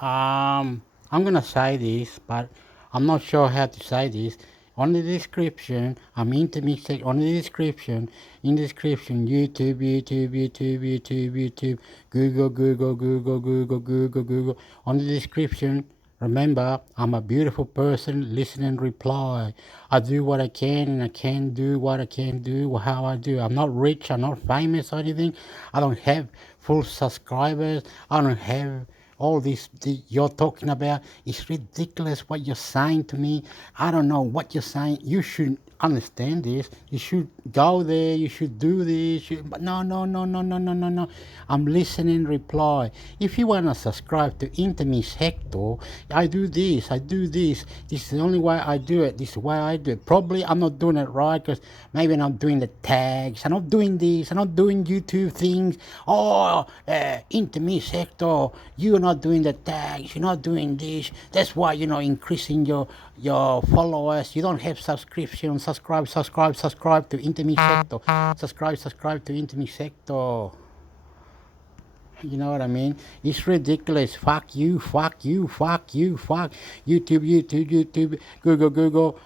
I'm gonna say this, but I'm not sure how to say this. On the description, I'm intermix on the description, YouTube, YouTube, Google. On the description, remember, I'm a beautiful person, listen and reply. I do what I can and I can do what I can do, how I do. I'm not rich, I'm not famous or anything. I don't have full subscribers. I don't have all this you're talking about. It's ridiculous what you're saying to me. I don't know what you're saying. You should understand this. You should go there. You should do this. But no. I'm listening. Reply. If you want to subscribe to intermix hector, I do this. I do this. This is the only way I do it. This is the way I do it. Probably I'm not doing it right because maybe I'm not doing the tags. I'm not doing this. I'm not doing YouTube things. Oh, intermix hector, you're not doing the tags. You're not doing this. That's why you're not increasing your followers. You don't have subscription. Subscribe to intermix hector. Subscribe to intermix hector. You know what I mean? It's ridiculous. Fuck you. YouTube, Google,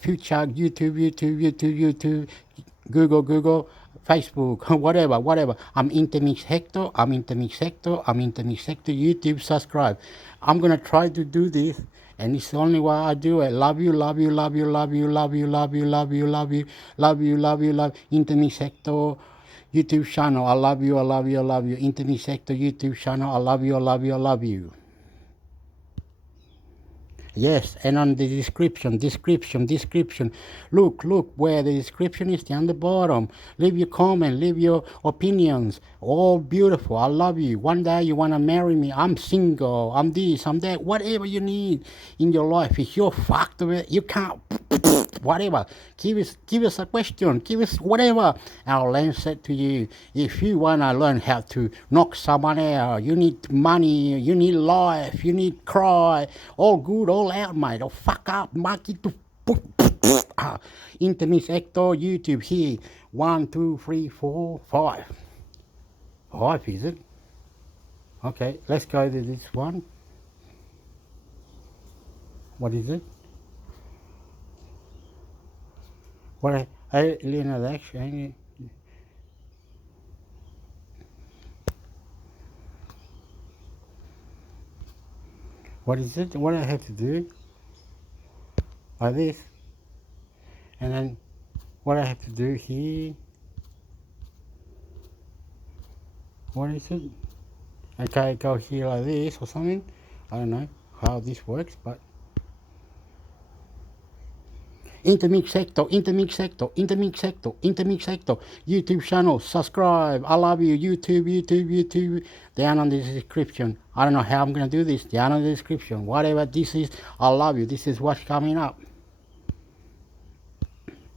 future, YouTube, Google, Facebook, whatever. I'm intermix hector, YouTube, subscribe. I'm gonna try to do this, and it's the only way I do it. Love you. Intermix hector. YouTube channel, I love you. Internet sector YouTube channel, I love you. Yes, and on the description. Look where the description is down the bottom. Leave your comment, leave your opinions. All beautiful. I love you. One day you want to marry me. I'm single. I'm this, I'm that. Whatever you need in your life. If you're fucked with it, you can't. Whatever. Give us a question. Give us whatever. I'll answer it to you. If you want to learn how to knock someone out, you need money, you need life, you need cry, all good, all out, mate. Oh, fuck up, mark it to intermix hector YouTube here. 1, 2, 3, 4, 5. 5 is it? Okay, let's go to this one. What is it? What Leonard actually. What is it? What I have to do? Like this. And then what I have to do here. What is it? Okay, go here like this or something. I don't know how this works, but intermix hector, YouTube channel, subscribe. I love you, YouTube. Down on the description. I don't know how I'm gonna do this. Down on the description. Whatever this is, I love you. This is what's coming up.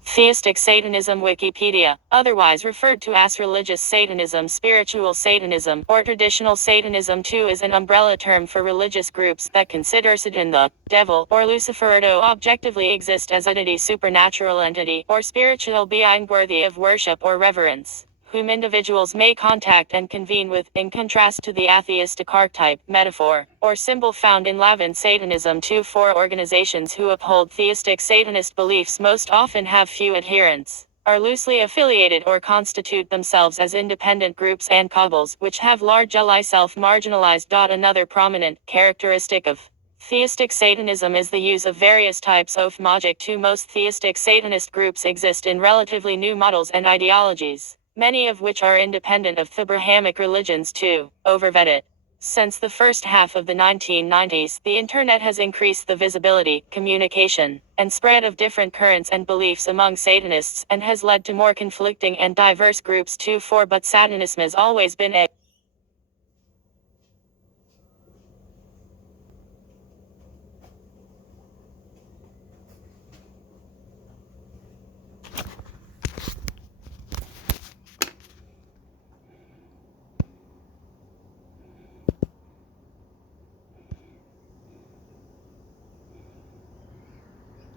Theistic Satanism Wikipedia, otherwise referred to as religious Satanism, spiritual Satanism, or traditional Satanism too, is an umbrella term for religious groups that consider Satan, the devil, or Lucifer to objectively exist as a supernatural entity, or spiritual being worthy of worship or reverence, whom individuals may contact and convene with, in contrast to the atheistic archetype, metaphor, or symbol found in Lavan Satanism. 2-4 organizations who uphold theistic Satanist beliefs most often have few adherents, are loosely affiliated or constitute themselves as independent groups and cabals, which have largely self-marginalized. Another prominent characteristic of theistic Satanism is the use of various types of magic. Most theistic Satanist groups exist in relatively new models and ideologies, many of which are independent of the Abrahamic religions too. Overvetted. Since the first half of the 1990s, the internet has increased the visibility, communication, and spread of different currents and beliefs among Satanists, and has led to more conflicting and diverse groups too. But Satanism has always been a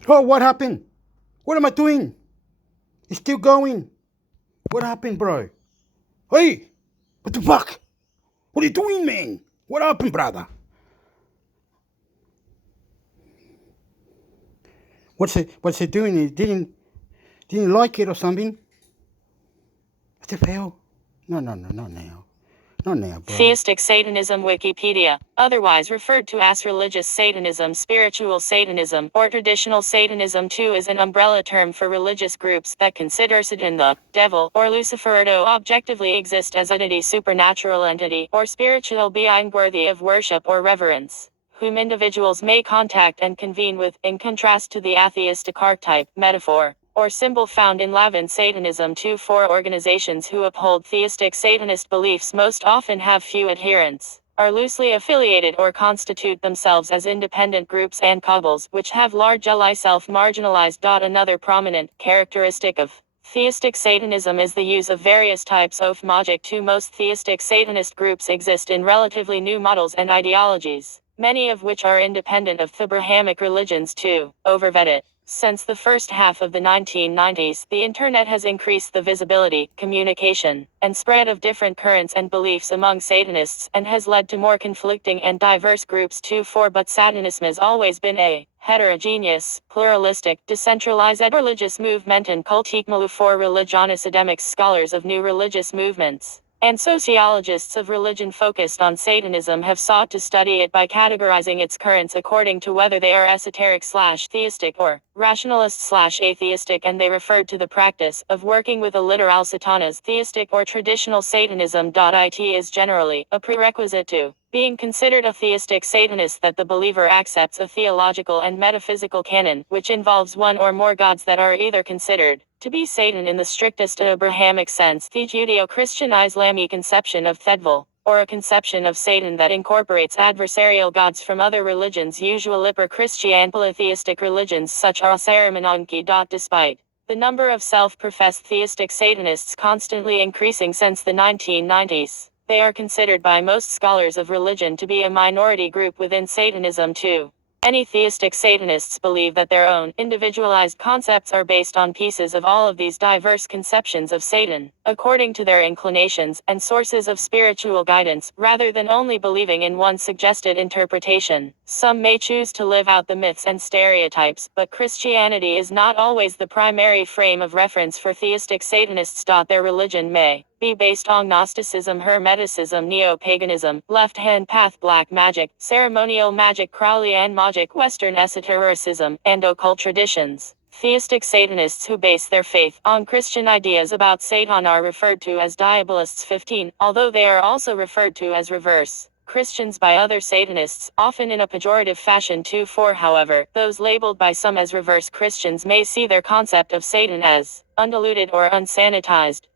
Oh, what happened? What am I doing? It's still going. What happened, bro? Hey, what the fuck? What are you doing, man? What happened, brother? What's he doing? He didn't like it or something? What the hell? No, not now. Not now, bro. Theistic Satanism Wikipedia, otherwise referred to as religious Satanism, spiritual Satanism, or traditional Satanism too, is an umbrella term for religious groups that consider Satan, the devil, or Lucifer to objectively exist as an supernatural entity, or spiritual being worthy of worship or reverence, whom individuals may contact and convene with, in contrast to the atheistic archetype, metaphor, or symbol found in Lavan Satanism. 2-4 organizations who uphold theistic Satanist beliefs most often have few adherents, are loosely affiliated or constitute themselves as independent groups and cabals, which have largely self-marginalized. Another prominent characteristic of theistic Satanism is the use of various types of magic. Most theistic Satanist groups exist in relatively new models and ideologies, many of which are independent of the Abrahamic religions. Overvet. Since the first half of the 1990s, the internet has increased the visibility, communication, and spread of different currents and beliefs among Satanists, and has led to more conflicting and diverse groups. 2-4 But Satanism has always been a heterogeneous, pluralistic, decentralized religious movement and cult. For religious academics, scholars of new religious movements, and sociologists of religion focused on Satanism have sought to study it by categorizing its currents according to whether they are esoteric/theistic or rationalist/atheistic, and they referred to the practice of working with a literal Satan as theistic or traditional Satanism. It is generally a prerequisite to being considered a theistic Satanist that the believer accepts a theological and metaphysical canon, which involves one or more gods that are either considered to be Satan in the strictest Abrahamic sense, the Judeo-Christian Islamic conception of Thedval, or a conception of Satan that incorporates adversarial gods from other religions, usually Christian polytheistic religions such as Saramanonki. Despite the number of self-professed theistic Satanists constantly increasing since the 1990s, they are considered by most scholars of religion to be a minority group within Satanism too. Any theistic Satanists believe that their own individualized concepts are based on pieces of all of these diverse conceptions of Satan, according to their inclinations and sources of spiritual guidance, rather than only believing in one suggested interpretation. Some may choose to live out the myths and stereotypes, but Christianity is not always the primary frame of reference for theistic Satanists. Their religion may be based on Gnosticism, Hermeticism, Neo-paganism, left-hand path, black magic, ceremonial magic, Crowley and magic, Western esotericism, and occult traditions. Theistic Satanists who base their faith on Christian ideas about Satan are referred to as diabolists. 15, although they are also referred to as reverse Christians by other Satanists, often in a pejorative fashion. 2-4 However, those labeled by some as reverse Christians may see their concept of Satan as undiluted or unsanitized.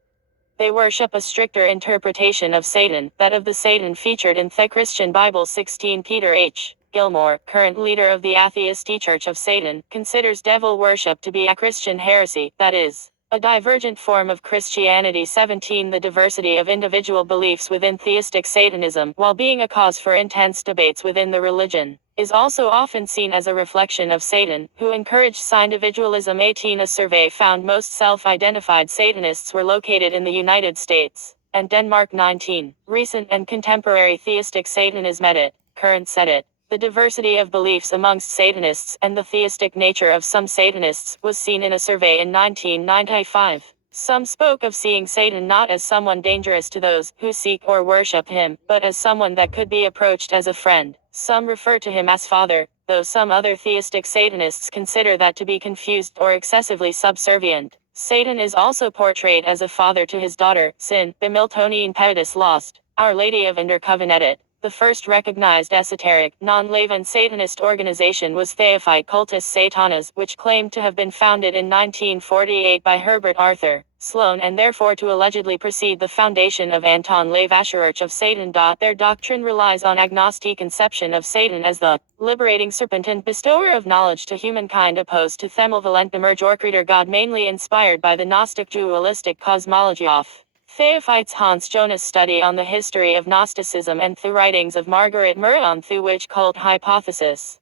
They worship a stricter interpretation of Satan, that of the Satan featured in the Christian Bible. 16 Peter H. Gilmore, current leader of the Atheist Church of Satan, considers devil worship to be a Christian heresy, that is, a divergent form of Christianity. 17 The diversity of individual beliefs within theistic Satanism, while being a cause for intense debates within the religion, is also often seen as a reflection of Satan, who encouraged individualism. 18 A survey found most self-identified Satanists were located in the United States and Denmark. 19 Recent and contemporary theistic Satanism edit, current edit. The diversity of beliefs amongst Satanists and the theistic nature of some Satanists was seen in a survey in 1995. Some spoke of seeing Satan not as someone dangerous to those who seek or worship him, but as someone that could be approached as a friend. Some refer to him as Father, though some other theistic Satanists consider that to be confused or excessively subservient. Satan is also portrayed as a father to his daughter, Sin, Bimiltonian Pedis Lost, Our Lady of Undercoven edit. The first recognized esoteric, non-Lavan Satanist organization was Theophite Cultus Satanas, which claimed to have been founded in 1948 by Herbert Arthur Sloan and therefore to allegedly precede the foundation of Anton LaVey Church of Satan. Their doctrine relies on agnostic conception of Satan as the liberating serpent and bestower of knowledge to humankind, opposed to Themalvalent Emergor God, mainly inspired by the Gnostic dualistic cosmology of Theophyte's Hans Jonas study on the history of Gnosticism and the writings of Margaret Murray on the witch cult hypothesis.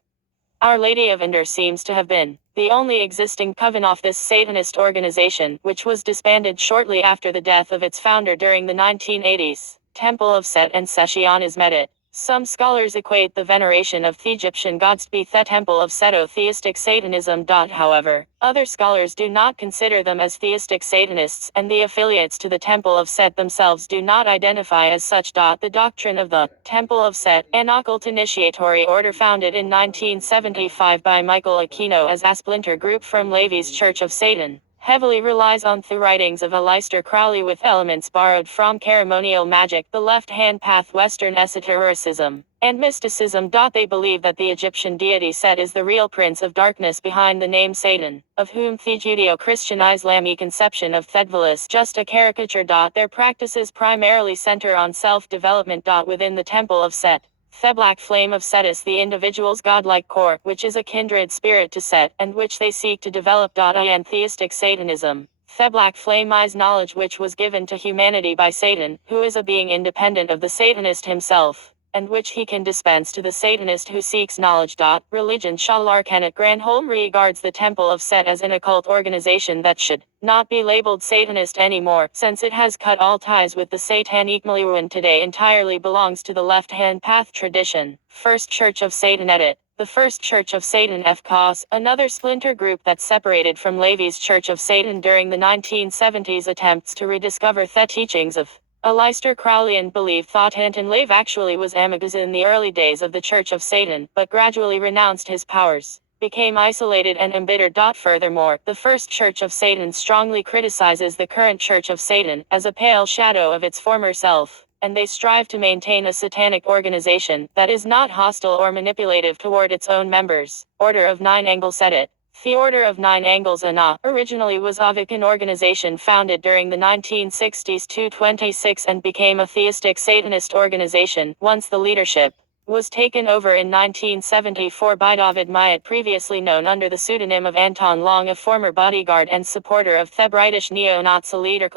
Our Lady of Under seems to have been the only existing coven of this Satanist organization, which was disbanded shortly after the death of its founder during the 1980s. Temple of Set and Session is Medit. Some scholars equate the veneration of the Egyptian gods to be the temple of Set theistic Satanism. However, other scholars do not consider them as theistic Satanists, and the affiliates to the Temple of Set themselves do not identify as such. The doctrine of the Temple of Set, an occult initiatory order founded in 1975 by Michael Aquino as a splinter group from Levi's Church of Satan, heavily relies on the writings of Aleister Crowley with elements borrowed from ceremonial magic, the left-hand path, Western esotericism, and mysticism. They believe that the Egyptian deity Set is the real prince of darkness behind the name Satan, of whom the Judeo-Christian Islamic conception of Thedval is just a caricature. Their practices primarily center on self-development. Within the Temple of Set, the black flame of Set is the individual's godlike core, which is a kindred spirit to Set, and which they seek to develop. In theistic Satanism, the black flame is knowledge which was given to humanity by Satan, who is a being independent of the Satanist himself, and which he can dispense to the Satanist who seeks knowledge. Religion. Scholar Kenneth Granholm regards the Temple of Set as an occult organization that should not be labeled Satanist anymore, since it has cut all ties with the Satanic milieu and today entirely belongs to the left-hand path tradition. First Church of Satan. Edit. The First Church of Satan FCOS, another splinter group that separated from Levi's Church of Satan during the 1970s, attempts to rediscover the teachings of Aleister Crowley and believed Anton Lave actually was amicus in the early days of the Church of Satan, but gradually renounced his powers, became isolated and embittered. Furthermore, the First Church of Satan strongly criticizes the current Church of Satan as a pale shadow of its former self, and they strive to maintain a satanic organization that is not hostile or manipulative toward its own members. Order of Nine Angles. Edit. The Order of Nine Angles originally was a Wiccan organization founded during the 1960s to 26 and became a theistic Satanist organization once the leadership was taken over in 1974 by David Myatt, previously known under the pseudonym of Anton Long, a former bodyguard and supporter of the British neo-Nazi leader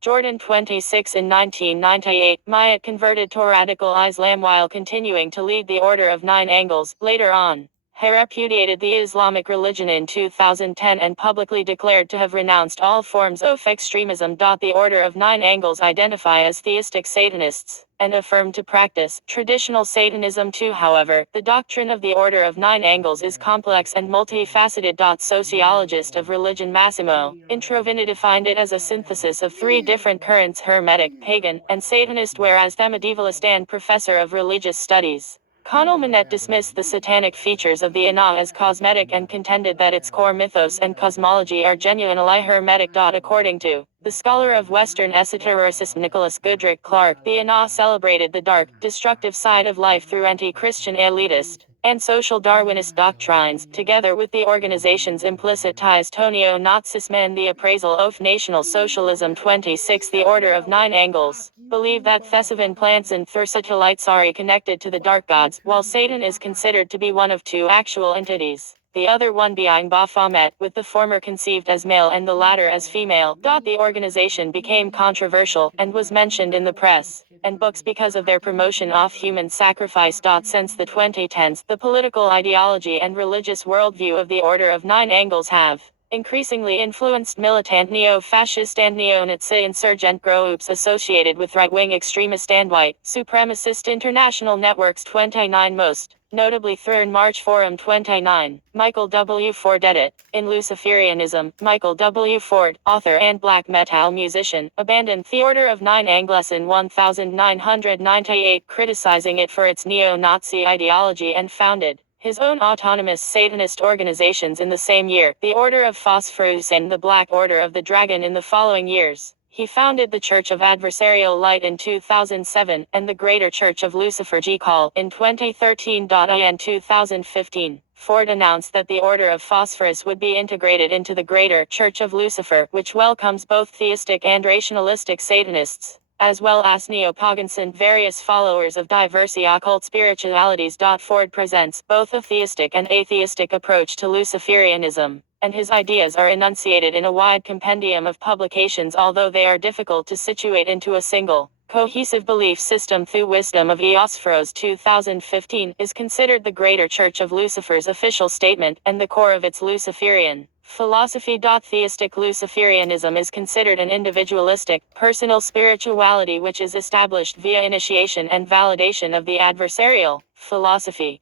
Jordan 26. In 1998, Myatt converted to radical Islam while continuing to lead the Order of Nine Angles. Later on, he repudiated the Islamic religion in 2010 and publicly declared to have renounced all forms of extremism. The Order of Nine Angles identify as theistic Satanists, and affirm to practice traditional Satanism too. However, the doctrine of the Order of Nine Angles is complex and multifaceted. Sociologist of religion Massimo Introvini defined it as a synthesis of three different currents: Hermetic, Pagan, and Satanist, whereas the medievalist and professor of religious studies Connell Manette dismissed the satanic features of the Ana as cosmetic and contended that its core mythos and cosmology are genuinely Hermetic. According to the scholar of Western esotericist Nicholas Goodrick Clark, the Ana celebrated the dark, destructive side of life through anti-Christian elitist and social Darwinist doctrines, together with the organization's implicit ties to neo-Nazism and the appraisal of National Socialism. 26. The Order of Nine Angles believe that Thesevan plants and satellites are connected to the dark gods, while Satan is considered to be one of two actual entities, the other one being Baphomet, with the former conceived as male and the latter as female. The organization became controversial, and was mentioned in the press and books because of their promotion of human sacrifice. Since the 2010s, the political ideology and religious worldview of the Order of Nine Angles have increasingly influenced militant neo-fascist and neo-Nazi insurgent groups associated with right-wing extremist and white supremacist international networks. 29. Most notably through March Forum. 29. Michael W. Ford. Edit. In Luciferianism, Michael W. Ford, author and black metal musician, abandoned the Order of Nine Angles in 1998, criticizing it for its neo-Nazi ideology, and founded his own autonomous Satanist organizations in the same year, the Order of Phosphorus and the Black Order of the Dragon in the following years. He founded the Church of Adversarial Light in 2007, and the Greater Church of Lucifer G-Call in 2013. In 2015, Ford announced that the Order of Phosphorus would be integrated into the Greater Church of Lucifer, which welcomes both theistic and rationalistic Satanists, as well as neo-pagans and various followers of diverse occult spiritualities. Ford presents both a theistic and atheistic approach to Luciferianism, and his ideas are enunciated in a wide compendium of publications, although they are difficult to situate into a single cohesive belief system through wisdom of Eosphros 2015 is considered the greater church of Lucifer's official statement and the core of its Luciferian philosophy. Theistic Luciferianism is considered an individualistic, personal spirituality which is established via initiation and validation of the adversarial philosophy.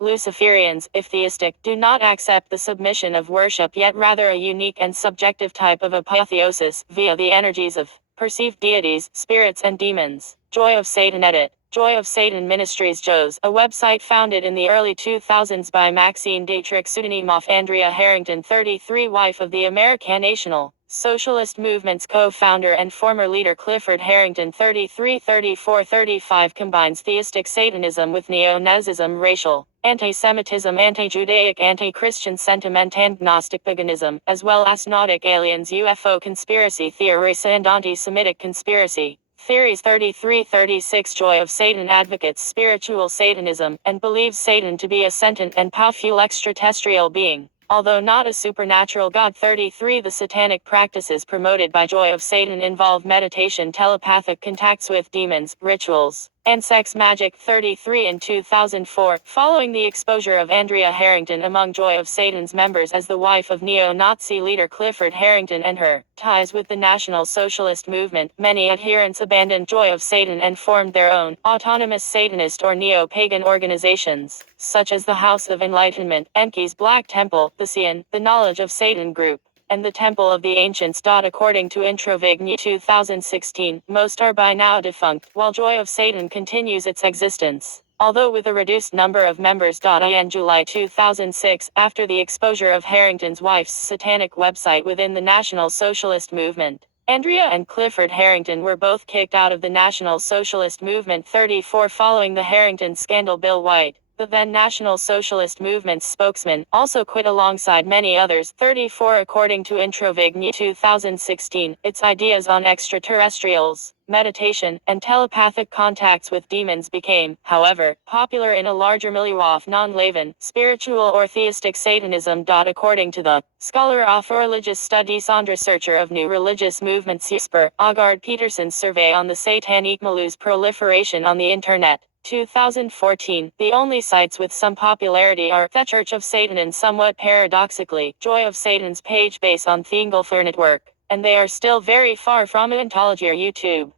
Luciferians, if theistic, do not accept the submission of worship, yet rather a unique and subjective type of apotheosis via the energies of perceived deities, spirits and demons. Joy of Satan edit. Joy of Satan Ministries JOS, a website founded in the early 2000s by Maxine Dietrich, pseudonym of Andrea Harrington, 33, wife of the American National Socialist Movement's co-founder and former leader Clifford Harrington, 33, 34, 35, combines theistic Satanism with neo-Nazism, racial anti-Semitism, anti-Judaic, anti-Christian sentiment and Gnostic paganism, as well as Gnostic aliens, UFO conspiracy theories and anti-Semitic conspiracy theories. 33, 36, Joy of Satan advocates spiritual Satanism, and believes Satan to be a sentient and powerful extraterrestrial being, although not a supernatural god. 33, the satanic practices promoted by Joy of Satan involve meditation, telepathic contacts with demons, rituals, and sex magic. 33, in 2004, following the exposure of Andrea Harrington among Joy of Satan's members as the wife of neo-Nazi leader Clifford Harrington and her ties with the National Socialist Movement, many adherents abandoned Joy of Satan and formed their own autonomous Satanist or neo-pagan organizations, such as the House of Enlightenment, Enki's Black Temple, the Sion, the Knowledge of Satan Group, and the Temple of the Ancients. According to Introvigny 2016, most are by now defunct, while Joy of Satan continues its existence, although with a reduced number of members. In July 2006, after the exposure of Harrington's wife's satanic website within the National Socialist Movement, Andrea and Clifford Harrington were both kicked out of the National Socialist Movement. 34, following the Harrington scandal, Bill White, the then National Socialist Movement's spokesman, also quit alongside many others. 34, according to Introvigny 2016, its ideas on extraterrestrials, meditation, and telepathic contacts with demons became, however, popular in a larger milieu of non-Lavan, spiritual or theistic Satanism. According to the scholar of religious studies and researcher of new religious movements Jesper Agard Peterson's survey on the satanic milieu's proliferation on the Internet, 2014, the only sites with some popularity are The Church of Satan and, somewhat paradoxically, Joy of Satan's page based on the Engelfer network, and they are still very far from Ontology or YouTube.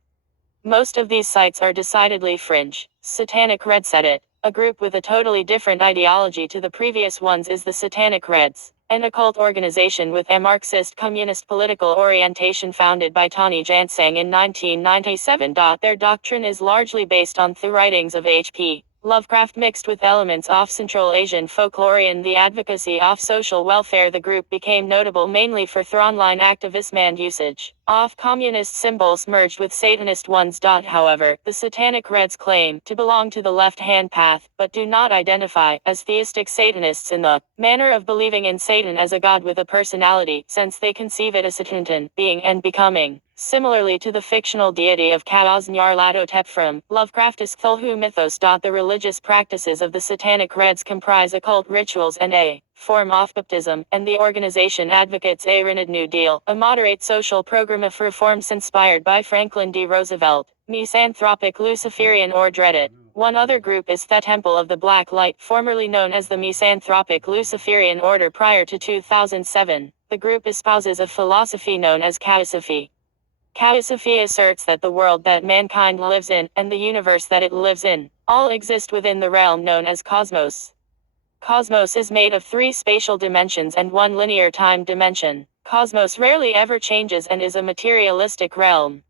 Most of these sites are decidedly fringe. Satanic Reds edit. A group with a totally different ideology to the previous ones is the Satanic Reds, an occult organization with a Marxist communist political orientation founded by Tony Jansang in 1997. Their doctrine is largely based on the writings of H.P. Lovecraft mixed with elements of Central Asian folklore and the advocacy of social welfare. The group became notable mainly for their online activism and usage of communist symbols merged with Satanist ones. However, the Satanic Reds claim to belong to the left-hand path, but do not identify as theistic Satanists in the manner of believing in Satan as a god with a personality, since they conceive it as a sentient being and becoming. Similarly to the fictional deity of Chaos Nyarlathotep from Lovecraft's Cthulhu mythos. The religious practices of the Satanic Reds comprise occult rituals and a form of baptism, and the organization advocates a renewed New Deal, a moderate social program of reforms inspired by Franklin D. Roosevelt, misanthropic Luciferian or dreaded. One other group is the Temple of the Black Light, formerly known as the Misanthropic Luciferian Order. Prior to 2007, the group espouses a philosophy known as Chaosophy. Chaosophy asserts that the world that mankind lives in, and the universe that it lives in, all exist within the realm known as cosmos. Cosmos is made of 3 spatial dimensions and 1 linear time dimension. Cosmos rarely ever changes and is a materialistic realm.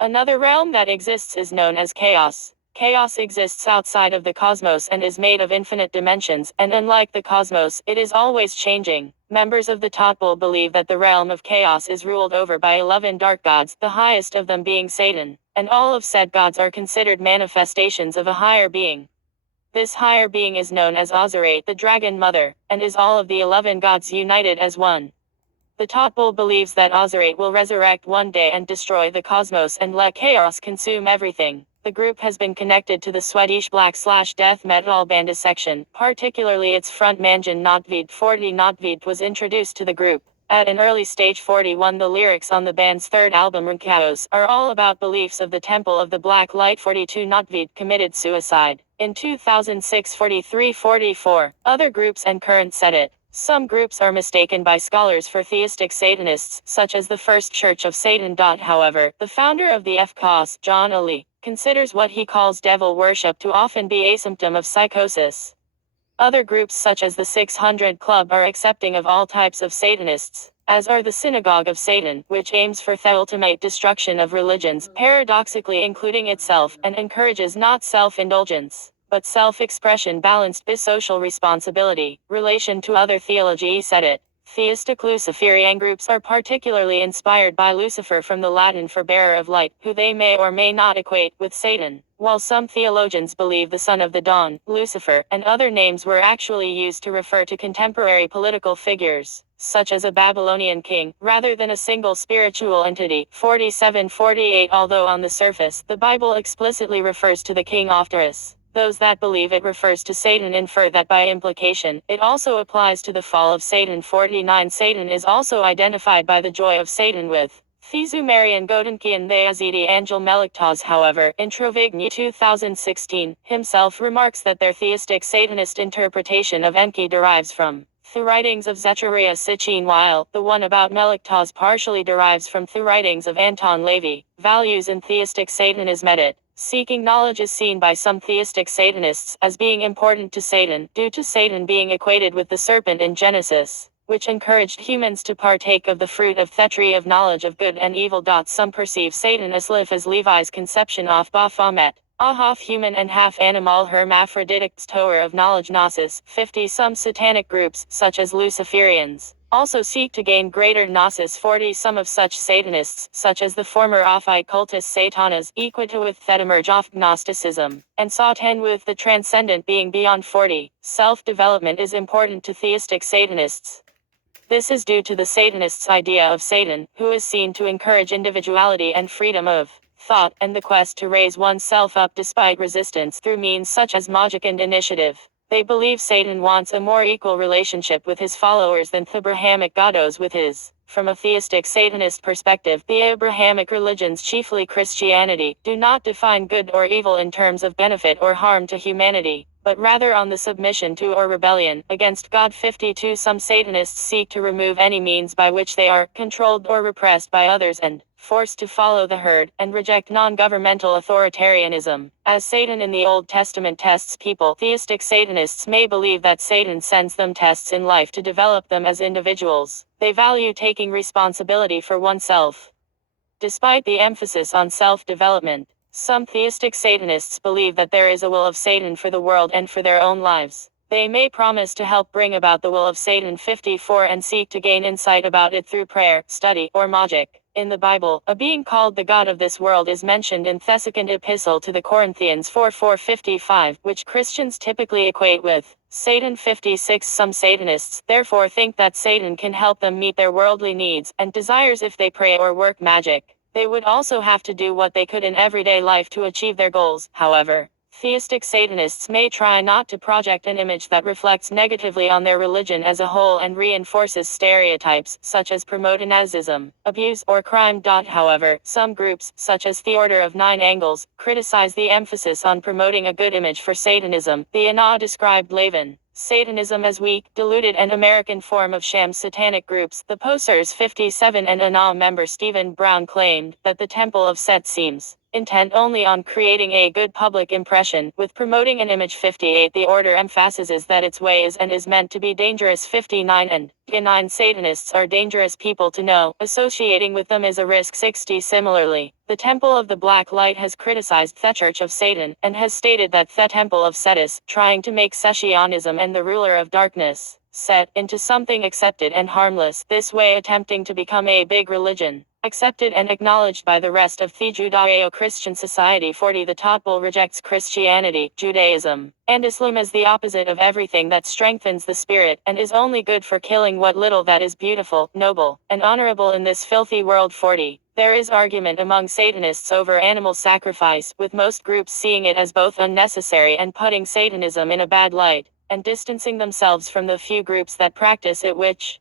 Another realm that exists is known as chaos. Chaos exists outside of the cosmos and is made of infinite dimensions, and unlike the cosmos, it is always changing. Members of the Totpol believe that the realm of chaos is ruled over by 11 dark gods, the highest of them being Satan, and all of said gods are considered manifestations of a higher being. This higher being is known as Osiris, the Dragon Mother, and is all of the 11 gods united as one. The Totpol believes that Osiris will resurrect one day and destroy the cosmos and let chaos consume everything. The group has been connected to the Swedish black/death metal band section, particularly its frontman Jan Notvid. 40 Notvid was introduced to the group At an early stage 41, the lyrics on the band's third album Chaos are all about beliefs of the Temple of the Black Light. 42 Notvid committed suicide. In 2006 43-44, other groups and current said it. Some groups are mistaken by scholars for theistic Satanists, such as the First Church of Satan. However, the founder of the FCOS, John Ali, considers what he calls devil worship to often be a symptom of psychosis. Other groups such as the 600 Club are accepting of all types of Satanists, as are the Synagogue of Satan, which aims for the ultimate destruction of religions, paradoxically including itself, and encourages not self-indulgence, but self-expression balanced by social responsibility. Relation to other theology said it. Theistic Luciferian groups are particularly inspired by Lucifer, from the Latin for bearer of light, who they may or may not equate with Satan. While some theologians believe the son of the dawn, Lucifer, and other names were actually used to refer to contemporary political figures, such as a Babylonian king, rather than a single spiritual entity. 47-48 Although on the surface, the Bible explicitly refers to the king Ofterus, those that believe it refers to Satan infer that by implication, it also applies to the fall of Satan. 49 Satan is also identified by the joy of Satan with Thesumerian Godenkian the Yazidi Angel Meliktas. However, in Trovigny 2016, himself remarks that their theistic Satanist interpretation of Enki derives from the writings of Zechariah Sitchin, while the one about Meliktas partially derives from the writings of Anton Lavey. Values in theistic Satanism. Edit. Seeking knowledge is seen by some theistic Satanists as being important to Satan, due to Satan being equated with the serpent in Genesis, which encouraged humans to partake of the fruit of the tree of knowledge of good and evil. Some perceive Satan as Levi's conception of Baphomet, a half human and half animal hermaphroditic tower of knowledge gnosis. 50 Some satanic groups, such as Luciferians, also seek to gain greater gnosis. 40 Some of such Satanists, such as the former Ophite cultist Satanas, equate with the emerge of Gnosticism, and Satan with the transcendent being beyond. 40 Self-development is important to theistic Satanists. This is due to the Satanists' idea of Satan, who is seen to encourage individuality and freedom of thought, and the quest to raise oneself up despite resistance through means such as magic and initiative. They believe Satan wants a more equal relationship with his followers than the Abrahamic godos with his. From a theistic Satanist perspective, the Abrahamic religions, chiefly Christianity, do not define good or evil in terms of benefit or harm to humanity, but rather on the submission to or rebellion against God. 52 Some Satanists seek to remove any means by which they are controlled or repressed by others and forced to follow the herd, and reject non-governmental authoritarianism. As Satan in the Old Testament tests people, theistic Satanists may believe that Satan sends them tests in life to develop them as individuals. They value taking responsibility for oneself. Despite the emphasis on self-development, some theistic Satanists believe that there is a will of Satan for the world and for their own lives. They may promise to help bring about the will of Satan. 54 And seek to gain insight about it through prayer, study, or magic. In the Bible, a being called the God of this world is mentioned in the second epistle to the Corinthians 4:4-55, which Christians typically equate with Satan. 56 Some Satanists therefore think that Satan can help them meet their worldly needs and desires if they pray or work magic. They would also have to do what they could in everyday life to achieve their goals. However, theistic Satanists may try not to project an image that reflects negatively on their religion as a whole and reinforces stereotypes, such as promoting Nazism, abuse, or crime. However, some groups, such as the Order of Nine Angles, criticize the emphasis on promoting a good image for Satanism. The Ana described Laven Satanism as weak, diluted, and American form of sham satanic groups. The Posers 57 and Ana member Stephen Brown claimed that the Temple of Set seems intent only on creating a good public impression, with promoting an image. 58 The order emphasizes that its way is and is meant to be dangerous. 59 And benign Satanists are dangerous people to know, associating with them is a risk. 60 Similarly, the Temple of the Black Light has criticized the Church of Satan, and has stated that the Temple of Set is trying to make Sessionism and the ruler of darkness, Set, into something accepted and harmless, this way attempting to become a big religion, accepted and acknowledged by the rest of the Judeo-Christian society. 40 The Tatbul rejects Christianity, Judaism, and Islam as the opposite of everything that strengthens the spirit, and is only good for killing what little that is beautiful, noble, and honorable in this filthy world. 40 There is argument among Satanists over animal sacrifice, with most groups seeing it as both unnecessary and putting Satanism in a bad light, and distancing themselves from the few groups that practice it, which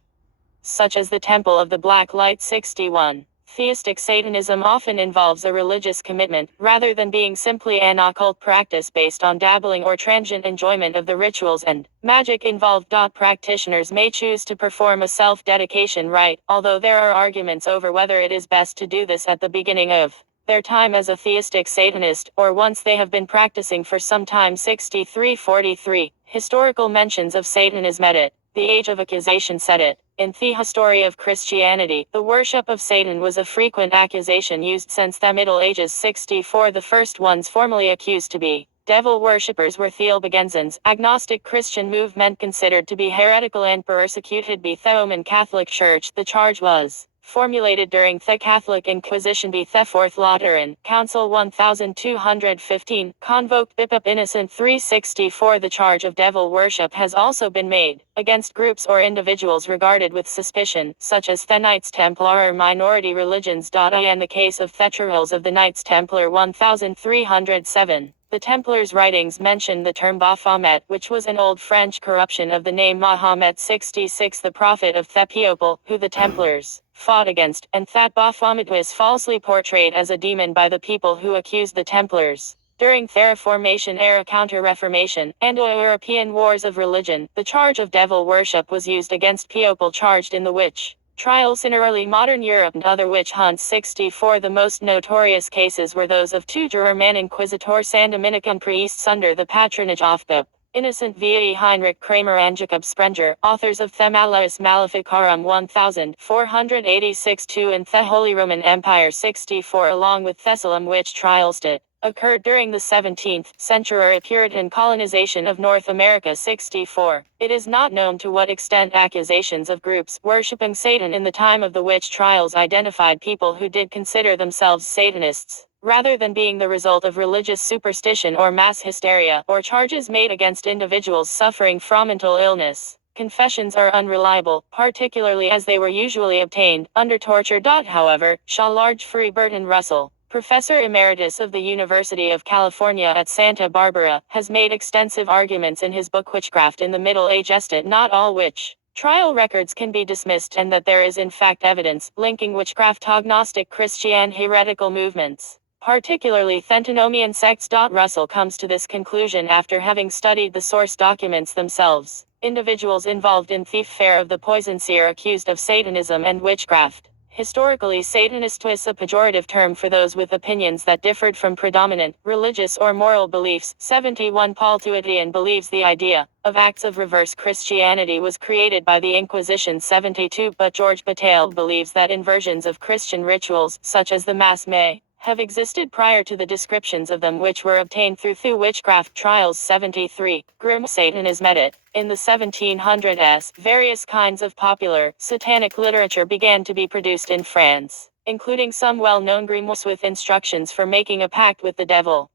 such as the Temple of the Black Light 61. Theistic Satanism often involves a religious commitment, rather than being simply an occult practice based on dabbling or transient enjoyment of the rituals and magic involved. Practitioners may choose to perform a self-dedication rite, although there are arguments over whether it is best to do this at the beginning of their time as a theistic Satanist, or once they have been practicing for some time. 6343. Historical mentions of Satanism. Edit. The Age of Accusation said it. In the history of Christianity, the worship of Satan was a frequent accusation used since the Middle Ages. 64. The first ones formally accused to be devil worshippers were Thealbigensians, agnostic Christian movement considered to be heretical and persecuted by the Roman Catholic Church. The charge was formulated during the Catholic Inquisition by the Fourth Lateran Council 1215, convoked Bishop Innocent 364. The charge of devil worship has also been made against groups or individuals regarded with suspicion, such as the Knights Templar or minority religions. In the case of the trials of the Knights Templar 1307. The Templars' writings mention the term Baphomet, which was an Old French corruption of the name Mahomet. 66. The prophet of the people, who the Templars fought against, and that Baphomet was falsely portrayed as a demon by the people who accused the Templars. During the Reformation-era Counter-Reformation, and European wars of religion, the charge of devil worship was used against people charged in the witch trials in early modern Europe and other witch hunts. 64. The most notorious cases were those of two German inquisitors and Dominican priests under the patronage of Pope Innocent VIII Heinrich Kramer and Jacob Sprenger, authors of The Malleus Maleficarum 1486-2 in the Holy Roman Empire. 64. Along with Thessalim witch trials that occurred during the 17th century Puritan colonization of North America. 64. It is not known to what extent accusations of groups worshipping Satan in the time of the witch trials identified people who did consider themselves Satanists, rather than being the result of religious superstition or mass hysteria, or charges made against individuals suffering from mental illness. Confessions are unreliable, particularly as they were usually obtained under torture. However, Shaw Large Free Burton Russell, Professor Emeritus of the University of California at Santa Barbara, has made extensive arguments in his book Witchcraft in the Middle Ages that not all witch trial records can be dismissed and that there is in fact evidence linking witchcraft to Gnostic Christian heretical movements, particularly Antinomian sects. Russell comes to this conclusion after having studied the source documents themselves. Individuals involved in the affair of the poison seer accused of Satanism and witchcraft. Historically, Satanist was a pejorative term for those with opinions that differed from predominant religious or moral beliefs. 71. Paul Tuitian believes the idea of acts of reverse Christianity was created by the Inquisition. 72. But George Bataille believes that inversions of Christian rituals, such as the Mass, may have existed prior to the descriptions of them which were obtained through witchcraft trials. 73. Grim Satanism. Edit. In the 1700s, various kinds of popular satanic literature began to be produced in France, including some well-known grimoires with instructions for making a pact with the devil.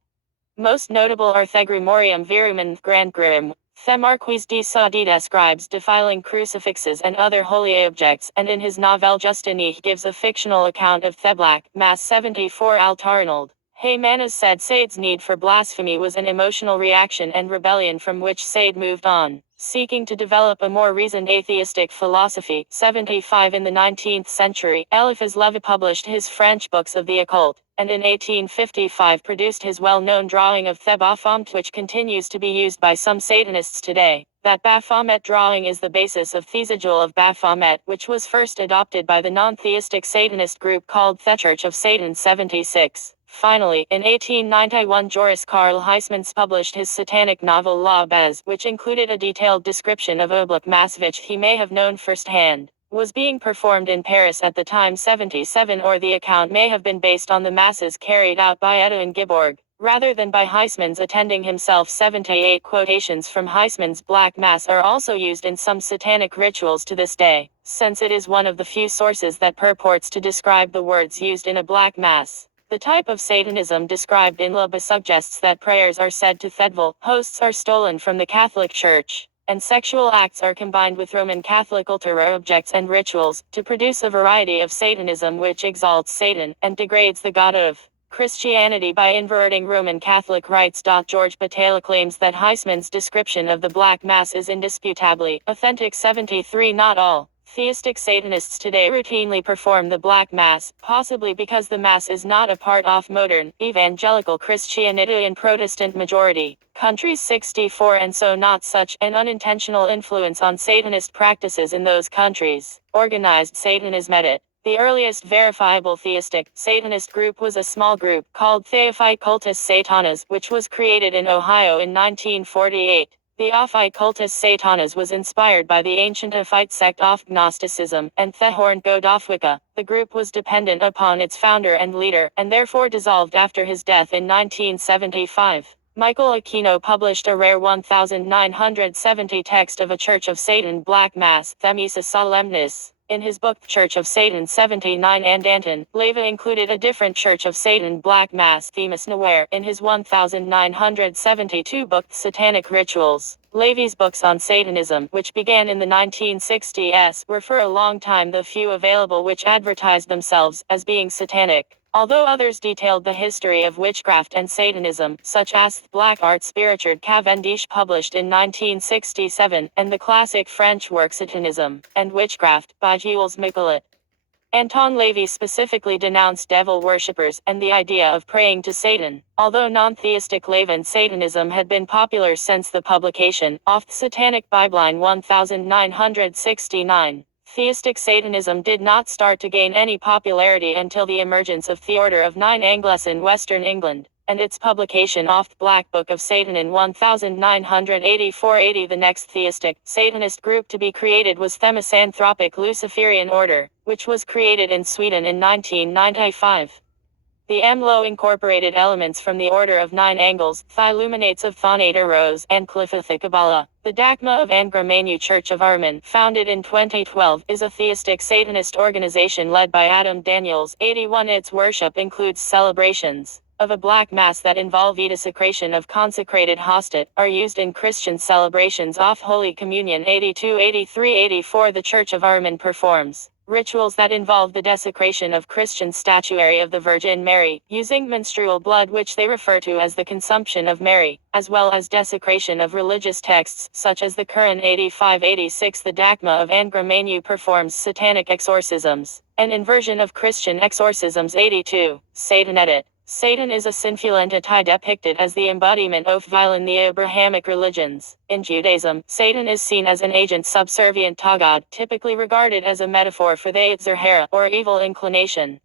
Most notable are the Grimorium Virum and Grand Grim. The Marquis de Sade describes defiling crucifixes and other holy objects, and in his novel Justinique gives a fictional account of the Black Mass. 74. Altarnold Heymanas said Sade's need for blasphemy was an emotional reaction and rebellion from which Sade moved on, seeking to develop a more reasoned atheistic philosophy. 75. In the 19th century, Eliphas Levi published his French books of the occult, and in 1855 produced his well-known drawing of the Baphomet, which continues to be used by some Satanists today. That Baphomet drawing is the basis of the sigil of Baphomet, which was first adopted by the non-theistic Satanist group called the Church of Satan. 76. Finally, in 1891 Joris Karl Huysmans published his satanic novel La Base, which included a detailed description of Oblique Mass which he may have known firsthand was being performed in Paris at the time. 77. Or the account may have been based on the masses carried out by Edwin Giborg, rather than by Huysmans attending himself. 78. Quotations from Huysmans' Black Mass are also used in some satanic rituals to this day, since it is one of the few sources that purports to describe the words used in a Black Mass. The type of Satanism described in La Base suggests that prayers are said to devil, hosts are stolen from the Catholic Church, and sexual acts are combined with Roman Catholic altar objects and rituals, to produce a variety of Satanism which exalts Satan, and degrades the God of Christianity by inverting Roman Catholic rites. George Bataille claims that Huysmans' description of the Black Mass is indisputably authentic. 73. Not all Theistic Satanists today routinely perform the Black Mass, possibly because the Mass is not a part of modern, evangelical Christianity in Protestant majority countries 64 and so not such an unintentional influence on Satanist practices in those countries. Organized Satanism edit. The earliest verifiable theistic Satanist group was a small group called Theophyte Cultus Satanas, which was created in Ohio in 1948. The Theophyte Cultus Satanas was inspired by the ancient Ophite sect of Gnosticism and Thehorn Godofwicca. The group was dependent upon its founder and leader, and therefore dissolved after his death in 1975. Michael Aquino published a rare 1970 text of a Church of Satan Black Mass, Themisa Solemnis. In his book Church of Satan 79 and Anton, Leva included a different Church of Satan Black Mass Themis Nowhere in his 1972 book Satanic Rituals. Levy's books on Satanism, which began in the 1960s, were for a long time the few available which advertised themselves as being satanic. Although others detailed the history of witchcraft and Satanism, such as Black Art Spiritude Cavendish published in 1967, and the classic French work Satanism and Witchcraft by Gilles Michelet. Anton Levy specifically denounced devil worshippers and the idea of praying to Satan. Although non-theistic Levin Satanism had been popular since the publication of the Satanic Bibline 1969. Theistic Satanism did not start to gain any popularity until the emergence of the Order of Nine Angles in Western England, and its publication of the Black Book of Satan in 1984-80. The next theistic, Satanist group to be created was the Misanthropic Luciferian Order, which was created in Sweden in 1995. The MLO incorporated elements from the Order of Nine Angles, Illuminates of Thanater Rose, and Cliffitha Kabbalah. The Dagma of Angramanu Church of Arman, founded in 2012, is a theistic Satanist organization led by Adam Daniels. 81. Its worship includes celebrations of a Black Mass that involve desecration of consecrated hostia, are used in Christian celebrations of Holy Communion. 82, 83, 84. The Church of Arman performs rituals that involve the desecration of Christian statuary of the Virgin Mary, using menstrual blood which they refer to as the consumption of Mary, as well as desecration of religious texts, such as the Quran. 85-86. The Dagma of Angramanu performs satanic exorcisms, an inversion of Christian exorcisms. 82. Satan edit. Satan is a sinful entity depicted as the embodiment of evil in the Abrahamic religions. In Judaism, Satan is seen as an agent subservient to God, typically regarded as a metaphor for the Yetzer Hara, or evil inclination.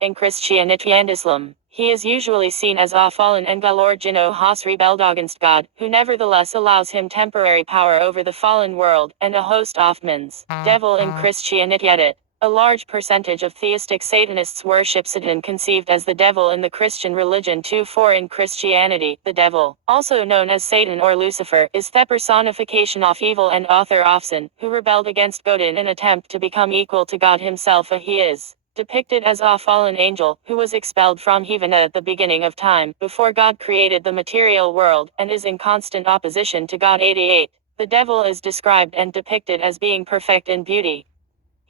In Christianity and Islam, he is usually seen as a fallen angel or jinn who has rebelled against God, who nevertheless allows him temporary power over the fallen world, and a host of men's devil in Christianity. Edit. A large percentage of theistic Satanists worship Satan, conceived as the devil in the Christian religion. 2-4. In Christianity, the devil, also known as Satan or Lucifer, is the personification of evil and author of sin, who rebelled against God in an attempt to become equal to God himself. He is depicted as a fallen angel, who was expelled from heaven at the beginning of time, before God created the material world, and is in constant opposition to God. 88. The devil is described and depicted as being perfect in beauty.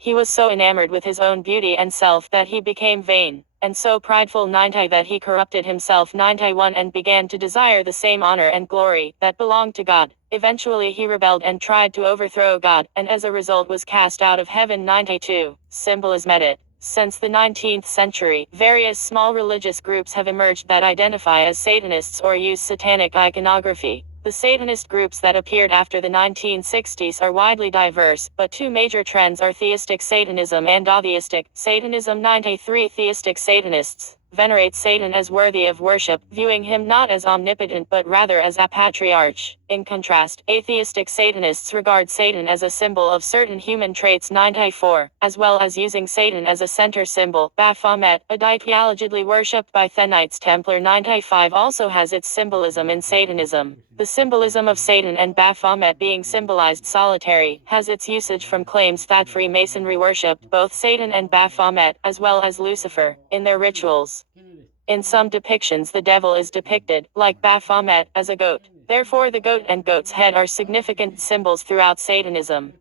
He was so enamored with his own beauty and self that he became vain, and so prideful 90 that he corrupted himself. 91. And began to desire the same honor and glory that belonged to God. Eventually he rebelled and tried to overthrow God, and as a result was cast out of heaven. 92. Symbolism edit. Since the 19th century, various small religious groups have emerged that identify as Satanists or use satanic iconography. The Satanist groups that appeared after the 1960s are widely diverse, but two major trends are theistic Satanism and atheistic Satanism. 93. Theistic Satanists venerate Satan as worthy of worship, viewing him not as omnipotent but rather as a patriarch. In contrast, atheistic Satanists regard Satan as a symbol of certain human traits. 94. As well as using Satan as a center symbol, Baphomet, a deity allegedly worshipped by the Knights Templar. 95 also has its symbolism in Satanism. The symbolism of Satan and Baphomet being symbolized solitary, has its usage from claims that Freemasonry worshipped both Satan and Baphomet, as well as Lucifer, in their rituals. In some depictions the devil is depicted, like Baphomet, as a goat. Therefore the goat and goat's head are significant symbols throughout Satanism.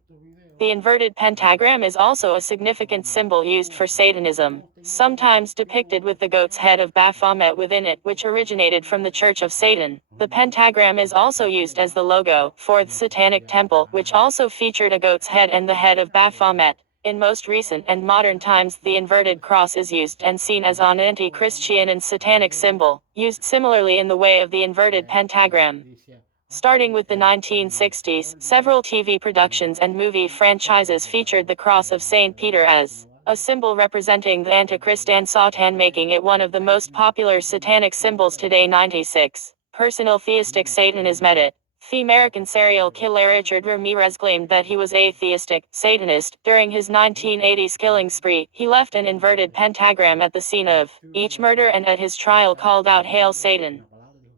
The inverted pentagram is also a significant symbol used for Satanism, sometimes depicted with the goat's head of Baphomet within it, which originated from the Church of Satan. The pentagram is also used as the logo for the Satanic Temple, which also featured a goat's head and the head of Baphomet. In most recent and modern times, the inverted cross is used and seen as an anti-Christian and satanic symbol, used similarly in the way of the inverted pentagram. Starting with the 1960s, several TV productions and movie franchises featured the cross of St. Peter as a symbol representing the Antichrist and Satan, making it one of the most popular satanic symbols today. 96. Personal theistic Satanism. Edit. The American serial killer Richard Ramirez claimed that he was atheistic, Satanist. During his 1980s killing spree, he left an inverted pentagram at the scene of each murder and at his trial called out "Hail Satan."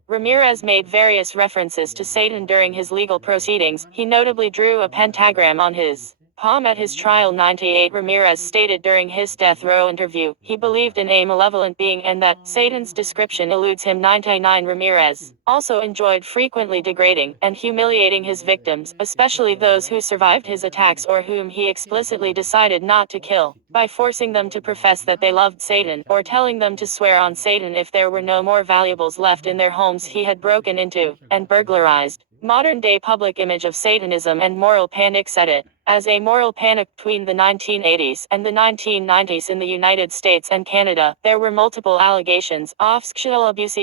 Ramirez made various references to Satan during his legal proceedings. He notably drew a pentagram on his palm at his trial. 98. Ramirez stated during his death row interview he believed in a malevolent being and that Satan's description eludes him. 99. Ramirez also enjoyed frequently degrading and humiliating his victims, especially those who survived his attacks or whom he explicitly decided not to kill, by forcing them to profess that they loved Satan, or telling them to swear on Satan if there were no more valuables left in their homes he had broken into and burglarized. Modern-day public image of Satanism and moral panic. Said it as a moral panic. Between the 1980s and the 1990s in the United States and Canada, there were multiple allegations of sexual abuse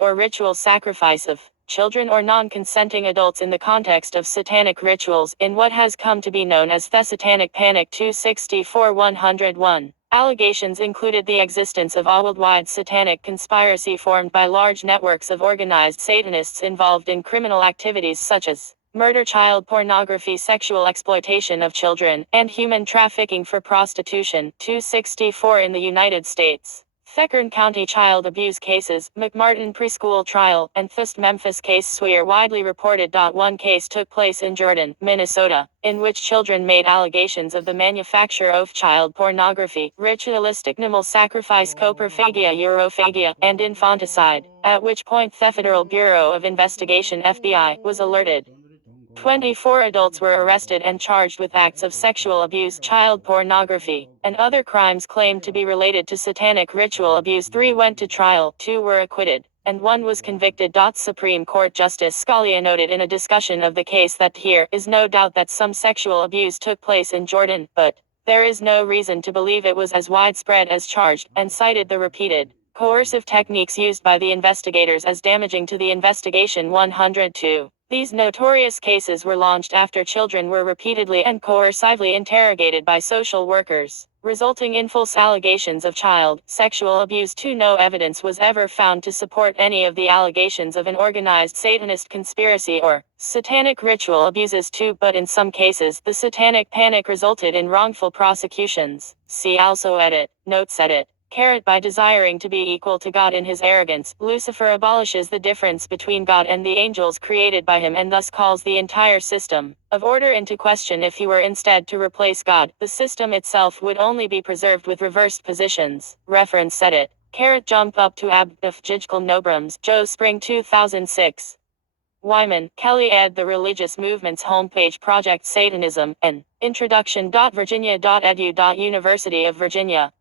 or ritual sacrifice of children or non-consenting adults in the context of satanic rituals, in what has come to be known as the Satanic Panic. 264-101. Allegations included the existence of a worldwide satanic conspiracy formed by large networks of organized Satanists involved in criminal activities such as murder, child pornography, sexual exploitation of children, and human trafficking for prostitution. 264. In the United States, Kern County child abuse cases, McMartin preschool trial, and Thust Memphis case were widely reported. One case took place in Jordan, Minnesota, in which children made allegations of the manufacture of child pornography, ritualistic animal sacrifice, coprophagia, urophagia, and infanticide, at which point the Federal Bureau of Investigation (FBI) was alerted. 24 adults were arrested and charged with acts of sexual abuse, child pornography, and other crimes claimed to be related to satanic ritual abuse. 3 went to trial, 2 were acquitted, and 1 was convicted. Supreme Court Justice Scalia noted in a discussion of the case that here is no doubt that some sexual abuse took place in Jordan, but there is no reason to believe it was as widespread as charged, and cited the repeated coercive techniques used by the investigators as damaging to the investigation. 102. These notorious cases were launched after children were repeatedly and coercively interrogated by social workers, resulting in false allegations of child sexual abuse. 2. No evidence was ever found to support any of the allegations of an organized Satanist conspiracy or satanic ritual abuses. 2. But in some cases, the Satanic Panic resulted in wrongful prosecutions. See also edit, notes edit. By desiring to be equal to God in his arrogance, Lucifer abolishes the difference between God and the angels created by him, and thus calls the entire system of order into question. If he were instead to replace God, the system itself would only be preserved with reversed positions. Reference edit. Jump up to Abduf Jijkal Nobrams, Joe Spring 2006. Wyman, Kelly ed. The Religious Movement's Homepage Project Satanism, an Introduction. Virginia.edu. University of Virginia.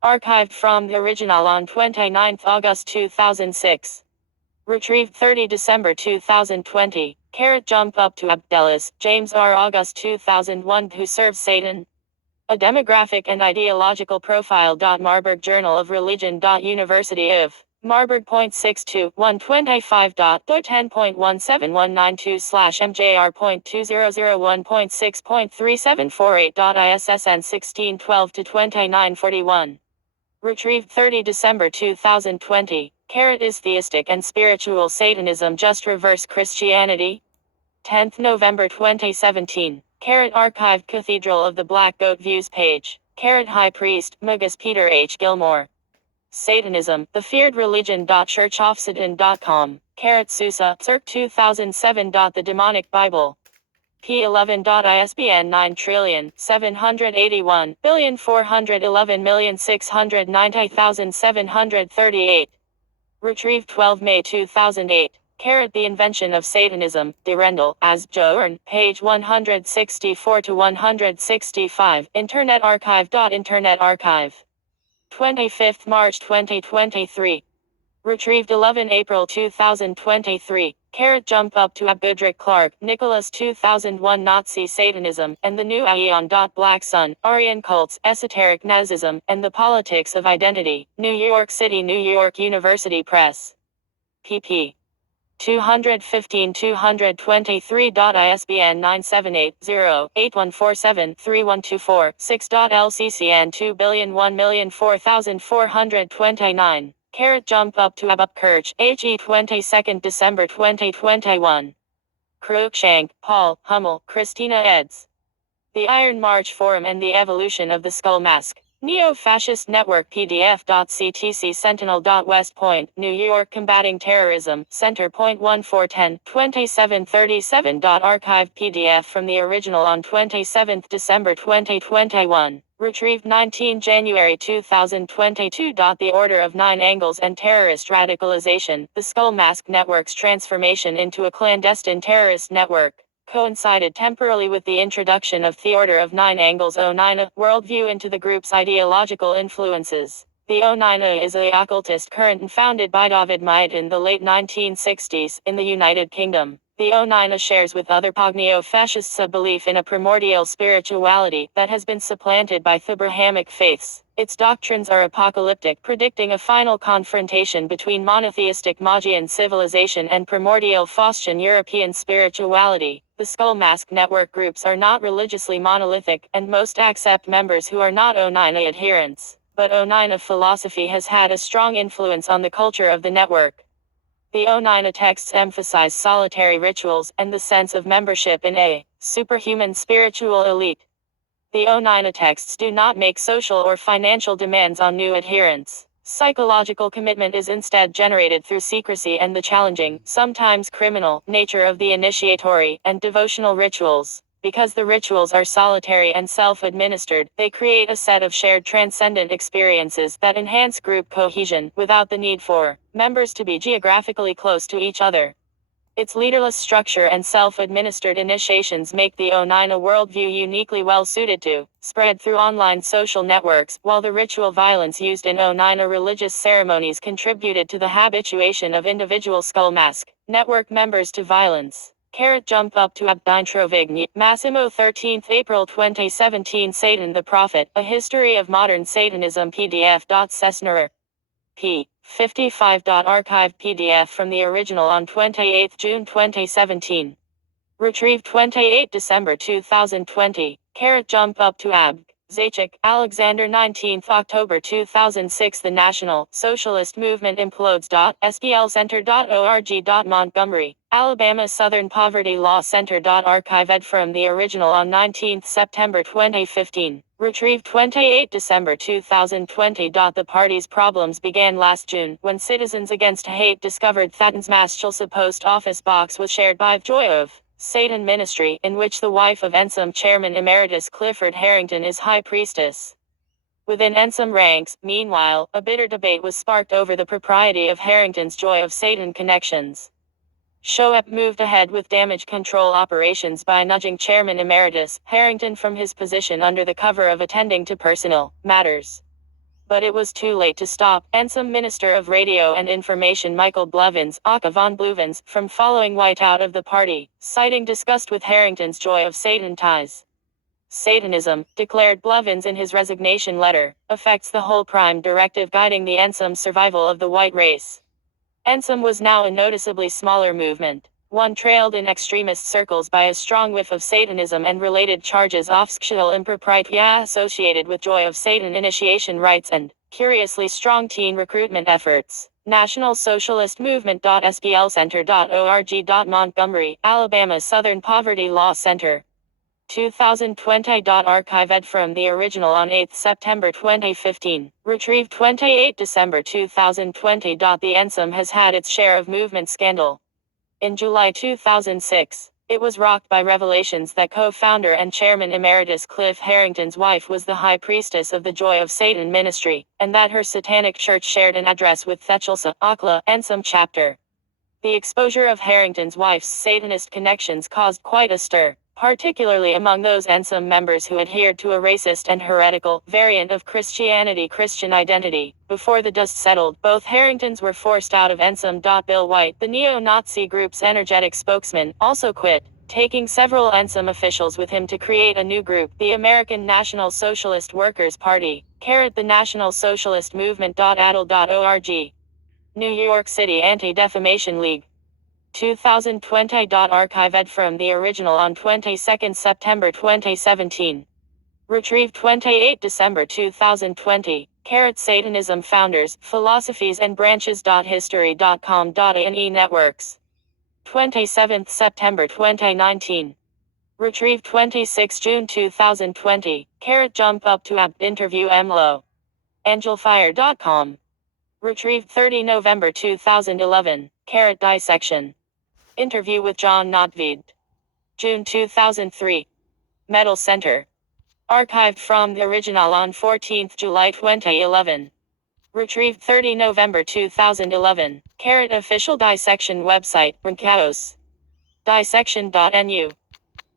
Archived from the original on 29 August 2006. Retrieved 30 December 2020. Jump up to Abdelis, James R. August 2001. Who serves Satan? A Demographic and Ideological Profile. Marburg Journal of Religion. University of Marburg. 0.62, 125.10.17192/MJR.2001.6.3748. ISSN 1612-2941. Retrieved 30 December 2020. Is theistic and spiritual Satanism just reverse Christianity? 10th November 2017. Archived Cathedral of the Black Goat Views page. High Priest, Mugus Peter H. Gilmore. Satanism, the Feared Religion. Churchofsatan.com. Susa, Circ 2007. The Demonic Bible. P11. ISBN 9781411690738. Retrieved 12 May 2008. The Invention of Satanism, de Rendell, as Joern, page 164 to 165, Internet Archive. Internet Archive. 25th March 2023. Retrieved 11 April 2023. Jump up to Abudrick Clark, Nicholas 2001 Nazi Satanism, and the New Aeon. Black Sun, Aryan Cults, Esoteric Nazism, and the Politics of Identity. New York City, New York University Press. pp. 215-223. ISBN 978-0-8147-3124-6. LCCN 2001004429. Jump up to Abupkirch, HE 22nd December 2021. Cruikshank, Paul, Hummel, Christina eds. The Iron March Forum and the Evolution of the Skull Mask. Neo-Fascist Network PDF.ctc Sentinel. West Point, New York Combating Terrorism, Center Point 1410, 2737. Archive PDF from the original on 27th December 2021. Retrieved 19 January 2022. The Order of Nine Angles and Terrorist Radicalization, the Skull Mask Network's transformation into a clandestine terrorist network, coincided temporarily with the introduction of the Order of Nine Angles O9A worldview into the group's ideological influences. The O9A is a occultist current and founded by David Myatt in the late 1960s in the United Kingdom. The O9A shares with other Pogneo-fascists a belief in a primordial spirituality that has been supplanted by the Abrahamic faiths. Its doctrines are apocalyptic, predicting a final confrontation between monotheistic Magian civilization and primordial Faustian European spirituality. The Skull Mask Network groups are not religiously monolithic, and most accept members who are not O9A adherents. But O9A philosophy has had a strong influence on the culture of the network. The O9A texts emphasize solitary rituals and the sense of membership in a superhuman spiritual elite. The O9A texts do not make social or financial demands on new adherents. Psychological commitment is instead generated through secrecy and the challenging, sometimes criminal, nature of the initiatory and devotional rituals. Because the rituals are solitary and self-administered, they create a set of shared transcendent experiences that enhance group cohesion, without the need for members to be geographically close to each other. Its leaderless structure and self-administered initiations make the O9A worldview uniquely well-suited to spread through online social networks, while the ritual violence used in O9A religious ceremonies contributed to the habituation of individual Skull Mask network members to violence. Jump up to Abdintrovigny, Massimo 13th April 2017. Satan the Prophet, A History of Modern Satanism PDF. Cessnerer. p. 55. Archive PDF from the original on 28 June 2017. Retrieved 28 December 2020. Jump up to Ab. Zajic, Alexander 19 October 2006. The National Socialist Movement implodes. SPLcenter.org. Montgomery, Alabama Southern Poverty Law Center. Archived from the original on 19 September 2015. Retrieved 28 December 2020. The party's problems began last June, when Citizens Against Hate discovered Thatton's Maschulze post office box was shared by Joy of Satan Ministry, in which the wife of Ensom Chairman Emeritus Clifford Harrington is High Priestess. Within Ensom ranks, meanwhile, a bitter debate was sparked over the propriety of Harrington's Joy of Satan connections. Shoep moved ahead with damage control operations by nudging Chairman Emeritus Harrington from his position under the cover of attending to personal matters. But it was too late to stop Ensom Minister of Radio and Information Michael Blevins, aka von Bluvens, from following White out of the party, citing disgust with Harrington's Joy of Satan ties. Satanism, declared Blevins in his resignation letter, affects the whole prime directive guiding the Ensom survival of the white race. Ensom was now a noticeably smaller movement, one trailed in extremist circles by a strong whiff of Satanism and related charges of sexual impropriety associated with Joy of Satan initiation rites and, curiously, strong teen recruitment efforts. National Socialist Movement. SPLcenter.org. Montgomery, Alabama Southern Poverty Law Center. 2020. Archived from the original on 8 September 2015. Retrieved 28 December 2020. The Ensom has had its share of movement scandal. In July 2006, it was rocked by revelations that co-founder and chairman emeritus Cliff Harrington's wife was the high priestess of the Joy of Satan ministry, and that her satanic church shared an address with Thechelsa, Akla, Ensom chapter. The exposure of Harrington's wife's Satanist connections caused quite a stir, particularly among those Ensom members who adhered to a racist and heretical variant of Christian identity. Before the dust settled, both Harringtons were forced out of Ensom. Bill White, the neo-Nazi group's energetic spokesman, also quit, taking several Ensom officials with him to create a new group, the American National Socialist Workers' Party, the National Socialist Movement.adl.org. New York City Anti-Defamation League. 2020. Archived from the original on 22 September 2017. Retrieved 28 December 2020. Satanism Founders, Philosophies and Branches. History.com.ane Networks. 27 September 2019. Retrieved 26 June 2020. Jump up to app interview MLO. Angelfire.com. Retrieved 30 November 2011. Dissection. Interview with John Notvid. June 2003. Metal Center. Archived from the original on 14 July 2011. Retrieved 30 November 2011. Official dissection website. Chaos. Dissection.nu.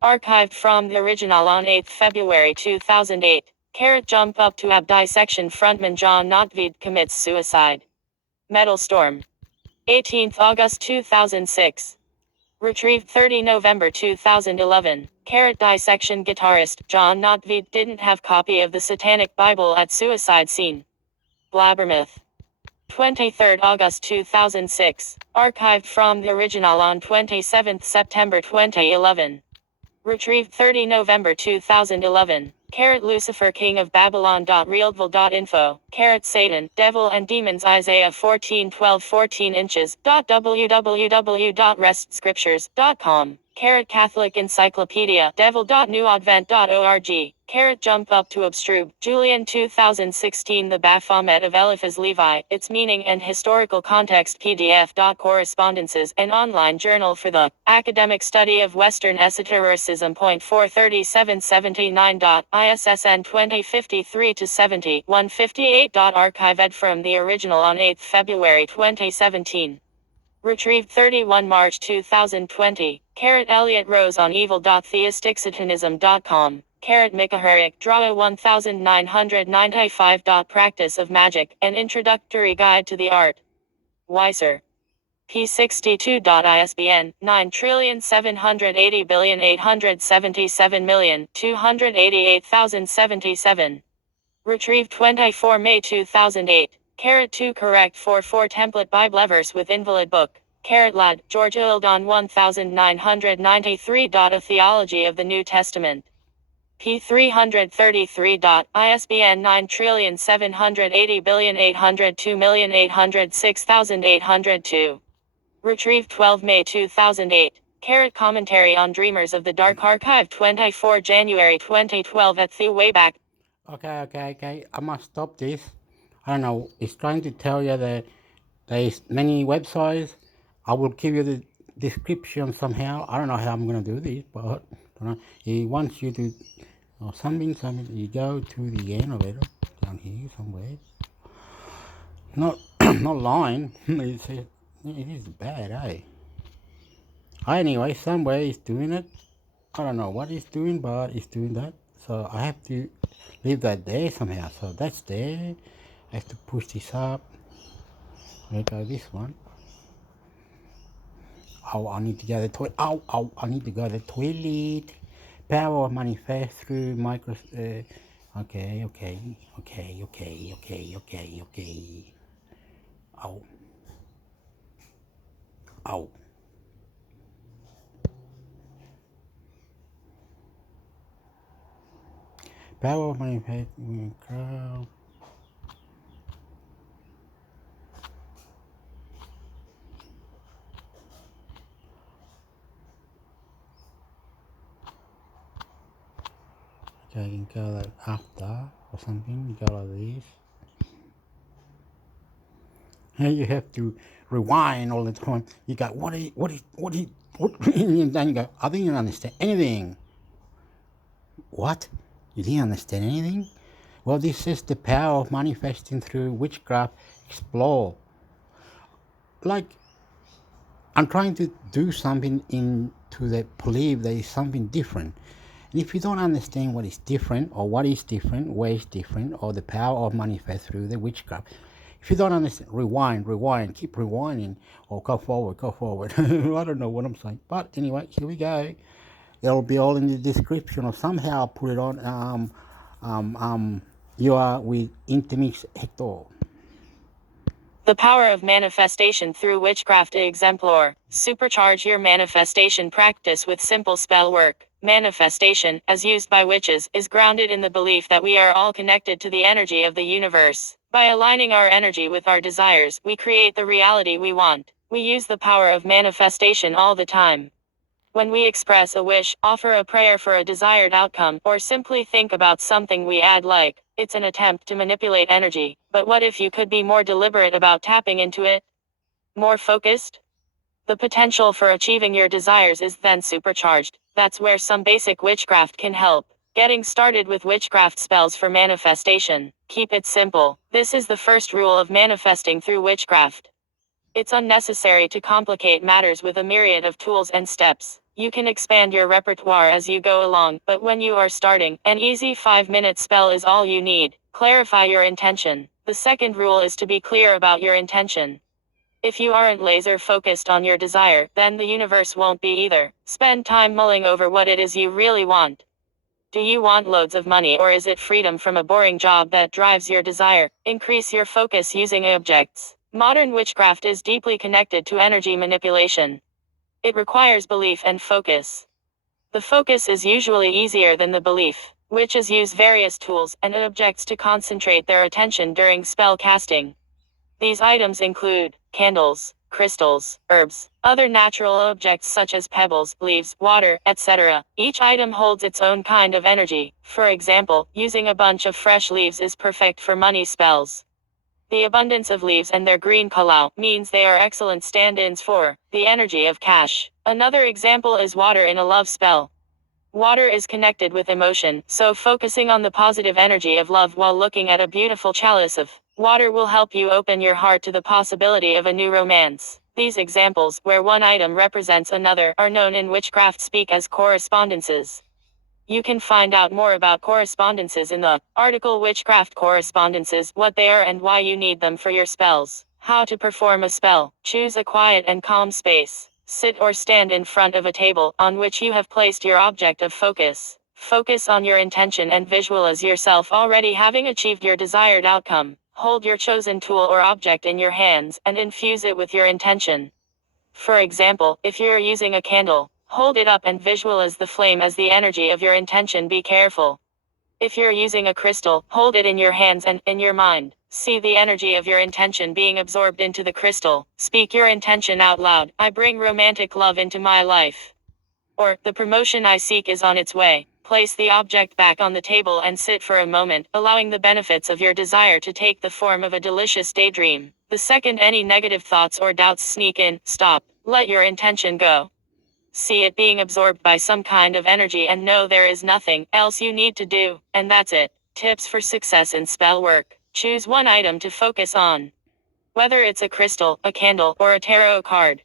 Archived from the original on 8 February 2008. Jump up to app dissection frontman John Notvid commits suicide. Metal Storm. 18 August 2006. Retrieved 30 November 2011. Dissection guitarist John Notvid didn't have copy of the Satanic Bible at suicide scene. Blabbermouth. 23 August 2006. Archived from the original on 27 September 2011. Retrieved 30 November 2011. Lucifer King of Babylon.realville.info. Satan, Devil and Demons Isaiah 14:12 14 inches. www.restscriptures.com. Catholic Encyclopedia. Devil.newadvent.org. Jump up to obstrube. Julian 2016. The Baphomet of Eliphaz Levi, its meaning and historical context. PDF. Correspondences, an online journal for the academic study of Western esotericism. 43779. ISSN 2053-70 158. Archived from the original on 8 February 2017. Retrieved 31 March 2020. Elliot Rose on evil.theisticsatanism.com. Mikaharik Drawa 1995. Practice of Magic, an introductory guide to the art. Weiser. P62. ISBN 9780877288077. Retrieved 24 May 2008. 2 correct 4 template Bibleverse with invalid book. Lad, George Ildon 1993. A Theology of the New Testament. P333. ISBN 9780802806802. Retrieved 12 May 2008. Commentary on Dreamers of the Dark Archive 24 January 2012 at the Wayback. Okay. I must stop this. I don't know. It's trying to tell you that there's many websites. I will give you the description somehow. I don't know how I'm going to do this, but he wants you to, something, you go to the elevator down here somewhere. Not line. It is bad, eh? Anyway, somewhere he's doing it. I don't know what he's doing, but he's doing that. So I have to leave that there somehow. So that's there. I have to push this up. There go this one. Oh, I need to go to the toilet. I need to go to the toilet. Power manifest through micro. Okay. Ow. Power manifest crowd. Okay, you can go like after or something. You go like this. And you have to rewind all the time. You go, what? And then you go, I didn't understand anything. What? You didn't understand anything? Well, this is the power of manifesting through witchcraft. Explore. Like, I'm trying to do something into the belief there is something different. And if you don't understand what is different, or what is different, where is different, or the power of manifest through the witchcraft, if you don't understand, rewind, keep rewinding, or go forward, go forward. I don't know what I'm saying. But anyway, here we go. It'll be all in the description, or somehow I'll put it on. You are with intermix hector. The power of manifestation through witchcraft exemplar. Supercharge your manifestation practice with simple spell work. Manifestation, as used by witches, is grounded in the belief that we are all connected to the energy of the universe. By aligning our energy with our desires, we create the reality we want. We use the power of manifestation all the time. When we express a wish, offer a prayer for a desired outcome, or simply think about something we like, it's an attempt to manipulate energy. But what if you could be more deliberate about tapping into it? More focused? The potential for achieving your desires is then supercharged. That's where some basic witchcraft can help. Getting started with witchcraft spells for manifestation. Keep it simple. This is the first rule of manifesting through witchcraft. It's unnecessary to complicate matters with a myriad of tools and steps. You can expand your repertoire as you go along, but when you are starting, an easy 5-minute spell is all you need. Clarify your intention. The second rule is to be clear about your intention. If you aren't laser focused on your desire, then the universe won't be either. Spend time mulling over what it is you really want. Do you want loads of money, or is it freedom from a boring job that drives your desire? Increase your focus using objects. Modern witchcraft is deeply connected to energy manipulation. It requires belief and focus. The focus is usually easier than the belief. Witches use various tools and objects to concentrate their attention during spell casting. These items include candles, crystals, herbs, other natural objects such as pebbles, leaves, water, etc. Each item holds its own kind of energy. For example, using a bunch of fresh leaves is perfect for money spells. The abundance of leaves and their green color means they are excellent stand-ins for the energy of cash. Another example is water in a love spell. Water is connected with emotion, so focusing on the positive energy of love while looking at a beautiful chalice of water will help you open your heart to the possibility of a new romance. These examples, where one item represents another, are known in witchcraft speak as correspondences. You can find out more about correspondences in the article Witchcraft Correspondences, what they are and why you need them for your spells. How to perform a spell. Choose a quiet and calm space. Sit or stand in front of a table on which you have placed your object of focus. Focus on your intention and visualize yourself already having achieved your desired outcome. Hold your chosen tool or object in your hands and infuse it with your intention. For example, if you're using a candle, hold it up and visualize the flame as the energy of your intention. Be careful. If you're using a crystal, hold it in your hands and, in your mind, see the energy of your intention being absorbed into the crystal. Speak your intention out loud. I bring romantic love into my life. Or, the promotion I seek is on its way. Place the object back on the table and sit for a moment, allowing the benefits of your desire to take the form of a delicious daydream. The second any negative thoughts or doubts sneak in, stop. Let your intention go. See it being absorbed by some kind of energy and know there is nothing else you need to do, and that's it. Tips for success in spell work. Choose one item to focus on. Whether it's a crystal, a candle, or a tarot card.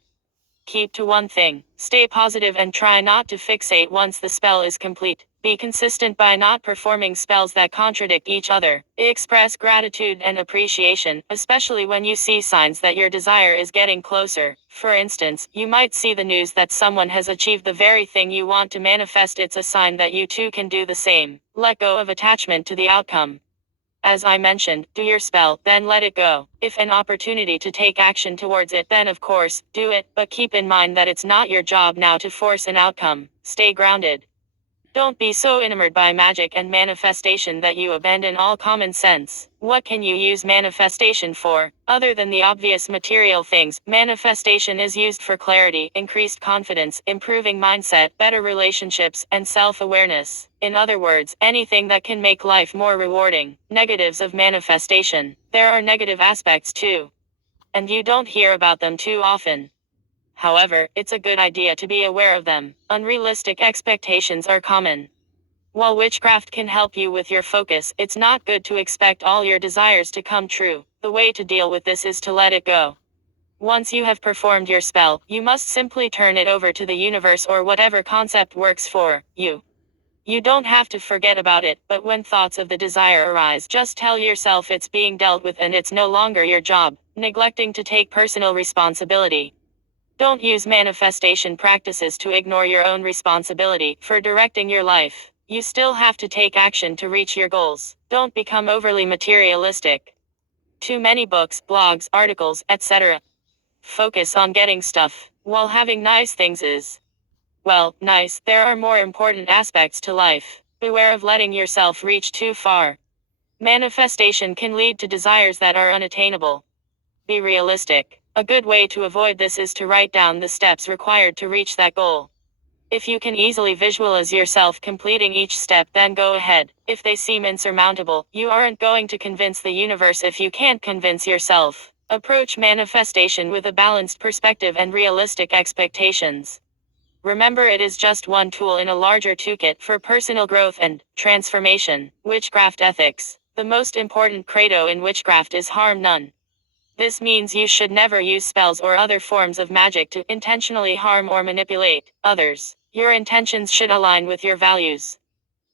Keep to one thing. Stay positive and try not to fixate once the spell is complete. Be consistent by not performing spells that contradict each other. Express gratitude and appreciation, especially when you see signs that your desire is getting closer. For instance, you might see the news that someone has achieved the very thing you want to manifest. It's a sign that you too can do the same. Let go of attachment to the outcome. As I mentioned, do your spell, then let it go. If an opportunity to take action towards it, then of course, do it, but keep in mind that it's not your job now to force an outcome. Stay grounded. Don't be so enamored by magic and manifestation that you abandon all common sense. What can you use manifestation for? Other than the obvious material things, manifestation is used for clarity, increased confidence, improving mindset, better relationships, and self-awareness. In other words, anything that can make life more rewarding. Negatives of manifestation. There are negative aspects too. And you don't hear about them too often. However, it's a good idea to be aware of them. Unrealistic expectations are common. While witchcraft can help you with your focus, it's not good to expect all your desires to come true. The way to deal with this is to let it go. Once you have performed your spell, you must simply turn it over to the universe or whatever concept works for you. You don't have to forget about it, but when thoughts of the desire arise, just tell yourself it's being dealt with and it's no longer your job, neglecting to take personal responsibility. Don't use manifestation practices to ignore your own responsibility for directing your life. You still have to take action to reach your goals. Don't become overly materialistic. Too many books, blogs, articles, etc. Focus on getting stuff, while having nice things is, well, nice. There are more important aspects to life. Beware of letting yourself reach too far. Manifestation can lead to desires that are unattainable. Be realistic. A good way to avoid this is to write down the steps required to reach that goal. If you can easily visualize yourself completing each step, then go ahead. If they seem insurmountable, you aren't going to convince the universe if you can't convince yourself. Approach manifestation with a balanced perspective and realistic expectations. Remember, it is just one tool in a larger toolkit for personal growth and transformation. Witchcraft ethics. The most important credo in witchcraft is harm none. This means you should never use spells or other forms of magic to intentionally harm or manipulate others. Your intentions should align with your values.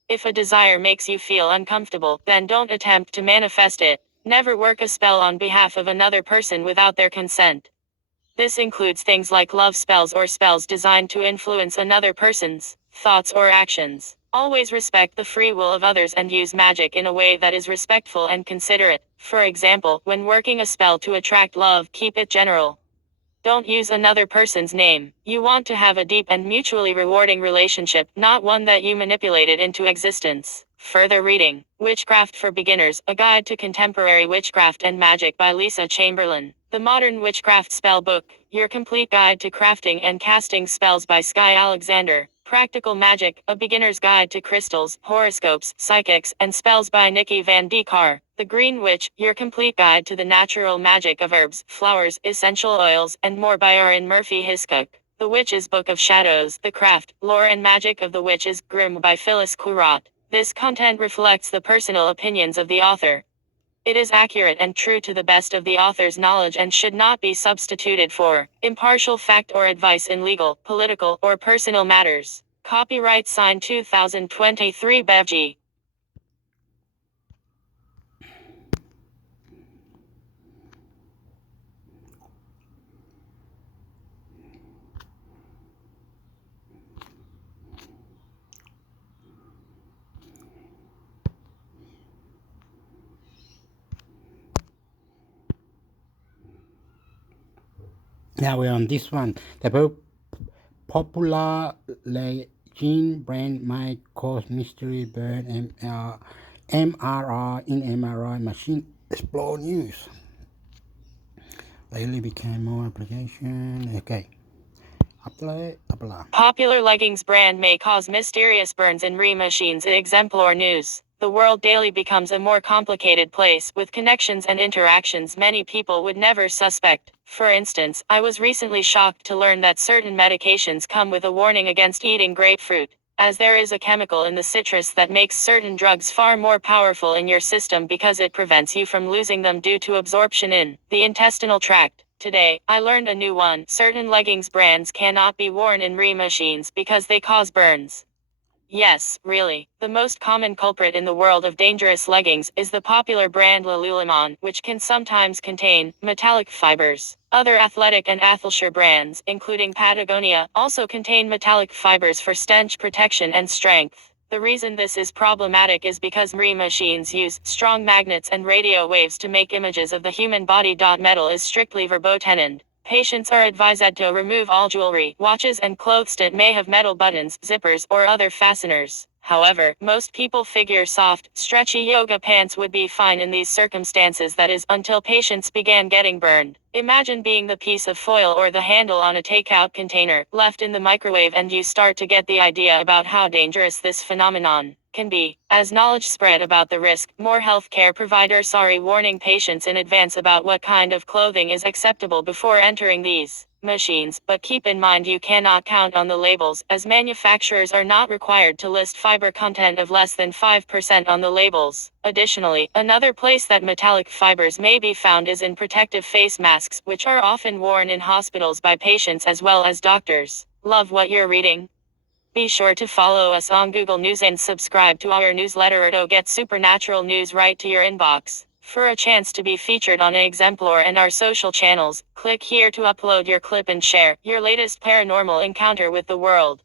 If a desire makes you feel uncomfortable, then don't attempt to manifest it. Never work a spell on behalf of another person without their consent. This includes things like love spells or spells designed to influence another person's thoughts or actions. Always respect the free will of others and use magic in a way that is respectful and considerate. For example, when working a spell to attract love, keep it general. Don't use another person's name. You want to have a deep and mutually rewarding relationship, not one that you manipulated into existence. Further reading. Witchcraft for Beginners, A Guide to Contemporary Witchcraft and Magic by Lisa Chamberlain. The Modern Witchcraft Spell Book, Your Complete Guide to Crafting and Casting Spells by Sky Alexander. Practical Magic, A Beginner's Guide to Crystals, Horoscopes, Psychics, and Spells by Nikki Van de Kar. The Green Witch, Your Complete Guide to the Natural Magic of Herbs, Flowers, Essential Oils, and More by Erin Murphy Hiscock. The Witch's Book of Shadows, The Craft, Lore and Magic of the Witches, Grimm by Phyllis Courat. This content reflects the personal opinions of the author. It is accurate and true to the best of the author's knowledge and should not be substituted for impartial fact or advice in legal, political, or personal matters. Copyright signed 2023 Bevji. Now we're on this one. The popular Legend brand might cause mystery burn MRI in MRI machine explode news. Lately became more application. Okay. Popular leggings brand may cause mysterious burns in machines. Exemplar news. The world daily becomes a more complicated place, with connections and interactions many people would never suspect. For instance, I was recently shocked to learn that certain medications come with a warning against eating grapefruit, as there is a chemical in the citrus that makes certain drugs far more powerful in your system because it prevents you from losing them due to absorption in the intestinal tract. Today, I learned a new one. Certain leggings brands cannot be worn in machines because they cause burns. Yes, really. The most common culprit in the world of dangerous leggings is the popular brand Lululemon, which can sometimes contain metallic fibers. Other athletic and athleisure brands, including Patagonia, also contain metallic fibers for stench protection and strength. The reason this is problematic is because machines use strong magnets and radio waves to make images of the human body. Metal is strictly verboten. Patients are advised to remove all jewelry, watches, and clothes that may have metal buttons, zippers, or other fasteners. However, most people figure soft, stretchy yoga pants would be fine in these circumstances, that is, until patients began getting burned. Imagine being the piece of foil or the handle on a takeout container, left in the microwave, and you start to get the idea about how dangerous this phenomenon can be. As knowledge spread about the risk, more healthcare providers are warning patients in advance about what kind of clothing is acceptable before entering these machines, but keep in mind you cannot count on the labels, as manufacturers are not required to list fiber content of less than 5% on the labels. Additionally, another place that metallic fibers may be found is in protective face masks, which are often worn in hospitals by patients as well as doctors. Love what you're reading? Be sure to follow us on Google News and subscribe to our newsletter to get supernatural news right to your inbox. For a chance to be featured on Exemplar and our social channels, click here to upload your clip and share your latest paranormal encounter with the world.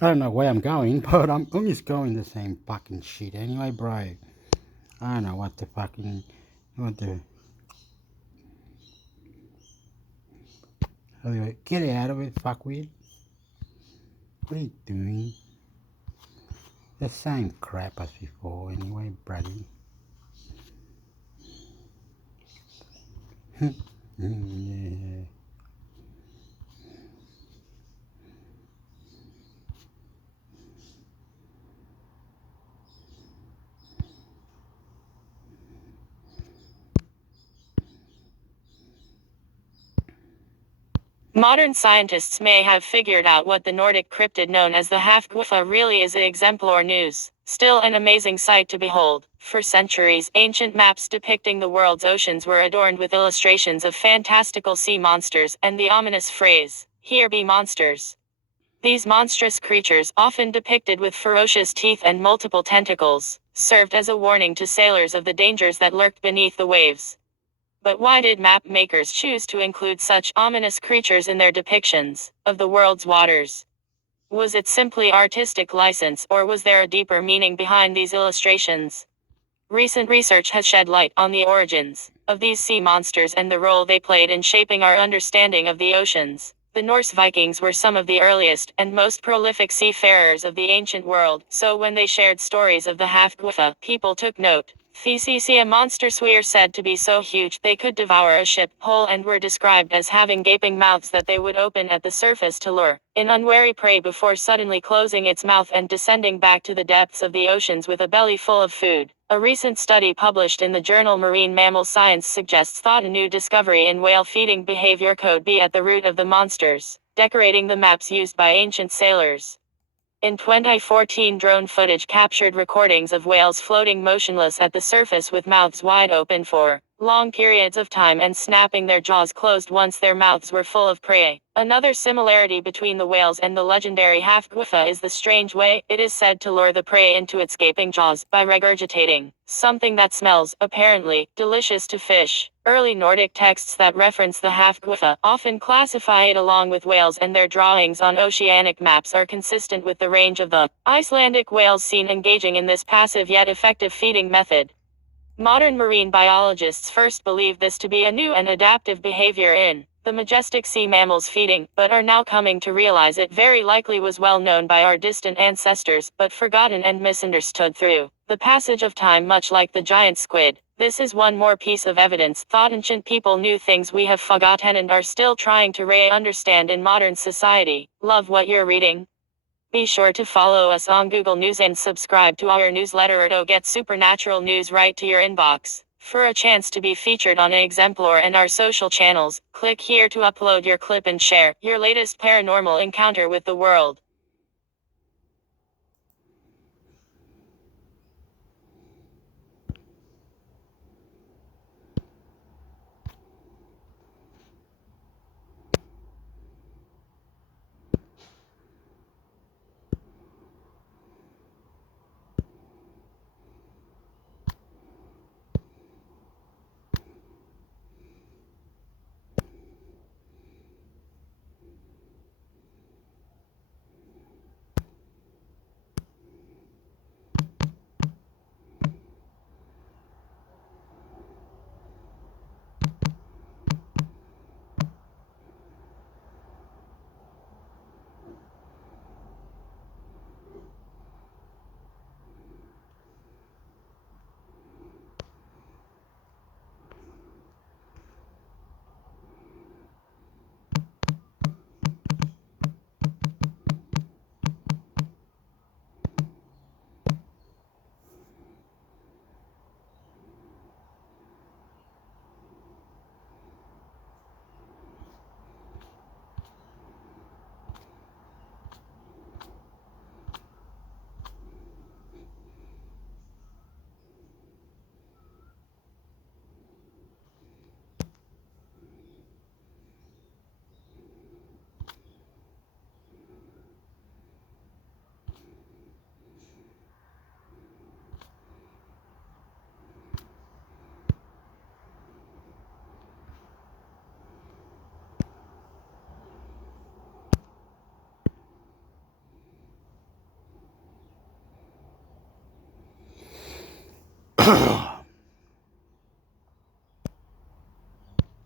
I don't know where I'm going, but I'm just going the same fucking shit anyway, bro. I don't know what the fucking... What the... Anyway, get out of it, fuckwit. What are you doing? The same crap as before anyway, buddy. Yeah. Modern scientists may have figured out what the Nordic cryptid known as the half-Gufa really is. Exemplar news. Still an amazing sight to behold. For centuries, ancient maps depicting the world's oceans were adorned with illustrations of fantastical sea monsters, and the ominous phrase, "Here be monsters." These monstrous creatures, often depicted with ferocious teeth and multiple tentacles, served as a warning to sailors of the dangers that lurked beneath the waves. But why did map makers choose to include such ominous creatures in their depictions of the world's waters? Was it simply artistic license, or was there a deeper meaning behind these illustrations? Recent research has shed light on the origins of these sea monsters and the role they played in shaping our understanding of the oceans. The Norse Vikings were some of the earliest and most prolific seafarers of the ancient world, so when they shared stories of the half-Gufa, people took note. A monsters were said to be so huge they could devour a ship whole and were described as having gaping mouths that they would open at the surface to lure in unwary prey before suddenly closing its mouth and descending back to the depths of the oceans with a belly full of food. A recent study published in the journal Marine Mammal Science suggests that a new discovery in whale feeding behavior could be at the root of the monsters, decorating the maps used by ancient sailors. In 2014, drone footage captured recordings of whales floating motionless at the surface with mouths wide open for long periods of time and snapping their jaws closed once their mouths were full of prey. Another similarity between the whales and the legendary half-Gufa is the strange way it is said to lure the prey into its gaping jaws by regurgitating something that smells, apparently, delicious to fish. Early Nordic texts that reference the half-Gufa often classify it along with whales, and their drawings on oceanic maps are consistent with the range of the Icelandic whales seen engaging in this passive yet effective feeding method. Modern marine biologists first believed this to be a new and adaptive behavior in the majestic sea mammals feeding, but are now coming to realize it very likely was well known by our distant ancestors, but forgotten and misunderstood through the passage of time, much like the giant squid. This is one more piece of evidence that ancient people knew things we have forgotten and are still trying to understand in modern society. Love what you're reading? Be sure to follow us on Google News and subscribe to our newsletter to get supernatural news right to your inbox. For a chance to be featured on Exemplar and our social channels, click here to upload your clip and share your latest paranormal encounter with the world.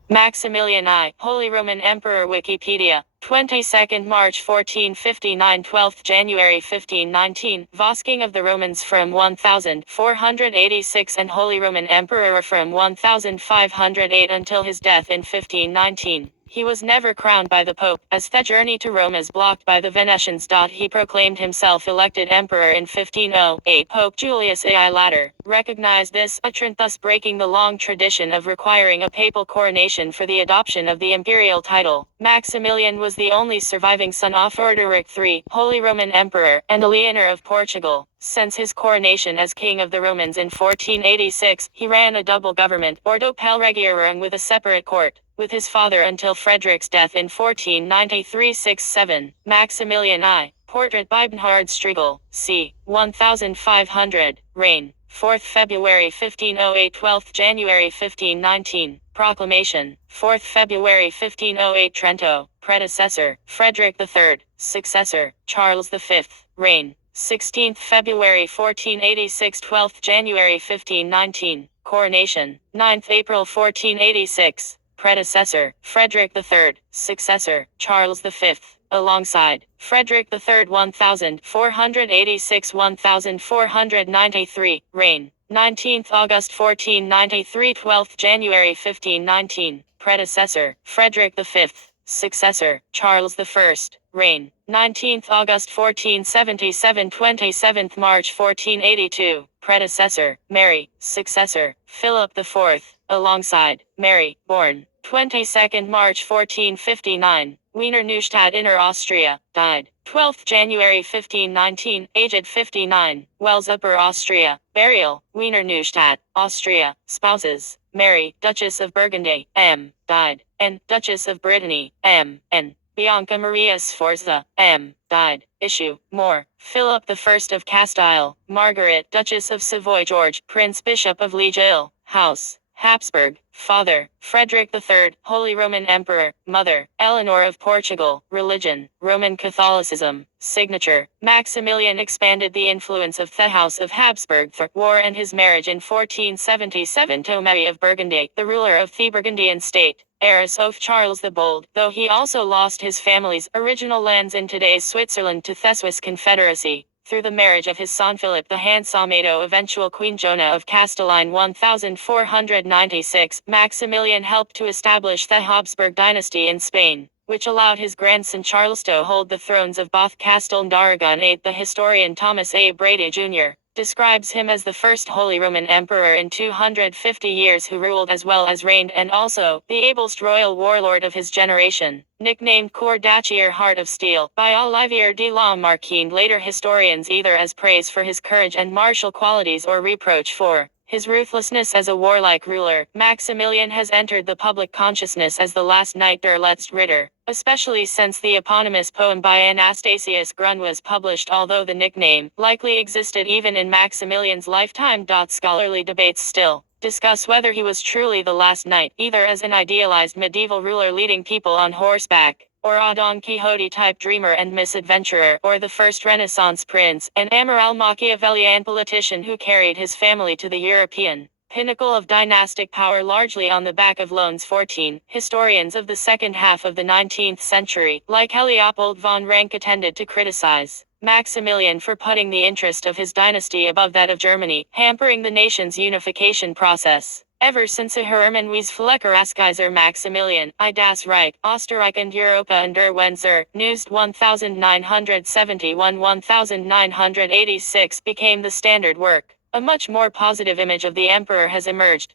Maximilian I, Holy Roman Emperor. Wikipedia, 22nd March 1459, 12th January 1519, Vosking of the Romans from 1486 and Holy Roman Emperor from 1508 until his death in 1519. He was never crowned by the Pope, as the journey to Rome is blocked by the Venetians. He proclaimed himself elected emperor in 1508. Pope Julius I later recognized this trend, thus breaking the long tradition of requiring a papal coronation for the adoption of the imperial title. Maximilian was the only surviving son of Orderic III, Holy Roman Emperor, and Eleanor of Portugal. Since his coronation as King of the Romans in 1486, he ran a double government, Ordo Palregiorum, with a separate court, with his father until Frederick's death in 1493-67. Maximilian I, portrait by Bernhard Strigel, c. 1500, reign, 4th February 1508 12th January 1519, proclamation, 4th February 1508 Trento, predecessor, Frederick III, successor, Charles V, reign, 16th February 1486 12th January 1519, coronation, 9th April 1486, predecessor, Frederick III, successor, Charles V, alongside, Frederick III 1486-1493, reign, 19th August 1493 12th January 1519, predecessor, Frederick V, successor, Charles I, reign, 19th August 1477 27th March 1482, predecessor, Mary, successor, Philip IV, alongside, Mary, born, 22nd March 1459, Wiener Neustadt, Inner Austria, died, 12th January 1519, aged 59, Wels, Upper Austria, burial, Wiener Neustadt, Austria, spouses, Mary, Duchess of Burgundy, M., died, and Duchess of Brittany, M., and Bianca Maria Sforza, M., died, issue, more, Philip I of Castile, Margaret, Duchess of Savoy, George, Prince Bishop of Liege, House, Habsburg, father, Frederick III, Holy Roman Emperor, mother, Eleanor of Portugal, religion, Roman Catholicism, signature, Maximilian expanded the influence of the House of Habsburg through war and his marriage in 1477 to Mary of Burgundy, the ruler of the Burgundian state, heiress of Charles the Bold, though he also lost his family's original lands in today's Switzerland to the Swiss Confederacy. Through the marriage of his son Philip the Handsome, eventual Queen Joanna of Castellane 1496, Maximilian helped to establish the Habsburg dynasty in Spain, which allowed his grandson Charles to hold the thrones of both Castile and Aragon. The historian Thomas A. Brady Jr. describes him as the first Holy Roman Emperor in 250 years who ruled as well as reigned, and also the ablest royal warlord of his generation. Nicknamed Coeur d'Acier, Heart of Steel, by Olivier de la Marquine, later historians, either as praise for his courage and martial qualities or reproach for his ruthlessness as a warlike ruler. Maximilian has entered the public consciousness as the last knight der letzte Ritter, especially since the eponymous poem by Anastasius Grun was published, although the nickname likely existed even in Maximilian's lifetime. Scholarly debates still discuss whether he was truly the last knight, either as an idealized medieval ruler leading people on horseback, or a Don Quixote-type dreamer and misadventurer, or the first Renaissance prince, an amoral Machiavellian politician who carried his family to the European pinnacle of dynastic power largely on the back of loans. 14. Historians of the second half of the 19th century, like Leopold von Ranke, tended to criticize Maximilian for putting the interest of his dynasty above that of Germany, hampering the nation's unification process. Ever since a Hermann Wies Flecker as Kaiser Maximilian, I das Reich, Österreich und Europa unter Wenzer, Neust 1971-1986 became the standard work. A much more positive image of the emperor has emerged.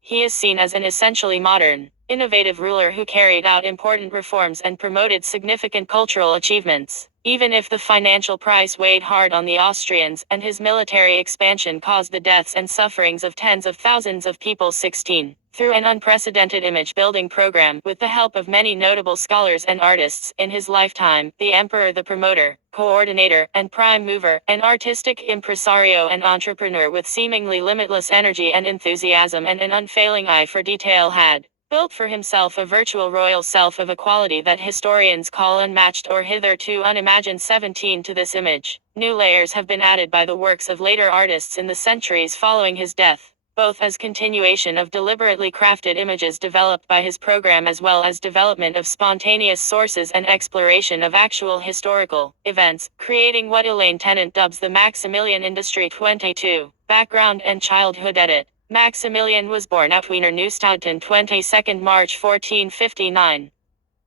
He is seen as an essentially modern, innovative ruler who carried out important reforms and promoted significant cultural achievements. Even if the financial price weighed hard on the Austrians, and his military expansion caused the deaths and sufferings of tens of thousands of people. 16. Through an unprecedented image-building program, with the help of many notable scholars and artists, in his lifetime, the emperor, the promoter, coordinator, and prime mover, an artistic impresario and entrepreneur with seemingly limitless energy and enthusiasm and an unfailing eye for detail, had built for himself a virtual royal self of a quality that historians call unmatched or hitherto unimagined. 17 To this image, new layers have been added by the works of later artists in the centuries following his death, both as continuation of deliberately crafted images developed by his program as well as development of spontaneous sources and exploration of actual historical events, creating what Elaine Tennant dubs the Maximilian Industry. 22. Background and childhood edit. Maximilian was born at Wiener Neustadt on 22 March 1459.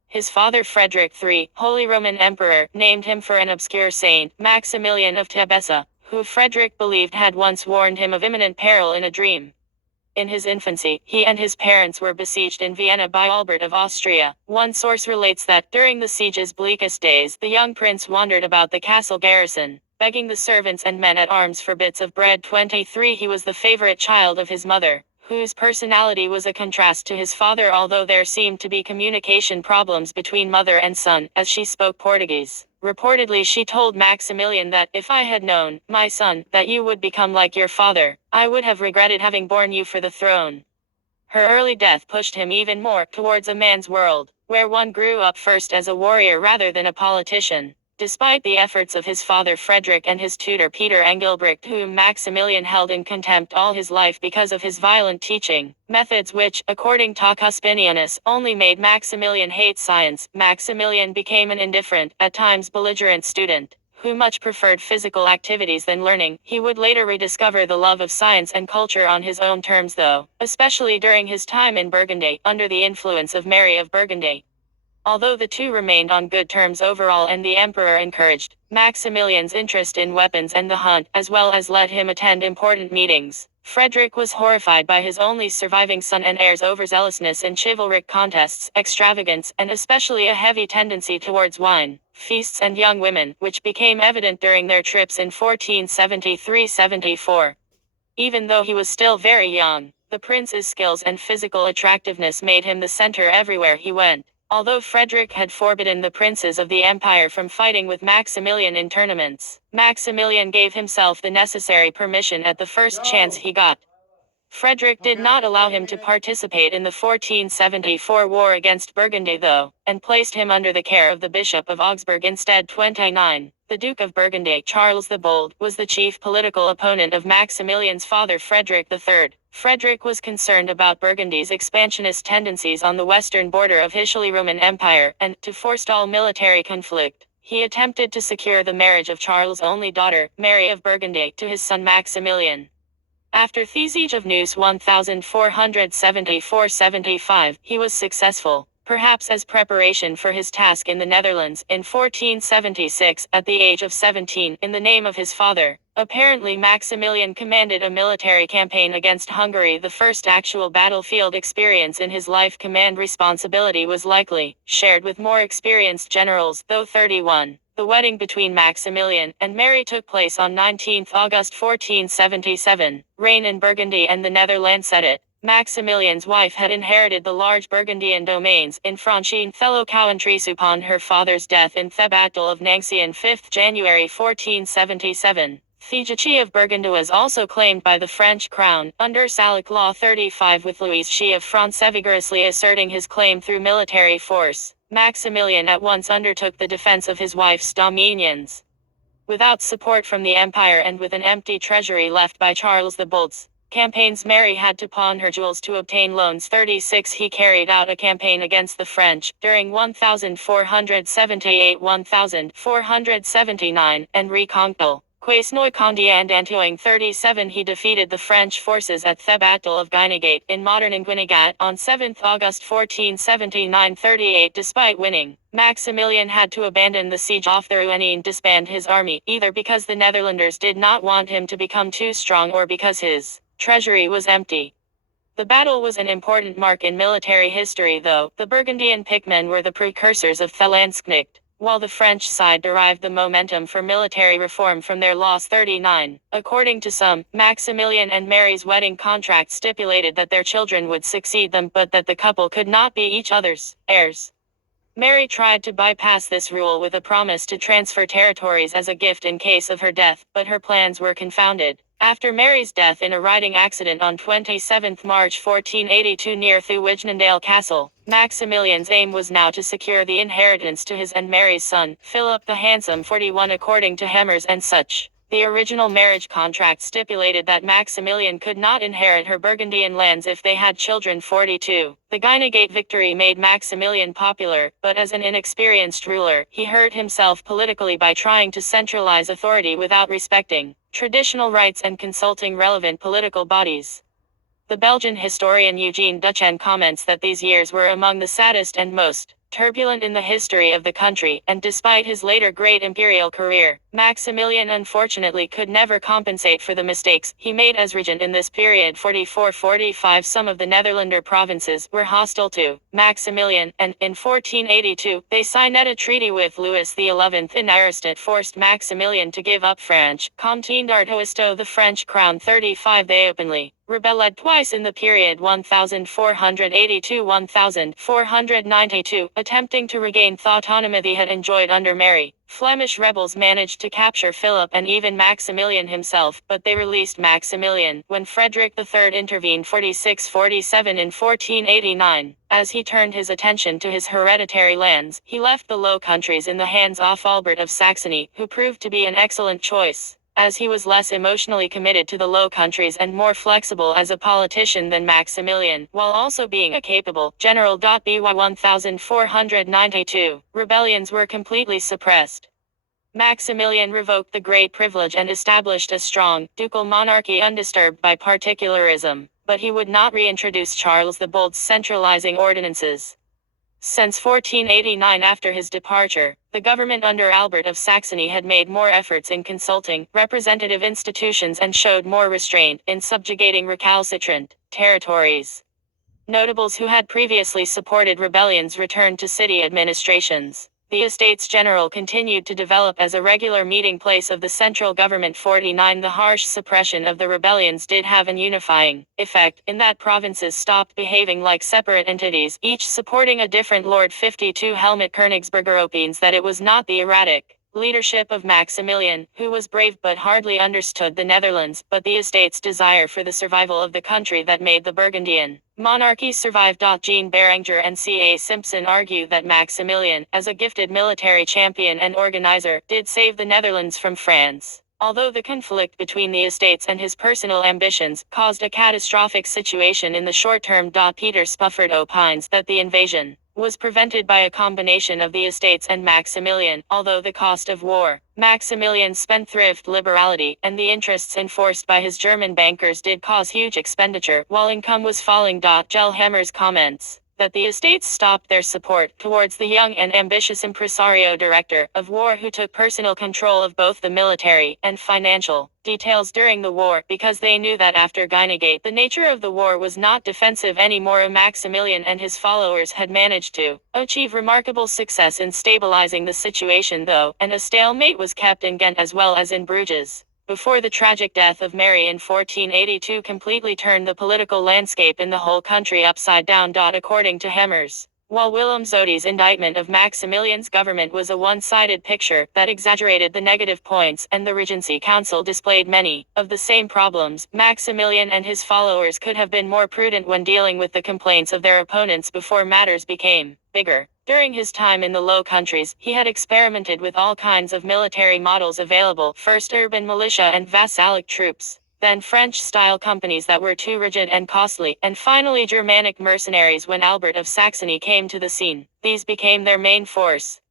His father Frederick III, Holy Roman Emperor, named him for an obscure saint, Maximilian of Tebessa, who Frederick believed had once warned him of imminent peril in a dream. In his infancy, he and his parents were besieged in Vienna by Albert of Austria. One source relates that, during the siege's bleakest days, the young prince wandered about the castle garrison, begging the servants and men at arms for bits of bread. 23 He was the favorite child of his mother, whose personality was a contrast to his father, although there seemed to be communication problems between mother and son, as she spoke Portuguese. Reportedly she told Maximilian that, "If I had known, my son, that you would become like your father, I would have regretted having borne you for the throne." Her early death pushed him even more towards a man's world, where one grew up first as a warrior rather than a politician. Despite the efforts of his father Frederick and his tutor Peter Engelbrecht, whom Maximilian held in contempt all his life because of his violent teaching methods which, according to Cuspinianus, only made Maximilian hate science, Maximilian became an indifferent, at times belligerent student, who much preferred physical activities than learning. He would later rediscover the love of science and culture on his own terms though, especially during his time in Burgundy, under the influence of Mary of Burgundy. Although the two remained on good terms overall and the emperor encouraged Maximilian's interest in weapons and the hunt, as well as let him attend important meetings, Frederick was horrified by his only surviving son and heir's overzealousness in chivalric contests, extravagance, and especially a heavy tendency towards wine, feasts and young women, which became evident during their trips in 1473-74. Even though he was still very young, the prince's skills and physical attractiveness made him the center everywhere he went. Although Frederick had forbidden the princes of the empire from fighting with Maximilian in tournaments, Maximilian gave himself the necessary permission at the first chance he got. Frederick did not allow him to participate in the 1474 war against Burgundy though, and placed him under the care of the Bishop of Augsburg instead. 29. The Duke of Burgundy, Charles the Bold, was the chief political opponent of Maximilian's father Frederick III. Frederick was concerned about Burgundy's expansionist tendencies on the western border of his Holy Roman Empire, and, to forestall military conflict, he attempted to secure the marriage of Charles' only daughter, Mary of Burgundy, to his son Maximilian. After the siege of Neuss 1474-75, he was successful, perhaps as preparation for his task in the Netherlands, in 1476, at the age of 17, in the name of his father. Apparently Maximilian commanded a military campaign against Hungary. The first actual battlefield experience in his life. Command responsibility was likely shared with more experienced generals, though 31. The wedding between Maximilian and Mary took place on 19 August 1477. Reign in Burgundy and the Netherlands. Edit. Maximilian's wife had inherited the large Burgundian domains in Franche and fellow countries upon her father's death in the Battle of Nancy on 5 January 1477. The Duchy of Burgundy was also claimed by the French crown, under Salic Law 35, with Louis She of France vigorously asserting his claim through military force. Maximilian at once undertook the defense of his wife's dominions. Without support from the empire and with an empty treasury left by Charles the Bold's campaigns, Mary had to pawn her jewels to obtain loans. 36. He carried out a campaign against the French during 1478-1479, and reconquista. Quesnoy Conde and Antoine. 37. He defeated the French forces at the Battle of Guinegate in modern Guinegate on 7 August 1479. 38. Despite winning, Maximilian had to abandon the siege off the Rouen and disband his army, either because the Netherlanders did not want him to become too strong or because his treasury was empty. The battle was an important mark in military history though. The Burgundian pickmen were the precursors of the Landsknecht, while the French side derived the momentum for military reform from their loss. 39. According to some, Maximilian and Mary's wedding contract stipulated that their children would succeed them but that the couple could not be each other's heirs. Mary tried to bypass this rule with a promise to transfer territories as a gift in case of her death, but her plans were confounded. After Mary's death in a riding accident on 27 March 1482 near Thewijnendale Castle, Maximilian's aim was now to secure the inheritance to his and Mary's son, Philip the Handsome 41 according to Hemmers and such. The original marriage contract stipulated that Maximilian could not inherit her Burgundian lands if they had children. 42. The Guinegate victory made Maximilian popular, but as an inexperienced ruler, he hurt himself politically by trying to centralize authority without respecting traditional rights and consulting relevant political bodies. The Belgian historian Eugene Duchenne comments that these years were among the saddest and most turbulent in the history of the country, and despite his later great imperial career, Maximilian unfortunately could never compensate for the mistakes he made as regent in this period. 44-45 Some of the Netherlander provinces were hostile to Maximilian, and, in 1482, they signed a treaty with Louis XI in Aristät forced Maximilian to give up French Comté d'Artois, the French crown. 35 They openly rebelled twice in the period 1482-1492, attempting to regain the autonomy they had enjoyed under Mary. Flemish rebels managed to capture Philip and even Maximilian himself, but they released Maximilian when Frederick III intervened. 46-47 In 1489, as he turned his attention to his hereditary lands, he left the Low Countries in the hands of Albert of Saxony, who proved to be an excellent choice, as he was less emotionally committed to the Low Countries and more flexible as a politician than Maximilian, while also being a capable general. By 1492, rebellions were completely suppressed. Maximilian revoked the Great Privilege and established a strong, ducal monarchy undisturbed by particularism, but he would not reintroduce Charles the Bold's centralizing ordinances. Since 1489, after his departure, the government under Albert of Saxony had made more efforts in consulting representative institutions and showed more restraint in subjugating recalcitrant territories. Notables who had previously supported rebellions returned to city administrations. The Estates General continued to develop as a regular meeting place of the central government. 49 The harsh suppression of the rebellions did have an unifying effect, in that provinces stopped behaving like separate entities, each supporting a different lord. 52 Helmut Königsberger opines that it was not the erratic leadership of Maximilian, who was brave but hardly understood the Netherlands, but the estate's desire for the survival of the country that made the Burgundian monarchy survive. Jean Beranger and C.A. Simpson argue that Maximilian, as a gifted military champion and organizer, did save the Netherlands from France, although the conflict between the estates and his personal ambitions caused a catastrophic situation in the short term. Peter Spufford opines that the invasion was prevented by a combination of the estates and Maximilian, although the cost of war, Maximilian's spendthrift liberality, and the interests enforced by his German bankers did cause huge expenditure, while income was falling. Jell Hemmers comments that the estates stopped their support towards the young and ambitious impresario director of war who took personal control of both the military and financial details during the war, because they knew that after Guinegate the nature of the war was not defensive anymore. Maximilian and his followers had managed to achieve remarkable success in stabilizing the situation though, and a stalemate was kept in Ghent as well as in Bruges, before the tragic death of Mary in 1482 completely turned the political landscape in the whole country upside down. According to Hemmers, while Willem Zody's indictment of Maximilian's government was a one-sided picture that exaggerated the negative points, and the Regency Council displayed many of the same problems, Maximilian and his followers could have been more prudent when dealing with the complaints of their opponents before matters became bigger. During his time in the Low Countries, he had experimented with all kinds of military models available, first urban militia and vassalic troops, then French-style companies that were too rigid and costly, and finally Germanic mercenaries when Albert of Saxony came to the scene. These became their main force.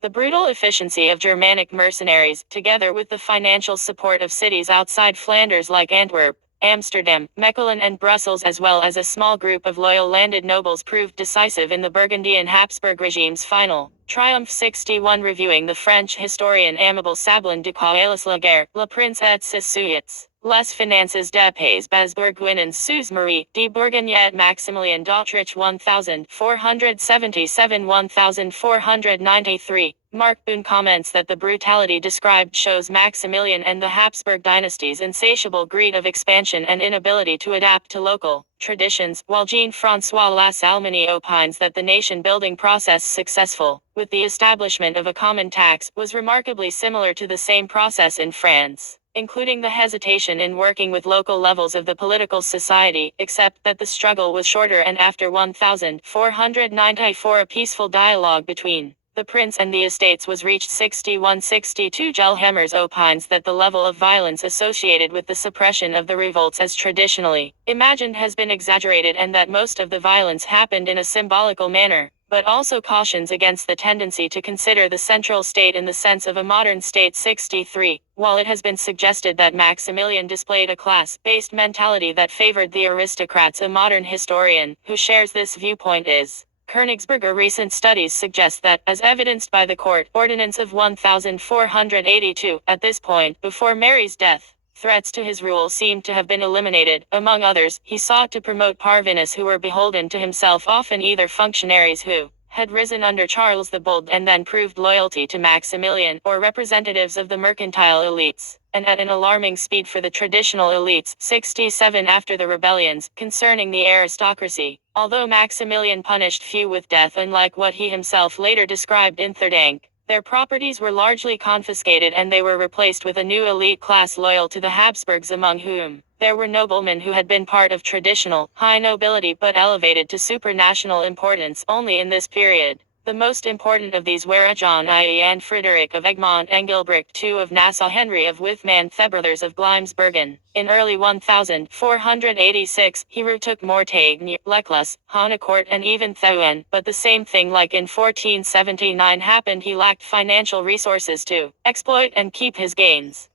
The brutal efficiency of Germanic mercenaries, together with the financial support of cities outside Flanders like Antwerp, Amsterdam, Mechelen and Brussels, as well as a small group of loyal landed nobles, proved decisive in the Burgundian Habsburg regime's final triumph. 61 Reviewing the French historian Aimable Sablin de Coelis Laguerre, Le Prince et ses Sujets, Les finances de pays Besbourguines sous Marie de Bourgogne et Maximilien d'Autriche 1477-1493. Mark Boone comments that the brutality described shows Maximilian and the Habsburg dynasty's insatiable greed of expansion and inability to adapt to local traditions, while Jean-François Lassalmoni opines that the nation-building process successful, with the establishment of a common tax, was remarkably similar to the same process in France, including the hesitation in working with local levels of the political society, except that the struggle was shorter, and after 1494 a peaceful dialogue between the prince and the estates was reached. 6162 Gelhemmers opines that the level of violence associated with the suppression of the revolts as traditionally imagined has been exaggerated, and that most of the violence happened in a symbolical manner, but also cautions against the tendency to consider the central state in the sense of a modern state. 63. While it has been suggested that Maximilian displayed a class-based mentality that favored the aristocrats, a modern historian who shares this viewpoint is Königsberger. Recent studies suggest that, as evidenced by the court ordinance of 1482, at this point, before Mary's death, threats to his rule seemed to have been eliminated. Among others, he sought to promote parvenus who were beholden to himself, often either functionaries who had risen under Charles the Bold and then proved loyalty to Maximilian, or representatives of the mercantile elites, and at an alarming speed for the traditional elites. 67 After the rebellions concerning the aristocracy, although Maximilian punished few with death, unlike what he himself later described in Thirdank, their properties were largely confiscated and they were replaced with a new elite class loyal to the Habsburgs, among whom there were noblemen who had been part of traditional high nobility but elevated to supranational importance only in this period. The most important of these were John I and Frederick of Egmont, Engelbrecht II of Nassau, Henry of Withman, Thebrothers of Glimsbergen. In early 1486, he retook Mortagne, Lechlus, Haunecourt and even Theuen, but the same thing like in 1479 happened. He lacked financial resources to exploit and keep his gains.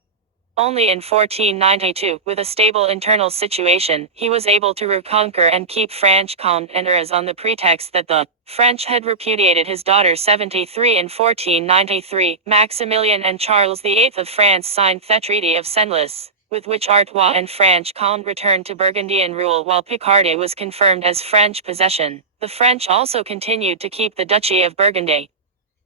Only in 1492, with a stable internal situation, he was able to reconquer and keep Franche-Comté and Arras on the pretext that the French had repudiated his daughter. 73 In 1493, Maximilian and Charles VIII of France signed the Treaty of Senlis, with which Artois and Franche-Comté returned to Burgundian rule while Picardy was confirmed as French possession. The French also continued to keep the Duchy of Burgundy.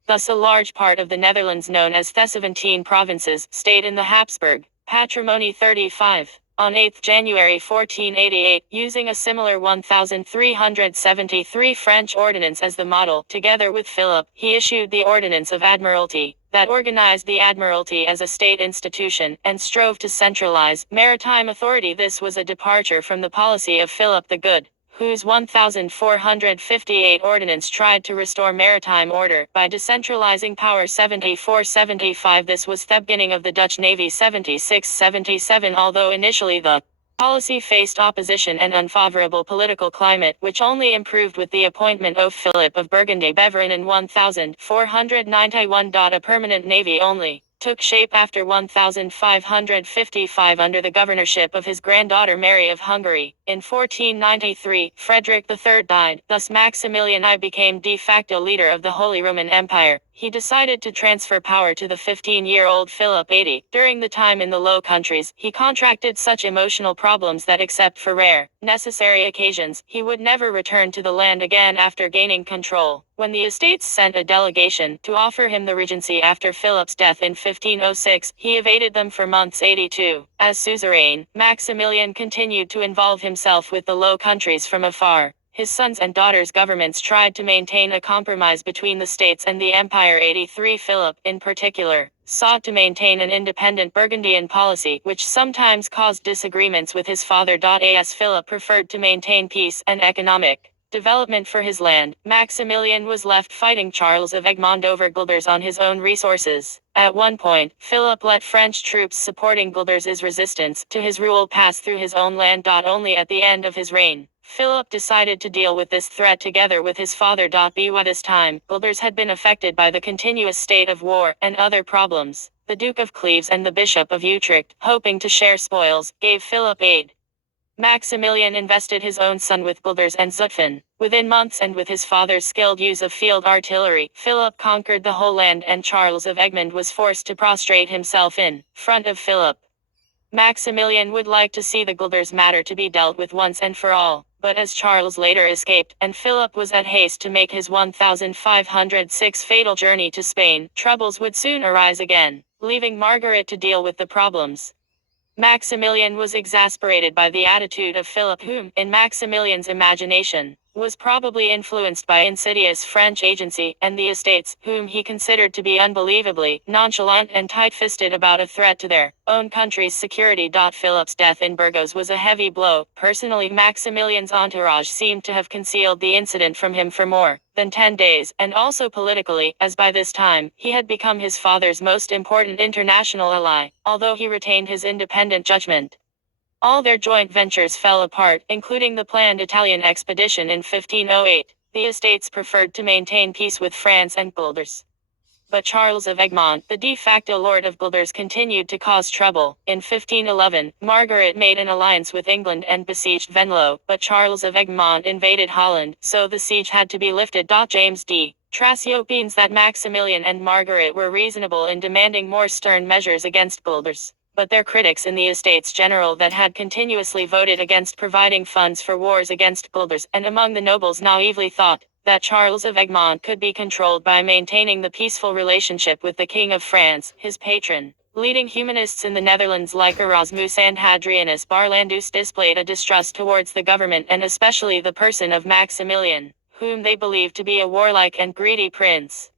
Thus a large part of the Netherlands, known as the 17 provinces, stayed in the Habsburg patrimony. 35. On 8 January 1488, using a similar 1373 French ordinance as the model, together with Philip, he issued the Ordinance of Admiralty, that organized the Admiralty as a state institution, and strove to centralize maritime authority. This was a departure from the policy of Philip the Good, whose 1458 ordinance tried to restore maritime order by decentralizing power. 74-75 This was the beginning of the Dutch Navy. 76-77 Although initially the policy faced opposition and unfavorable political climate, which only improved with the appointment of Philip of Burgundy-Beveren in 1491. A permanent navy only took shape after 1555 under the governorship of his granddaughter Mary of Hungary. In 1493, Frederick III died, thus Maximilian I became de facto leader of the Holy Roman Empire. He decided to transfer power to the 15-year-old Philip. 80. During the time in the Low Countries, he contracted such emotional problems that, except for rare, necessary occasions, he would never return to the land again after gaining control. When the estates sent a delegation to offer him the regency after Philip's death in 1506, he evaded them for months. 82. As suzerain, Maximilian continued to involve himself with the Low Countries from afar. His sons' and daughters' governments tried to maintain a compromise between the states and the empire. 83. Philip, in particular, sought to maintain an independent Burgundian policy, which sometimes caused disagreements with his father. As Philip preferred to maintain peace and economic development for his land, Maximilian was left fighting Charles of Egmont over Guelders on his own resources. At one point, Philip let French troops supporting Guelders' resistance to his rule pass through his own land. Only at the end of his reign, Philip decided to deal with this threat together with his father. By this time, Guelders had been affected by the continuous state of war and other problems. The Duke of Cleves and the Bishop of Utrecht, hoping to share spoils, gave Philip aid. Maximilian invested his own son with Guelders and Zutphen. Within months, and with his father's skilled use of field artillery, Philip conquered the whole land, and Charles of Egmont was forced to prostrate himself in front of Philip. Maximilian would like to see the Guelders matter to be dealt with once and for all, but as Charles later escaped, and Philip was at haste to make his 1506 fatal journey to Spain, troubles would soon arise again, leaving Margaret to deal with the problems. Maximilian was exasperated by the attitude of Philip, whom, in Maximilian's imagination, was probably influenced by insidious French agency, and the Estates, whom he considered to be unbelievably nonchalant and tight-fisted about a threat to their own country's security. Philip's death in Burgos was a heavy blow. Personally, Maximilian's entourage seemed to have concealed the incident from him for more than 10 days, and also politically, as by this time, he had become his father's most important international ally, although he retained his independent judgment. All their joint ventures fell apart, including the planned Italian expedition in 1508. The Estates preferred to maintain peace with France and Guelders. But Charles of Egmont, the de facto lord of Guelders, continued to cause trouble. In 1511, Margaret made an alliance with England and besieged Venlo, but Charles of Egmont invaded Holland, so the siege had to be lifted. James D. Tracy opines that Maximilian and Margaret were reasonable in demanding more stern measures against Guelders. But their critics in the Estates General that had continuously voted against providing funds for wars against Guelders, and among the nobles naively thought that Charles of Egmont could be controlled by maintaining the peaceful relationship with the King of France, his patron. Leading humanists in the Netherlands like Erasmus and Hadrianus Barlandus displayed a distrust towards the government and especially the person of Maximilian, whom they believed to be a warlike and greedy prince.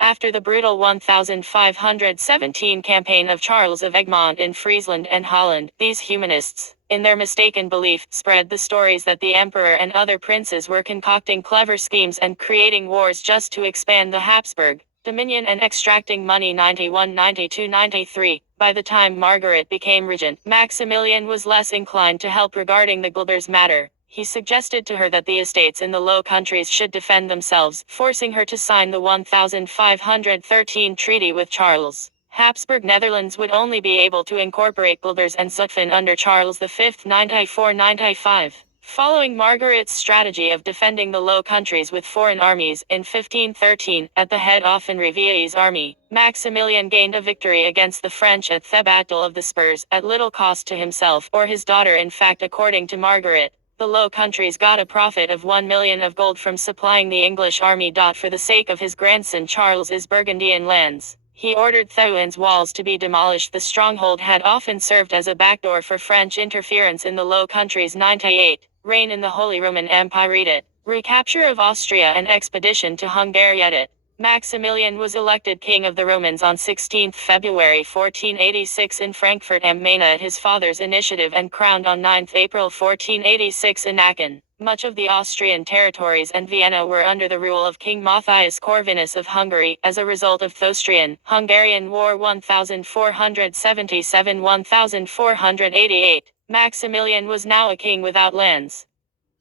After the brutal 1517 campaign of Charles of Egmont in Friesland and Holland, these humanists, in their mistaken belief, spread the stories that the emperor and other princes were concocting clever schemes and creating wars just to expand the Habsburg dominion and extracting money. 91, 92, 93. By the time Margaret became regent, Maximilian was less inclined to help regarding the Guelders matter. He suggested to her that the estates in the Low Countries should defend themselves, forcing her to sign the 1513 treaty with Charles. Habsburg Netherlands would only be able to incorporate Guelders and Zutphen under Charles V. 94-95. Following Margaret's strategy of defending the Low Countries with foreign armies, in 1513, at the head of Henri army, Maximilian gained a victory against the French at the Battle of the Spurs, at little cost to himself or his daughter. In fact, according to Margaret, the Low Countries got a profit of 1 million of gold from supplying the English army. For the sake of his grandson Charles's Burgundian lands, he ordered Thouan's walls to be demolished. The stronghold had often served as a backdoor for French interference in the Low Countries. 98. Reign in the Holy Roman Empire. Read it. Recapture of Austria and expedition to Hungary. Edit. Maximilian was elected King of the Romans on 16 February 1486 in Frankfurt am Main at his father's initiative and crowned on 9 April 1486 in Aachen. Much of the Austrian territories and Vienna were under the rule of King Matthias Corvinus of Hungary, as a result of the Austrian-Hungarian War 1477-1488. Maximilian was now a king without lands.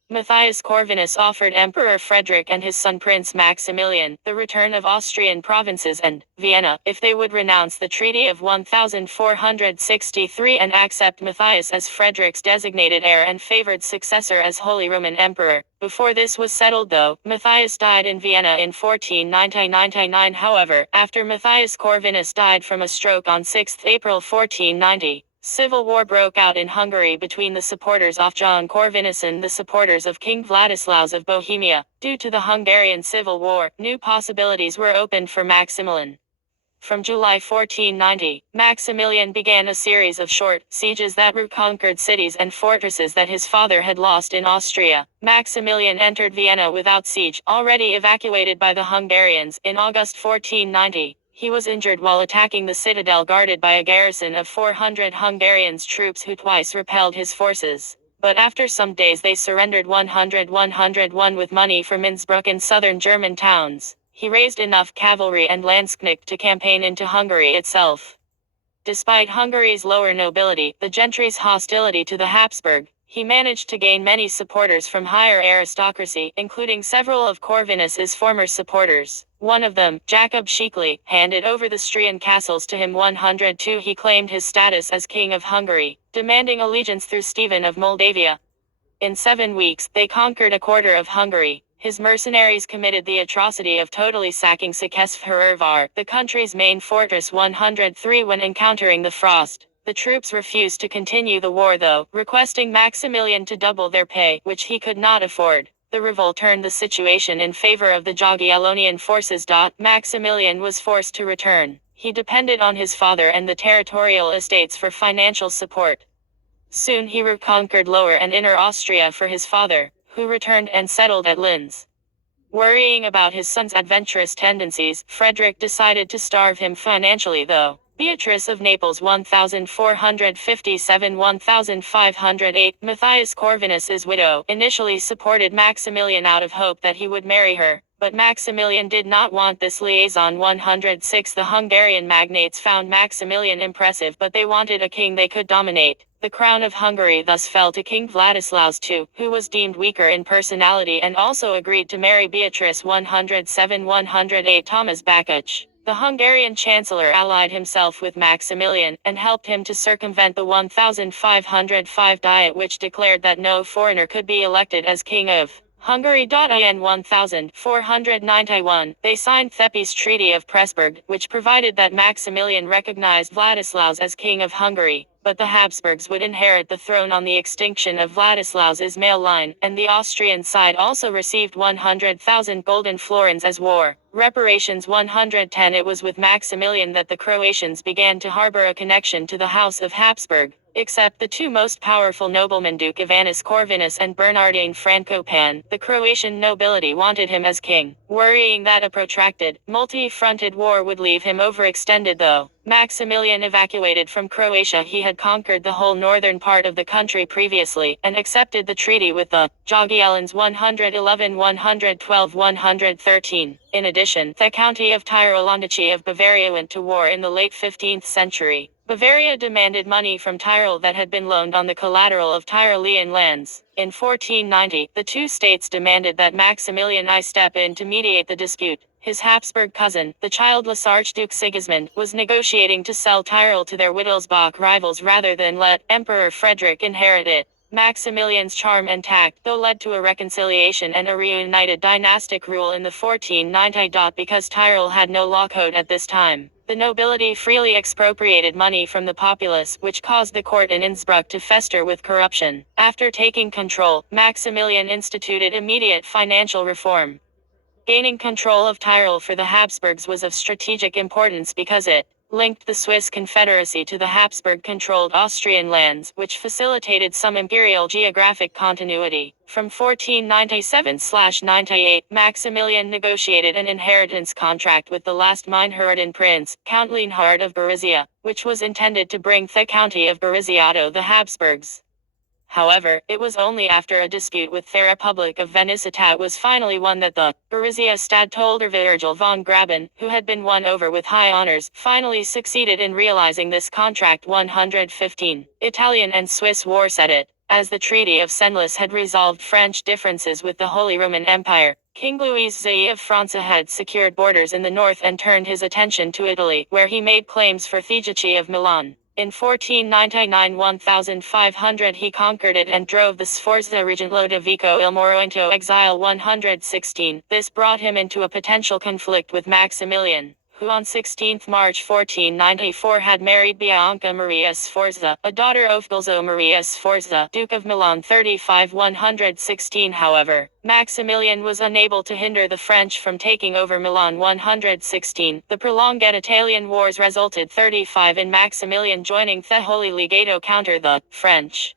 Matthias Corvinus offered Emperor Frederick and his son Prince Maximilian the return of Austrian provinces and Vienna, if they would renounce the Treaty of 1463 and accept Matthias as Frederick's designated heir and favored successor as Holy Roman Emperor. Before this was settled though, Matthias died in Vienna in 1499. However, after Matthias Corvinus died from a stroke on 6 April 1490, civil war broke out in Hungary between the supporters of John Corvinus and the supporters of King Vladislaus of Bohemia. Due to the Hungarian Civil War, new possibilities were opened for Maximilian. From July 1490, Maximilian began a series of short sieges that reconquered cities and fortresses that his father had lost in Austria. Maximilian entered Vienna without siege, already evacuated by the Hungarians, in August 1490. He was injured while attacking the citadel guarded by a garrison of 400 Hungarians troops who twice repelled his forces. But after some days they surrendered 101 with money from Innsbruck and southern German towns. He raised enough cavalry and Landsknecht to campaign into Hungary itself. Despite Hungary's lower nobility, the gentry's hostility to the Habsburg, he managed to gain many supporters from higher aristocracy, including several of Corvinus's former supporters. One of them, Jacob Schickli, handed over the Strian castles to him. 102. He claimed his status as King of Hungary, demanding allegiance through Stephen of Moldavia. In 7 weeks, they conquered a quarter of Hungary. His mercenaries committed the atrocity of totally sacking Székesfehérvár, the country's main fortress. 103. When encountering the Frost, The troops refused to continue the war though, requesting Maximilian to double their pay, which he could not afford. The revolt turned the situation in favor of the Jagiellonian forces. Maximilian was forced to return. He depended on his father and the territorial estates for financial support. Soon he reconquered Lower and Inner Austria for his father, who returned and settled at Linz. Worrying about his son's adventurous tendencies, Frederick decided to starve him financially though. Beatrice of Naples 1457–1508, Matthias Corvinus's widow, initially supported Maximilian out of hope that he would marry her, but Maximilian did not want this liaison. 106 The Hungarian magnates found Maximilian impressive, but they wanted a king they could dominate. The crown of Hungary thus fell to King Vladislaus II, who was deemed weaker in personality and also agreed to marry Beatrice. 107–108 Thomas Bakac, the Hungarian chancellor, allied himself with Maximilian, and helped him to circumvent the 1505 Diet, which declared that no foreigner could be elected as king of Hungary. In 1491, they signed Thepes Treaty of Pressburg, which provided that Maximilian recognized Vladislaus as king of Hungary, but the Habsburgs would inherit the throne on the extinction of Vladislaus's male line, and the Austrian side also received 100,000 golden florins as war reparations. 110 It was with Maximilian that the Croatians began to harbor a connection to the House of Habsburg, except the two most powerful noblemen, Duke Ivánus Corvinus and Bernardine Frankopan. The Croatian nobility wanted him as king, worrying that a protracted, multi-fronted war would leave him overextended though. Maximilian evacuated from Croatia. He had conquered the whole northern part of the country previously, and accepted the treaty with the Jagiellons. 111, 112, 113. In addition, the county of Tyrol and Duchy of Bavaria went to war in the late 15th century. Bavaria demanded money from Tyrol that had been loaned on the collateral of Tyrolean lands. In 1490, the two states demanded that Maximilian I step in to mediate the dispute. His Habsburg cousin, the childless Archduke Sigismund, was negotiating to sell Tyrol to their Wittelsbach rivals rather than let Emperor Frederick inherit it. Maximilian's charm and tact, though, led to a reconciliation and a reunited dynastic rule in the 1490. Because Tyrol had no law code at this time, the nobility freely expropriated money from the populace, which caused the court in Innsbruck to fester with corruption. After taking control, Maximilian instituted immediate financial reform. Gaining control of Tyrol for the Habsburgs was of strategic importance because it linked the Swiss Confederacy to the Habsburg-controlled Austrian lands, which facilitated some imperial geographic continuity. From 1497–98, Maximilian negotiated an inheritance contract with the last Meinherden prince, Count Leonhard of Gorizia, which was intended to bring the county of Gorizia to the Habsburgs. However, it was only after a dispute with the Republic of Venezuela was finally won that the Gorizia Stadtholder Virgil von Graben, who had been won over with high honors, finally succeeded in realizing this contract. 115. Italian and Swiss War set it. As the Treaty of Senlis had resolved French differences with the Holy Roman Empire, King Louis XI of France had secured borders in the north and turned his attention to Italy, where he made claims for the Duchy of Milan. In 1499–1500 he conquered it and drove the Sforza regent Lodovico il Moro into exile. 116. This brought him into a potential conflict with Maximilian, who on 16 March 1494 had married Bianca Maria Sforza, a daughter of Gilzo Maria Sforza, Duke of Milan. 116. However, Maximilian was unable to hinder the French from taking over Milan. 116. The prolonged Italian wars resulted 35 in Maximilian joining the Holy League to counter the French.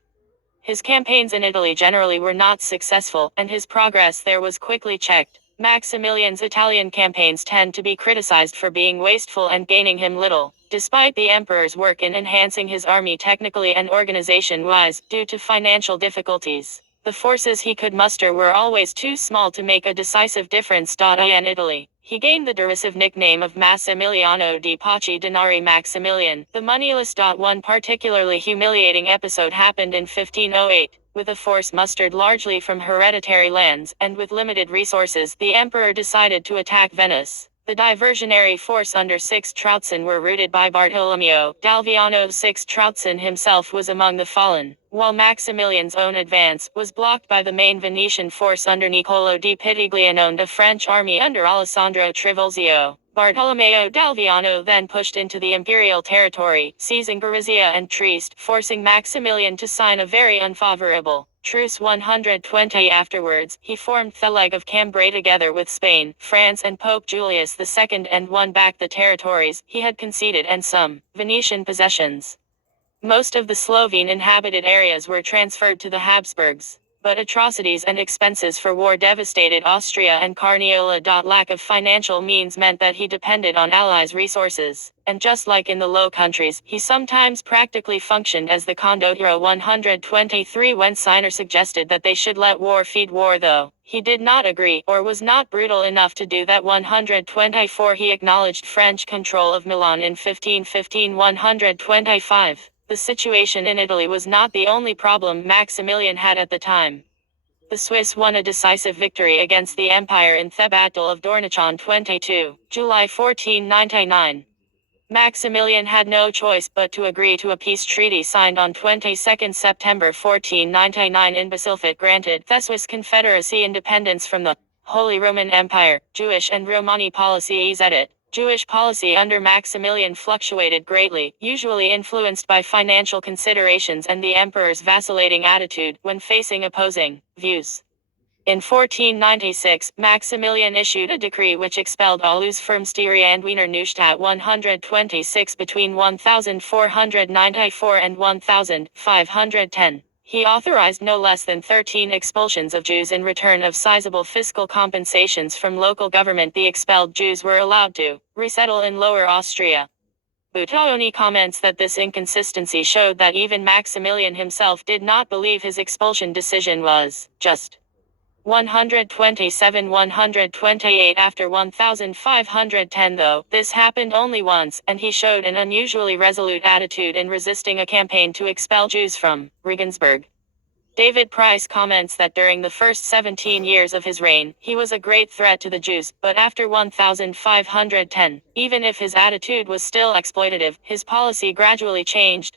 His campaigns in Italy generally were not successful, and his progress there was quickly checked. Maximilian's Italian campaigns tend to be criticized for being wasteful and gaining him little, despite the emperor's work in enhancing his army technically and organization-wise, due to financial difficulties. The forces he could muster were always too small to make a decisive difference. In Italy, he gained the derisive nickname of Massimiliano di Pochi Denari Maximilian, the moneyless. One particularly humiliating episode happened in 1508. With a force mustered largely from hereditary lands, and with limited resources, the emperor decided to attack Venice. The diversionary force under Sixth Troutzen were routed by Bartolomeo d'Alviano. Sixth Troutzen himself was among the fallen, while Maximilian's own advance was blocked by the main Venetian force under Niccolo di Pitigliano and a French army under Alessandro Trivulzio. Bartolomeo d'Alviano then pushed into the imperial territory, seizing Gorizia and Trieste, forcing Maximilian to sign a very unfavorable Truce 120. Afterwards, he formed the Leg of Cambrai together with Spain, France and Pope Julius II and won back the territories he had conceded and some Venetian possessions. Most of the Slovene inhabited areas were transferred to the Habsburgs, but atrocities and expenses for war devastated Austria and Carniola. Lack of financial means meant that he depended on allies' resources, and just like in the Low Countries, he sometimes practically functioned as the Condottiero 123 when Signer suggested that they should let war feed war, though he did not agree, or was not brutal enough to do that. 124 He acknowledged French control of Milan in 1515. 125 The situation in Italy was not the only problem Maximilian had at the time. The Swiss won a decisive victory against the Empire in the Battle of Dornach 22, July 1499. Maximilian had no choice but to agree to a peace treaty signed on 22 September 1499 in Basilfit granted the Swiss Confederacy independence from the Holy Roman Empire. Jewish and Romani policy is edit. Jewish policy under Maximilian fluctuated greatly, usually influenced by financial considerations and the emperor's vacillating attitude when facing opposing views. In 1496, Maximilian issued a decree which expelled all Firmsteri and Wiener Neustadt 126 between 1494 and 1510. He authorized no less than 13 expulsions of Jews in return of sizable fiscal compensations from local government. The expelled Jews were allowed to resettle in Lower Austria. Buttaoni comments that this inconsistency showed that even Maximilian himself did not believe his expulsion decision was just. 127-128 After 1510 though, this happened only once, and he showed an unusually resolute attitude in resisting a campaign to expel Jews from Regensburg. David Price comments that during the first 17 years of his reign, he was a great threat to the Jews, but after 1510, even if his attitude was still exploitative, his policy gradually changed.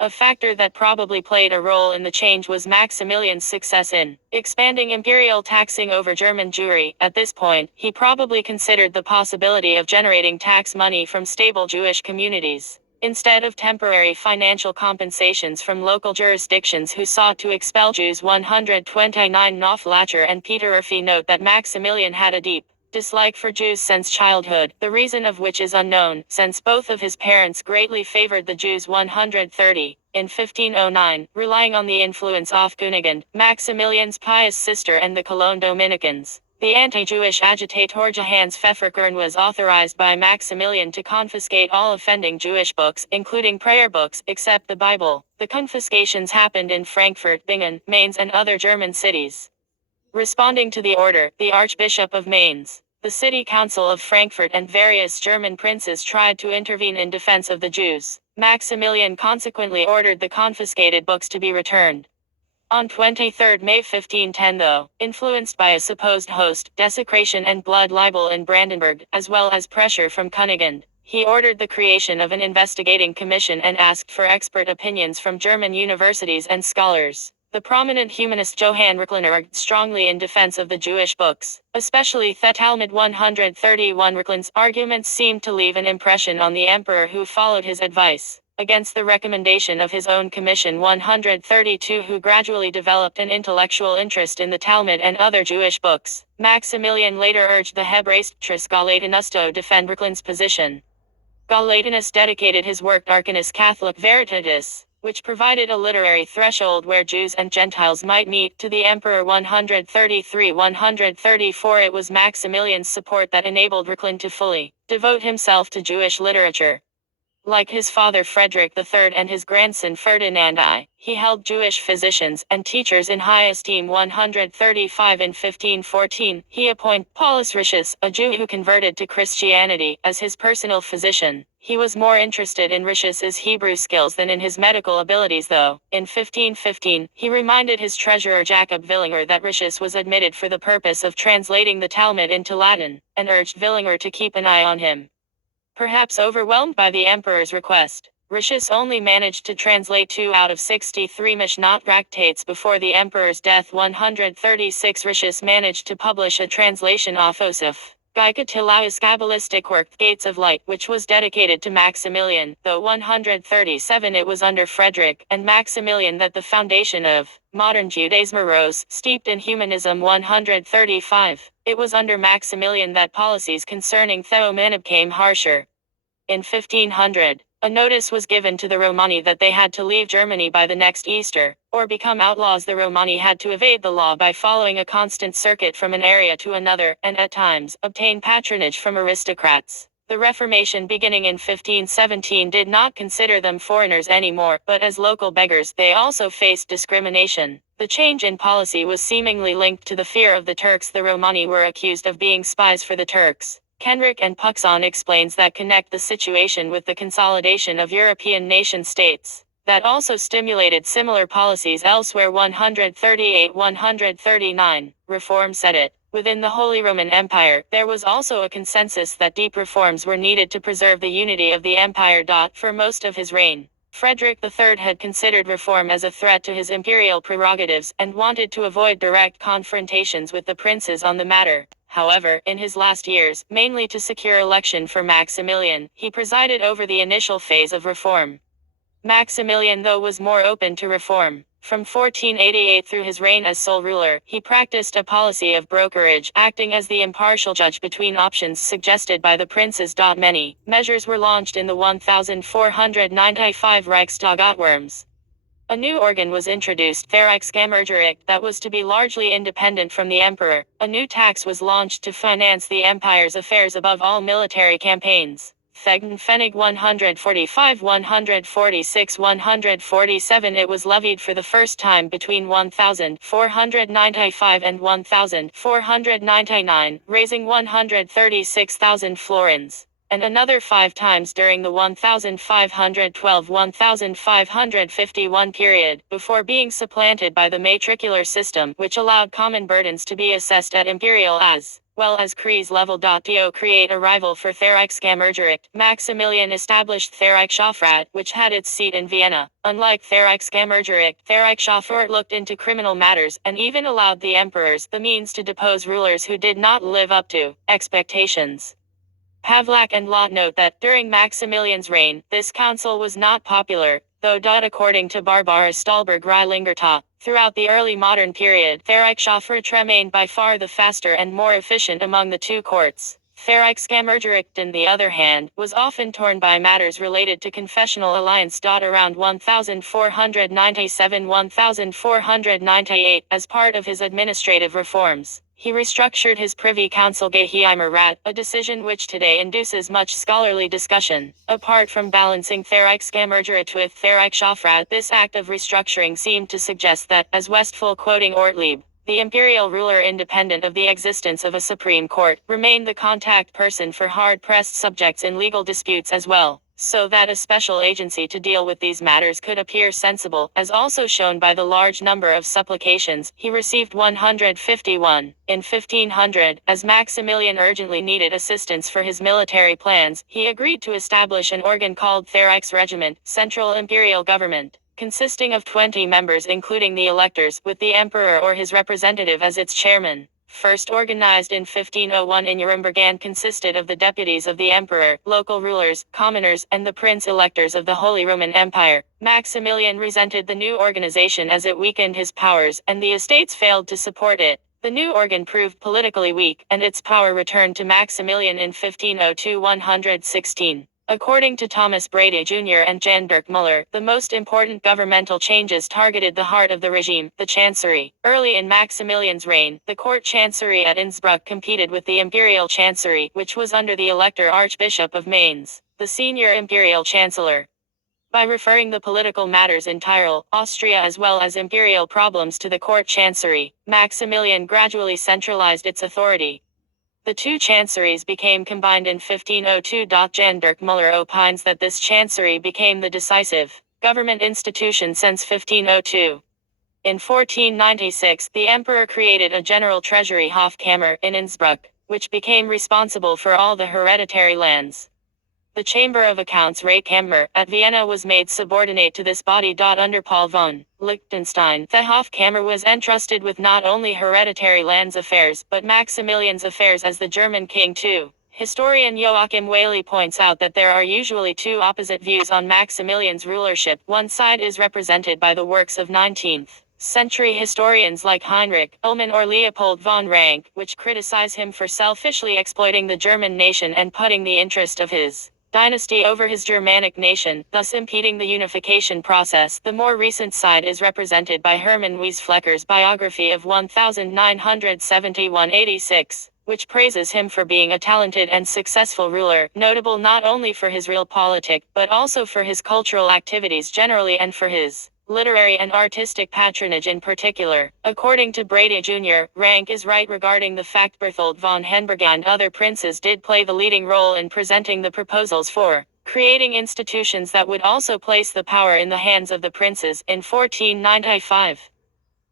A factor that probably played a role in the change was Maximilian's success in expanding imperial taxing over German Jewry. At this point, he probably considered the possibility of generating tax money from stable Jewish communities, instead of temporary financial compensations from local jurisdictions who sought to expel Jews. 129 Knopflacher and Peter Urfi note that Maximilian had a deep dislike for Jews since childhood, the reason of which is unknown, since both of his parents greatly favored the Jews. 130. In 1509, relying on the influence of Kunigunde, Maximilian's pious sister and the Cologne Dominicans, the anti-Jewish agitator Johannes Pfefferkorn was authorized by Maximilian to confiscate all offending Jewish books, including prayer books, except the Bible. The confiscations happened in Frankfurt, Bingen, Mainz and other German cities. Responding to the order, the Archbishop of Mainz, the City Council of Frankfurt and various German princes tried to intervene in defense of the Jews. Maximilian consequently ordered the confiscated books to be returned. On 23 May 1510 though, influenced by a supposed host, desecration and blood libel in Brandenburg, as well as pressure from Kunigunde, he ordered the creation of an investigating commission and asked for expert opinions from German universities and scholars. The prominent humanist Johann Rickliner argued strongly in defense of the Jewish books, especially the Talmud. 131 Ricklin's arguments seemed to leave an impression on the emperor, who followed his advice, against the recommendation of his own commission. 132 Who gradually developed an intellectual interest in the Talmud and other Jewish books. Maximilian later urged the Hebraisches Galatinus to defend Ricklin's position. Galatinus dedicated his work Arcanis Catholic Veritatis, which provided a literary threshold where Jews and Gentiles might meet, to the emperor. 133-134 It was Maximilian's support that enabled Ricklin to fully devote himself to Jewish literature. Like his father Frederick III and his grandson Ferdinand I, he held Jewish physicians and teachers in high esteem. 135 In 1514, he appointed Paulus Ricius, a Jew who converted to Christianity, as his personal physician. He was more interested in Ricius's Hebrew skills than in his medical abilities though. In 1515, he reminded his treasurer Jacob Villinger that Ricius was admitted for the purpose of translating the Talmud into Latin, and urged Villinger to keep an eye on him. Perhaps overwhelmed by the emperor's request, Ricius only managed to translate 2 out of 63 Mishnah tractates before the emperor's death. 136 Ricius managed to publish a translation of Osiph, Gaicatilau's Kabbalistic work, Gates of Light, which was dedicated to Maximilian, though 137 it was under Frederick and Maximilian that the foundation of modern Judaism arose, steeped in humanism 135. It was under Maximilian that policies concerning Theomanib became harsher. In 1500, a notice was given to the Romani that they had to leave Germany by the next Easter, or become outlaws. The Romani had to evade the law by following a constant circuit from an area to another, and at times, obtain patronage from aristocrats. The Reformation beginning in 1517 did not consider them foreigners anymore, but as local beggars. They also faced discrimination. The change in policy was seemingly linked to the fear of the Turks. The Romani were accused of being spies for the Turks. Kenrick and Puxon explains that connect the situation with the consolidation of European nation-states that also stimulated similar policies elsewhere. 138-139, Reform said it. Within the Holy Roman Empire, there was also a consensus that deep reforms were needed to preserve the unity of the empire. For most of his reign, Frederick III had considered reform as a threat to his imperial prerogatives and wanted to avoid direct confrontations with the princes on the matter. However, in his last years, mainly to secure election for Maximilian, he presided over the initial phase of reform. Maximilian, though, was more open to reform. From 1488 through his reign as sole ruler, he practiced a policy of brokerage, acting as the impartial judge between options suggested by the princes. Many measures were launched in the 1495 Reichstag Otworms. A new organ was introduced, the Reichskammergericht, that was to be largely independent from the emperor. A new tax was launched to finance the empire's affairs, above all military campaigns. Thegn-Pfennig 145, 146, 147. It was levied for the first time between 1495 and 1499, raising 136,000 florins, and another 5 times during the 1512-1551 period, before being supplanted by the matricular system, which allowed common burdens to be assessed at imperial as well as Kreis level. To create a rival for the Reichskammergericht, Maximilian established the Reichshofrat, which had its seat in Vienna. Unlike the Reichskammergericht, the Reichshofrat looked into criminal matters, and even allowed the emperors the means to depose rulers who did not live up to expectations. Pavlak and Lott note that, during Maximilian's reign, this council was not popular, though according to Barbara Stahlberg-Reilinger, throughout the early modern period, the Reichshofrat remained by far the faster and more efficient among the two courts. The Reichskammergericht, on the other hand, was often torn by matters related to confessional alliance. Around 1497-1498, as part of his administrative reforms, he restructured his Privy Council Geheimer Rat, a decision which today induces much scholarly discussion. Apart from balancing the Reichskammergericht with the Reichshofrat, this act of restructuring seemed to suggest that, as Westphal quoting Ortlieb, the imperial ruler, independent of the existence of a supreme court, remained the contact person for hard-pressed subjects in legal disputes as well, so that a special agency to deal with these matters could appear sensible, as also shown by the large number of supplications. He received 151. In 1500, as Maximilian urgently needed assistance for his military plans, he agreed to establish an organ called the Reichsregiment, Central Imperial Government, consisting of 20 members including the electors, with the emperor or his representative as its chairman. First organized in 1501 in Nuremberg, and consisted of the deputies of the emperor, local rulers, commoners, and the prince-electors of the Holy Roman Empire. Maximilian resented the new organization as it weakened his powers, and the estates failed to support it. The new organ proved politically weak, and its power returned to Maximilian in 1502-116. According to Thomas Brady Jr. and Jan Dirk Muller, the most important governmental changes targeted the heart of the regime, the chancery. Early in Maximilian's reign, the court chancery at Innsbruck competed with the imperial chancery, which was under the Elector Archbishop of Mainz, the senior imperial chancellor. By referring the political matters in Tyrol, Austria, as well as imperial problems to the court chancery, Maximilian gradually centralized its authority. The two chanceries became combined in 1502. Jan Dirk Muller opines that this chancery became the decisive government institution since 1502. In 1496, the emperor created a general treasury Hofkammer in Innsbruck, which became responsible for all the hereditary lands. The Chamber of Accounts Reichskammer at Vienna was made subordinate to this body. Under Paul von Liechtenstein, the Hofkammer was entrusted with not only hereditary lands affairs, but Maximilian's affairs as the German king too. Historian Joachim Whaley points out that there are usually two opposite views on Maximilian's rulership. One side is represented by the works of 19th century historians like Heinrich Ullmann or Leopold von Ranke, which criticize him for selfishly exploiting the German nation and putting the interest of his dynasty over his Germanic nation, thus impeding the unification process. The more recent side is represented by Hermann Wiesflecker's biography of 1971-86, which praises him for being a talented and successful ruler, notable not only for his realpolitik, but also for his cultural activities generally and for his literary and artistic patronage in particular. According to Brady Jr., Rank is right regarding the fact Berthold von Henneberg and other princes did play the leading role in presenting the proposals for creating institutions that would also place the power in the hands of the princes in 1495.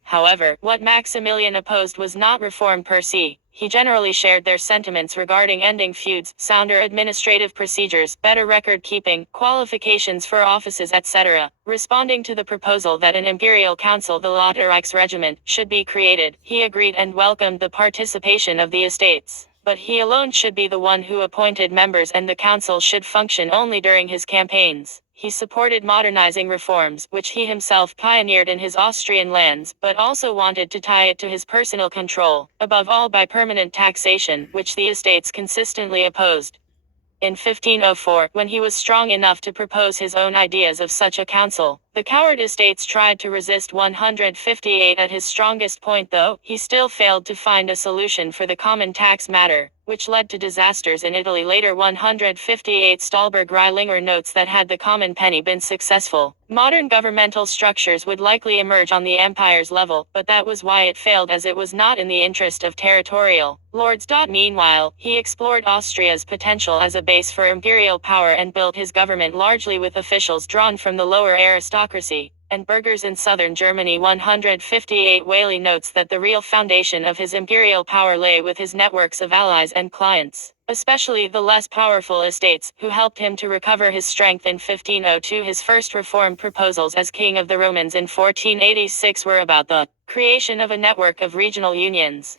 However, what Maximilian opposed was not reform per se. He generally shared their sentiments regarding ending feuds, sounder administrative procedures, better record keeping, qualifications for offices, etc. Responding to the proposal that an imperial council, the Lauter Reichsregiment, should be created, he agreed and welcomed the participation of the estates. But he alone should be the one who appointed members and the council should function only during his campaigns. He supported modernizing reforms, which he himself pioneered in his Austrian lands, but also wanted to tie it to his personal control, above all by permanent taxation, which the estates consistently opposed. In 1504, when he was strong enough to propose his own ideas of such a council, the coward estates tried to resist. 158 At his strongest point though, he still failed to find a solution for the common tax matter, which led to disasters in Italy later. 158 Stahlberg-Reilinger notes that had the common penny been successful, modern governmental structures would likely emerge on the empire's level, but that was why it failed, as it was not in the interest of territorial lords. Meanwhile, he explored Austria's potential as a base for imperial power and built his government largely with officials drawn from the lower aristocracy and burghers in southern Germany. 158 Whaley notes that the real foundation of his imperial power lay with his networks of allies and clients, especially the less powerful estates, who helped him to recover his strength. In 1502 his first reform proposals as king of the Romans in 1486 were about the creation of a network of regional unions.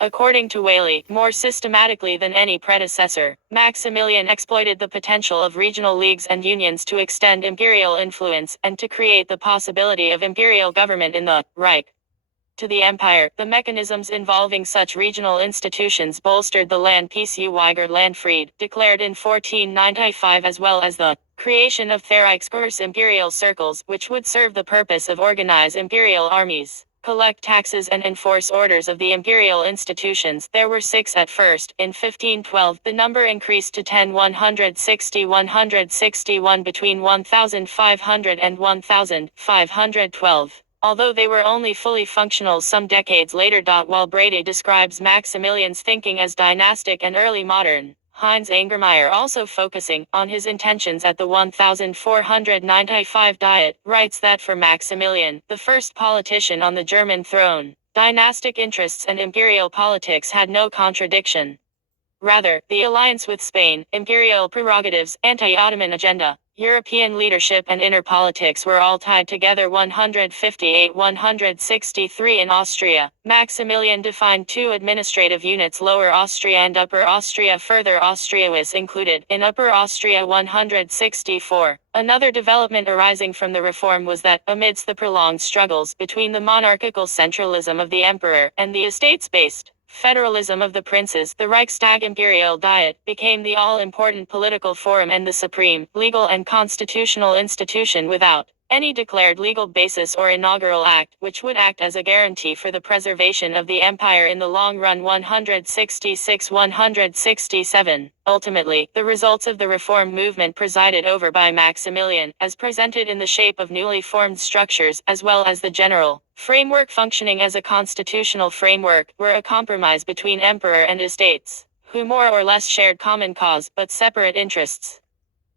According to Whaley, more systematically than any predecessor, Maximilian exploited the potential of regional leagues and unions to extend imperial influence, and to create the possibility of imperial government in the Reich. To the empire, the mechanisms involving such regional institutions bolstered the Land Peace Uyghur Landfried, declared in 1495, as well as the creation of Reichskurs imperial circles, which would serve the purpose of organize imperial armies, collect taxes and enforce orders of the imperial institutions. There were 6 at first. In 1512, the number increased to 10. 161 between 1500 and 1512. Although they were only fully functional some decades later. While Brady describes Maximilian's thinking as dynastic and early modern, Heinz Angermeyer, also focusing on his intentions at the 1495 Diet, writes that for Maximilian, the first politician on the German throne, dynastic interests and imperial politics had no contradiction. Rather, the alliance with Spain, imperial prerogatives, anti-Ottoman agenda, European leadership and inner politics were all tied together. 158-163 In Austria, Maximilian defined 2 administrative units, Lower Austria and Upper Austria. Further, Austria was included in Upper Austria. 164. Another development arising from the reform was that, amidst the prolonged struggles between the monarchical centralism of the emperor and the estates-based federalism of the princes, the Reichstag Imperial Diet became the all-important political forum and the supreme, legal and constitutional institution without any declared legal basis or inaugural act, which would act as a guarantee for the preservation of the empire in the long run. 166-167. Ultimately, the results of the reform movement presided over by Maximilian, as presented in the shape of newly formed structures, as well as the general framework functioning as a constitutional framework, were a compromise between emperor and estates, who more or less shared common cause, but separate interests.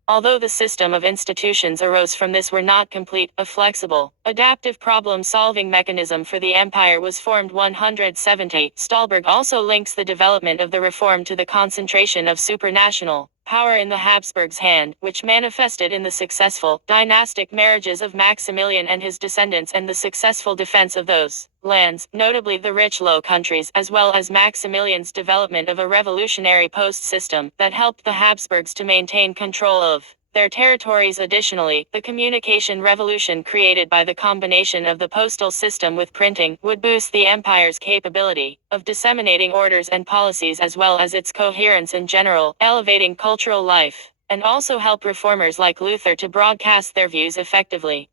Although the system of institutions arose from this were not complete, a flexible, adaptive problem-solving mechanism for the empire was formed. 170. Stahlberg also links the development of the reform to the concentration of supranational power in the Habsburgs' hand, which manifested in the successful, dynastic marriages of Maximilian and his descendants and the successful defense of those lands, notably the rich Low Countries, as well as Maximilian's development of a revolutionary post system that helped the Habsburgs to maintain control of their territories. Additionally, the communication revolution created by the combination of the postal system with printing would boost the empire's capability of disseminating orders and policies as well as its coherence in general, elevating cultural life, and also help reformers like Luther to broadcast their views effectively.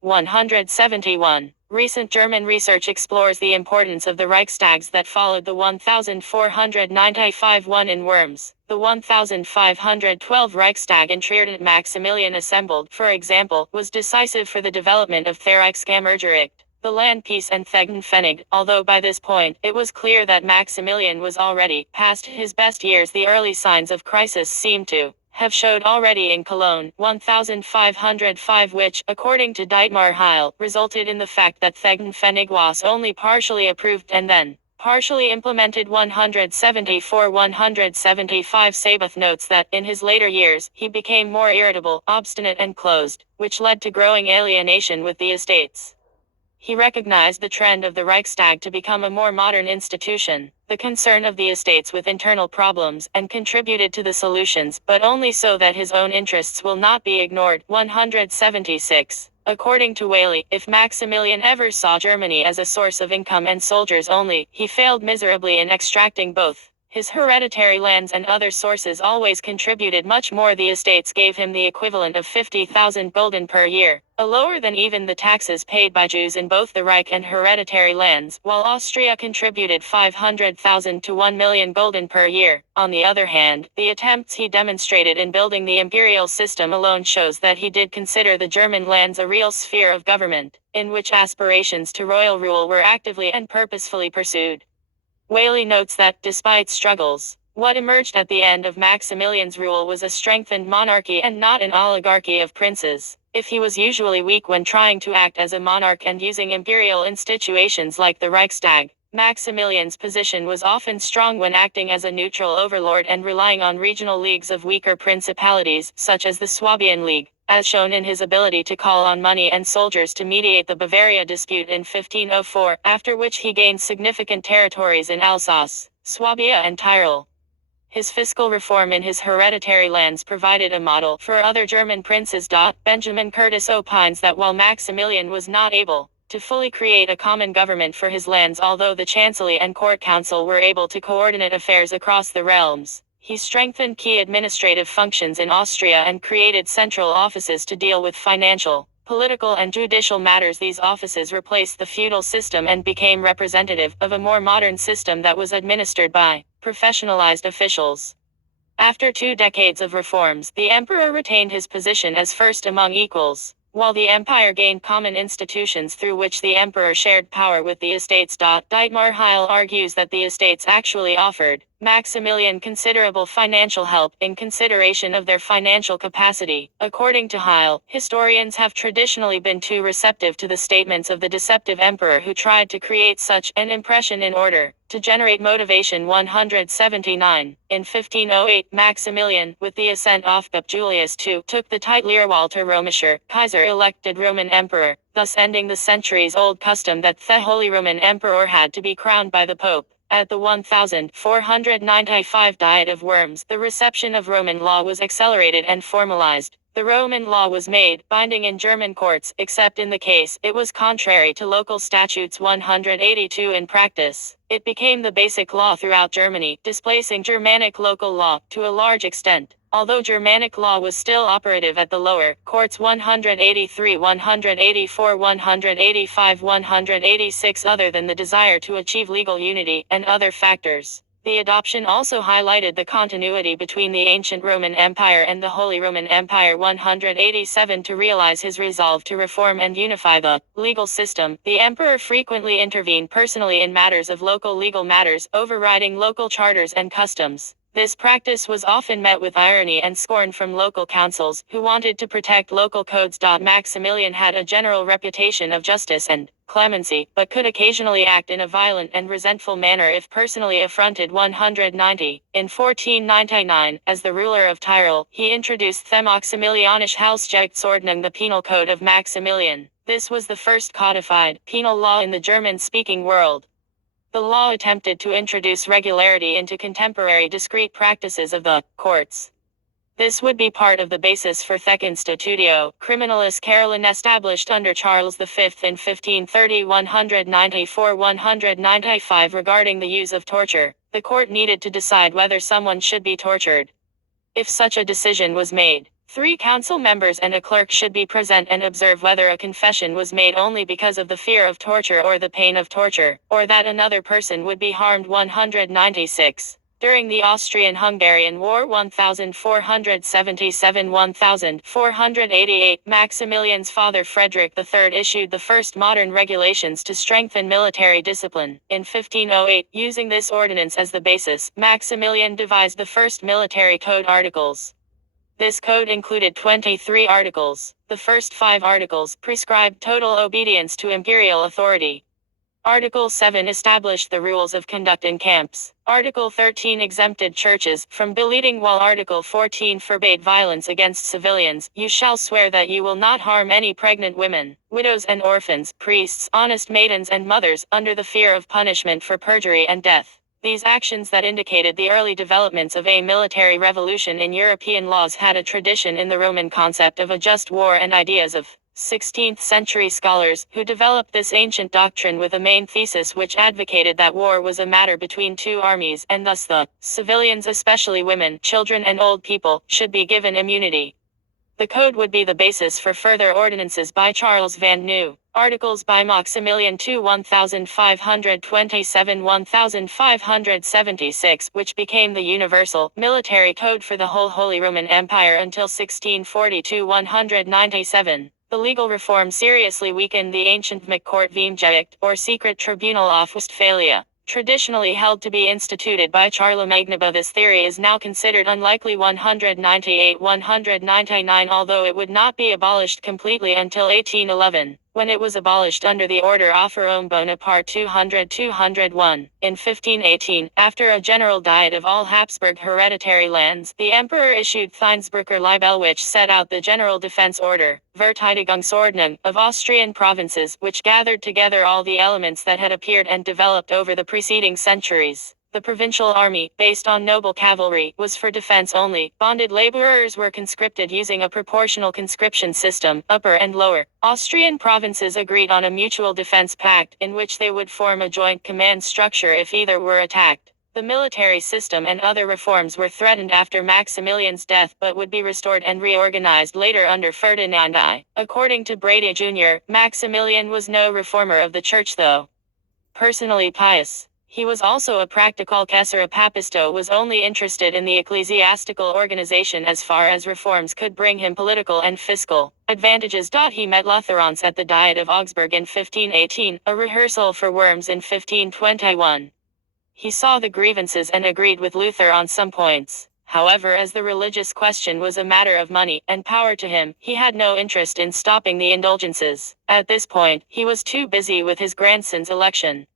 171. Recent German research explores the importance of the Reichstags that followed the 1495 one in Worms. The 1512 Reichstag in Trier that Maximilian assembled, for example, was decisive for the development of the Reichskammergericht, the land peace and Thegnenpfennig, although by this point, it was clear that Maximilian was already past his best years. The early signs of crisis seem to have showed already in Cologne, 1505, which, according to Dietmar Heil, resulted in the fact that Thegnenpfennig was only partially approved and then partially implemented. 175 Sabath notes that, in his later years, he became more irritable, obstinate and closed, which led to growing alienation with the estates. He recognized the trend of the Reichstag to become a more modern institution, the concern of the estates with internal problems, and contributed to the solutions, but only so that his own interests will not be ignored. 176. According to Whaley, if Maximilian ever saw Germany as a source of income and soldiers only, he failed miserably in extracting both. His hereditary lands and other sources always contributed much more. The estates gave him the equivalent of 50,000 gulden per year, a lower than even the taxes paid by Jews in both the Reich and hereditary lands, while Austria contributed 500,000 to 1 million gulden per year. On the other hand, the attempts he demonstrated in building the imperial system alone shows that he did consider the German lands a real sphere of government, in which aspirations to royal rule were actively and purposefully pursued. Whaley notes that, despite struggles, what emerged at the end of Maximilian's rule was a strengthened monarchy and not an oligarchy of princes. If he was usually weak when trying to act as a monarch and using imperial institutions like the Reichstag, Maximilian's position was often strong when acting as a neutral overlord and relying on regional leagues of weaker principalities, such as the Swabian League, as shown in his ability to call on money and soldiers to mediate the Bavaria dispute in 1504, after which he gained significant territories in Alsace, Swabia and Tyrol. His fiscal reform in his hereditary lands provided a model for other German princes. Benjamin Curtis opines that while Maximilian was not able to fully create a common government for his lands, although the Chancellery and Court Council were able to coordinate affairs across the realms, he strengthened key administrative functions in Austria and created central offices to deal with financial, political and judicial matters. These offices replaced the feudal system and became representative of a more modern system that was administered by professionalized officials. After 2 decades of reforms, the emperor retained his position as first among equals, while the empire gained common institutions through which the emperor shared power with the estates. Dietmar Heil argues that the estates actually offered Maximilian considerable financial help in consideration of their financial capacity. According to Heil, historians have traditionally been too receptive to the statements of the deceptive emperor who tried to create such an impression in order to generate motivation. 179. In 1508, Maximilian, with the assent of Pope Julius II, took the title Lehrwalter Römischer, Kaiser elected Roman emperor, thus ending the centuries-old custom that the Holy Roman Emperor had to be crowned by the Pope. At the 1495 Diet of Worms, the reception of Roman law was accelerated and formalized. The Roman law was made binding in German courts, except in the case it was contrary to local statutes. 182. In practice, it became the basic law throughout Germany, displacing Germanic local law to a large extent. Although Germanic law was still operative at the lower courts. 183, 184, 185, 186. Other than the desire to achieve legal unity and other factors, the adoption also highlighted the continuity between the ancient Roman Empire and the Holy Roman Empire. 187. To realize his resolve to reform and unify the legal system, the emperor frequently intervened personally in matters of local legal matters, overriding local charters and customs. This practice was often met with irony and scorn from local councils, who wanted to protect local codes. Maximilian had a general reputation of justice and clemency, but could occasionally act in a violent and resentful manner if personally affronted. 190. In 1499, as the ruler of Tyrol, he introduced the Maximilianische Hausgerichtsordnung, the penal code of Maximilian. This was the first codified penal law in the German-speaking world. The law attempted to introduce regularity into contemporary discrete practices of the courts. This would be part of the basis for the Institutio Criminalis Caroline established under Charles V in 1530. 194-195 regarding the use of torture. The court needed to decide whether someone should be tortured. If such a decision was made, 3 council members and a clerk should be present and observe whether a confession was made only because of the fear of torture or the pain of torture, or that another person would be harmed. 196. During the Austrian-Hungarian War 1477-1488, Maximilian's father Frederick III issued the first modern regulations to strengthen military discipline. In 1508, using this ordinance as the basis, Maximilian devised the first military code articles. This code included 23 articles. The first 5 articles prescribed total obedience to imperial authority. Article 7 established the rules of conduct in camps. Article 13 exempted churches from beleading, while Article 14 forbade violence against civilians. You shall swear that you will not harm any pregnant women, widows and orphans, priests, honest maidens and mothers, under the fear of punishment for perjury and death. These actions that indicated the early developments of a military revolution in European laws had a tradition in the Roman concept of a just war and ideas of 16th-century scholars, who developed this ancient doctrine with a main thesis which advocated that war was a matter between 2 armies, and thus the civilians, especially women, children and old people, should be given immunity. The code would be the basis for further ordinances by Charles van New. Articles by Maximilian II 1527-1576, which became the universal military code for the whole Holy Roman Empire until 1642. 197. The legal reform seriously weakened the ancient McCourt Veemgericht, or secret tribunal of Westphalia. Traditionally held to be instituted by Charlemagne, but this theory is now considered unlikely. 198-199. Although it would not be abolished completely until 1811, when it was abolished under the order of Rome Bonaparte 200-201. In 1518, after a general diet of all Habsburg hereditary lands, the emperor issued Thinsbrucker Libel, which set out the general defense order, Verteidigungsordnung, of Austrian provinces, which gathered together all the elements that had appeared and developed over the preceding centuries. The provincial army, based on noble cavalry, was for defense only. Bonded laborers were conscripted using a proportional conscription system. Upper and lower Austrian provinces agreed on a mutual defense pact, in which they would form a joint command structure if either were attacked. The military system and other reforms were threatened after Maximilian's death, but would be restored and reorganized later under Ferdinand I. According to Brady Jr., Maximilian was no reformer of the church, though personally pious. He was also a practical Caesar. Papisto was only interested in the ecclesiastical organization as far as reforms could bring him political and fiscal advantages. He met Lutherans at the Diet of Augsburg in 1518, a rehearsal for Worms in 1521. He saw the grievances and agreed with Luther on some points. However, as the religious question was a matter of money and power to him, he had no interest in stopping the indulgences. At this point, he was too busy with his grandson's election.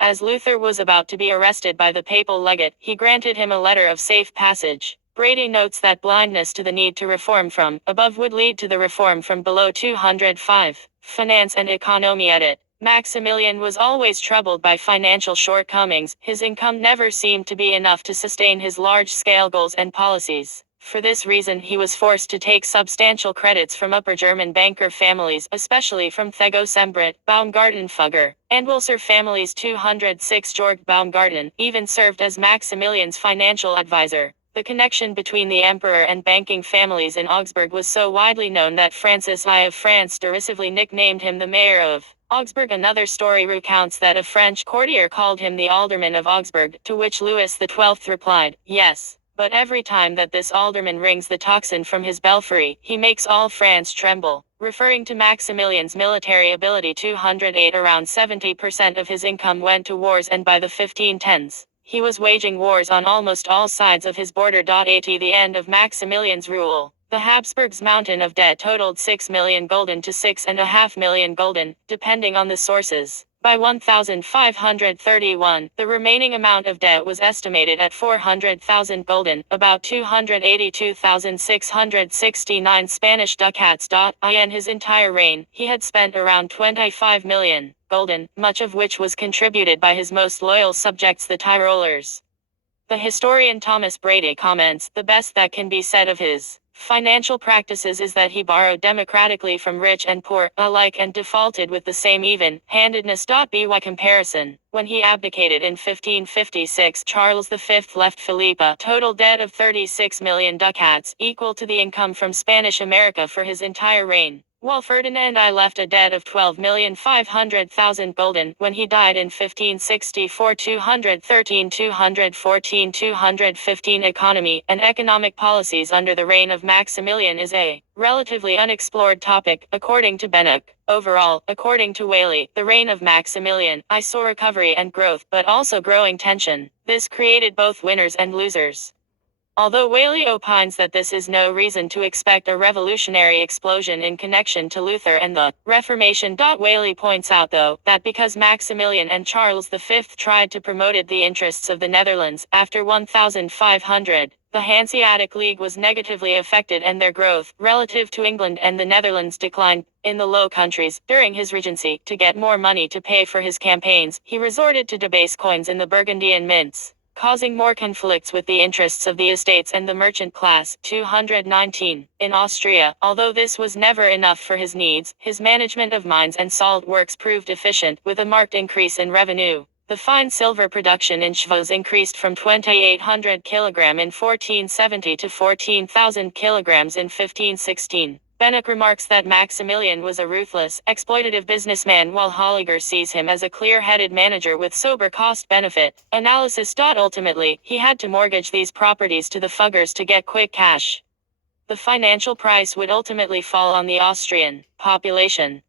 As Luther was about to be arrested by the papal legate, he granted him a letter of safe passage. Brady notes that blindness to the need to reform from above would lead to the reform from below. 205. Finance and economy. Edit. Maximilian was always troubled by financial shortcomings. His income never seemed to be enough to sustain his large-scale goals and policies. For this reason, he was forced to take substantial credits from Upper German banker families, especially from Thego Sembrit, Baumgarten-Fugger, and Wilser families. 206. Georg Baumgarten even served as Maximilian's financial advisor. The connection between the emperor and banking families in Augsburg was so widely known that Francis I of France derisively nicknamed him the mayor of Augsburg. Another story recounts that a French courtier called him the alderman of Augsburg, to which Louis XII replied, "Yes, but every time that this alderman rings the tocsin from his belfry, he makes all France tremble." Referring to Maximilian's military ability. 208. Around 70% of his income went to wars, and by the 1510s, He was waging wars on almost all sides of his border. At the end of Maximilian's rule, the Habsburgs' mountain of debt totaled 6 million gulden to 6.5 million gulden, depending on the sources. By 1531, the remaining amount of debt was estimated at 400,000 gulden, about 282,669 Spanish ducats. In his entire reign, he had spent around 25 million gulden, much of which was contributed by his most loyal subjects, the Tyrolers. The historian Thomas Brady comments, the best that can be said of his financial practices is that he borrowed democratically from rich and poor alike and defaulted with the same even-handedness. By comparison, when he abdicated in 1556, Charles V left Philip a total debt of 36 million ducats, equal to the income from Spanish America for his entire reign, while Ferdinand I left a debt of 12,500,000 gulden when he died in 1564. 215 Economy and economic policies under the reign of Maximilian is a relatively unexplored topic, according to Bennock. Overall, according to Whaley, the reign of Maximilian, I saw recovery and growth, but also growing tension. This created both winners and losers. Although Whaley opines that this is no reason to expect a revolutionary explosion in connection to Luther and the Reformation. Whaley points out, though, that because Maximilian and Charles V tried to promote the interests of the Netherlands, after 1500, the Hanseatic League was negatively affected and their growth, relative to England and the Netherlands, declined. In the Low Countries, during his regency, to get more money to pay for his campaigns, he resorted to debase coins in the Burgundian mints, causing more conflicts with the interests of the estates and the merchant class. 219. In Austria, although this was never enough for his needs, his management of mines and salt works proved efficient, with a marked increase in revenue. The fine silver production in Schwyz increased from 2,800 kg in 1470 to 14,000 kg in 1516. Bennock remarks that Maximilian was a ruthless, exploitative businessman, while Holliger sees him as a clear-headed manager with sober cost-benefit analysis. Ultimately, he had to mortgage these properties to the Fuggers to get quick cash. The financial price would ultimately fall on the Austrian population.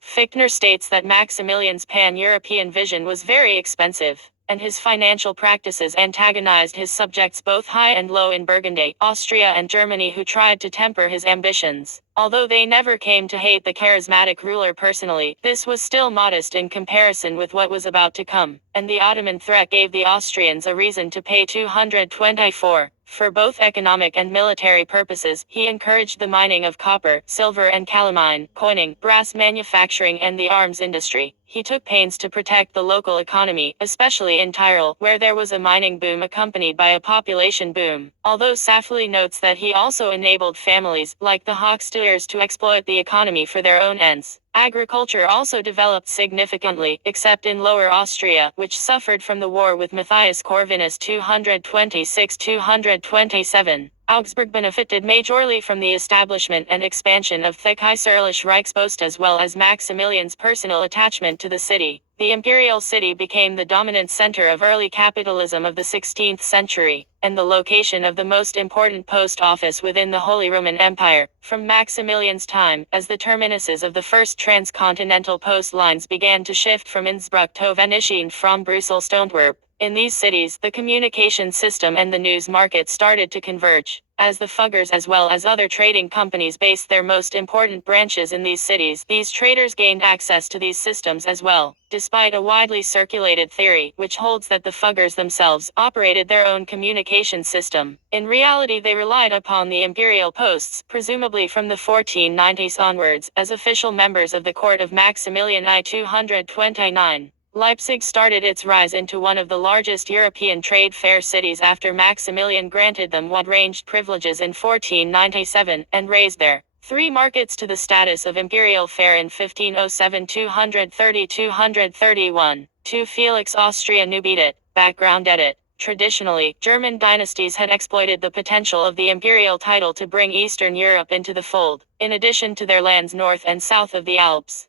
Fichtner states that Maximilian's pan-European vision was very expensive, and his financial practices antagonized his subjects both high and low in Burgundy, Austria and Germany, who tried to temper his ambitions. Although they never came to hate the charismatic ruler personally, this was still modest in comparison with what was about to come, and the Ottoman threat gave the Austrians a reason to pay 224. For both economic and military purposes, he encouraged the mining of copper, silver and calamine, coining, brass manufacturing and the arms industry. He took pains to protect the local economy, especially in Tyrol, where there was a mining boom accompanied by a population boom. Although Safley notes that he also enabled families, like the Hochsteuers, to exploit the economy for their own ends. Agriculture also developed significantly, except in Lower Austria, which suffered from the war with Matthias Corvinus 226-227. Augsburg benefited majorly from the establishment and expansion of the Kaiserliche Reichspost, as well as Maximilian's personal attachment to the city. The imperial city became the dominant center of early capitalism of the 16th century, and the location of the most important post office within the Holy Roman Empire. From Maximilian's time, as the terminuses of the first transcontinental post lines began to shift from Innsbruck to Venetian from Brussels to Antwerp, in these cities, the communication system and the news market started to converge. As the Fuggers as well as other trading companies based their most important branches in these cities, these traders gained access to these systems as well, despite a widely circulated theory, which holds that the Fuggers themselves operated their own communication system. In reality, they relied upon the imperial posts, presumably from the 1490s onwards, as official members of the court of Maximilian I. 229. Leipzig started its rise into one of the largest European trade fair cities after Maximilian granted them wide-ranged privileges in 1497, and raised their three markets to the status of imperial fair in 1507. 230-231. 2. Felix Austria Nubidet. Background edit. Traditionally, German dynasties had exploited the potential of the imperial title to bring Eastern Europe into the fold, in addition to their lands north and south of the Alps.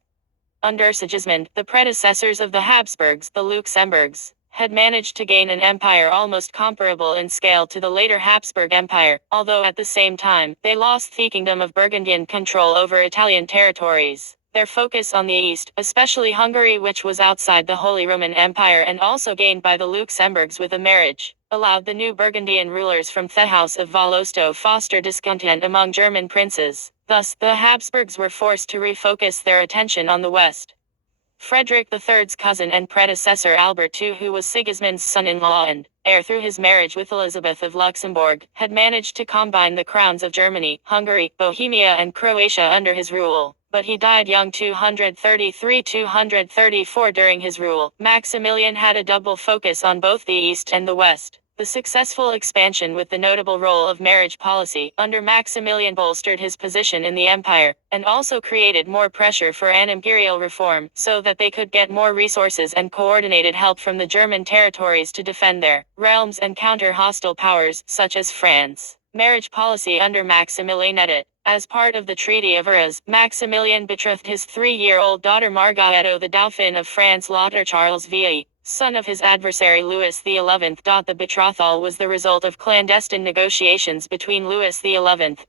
Under Sigismund, the predecessors of the Habsburgs, the Luxembourgs, had managed to gain an empire almost comparable in scale to the later Habsburg Empire, although at the same time, they lost the Kingdom of Burgundian control over Italian territories. Their focus on the east, especially Hungary, which was outside the Holy Roman Empire and also gained by the Luxembourgs with a marriage, allowed the new Burgundian rulers from the House of Valosto foster discontent among German princes. Thus, the Habsburgs were forced to refocus their attention on the west. Frederick III's cousin and predecessor Albert II, who was Sigismund's son-in-law and heir through his marriage with Elizabeth of Luxembourg, had managed to combine the crowns of Germany, Hungary, Bohemia and Croatia under his rule. But he died young 233–234 during his rule. Maximilian had a double focus on both the east and the west. The successful expansion with the notable role of marriage policy under Maximilian bolstered his position in the empire, and also created more pressure for an imperial reform, so that they could get more resources and coordinated help from the German territories to defend their realms and counter hostile powers, such as France. Marriage policy under Maximilian edit. As part of the Treaty of Arras, Maximilian betrothed his 3-year-old daughter Margaretto the Dauphin of France later Charles VIII, son of his adversary Louis XI. The betrothal was the result of clandestine negotiations between Louis XI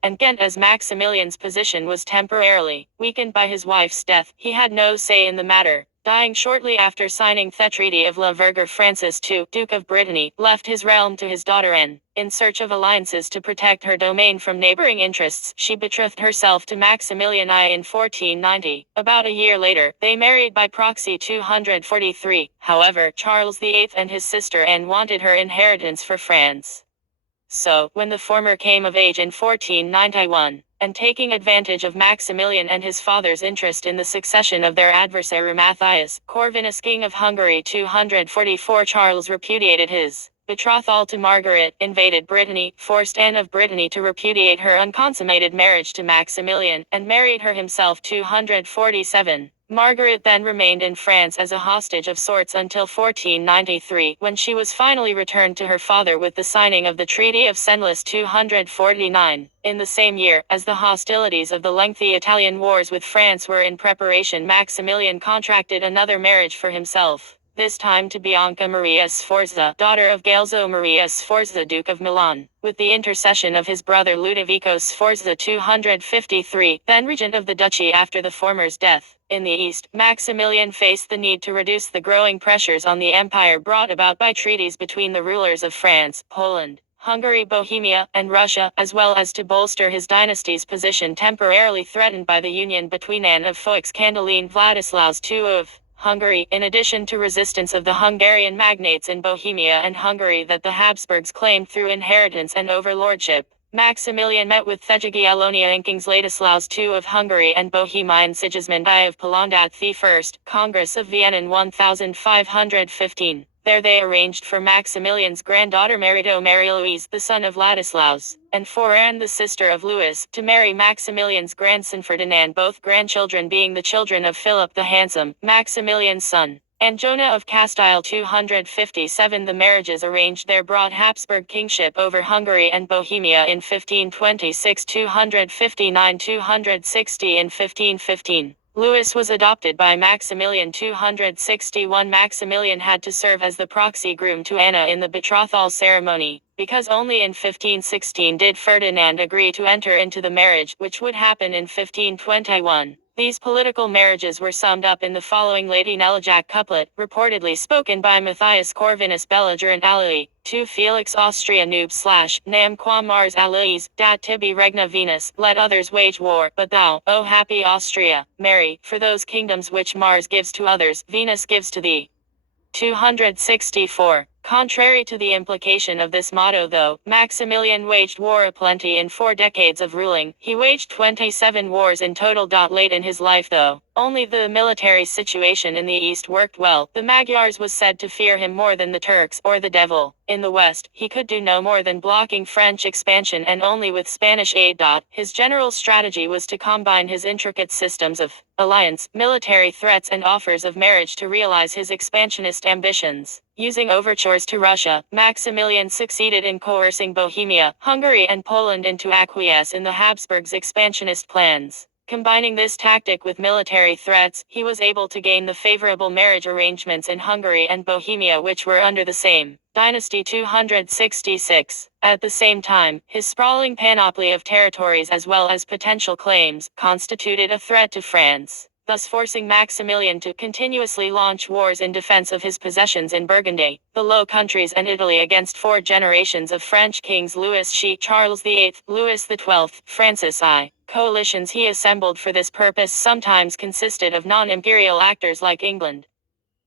and Ghent. As Maximilian's position was temporarily weakened by his wife's death, he had no say in the matter. Dying shortly after signing the Treaty of La Verger, Francis II, Duke of Brittany, left his realm to his daughter Anne. In search of alliances to protect her domain from neighboring interests, she betrothed herself to Maximilian I in 1490. About a year later, they married by proxy 243. However, Charles VIII and his sister Anne wanted her inheritance for France. So, when the former came of age in 1491, and taking advantage of Maximilian and his father's interest in the succession of their adversary Matthias, Corvinus king of Hungary 244, Charles repudiated his betrothal to Margaret, invaded Brittany, forced Anne of Brittany to repudiate her unconsummated marriage to Maximilian, and married her himself 247. Margaret then remained in France as a hostage of sorts until 1493, when she was finally returned to her father with the signing of the Treaty of Senlis 249. In the same year, as the hostilities of the lengthy Italian wars with France were in preparation, Maximilian contracted another marriage for himself, this time to Bianca Maria Sforza, daughter of Galzo Maria Sforza, Duke of Milan, with the intercession of his brother Ludovico Sforza 253, then regent of the duchy after the former's death. In the east, Maximilian faced the need to reduce the growing pressures on the empire brought about by treaties between the rulers of France, Poland, Hungary, Bohemia, and Russia, as well as to bolster his dynasty's position temporarily threatened by the union between Anne of Foix-Candeline Vladislaus II of Hungary, in addition to resistance of the Hungarian magnates in Bohemia and Hungary that the Habsburgs claimed through inheritance and overlordship. Maximilian met with the Jagiellonia Kings Ladislaus II of Hungary and Bohemia and Sigismund I of Poland at the First Congress of Vienna in 1515. There they arranged for Maximilian's granddaughter Marito Marie-Louise, the son of Ladislaus, and for Anne, the sister of Louis, to marry Maximilian's grandson Ferdinand, both grandchildren being the children of Philip the Handsome, Maximilian's son. And Jonah of Castile 257. The marriages arranged there brought Habsburg kingship over Hungary and Bohemia in 1526, 259, 260 in 1515. Louis was adopted by Maximilian 261. Maximilian had to serve as the proxy groom to Anna in the betrothal ceremony, because only in 1516 did Ferdinand agree to enter into the marriage, which would happen in 1521. These political marriages were summed up in the following Lady Nelajac couplet, reportedly spoken by Matthias Corvinus Belliger and Alii, to Felix Austria noob / Nam qua Mars allies, dat tibi regna Venus, let others wage war, but thou, O happy Austria, marry, for those kingdoms which Mars gives to others, Venus gives to thee. 264. Contrary to the implication of this motto though, Maximilian waged war aplenty in 4 decades of ruling. He waged 27 wars in total. Late in his life though, only the military situation in the east worked well. The Magyars was said to fear him more than the Turks or the devil. In the west, he could do no more than blocking French expansion and only with Spanish aid. His general strategy was to combine his intricate systems of alliance, military threats and offers of marriage to realize his expansionist ambitions. Using overtures to Russia, Maximilian succeeded in coercing Bohemia, Hungary and Poland into acquiesce in the Habsburgs' expansionist plans. Combining this tactic with military threats, he was able to gain the favorable marriage arrangements in Hungary and Bohemia, which were under the same dynasty. 266. At the same time, his sprawling panoply of territories as well as potential claims constituted a threat to France. thus forcing Maximilian to continuously launch wars in defense of his possessions in Burgundy, the Low Countries and Italy against 4 generations of French kings: Louis VIII, Charles VIII, Louis XII, Francis I. Coalitions he assembled for this purpose sometimes consisted of non-imperial actors like England.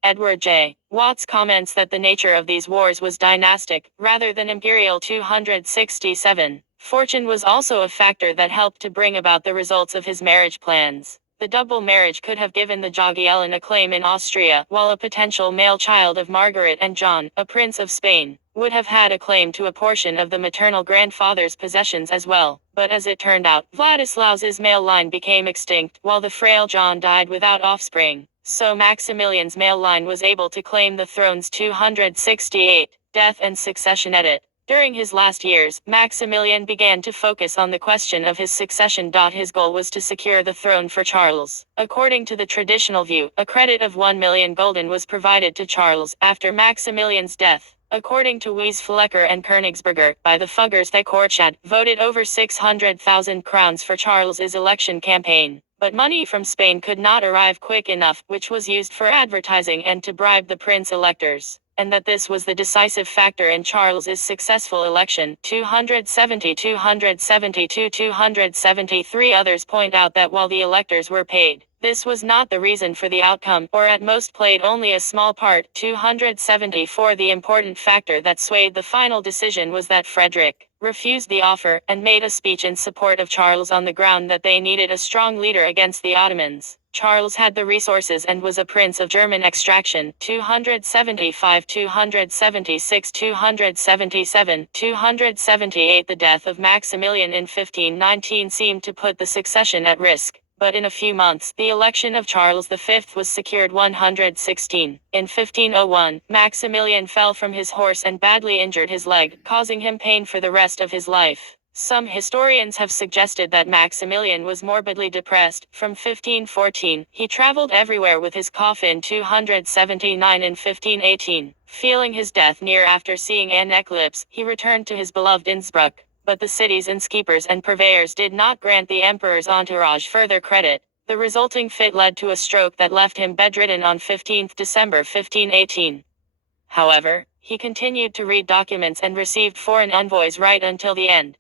Edward J. Watts comments that the nature of these wars was dynastic, rather than imperial. 267. Fortune was also a factor that helped to bring about the results of his marriage plans. The double marriage could have given the Jagiellon a claim in Austria, while a potential male child of Margaret and John, a prince of Spain, would have had a claim to a portion of the maternal grandfather's possessions as well. But as it turned out, Vladislaus's male line became extinct, while the frail John died without offspring. So Maximilian's male line was able to claim the thrones. 268. Death and succession. Edit. During his last years, Maximilian began to focus on the question of his succession. His goal was to secure the throne for Charles. According to the traditional view, a credit of 1 million gulden was provided to Charles after Maximilian's death. According to Wies Flecker and Königsberger, by the Fuggers they Kortschad voted over 600,000 crowns for Charles's election campaign. But money from Spain could not arrive quick enough, which was used for advertising and to bribe the prince-electors, and that this was the decisive factor in Charles's successful election. 270, 272, 273. Others point out that while the electors were paid, this was not the reason for the outcome, or at most played only a small part. 274. The important factor that swayed the final decision was that Frederick refused the offer, and made a speech in support of Charles on the ground that they needed a strong leader against the Ottomans. Charles had the resources and was a prince of German extraction. 275, 276, 277, 278. The death of Maximilian in 1519 seemed to put the succession at risk. But in a few months, the election of Charles V was secured. 116. In 1501, Maximilian fell from his horse and badly injured his leg, causing him pain for the rest of his life. Some historians have suggested that Maximilian was morbidly depressed. From 1514, he traveled everywhere with his coffin. 279. In 1518, feeling his death near after seeing an eclipse, he returned to his beloved Innsbruck. But the city's innkeepers and purveyors did not grant the emperor's entourage further credit. The resulting fit led to a stroke that left him bedridden on 15 December 1518. However, he continued to read documents and received foreign envoys right until the end.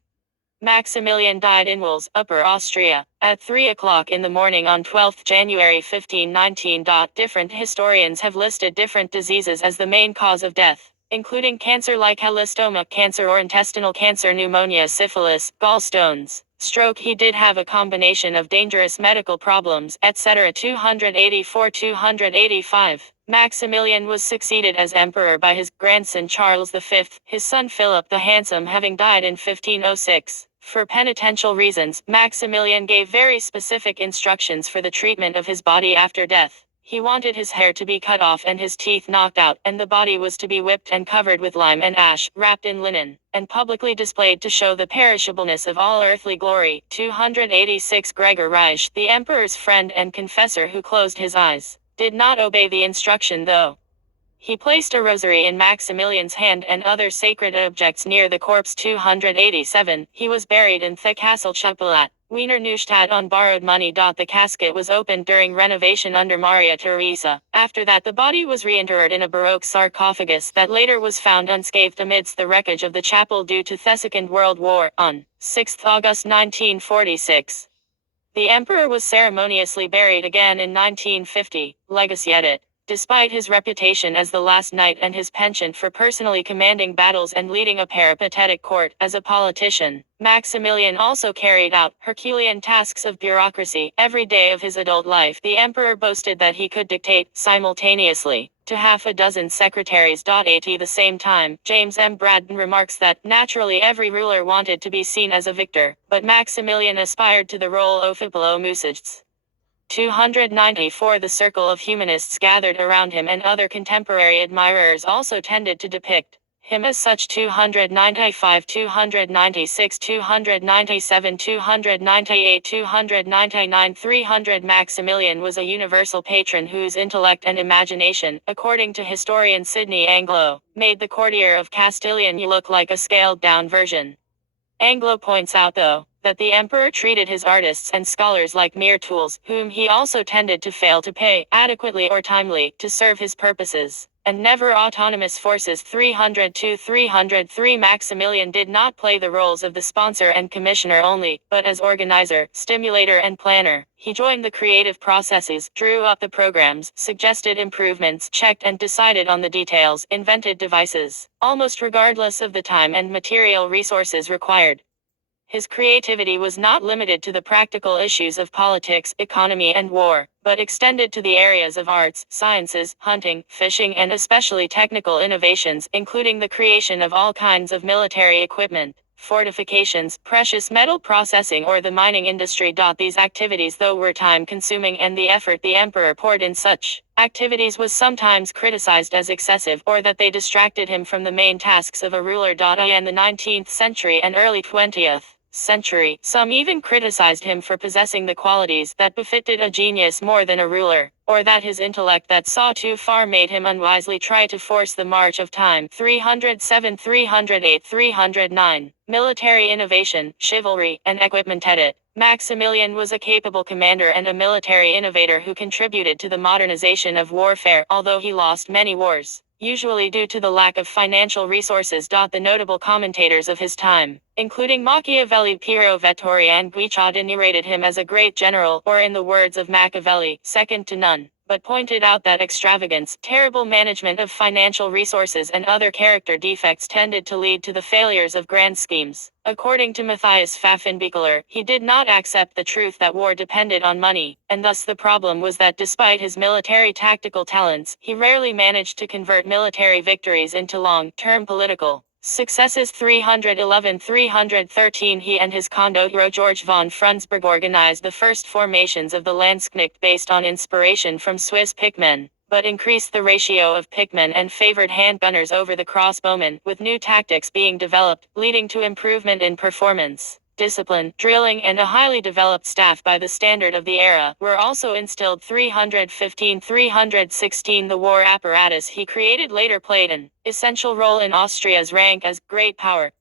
Maximilian died in Wels, Upper Austria, at 3 o'clock in the morning on 12 January 1519. Different historians have listed different diseases as the main cause of death, including cancer like halostoma, cancer or intestinal cancer, pneumonia, syphilis, gallstones, stroke. He did have a combination of dangerous medical problems, etc. 284, 285. Maximilian was succeeded as emperor by his grandson Charles V, his son Philip the Handsome having died in 1506. For penitential reasons, Maximilian gave very specific instructions for the treatment of his body after death. He wanted his hair to be cut off and his teeth knocked out, and the body was to be whipped and covered with lime and ash, wrapped in linen, and publicly displayed to show the perishableness of all earthly glory. 286. Gregor Reich, the emperor's friend and confessor who closed his eyes, did not obey the instruction though. He placed a rosary in Maximilian's hand and other sacred objects near the corpse. 287. He was buried in the Castle Chapel at Wiener Neustadt on borrowed money. The casket was opened during renovation under Maria Theresa. After that, the body was reinterred in a Baroque sarcophagus that later was found unscathed amidst the wreckage of the chapel due to the Second World War, on 6 August 1946. The emperor was ceremoniously buried again in 1950. Legacy. Edit. Despite his reputation as the last knight and his penchant for personally commanding battles and leading a peripatetic court as a politician, Maximilian also carried out Herculean tasks of bureaucracy every day of his adult life. The emperor boasted that he could dictate, simultaneously, to half a dozen secretaries. At the same time, James M. Braddon remarks that, naturally every ruler wanted to be seen as a victor, but Maximilian aspired to the role of Musage. 294. The circle of humanists gathered around him and other contemporary admirers also tended to depict him as such. 295, 296, 297, 298, 299, 300. Maximilian was a universal patron whose intellect and imagination, according to historian Sidney Anglo, made the courtier of Castilian look like a scaled-down version. Anglo points out, though, that the emperor treated his artists and scholars like mere tools, whom he also tended to fail to pay adequately or timely to serve his purposes, and never autonomous forces. 302-303 Maximilian did not play the roles of the sponsor and commissioner only, but as organizer, stimulator and planner. He joined the creative processes, drew up the programs, suggested improvements, checked and decided on the details, invented devices, almost regardless of the time and material resources required. His creativity was not limited to the practical issues of politics, economy and war, but extended to the areas of arts, sciences, hunting, fishing and especially technical innovations, including the creation of all kinds of military equipment, fortifications, precious metal processing or the mining industry. These activities, though were time-consuming and the effort the emperor poured in such activities was sometimes criticized as excessive or that they distracted him from the main tasks of a ruler. In the 19th century and early 20th century, some even criticized him for possessing the qualities that befitted a genius more than a ruler, or that his intellect that saw too far made him unwisely try to force the march of time. 307, 308, 309. Military innovation, chivalry, and equipment. Edit. Maximilian was a capable commander and a military innovator who contributed to the modernization of warfare, although he lost many wars, usually due to the lack of financial resources. The notable commentators of his time, including Machiavelli, Piero Vettori and Guicciard, narrated him as a great general, or in the words of Machiavelli, second to none, but pointed out that extravagance, terrible management of financial resources and other character defects tended to lead to the failures of grand schemes. According to Matthias Pfaffenbichler, he did not accept the truth that war depended on money, and thus the problem was that despite his military tactical talents, he rarely managed to convert military victories into long-term political successes. 311-313 He and his condottero George von Frundsberg organized the first formations of the Landsknecht based on inspiration from Swiss pickmen, but increased the ratio of pickmen and favored handgunners over the crossbowmen, with new tactics being developed, leading to improvement in performance. Discipline, drilling and a highly developed staff by the standard of the era were also instilled. 315-316 The war apparatus he created later played an essential role in Austria's rank as great power.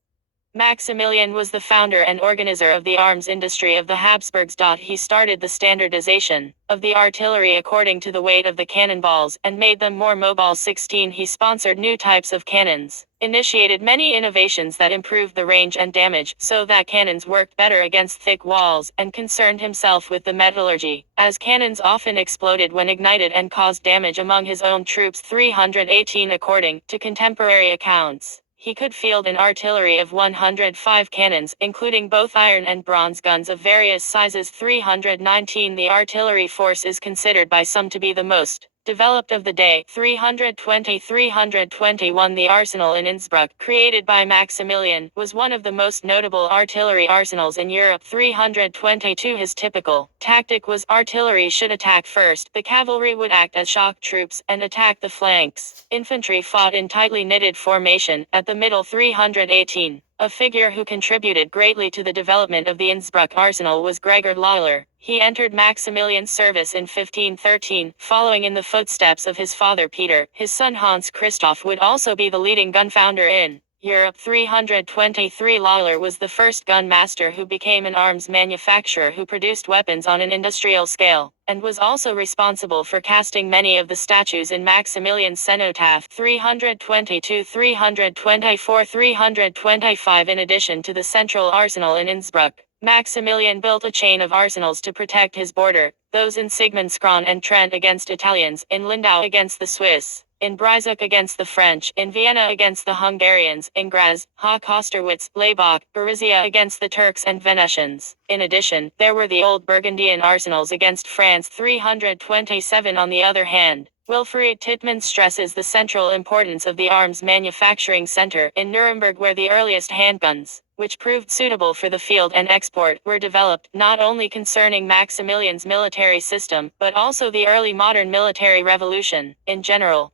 Maximilian was the founder and organizer of the arms industry of the Habsburgs. He started the standardization of the artillery according to the weight of the cannonballs and made them more mobile. 16 He sponsored new types of cannons, initiated many innovations that improved the range and damage so that cannons worked better against thick walls, and concerned himself with the metallurgy, as cannons often exploded when ignited and caused damage among his own troops. 318 According to contemporary accounts, he could field an artillery of 105 cannons, including both iron and bronze guns of various sizes. 319 The artillery force is considered by some to be the most developed of the day. 320-321 The arsenal in Innsbruck, created by Maximilian, was one of the most notable artillery arsenals in Europe. 322 His typical tactic was artillery should attack first, the cavalry would act as shock troops, and attack the flanks. Infantry fought in tightly knitted formation, at the middle. 318 A figure who contributed greatly to the development of the Innsbruck arsenal was Gregor Lawler. He entered Maximilian's service in 1513, following in the footsteps of his father Peter. His son Hans Christoph would also be the leading gun founder in Europe. 323 Lawler was the first gun master who became an arms manufacturer who produced weapons on an industrial scale, and was also responsible for casting many of the statues in Maximilian's cenotaph. 322, 324, 325 In addition to the central arsenal in Innsbruck, Maximilian built a chain of arsenals to protect his border, those in Sigmundskron and Trent against Italians, in Lindau against the Swiss, in Breisach against the French, in Vienna against the Hungarians, in Graz, Hoch-Osterwitz, Laybach, Gorizia against the Turks and Venetians. In addition, there were the old Burgundian arsenals against France. 327 On the other hand, Wilfried Tittmann stresses the central importance of the arms manufacturing center in Nuremberg, where the earliest handguns, which proved suitable for the field and export, were developed, not only concerning Maximilian's military system, but also the early modern military revolution in general.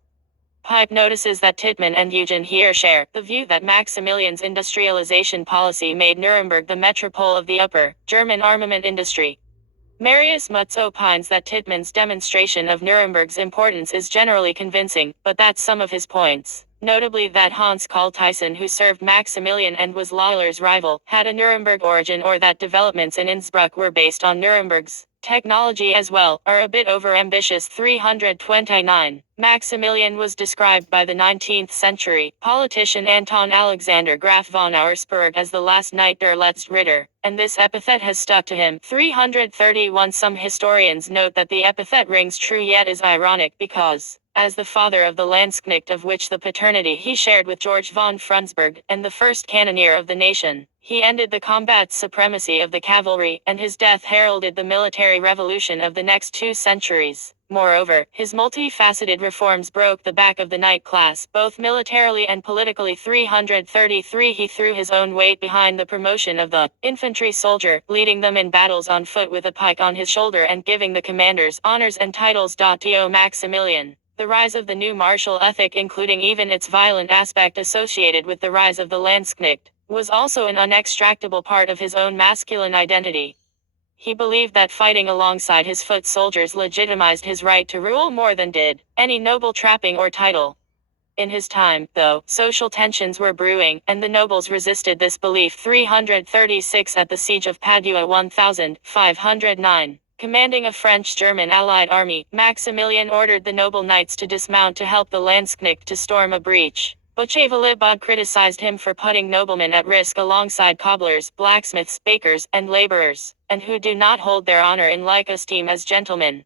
Pipe notices that Tittmann and Eugen Heer share the view that Maximilian's industrialization policy made Nuremberg the metropole of the upper German armament industry. Marius Mutz opines that Tittmann's demonstration of Nuremberg's importance is generally convincing, but that some of his points, notably that Hans Karl Thyssen, who served Maximilian and was Lawler's rival, had a Nuremberg origin, or that developments in Innsbruck were based on Nuremberg's technology as well, are a bit overambitious. 329. Maximilian was described by the 19th century politician Anton Alexander Graf von Auersperg as the last knight der letzte Ritter, and this epithet has stuck to him. 331. Some historians note that the epithet rings true yet is ironic because, as the father of the Landsknecht, of which the paternity he shared with George von Frundsberg, and the first cannoneer of the nation, he ended the combat supremacy of the cavalry, and his death heralded the military revolution of the next 2 centuries. Moreover, his multifaceted reforms broke the back of the knight class, both militarily and politically. 333. He threw his own weight behind the promotion of the infantry soldier, leading them in battles on foot with a pike on his shoulder and giving the commanders honors and titles. Do Maximilian. The rise of the new martial ethic, including even its violent aspect associated with the rise of the Landsknecht, was also an unextractable part of his own masculine identity. He believed that fighting alongside his foot soldiers legitimized his right to rule more than did any noble trapping or title. In his time, though, social tensions were brewing, and the nobles resisted this belief. 336. At the siege of Padua 1509. Commanding a French-German allied army, Maximilian ordered the noble knights to dismount to help the Landsknecht to storm a breach. Bochevalibod criticized him for putting noblemen at risk alongside cobblers, blacksmiths, bakers, and laborers, and who do not hold their honor in like esteem as gentlemen.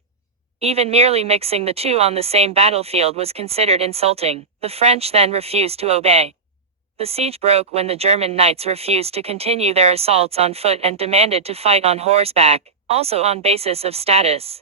Even merely mixing the two on the same battlefield was considered insulting. The French then refused to obey. The siege broke when the German knights refused to continue their assaults on foot and demanded to fight on horseback, also on basis of status.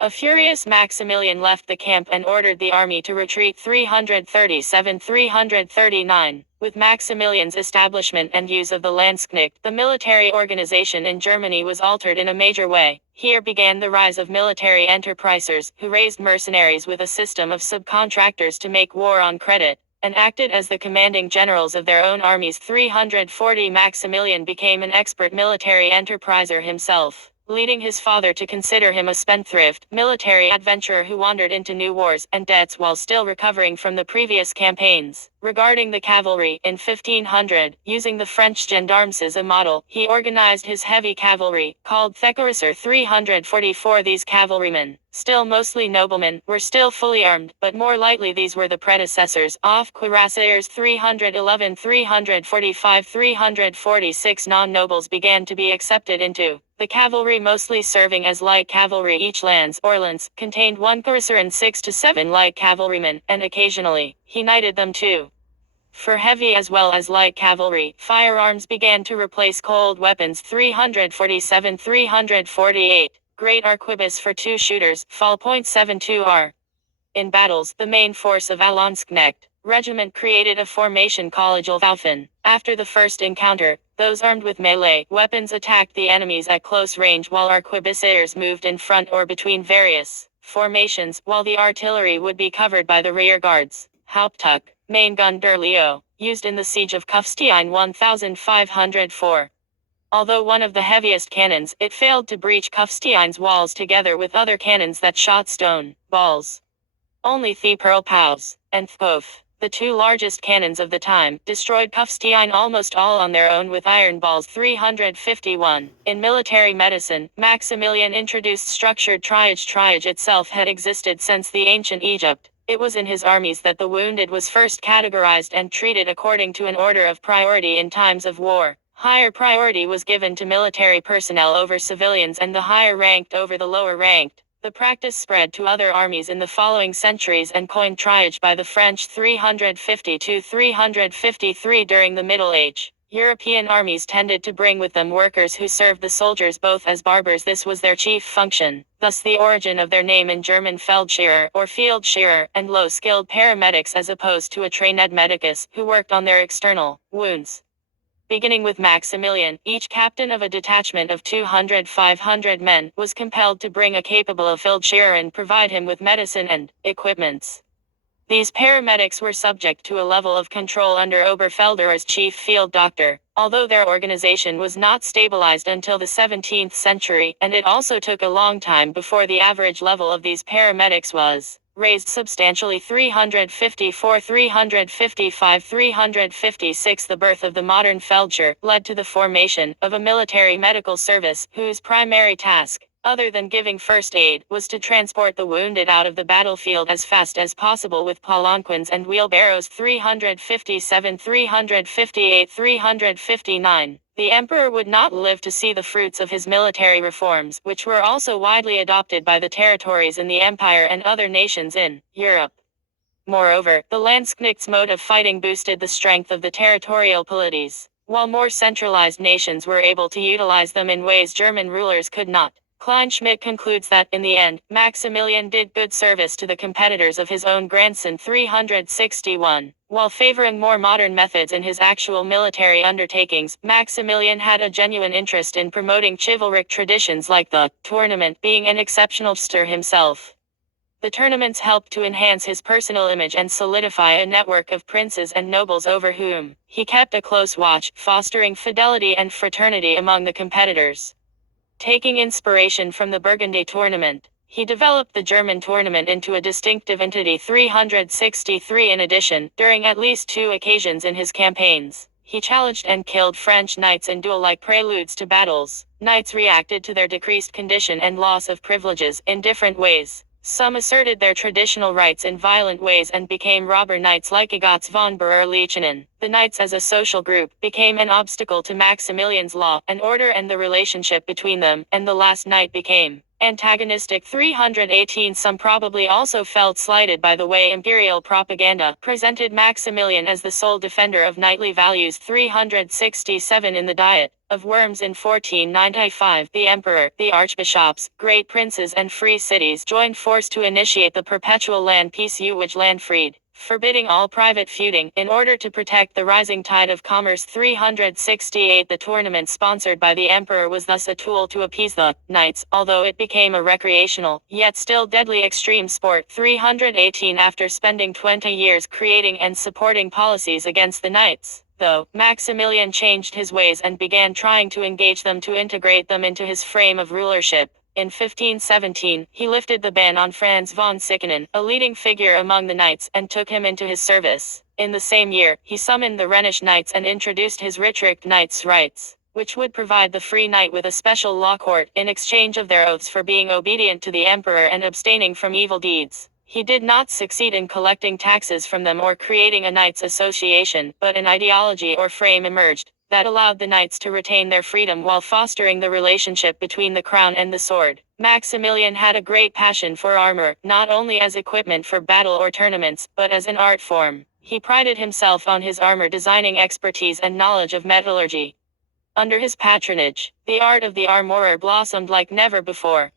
A furious Maximilian left the camp and ordered the army to retreat. 337-339. With Maximilian's establishment and use of the Landsknecht, the military organization in Germany was altered in a major way. Here began the rise of military enterprisers, who raised mercenaries with a system of subcontractors to make war on credit, and acted as the commanding generals of their own armies. 340. Maximilian became an expert military enterpriser himself, leading his father to consider him a spendthrift, military adventurer who wandered into new wars and debts while still recovering from the previous campaigns. Regarding the cavalry, in 1500, using the French gendarmes as a model, he organized his heavy cavalry, called Thekarassar. 344. These cavalrymen, still mostly noblemen, were still fully armed, but more lightly these were the predecessors of cuirassiers. 311, 345, 346. Non-nobles began to be accepted into the cavalry, mostly serving as light cavalry. Each lance contained 1 cuirassier and 6 to 7 light cavalrymen, and occasionally, he knighted them too. For heavy as well as light cavalry, firearms began to replace cold weapons. 347, 348. Great arquebus for 2 shooters, fall .72 r. In battles, the main force of a Landsknecht regiment created a formation called Waffen. After the first encounter, those armed with melee weapons attacked the enemies at close range, while arquebusiers moved in front or between various formations, while the artillery would be covered by the rear guards. Haupttuch, main gun der Leo, used in the siege of Kufstein 1504. Although one of the heaviest cannons, it failed to breach Kufstein's walls together with other cannons that shot stone balls. Only the Pearl Pows and Thof, the 2 largest cannons of the time, destroyed Kufstein almost all on their own with iron balls. 351. In military medicine, Maximilian introduced structured triage. Triage itself had existed since the ancient Egypt. It was in his armies that the wounded was first categorized and treated according to an order of priority in times of war. Higher priority was given to military personnel over civilians, and the higher ranked over the lower ranked. The practice spread to other armies in the following centuries and coined triage by the French. 350-353. During the Middle Age, European armies tended to bring with them workers who served the soldiers both as barbers. This was their chief function, thus the origin of their name in German Feldscherer or field shearer, and low-skilled paramedics as opposed to a trained medicus, who worked on their external wounds. Beginning with Maximilian, each captain of a detachment of 200-500 men was compelled to bring a capable field shearer and provide him with medicine and equipments. These paramedics were subject to a level of control under Oberfelder as chief field doctor, although their organization was not stabilized until the 17th century, and it also took a long time before the average level of these paramedics was raised substantially 354, 355, 356. The birth of the modern Feldshir led to the formation of a military medical service whose primary task, other than giving first aid, was to transport the wounded out of the battlefield as fast as possible with palanquins and wheelbarrows. 357, 358, 359. The emperor would not live to see the fruits of his military reforms, which were also widely adopted by the territories in the empire and other nations in Europe. Moreover, the Landsknecht's mode of fighting boosted the strength of the territorial polities, while more centralized nations were able to utilize them in ways German rulers could not. Kleinschmidt concludes that, in the end, Maximilian did good service to the competitors of his own grandson. 361. While favoring more modern methods in his actual military undertakings, Maximilian had a genuine interest in promoting chivalric traditions like the tournament, being an exceptional stir himself. The tournaments helped to enhance his personal image and solidify a network of princes and nobles over whom he kept a close watch, fostering fidelity and fraternity among the competitors. Taking inspiration from the Burgundy tournament, he developed the German tournament into a distinctive entity. 363. In addition, during at least 2 occasions in his campaigns, he challenged and killed French knights in duel-like preludes to battles. Knights reacted to their decreased condition and loss of privileges in different ways. Some asserted their traditional rights in violent ways and became robber knights like Egots von Berlichingen. The knights as a social group became an obstacle to Maximilian's law and order and the relationship between them, and the last knight became antagonistic. 318. Some probably also felt slighted by the way imperial propaganda presented Maximilian as the sole defender of knightly values. 367. In the Diet of Worms in 1495, the emperor, the archbishops, great princes and free cities joined force to initiate the perpetual land peace which land freed, forbidding all private feuding, in order to protect the rising tide of commerce. 368. The tournament sponsored by the emperor was thus a tool to appease the knights, although it became a recreational, yet still deadly extreme sport. 318. After spending 20 years creating and supporting policies against the knights, though, Maximilian changed his ways and began trying to engage them to integrate them into his frame of rulership. In 1517, he lifted the ban on Franz von Sickenen, a leading figure among the knights, and took him into his service. In the same year, he summoned the Rhenish knights and introduced his Richtrecht knights' rights, which would provide the free knight with a special law court in exchange of their oaths for being obedient to the emperor and abstaining from evil deeds. He did not succeed in collecting taxes from them or creating a knights' association, but an ideology or frame emerged that allowed the knights to retain their freedom while fostering the relationship between the crown and the sword. Maximilian had a great passion for armor, not only as equipment for battle or tournaments, but as an art form. He prided himself on his armor designing expertise and knowledge of metallurgy. Under his patronage, the art of the armorer blossomed like never before.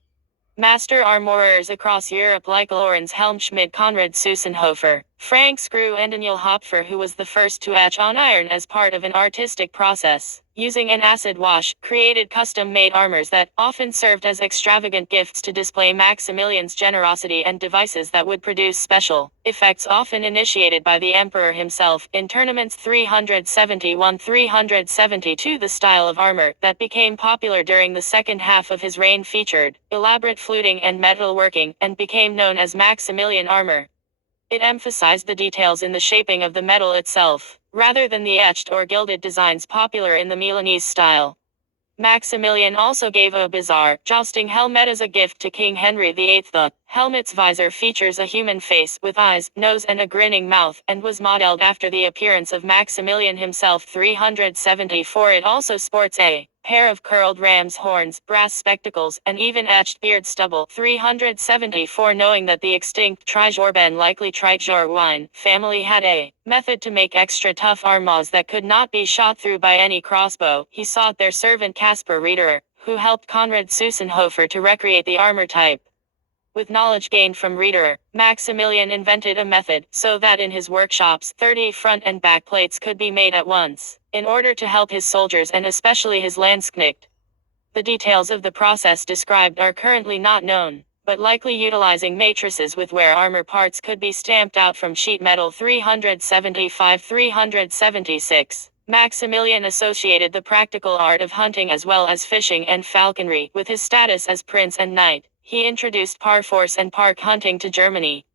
Master armorers across Europe like Lorenz Helmschmidt, Konrad Sussenhofer, Frank Screw and Daniel Hopfer, who was the first to etch on iron as part of an artistic process, using an acid wash, created custom-made armors that often served as extravagant gifts to display Maximilian's generosity, and devices that would produce special effects often initiated by the emperor himself. In tournaments 371-372, the style of armor that became popular during the second half of his reign featured elaborate fluting and metalworking, and became known as Maximilian armor. It emphasized the details in the shaping of the metal itself, rather than the etched or gilded designs popular in the Milanese style. Maximilian also gave a bizarre, jousting helmet as a gift to King Henry VIII. The helmet's visor features a human face with eyes, nose and a grinning mouth, and was modeled after the appearance of Maximilian himself. 374. It also sports a pair of curled ram's horns, brass spectacles, and even etched beard stubble. 374. Knowing that the extinct Trijorben, likely Trijorwine, family had a method to make extra tough armas that could not be shot through by any crossbow, he sought their servant Caspar Riederer, who helped Konrad Sussenhofer to recreate the armor type. With knowledge gained from Riederer, Maximilian invented a method so that in his workshops 30 front and back plates could be made at once, in order to help his soldiers and especially his Landsknecht. The details of the process described are currently not known, but likely utilizing matrices with where armor parts could be stamped out from sheet metal. 375-376. Maximilian associated the practical art of hunting as well as fishing and falconry with his status as prince and knight. He introduced parforce and park hunting to Germany.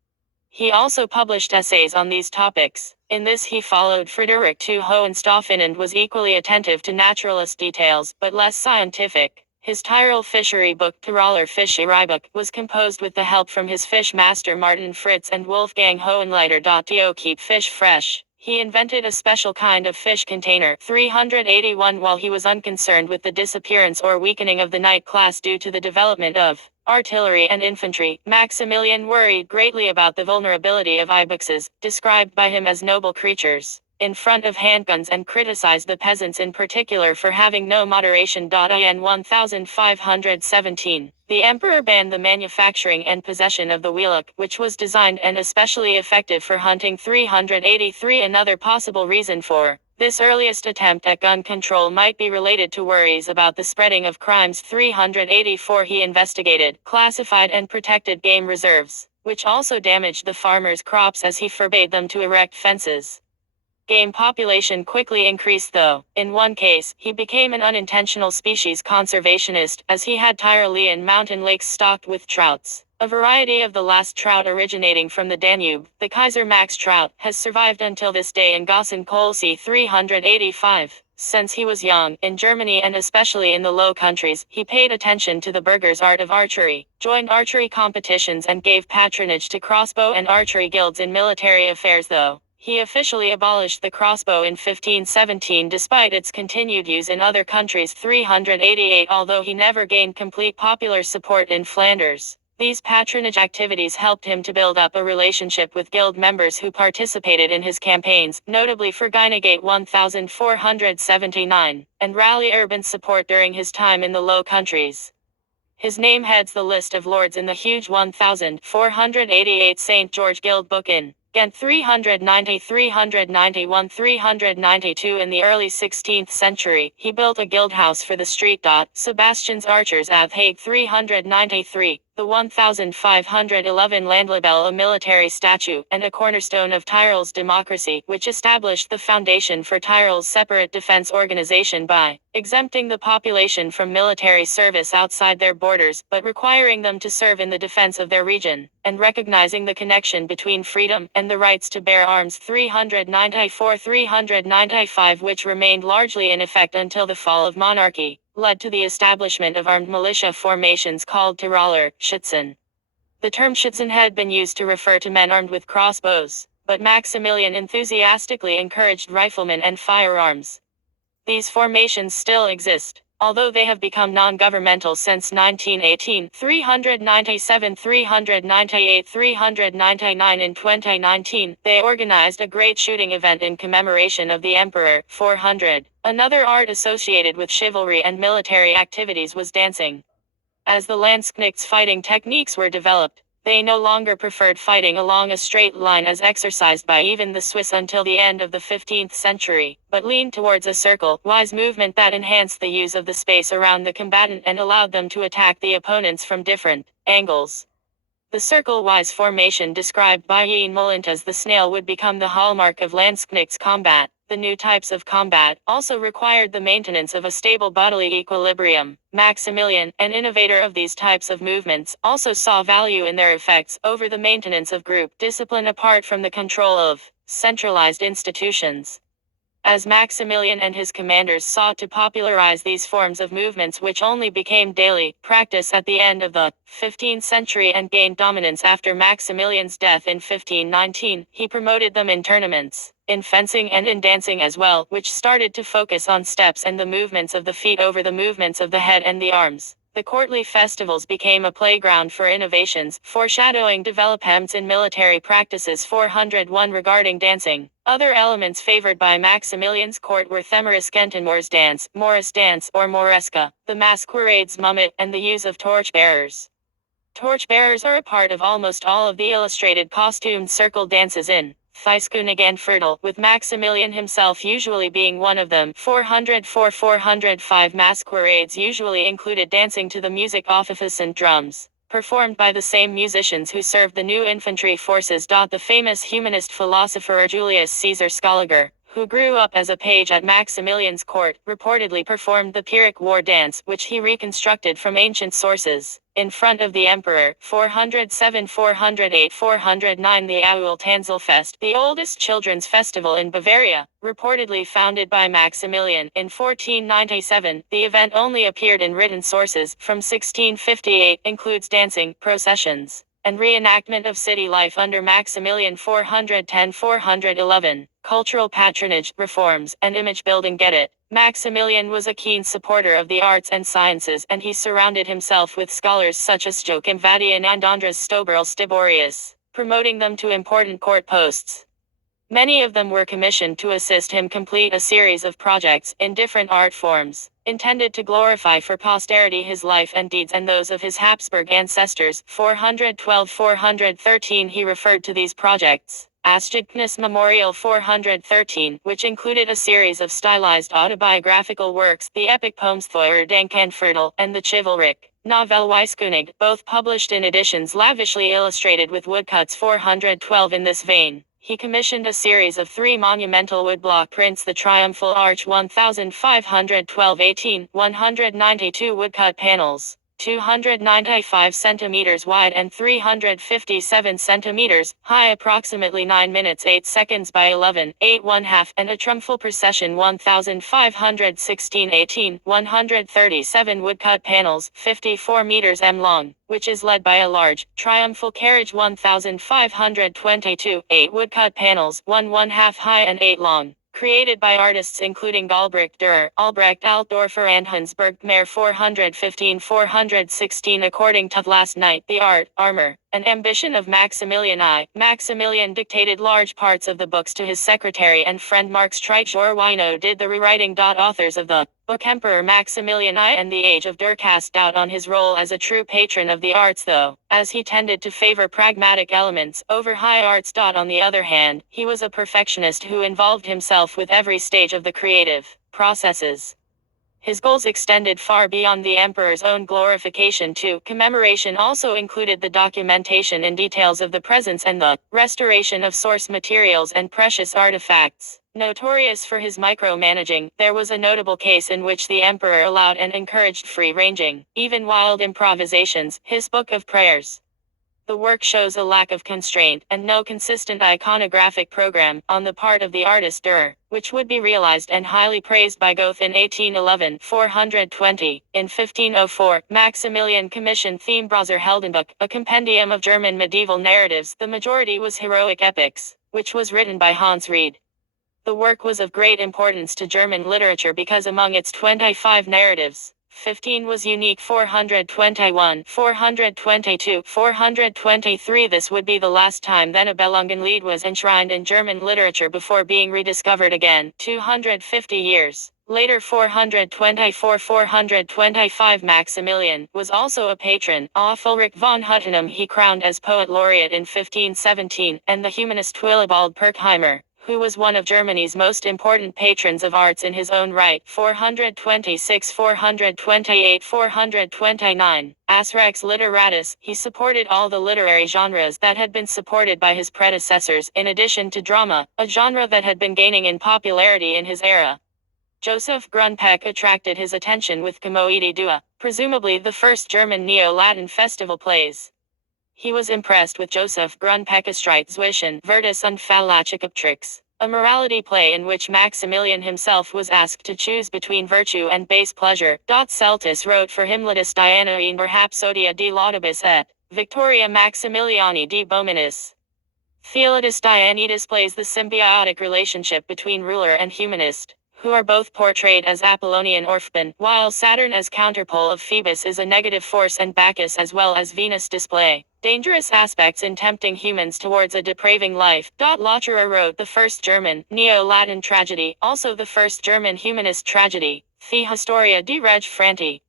He also published essays on these topics. In this he followed Friedrich to Hohenstaufen and was equally attentive to naturalist details, but less scientific. His Tyrol fishery book, Tyroler Fischereibuch, was composed with the help from his fish master Martin Fritz and Wolfgang Hohenleiter. To keep fish fresh, he invented a special kind of fish container, 381, while he was unconcerned with the disappearance or weakening of the night class due to the development of artillery and infantry. Maximilian worried greatly about the vulnerability of ibexes, described by him as noble creatures, in front of handguns, and criticized the peasants in particular for having no moderation. In 1517, the emperor banned the manufacturing and possession of the wheelhook, which was designed and especially effective for hunting. 383. Another possible reason for this earliest attempt at gun control might be related to worries about the spreading of crimes. 384. He investigated, classified and protected game reserves, which also damaged the farmers' crops as he forbade them to erect fences. Game population quickly increased though. In one case, he became an unintentional species conservationist, as he had Tyrolean mountain lakes stocked with trouts. A variety of the last trout originating from the Danube, the Kaiser Max trout, has survived until this day in Gossen Colsee. 385. Since he was young, in Germany and especially in the Low Countries, he paid attention to the burghers' art of archery, joined archery competitions and gave patronage to crossbow and archery guilds in military affairs though. He officially abolished the crossbow in 1517 despite its continued use in other countries. 388. Although he never gained complete popular support in Flanders, these patronage activities helped him to build up a relationship with guild members who participated in his campaigns, notably for Guinegate 1479, and rally urban support during his time in the Low Countries. His name heads the list of lords in the huge 1488 St. George Guild Book in Ghent. 390, 391, 392. In the early 16th century, he built a guild house for the street. Sebastian's Archers at Hague. 393. The 1511 Landlabelle, a military statue, and a cornerstone of Tyrole's democracy, which established the foundation for Tyrole's separate defense organization by exempting the population from military service outside their borders, but requiring them to serve in the defense of their region, and recognizing the connection between freedom and the rights to bear arms. 394-395, which remained largely in effect until the fall of monarchy, led to the establishment of armed militia formations called Tyroler Schützen. The term Schützen had been used to refer to men armed with crossbows, but Maximilian enthusiastically encouraged riflemen and firearms. These formations still exist, although they have become non-governmental since 1918. 397, 398, 399. In 2019, they organized a great shooting event in commemoration of the Emperor. 400. Another art associated with chivalry and military activities was dancing. As the Landsknechts fighting techniques were developed, they no longer preferred fighting along a straight line as exercised by even the Swiss until the end of the 15th century, but leaned towards a circle-wise movement that enhanced the use of the space around the combatant and allowed them to attack the opponents from different angles. The circle-wise formation described by Jan Molint as the snail would become the hallmark of Landsknechts combat. The new types of combat also required the maintenance of a stable bodily equilibrium. Maximilian, an innovator of these types of movements, also saw value in their effects over the maintenance of group discipline apart from the control of centralized institutions. As Maximilian and his commanders sought to popularize these forms of movements, which only became daily practice at the end of the 15th century and gained dominance after Maximilian's death in 1519, he promoted them in tournaments, in fencing and in dancing as well, which started to focus on steps and the movements of the feet over the movements of the head and the arms. The courtly festivals became a playground for innovations, foreshadowing developments in military practices. 401. Regarding dancing, other elements favored by Maximilian's court were Themeriskentenmoors dance, Morris dance or Moresca, the masquerades mummet, and the use of torch-bearers. Torch-bearers are a part of almost all of the illustrated costumed circle dances in Thyskunig Fertile, with Maximilian himself usually being one of them. 404-405 Masquerades usually included dancing to the music office and drums, performed by the same musicians who served the new infantry forces. The famous humanist philosopher Julius Caesar Scaliger, who grew up as a page at Maximilian's court, reportedly performed the Pyrrhic war dance, which he reconstructed from ancient sources, in front of the emperor. 407, 408, 409. The Aul Tanzelfest, the oldest children's festival in Bavaria, reportedly founded by Maximilian in 1497. The event only appeared in written sources from 1658, includes dancing, processions, and reenactment of city life under Maximilian. 410, 411. Cultural patronage, reforms, and image building. Get it? Maximilian was a keen supporter of the arts and sciences, and he surrounded himself with scholars such as Joachim Vadian and Andras Stoberl Stiborius, promoting them to important court posts. Many of them were commissioned to assist him complete a series of projects in different art forms, intended to glorify for posterity his life and deeds and those of his Habsburg ancestors. 412, 413. He referred to these projects Astagnas Memorial. 413, which included a series of stylized autobiographical works, the epic poems Theuer Dankenviertel and the chivalric novel Weisskönig, both published in editions lavishly illustrated with woodcuts. 412. In this vein, he commissioned a series of 3 monumental woodblock prints: the Triumphal Arch 1512-18, 192 woodcut panels, 295 centimeters wide and 357 centimeters high, approximately 9 minutes 8 seconds by 11.8 1/2, and a triumphal procession 1516-18, 137 woodcut panels, 54 meters long, which is led by a large triumphal carriage 1522, 8 woodcut panels, 1/2 high and 8 long, created by artists including Galbricht Dürer, Albrecht Altdorfer and Hansberg Gmer. 415, 416. According to Last Night, the art, armor, and ambition of Maximilian I. Maximilian dictated large parts of the books to his secretary and friend Mark Streicher. Wino did the rewriting. Authors of the book Emperor Maximilian I and the Age of Der cast doubt on his role as a true patron of the arts, though, as he tended to favor pragmatic elements over high arts. On the other hand, he was a perfectionist who involved himself with every stage of the creative processes. His goals extended far beyond the emperor's own glorification too. Commemoration also included the documentation in details of the presence and the restoration of source materials and precious artifacts. Notorious for his micromanaging, there was a notable case in which the emperor allowed and encouraged free-ranging, even wild improvisations, his Book of Prayers. The work shows a lack of constraint, and no consistent iconographic program, on the part of the artist Dürer, which would be realized and highly praised by Goethe in 1811. 420. In 1504, Maximilian commissioned Themenbrowser Heldenbuch, a compendium of German medieval narratives. The majority was heroic epics, which was written by Hans Ried. The work was of great importance to German literature because among its 25 narratives, 15 was unique. 421, 422, 423. This would be the last time then a Nibelungenlied was enshrined in German literature before being rediscovered again, 250 years later. 424, 425. Maximilian was also a patron of Ulrich von Huttenheim. He crowned as poet laureate in 1517, and the humanist Willibald Pirkheimer, who was one of Germany's most important patrons of arts in his own right. 426, 428, 429. As Rex Literatus, he supported all the literary genres that had been supported by his predecessors, in addition to drama, a genre that had been gaining in popularity in his era. Joseph Grunpeck attracted his attention with Comoedie Dua, presumably the first German Neo-Latin festival plays. He was impressed with Joseph Grunpeck's Streit zwischen Virtus und Fallacicatrix, a morality play in which Maximilian himself was asked to choose between virtue and base pleasure. Celtus wrote for him Laudis Dianae or Rhapsodia de Laudibus et Victoria Maximiliani de Bominis. Theoladus Dianae displays the symbiotic relationship between ruler and humanist, who are both portrayed as Apollonian Orphban, while Saturn as counterpole of Phoebus is a negative force and Bacchus as well as Venus display dangerous aspects in tempting humans towards a depraving life. Lauterer wrote the first German Neo-Latin tragedy, also the first German humanist tragedy, The Historia de Reg Franti.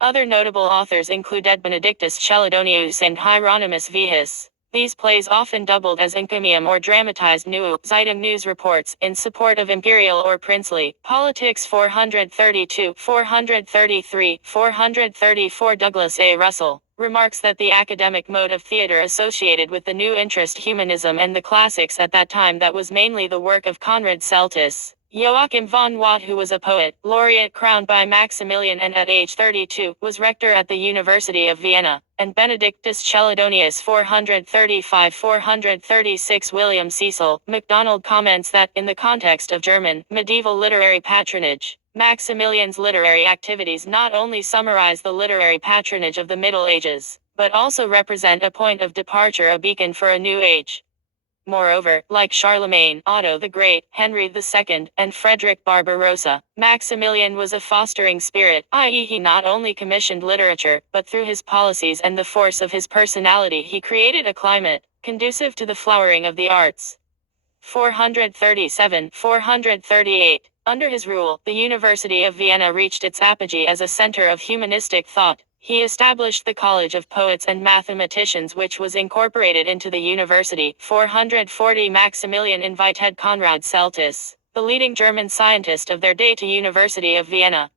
Other notable authors include Ed Benedictus Celadonius and Hieronymus Vihis. These plays often doubled as encomium or dramatized Zeitung news reports in support of imperial or princely politics. 432, 433, 434. Douglas A. Russell, remarks that the academic mode of theater associated with the new interest humanism and the classics at that time that was mainly the work of Conrad Celtis. Joachim von Watt, who was a poet, laureate crowned by Maximilian and at age 32, was rector at the University of Vienna, and Benedictus Celadonius 435-436. William Cecil MacDonald comments that, in the context of German medieval literary patronage, Maximilian's literary activities not only summarize the literary patronage of the Middle Ages, but also represent a point of departure, a beacon for a new age. Moreover, like Charlemagne, Otto the Great, Henry II, and Frederick Barbarossa, Maximilian was a fostering spirit, i.e. he not only commissioned literature, but through his policies and the force of his personality he created a climate conducive to the flowering of the arts. 437-438. Under his rule, the University of Vienna reached its apogee as a center of humanistic thought. He established the College of Poets and Mathematicians, which was incorporated into the university. 440. Maximilian invited Konrad Celtis, the leading German scientist of their day, to University of Vienna.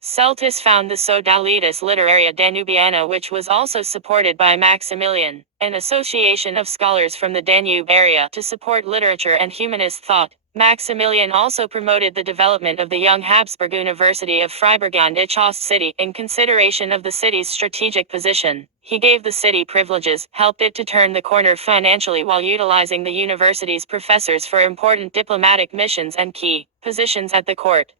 Celtis found the Sodalitas Literaria Danubiana, which was also supported by Maximilian, an association of scholars from the Danube area to support literature and humanist thought. Maximilian also promoted the development of the young Habsburg University of Freiburg and Ichost city. In consideration of the city's strategic position, he gave the city privileges, helped it to turn the corner financially while utilizing the university's professors for important diplomatic missions and key positions at the court.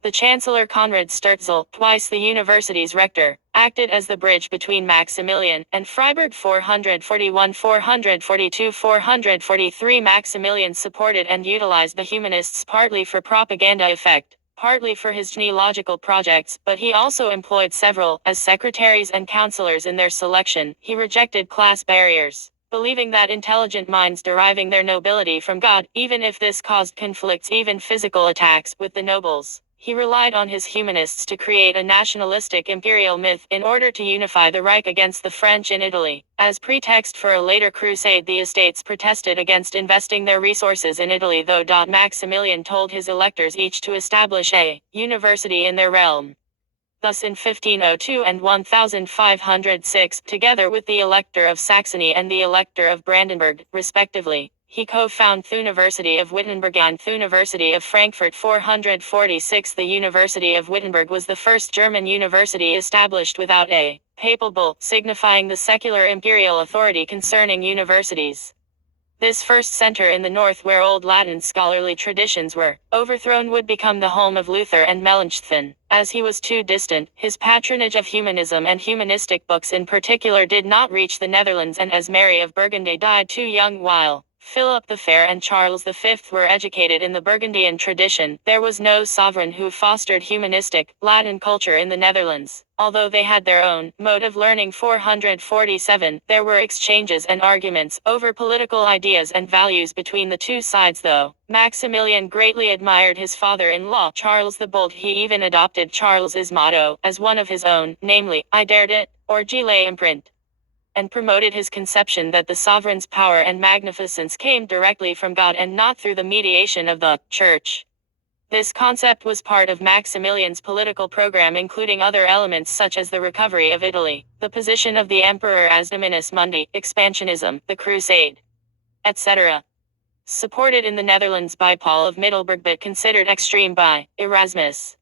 The Chancellor Konrad Sturzel, twice the university's rector, acted as the bridge between Maximilian and Freiburg. 441, 442, 443. Maximilian supported and utilized the humanists partly for propaganda effect, partly for his genealogical projects, but he also employed several as secretaries and counselors in their selection. He rejected class barriers, believing that intelligent minds deriving their nobility from God, even if this caused conflicts, even physical attacks, with the nobles. He relied on his humanists to create a nationalistic imperial myth in order to unify the Reich against the French in Italy. As pretext for a later crusade, the estates protested against investing their resources in Italy, though Maximilian told his electors each to establish a university in their realm. Thus in 1502 and 1506, together with the Elector of Saxony and the Elector of Brandenburg, respectively, he co-founded the University of Wittenberg and the University of Frankfurt. 446. The University of Wittenberg was the first German university established without a papal bull, signifying the secular imperial authority concerning universities. This first center in the north, where old Latin scholarly traditions were overthrown, would become the home of Luther and Melanchthon. As he was too distant, his patronage of humanism and humanistic books in particular did not reach the Netherlands, and as Mary of Burgundy died too young while Philip the Fair and Charles V were educated in the Burgundian tradition, there was no sovereign who fostered humanistic, Latin culture in the Netherlands. Although they had their own mode of learning. 447, there were exchanges and arguments over political ideas and values between the two sides, though Maximilian greatly admired his father-in-law, Charles the Bold. He even adopted Charles's motto as one of his own, namely, I dared it, or Gile imprint, and promoted his conception that the sovereign's power and magnificence came directly from God and not through the mediation of the Church. This concept was part of Maximilian's political program, including other elements such as the recovery of Italy, the position of the emperor as dominus mundi, expansionism, the crusade, etc. Supported in the Netherlands by Paul of Middelburg but considered extreme by Erasmus.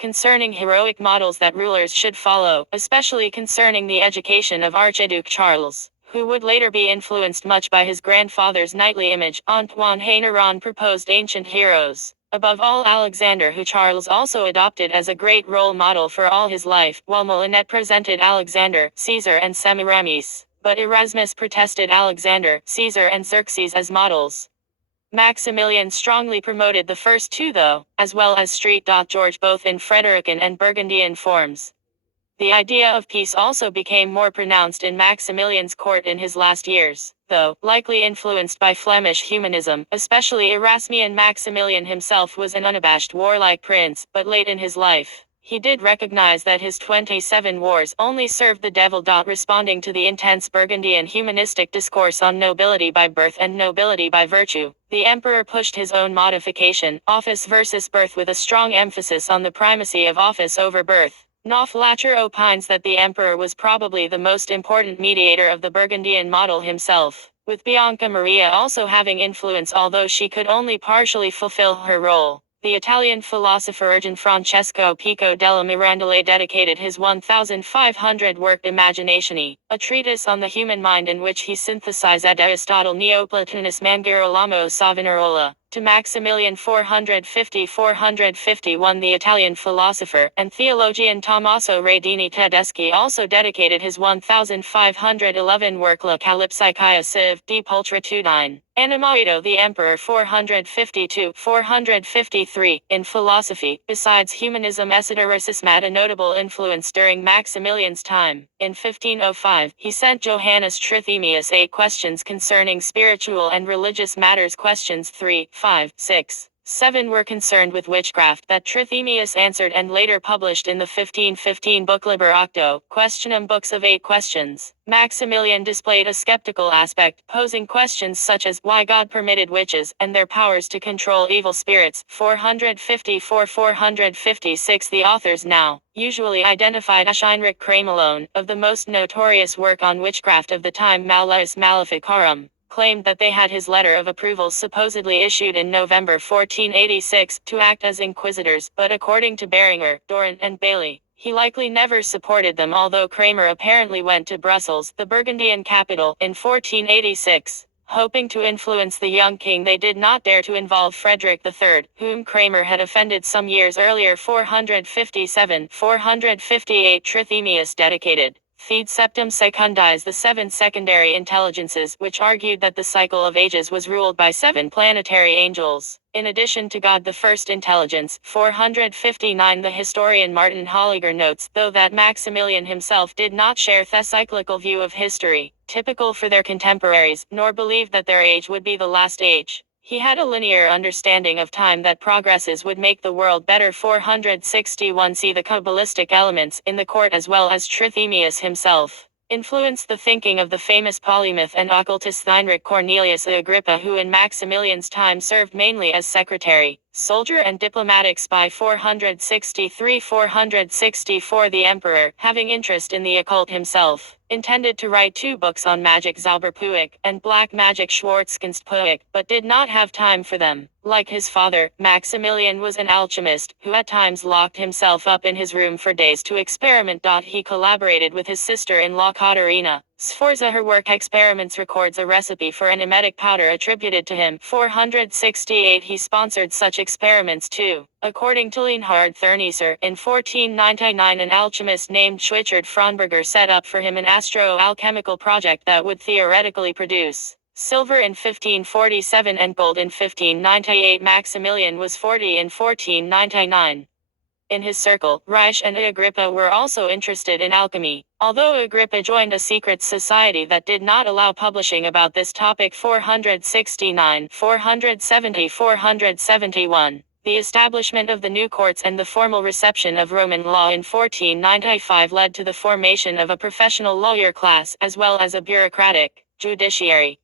Concerning heroic models that rulers should follow, especially concerning the education of Archduke Charles, who would later be influenced much by his grandfather's knightly image. Antoine Hénéron proposed ancient heroes, above all Alexander, who Charles also adopted as a great role model for all his life, while Molinet presented Alexander, Caesar and Semiramis, but Erasmus protested Alexander, Caesar and Xerxes as models. Maximilian strongly promoted the first two, though, as well as Street. George, both in Frederican and Burgundian forms. The idea of peace also became more pronounced in Maximilian's court in his last years, though likely influenced by Flemish humanism, especially Erasmian. Maximilian himself was an unabashed warlike prince, but late in his life, he did recognize that his 27 wars only served the devil. Responding to the intense Burgundian humanistic discourse on nobility by birth and nobility by virtue, the emperor pushed his own modification, office versus birth, with a strong emphasis on the primacy of office over birth. Knopflacher opines that the emperor was probably the most important mediator of the Burgundian model himself, with Bianca Maria also having influence although she could only partially fulfill her role. The Italian philosopher Francesco Pico della Mirandola dedicated his 1,500 work Imaginatione, a treatise on the human mind in which he synthesized Aristotle Neoplatonist Girolamo Savonarola, to Maximilian 450–451. The Italian philosopher and theologian Tommaso Radini Tedeschi also dedicated his 1,511 work La Calypsychia Civ. De Pulchritude Animaito the Emperor 452–453. In philosophy, besides humanism, esotericism had a notable influence during Maximilian's time. In 1505, he sent Johannes Trithemius 8 questions concerning spiritual and religious matters. Questions 3, 5, 6, 7 were concerned with witchcraft that Trithemius answered and later published in the 1515 book Liber Octo, Questionum, books of 8 questions. Maximilian displayed a skeptical aspect, posing questions such as why God permitted witches and their powers to control evil spirits. 454–456. The authors now usually identified Heinrich Kramelone, of the most notorious work on witchcraft of the time, Malleus Maleficarum, claimed that they had his letter of approval supposedly issued in November 1486 to act as inquisitors, but according to Beringer, Doran, and Bailey, he likely never supported them, although Kramer apparently went to Brussels, the Burgundian capital, in 1486. Hoping to influence the young king, they did not dare to involve Frederick III, whom Kramer had offended some years earlier. 457–458. Trithemius dedicated Fide Septem Secundis, the 7 secondary intelligences, which argued that the cycle of ages was ruled by 7 planetary angels, in addition to God the first intelligence. 459. The historian Martin Holliger notes, though, that Maximilian himself did not share the cyclical view of history, typical for their contemporaries, nor believed that their age would be the last age. He had a linear understanding of time, that progresses would make the world better. 461. See the Kabbalistic elements in the court, as well as Trithemius himself, influenced the thinking of the famous polymath and occultist Heinrich Cornelius Agrippa, who in Maximilian's time served mainly as secretary, soldier and diplomatic spy. 463–464. The emperor, having interest in the occult himself, intended to write 2 books on magic, Zauberpuig and black magic, Schwarzkunstpuig, but did not have time for them. Like his father, Maximilian was an alchemist, who at times locked himself up in his room for days to experiment. He collaborated with his sister-in-law Katerina Sforza. Her work Experiments records a recipe for an emetic powder attributed to him. 468. He sponsored such experiments too. According to Leonhard Thurneser, in 1499 an alchemist named Schwichard Fraunberger set up for him an astro-alchemical project that would theoretically produce silver in 1547 and gold in 1598. Maximilian was 40 in 1499. In his circle, Reich and Agrippa were also interested in alchemy, although Agrippa joined a secret society that did not allow publishing about this topic. 469–470–471. The establishment of the new courts and the formal reception of Roman law in 1495 led to the formation of a professional lawyer class, as well as a bureaucratic judiciary.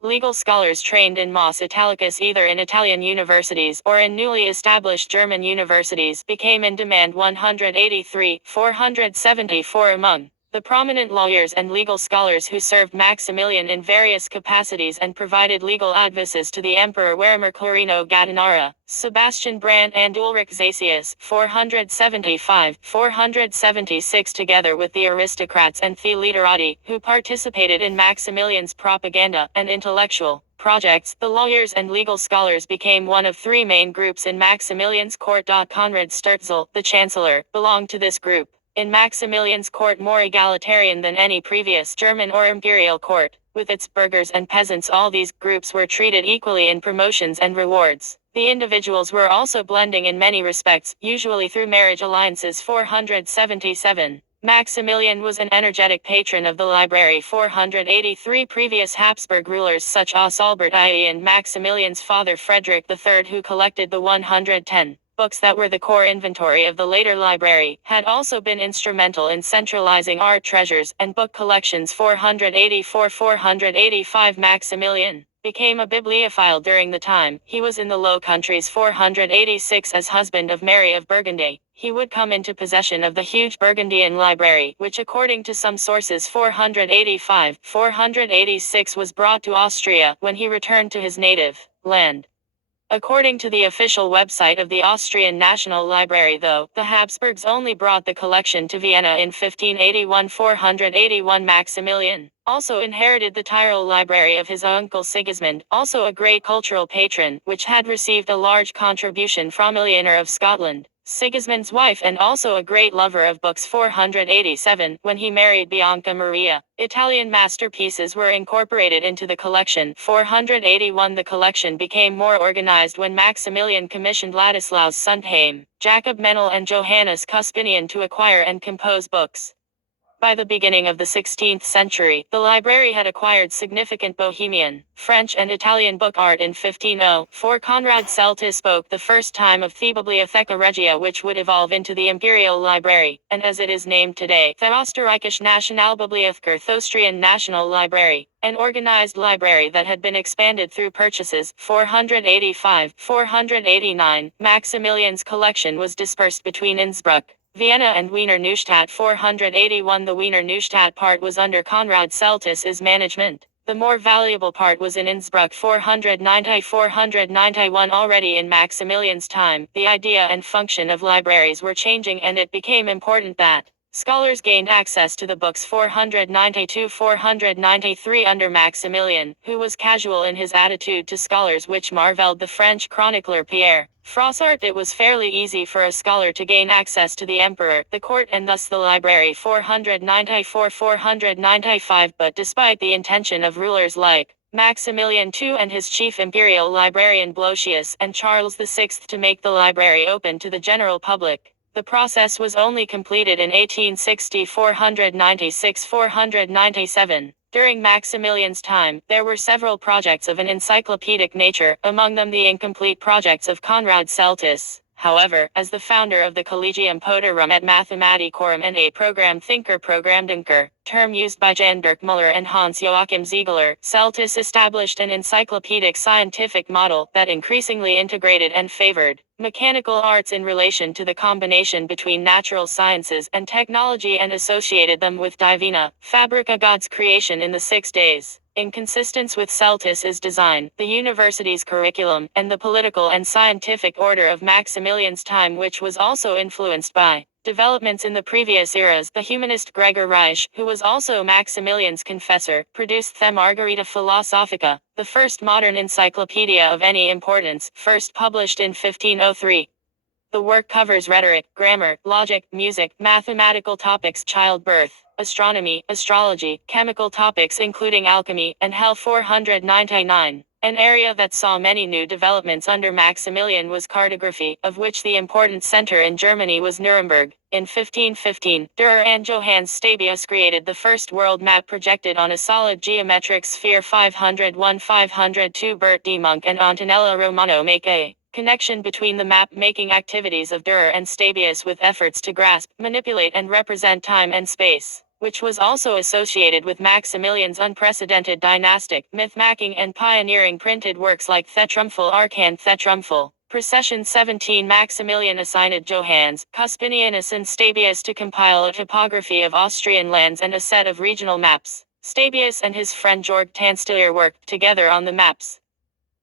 Legal scholars trained in Mos Italicus, either in Italian universities or in newly established German universities, became in demand. 183–474. Among the prominent lawyers and legal scholars who served Maximilian in various capacities and provided legal advices to the emperor were Mercurino Gattinara, Sebastian Brandt and Ulrich Zasius. 475–476. Together with the aristocrats and the literati who participated in Maximilian's propaganda and intellectual projects, the lawyers and legal scholars became one of 3 main groups in Maximilian's court. Konrad Sturzel, the chancellor, belonged to this group. In Maximilian's court, more egalitarian than any previous German or imperial court, with its burghers and peasants, all these groups were treated equally in promotions and rewards. The individuals were also blending in many respects, usually through marriage alliances. 477. Maximilian was an energetic patron of the library. 483. Previous Habsburg rulers such as Albert I and Maximilian's father Frederick III, who collected the 110 books that were the core inventory of the later library, had also been instrumental in centralizing art treasures and book collections. 484–485. Maximilian became a bibliophile during the time he was in the Low Countries. 486. As husband of Mary of Burgundy, he would come into possession of the huge Burgundian library, which according to some sources 485-486 was brought to Austria when he returned to his native land. According to the official website of the Austrian National Library, though, the Habsburgs only brought the collection to Vienna in 1581. 481 Maximilian also inherited the Tyrol library of his uncle Sigismund, also a great cultural patron, which had received a large contribution from Eleanor of Scotland, Sigismund's wife, and also a great lover of books. 487 when he married Bianca Maria. Italian masterpieces were incorporated into the collection. 481 the collection became more organized when Maximilian commissioned Ladislaus Sondheim, Jacob Menel and Johannes Cuspinian to acquire and compose books. By the beginning of the 16th century, the library had acquired significant Bohemian, French and Italian book art. In 1504, Konrad Celtis spoke the first time of the Bibliotheca Regia, which would evolve into the Imperial Library, and as it is named today, the Österreichische Nationalbibliothek, the Austrian National Library, an organized library that had been expanded through purchases. 485-489, Maximilian's collection was dispersed between Innsbruck, Vienna and Wiener Neustadt. 481 the Wiener Neustadt part was under Konrad Celtis's management. The more valuable part was in Innsbruck. 490-491 already in Maximilian's time, the idea and function of libraries were changing, and it became important that scholars gained access to the books. 492-493 under Maximilian, who was casual in his attitude to scholars, which marveled the French chronicler Pierre Froissart. It was fairly easy for a scholar to gain access to the emperor, the court, and thus the library. 494-495 but despite the intention of rulers like Maximilian II and his chief imperial librarian Blosius and Charles VI to make the library open to the general public, the process was only completed in 1860. 496-497. During Maximilian's time, there were several projects of an encyclopedic nature, among them the incomplete projects of Konrad Celtis. However, as the founder of the Collegium Poterum et Mathematicorum and a program thinker Programmdenker, term used by Jan Dirk Müller and Hans Joachim Ziegler, Celtis established an encyclopedic scientific model that increasingly integrated and favored mechanical arts in relation to the combination between natural sciences and technology, and associated them with Divina Fabrica, God's creation in the 6 days. In consistence with Celtis's design, the university's curriculum, and the political and scientific order of Maximilian's time, which was also influenced by developments in the previous eras, the humanist Gregor Reich, who was also Maximilian's confessor, produced The Margarita Philosophica, the first modern encyclopedia of any importance, first published in 1503. The work covers rhetoric, grammar, logic, music, mathematical topics, childbirth, astronomy, astrology, chemical topics including alchemy, and health. 499. An area that saw many new developments under Maximilian was cartography, of which the important center in Germany was Nuremberg. In 1515, Dürer and Johannes Stabius created the first world map projected on a solid geometric sphere. 501-502 Bert D. Monk and Antonella Romano make a connection between the map-making activities of Dürer and Stabius with efforts to grasp, manipulate and represent time and space, which was also associated with Maximilian's unprecedented dynastic, myth-making and pioneering printed works like The Triumphal Arcane, The Triumphal Procession. 17 Maximilian assigned Johannes Cuspinianus and Stabius to compile a topography of Austrian lands and a set of regional maps. Stabius and his friend Georg Tanstiller worked together on the maps.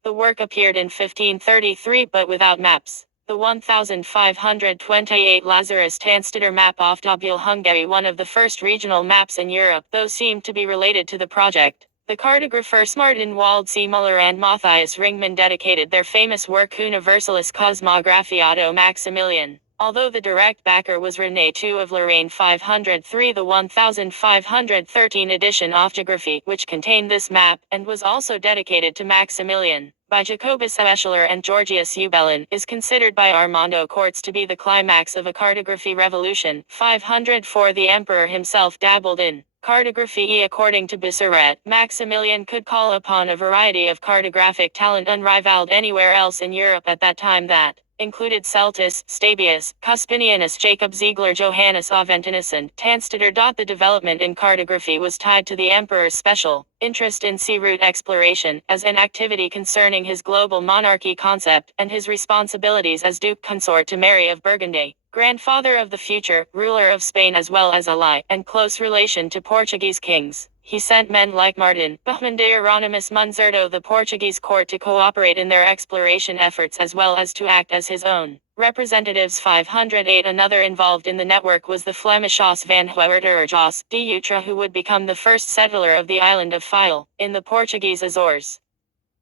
The work appeared in 1533 but without maps. The 1528 Lazarus Tanstiller map of Dobul Hungary, one of the first regional maps in Europe, though seemed to be related to the project. The cartographers Martin Waldseemüller and Matthias Ringmann dedicated their famous work Universalis Cosmographiae Maximilian. Although the direct backer was René II of Lorraine. 503 the 1513 edition of Geography, which contained this map, and was also dedicated to Maximilian, by Jacobus Escheler and Georgius Eubelin, is considered by Armando Cortes to be the climax of a cartography revolution. 504 the emperor himself dabbled in cartography. According to Bisseret, Maximilian could call upon a variety of cartographic talent unrivaled anywhere else in Europe at that time that included Celtis, Stabius, Cuspinianus, Jacob Ziegler, Johannes Aventinus and Tanstiller. The development in cartography was tied to the emperor's special interest in sea route exploration, as an activity concerning his global monarchy concept, and his responsibilities as Duke Consort to Mary of Burgundy. grandfather of the future ruler of Spain as well as ally and close relation to Portuguese kings. He sent men like Martin Buchmann de Hieronymus Munzerto the Portuguese court to cooperate in their exploration efforts as well as to act as his own representatives. 508 Another involved in the network was the Flemish Jos van Huerterjas de Utra, who would become the first settler of the island of File, in the Portuguese Azores.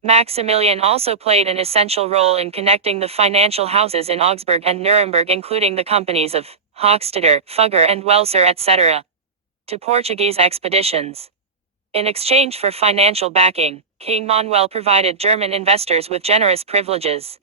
Maximilian also played an essential role in connecting the financial houses in Augsburg and Nuremberg, including the companies of Hochstetter, Fugger and Welser etc., to Portuguese expeditions. In exchange for financial backing, King Manuel provided German investors with generous privileges.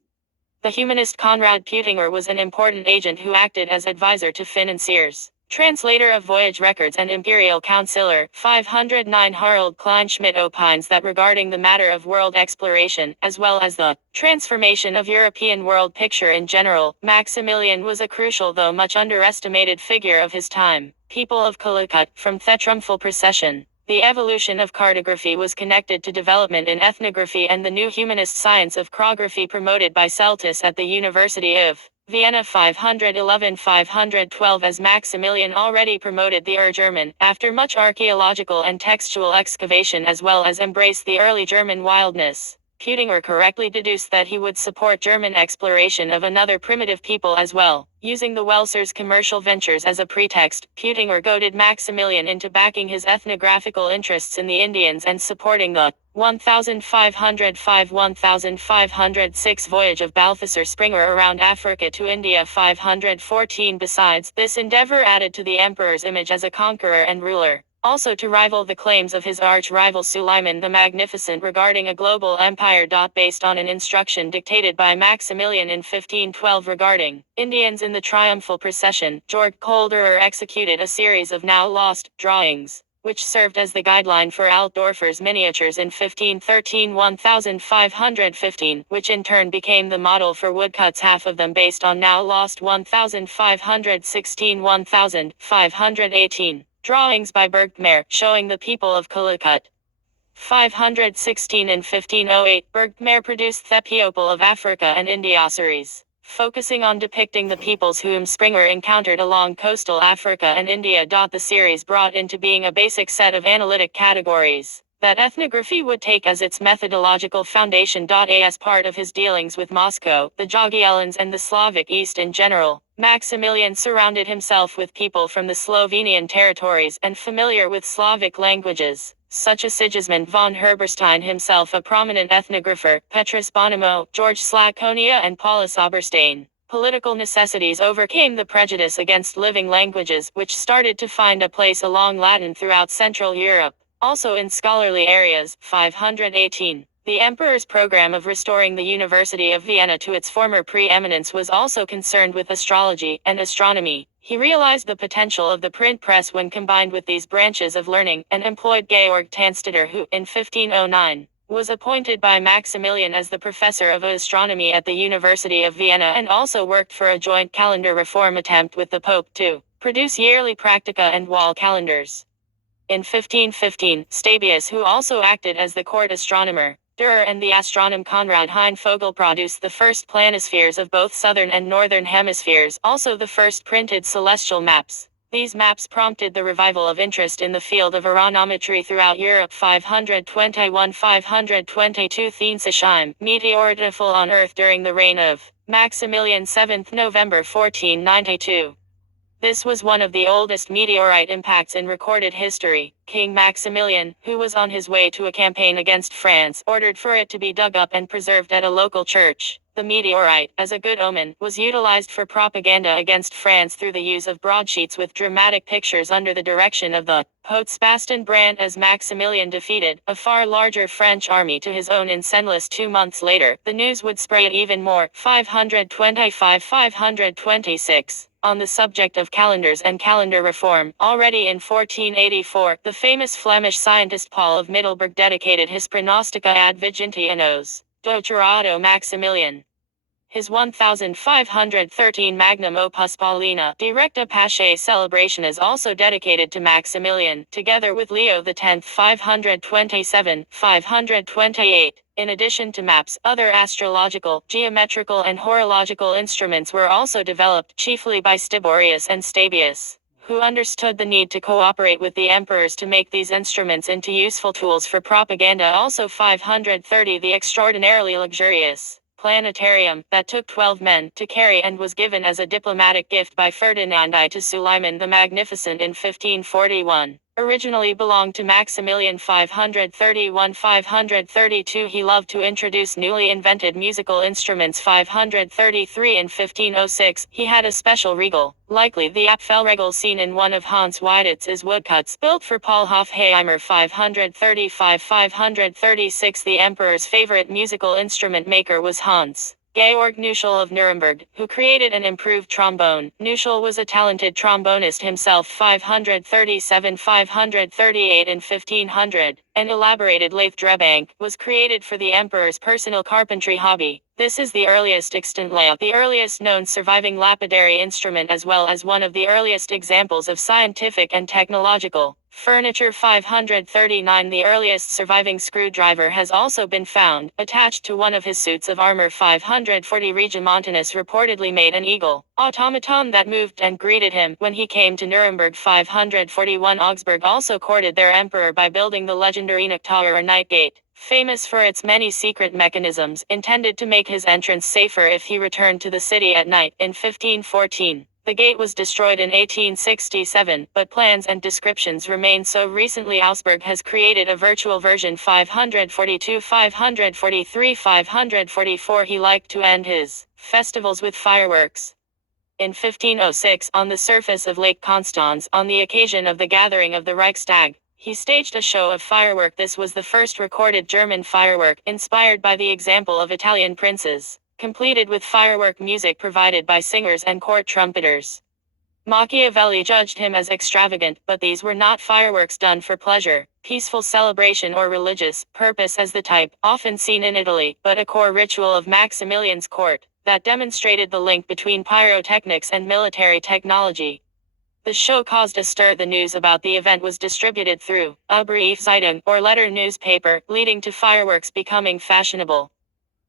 The humanist Konrad Peutinger was an important agent who acted as advisor to financiers. Translator of voyage records and imperial councillor. 509 Harald Kleinschmidt opines that regarding the matter of world exploration, as well as the transformation of European world picture in general, Maximilian was a crucial though much underestimated figure of his time. People of Calicut, from the triumphal procession. The evolution of cartography was connected to development in ethnography and the new humanist science of chorography promoted by Celtis at the University of Vienna. 511-512 As Maximilian already promoted the German, after much archaeological and textual excavation as well as embraced the early German wildness, Peutinger correctly deduced that he would support German exploration of another primitive people as well. Using the Welsers' commercial ventures as a pretext, Peutinger goaded Maximilian into backing his ethnographical interests in the Indians and supporting the 1505-1506 voyage of Balthasar Springer around Africa to India. 514 Besides, this endeavor added to the emperor's image as a conqueror and ruler. Also to rival the claims of his arch-rival Suleiman the Magnificent regarding a global empire. Based on an instruction dictated by Maximilian in 1512 regarding Indians in the triumphal procession, Georg Kolderer executed a series of now lost drawings, which served as the guideline for Altdorfer's miniatures in 1513-1515, which in turn became the model for woodcuts, half of them based on now lost 1516-1518. Drawings by Bergkmair, showing the people of Calicut. 516 and 1508, Bergkmair produced the People of Africa and India series, focusing on depicting the peoples whom Springer encountered along coastal Africa and India. The series brought into being a basic set of analytic categories that ethnography would take as its methodological foundation. As part of his dealings with Moscow, the Jagiellons and the Slavic East in general, Maximilian surrounded himself with people from the Slovenian territories and familiar with Slavic languages, such as Sigismund von Herberstein himself a prominent ethnographer, Petrus Bonimo, George Slakonia and Paulus Oberstein. Political necessities overcame the prejudice against living languages, which started to find a place along Latin throughout Central Europe. Also in scholarly areas. 518. The emperor's program of restoring the University of Vienna to its former preeminence was also concerned with astrology and astronomy. He realized the potential of the print press when combined with these branches of learning, and employed Georg Tanstetter, who, in 1509, was appointed by Maximilian as the professor of astronomy at the University of Vienna, and also worked for a joint calendar reform attempt with the Pope to produce yearly practica and wall calendars. In 1515, Stabius, who also acted as the court astronomer, Dürer and the astronome Konrad Heinvogel produced the first planispheres of both southern and northern hemispheres, also the first printed celestial maps. These maps prompted the revival of interest in the field of aeronometry throughout Europe. 521-522 Thiensesheim, meteoritical on Earth during the reign of Maximilian 7th November 1492. This was one of the oldest meteorite impacts in recorded history. King Maximilian, who was on his way to a campaign against France, ordered for it to be dug up and preserved at a local church. The meteorite, as a good omen, was utilized for propaganda against France through the use of broadsheets with dramatic pictures under the direction of the Haut-Sebastien Brant. As Maximilian defeated a far larger French army to his own in Senlis 2 months later, the news would spread even more. 525-526. On the subject of calendars and calendar reform, already in 1484, the famous Flemish scientist Paul of Middelburg dedicated his Pronostica ad Vigentianos, Doctorado Maximilian. His 1513 Magnum Opus Paulina Directa Pace celebration is also dedicated to Maximilian, together with Leo X 527-528. In addition to maps, other astrological, geometrical and horological instruments were also developed, chiefly by Stiborius and Stabius, who understood the need to cooperate with the emperors to make these instruments into useful tools for propaganda. Also 530 the extraordinarily luxurious planetarium, that took 12 men to carry and was given as a diplomatic gift by Ferdinand I to Suleiman the Magnificent in 1541. Originally belonged to Maximilian 531-532. He loved to introduce newly invented musical instruments. 533 in 1506, he had a special regal, likely the Apfelregel seen in one of Hans Wiedetz's woodcuts, built for Paul Hofheimer. 535-536, the emperor's favorite musical instrument maker was Hans Georg Neuschel of Nuremberg, who created an improved trombone. Neuschel was a talented trombonist himself. 537-538 in 1500, an elaborated lathe Drebank was created for the emperor's personal carpentry hobby. This is the earliest extant layout, the earliest known surviving lapidary instrument, as well as one of the earliest examples of scientific and technological furniture. 539, the earliest surviving screwdriver has also been found, attached to one of his suits of armor. 540, Regimontanus reportedly made an eagle automaton that moved and greeted him when he came to Nuremberg. 541, Augsburg also courted their emperor by building the legendary Tower or Night Gate, famous for its many secret mechanisms, intended to make his entrance safer if he returned to the city at night. In 1514, the gate was destroyed in 1867, but plans and descriptions remain. So recently Augsburg has created a virtual version. 542, 543, 544, he liked to end his festivals with fireworks. In 1506, on the surface of Lake Constance, on the occasion of the gathering of the Reichstag, he staged a show of firework. This was the first recorded German firework, inspired by the example of Italian princes, completed with firework music provided by singers and court trumpeters. Machiavelli judged him as extravagant, but these were not fireworks done for pleasure, peaceful celebration or religious purpose as the type, often seen in Italy, but a core ritual of Maximilian's court, that demonstrated the link between pyrotechnics and military technology. The show caused a stir. The news about the event was distributed through a Briefzeitung, or letter newspaper, leading to fireworks becoming fashionable.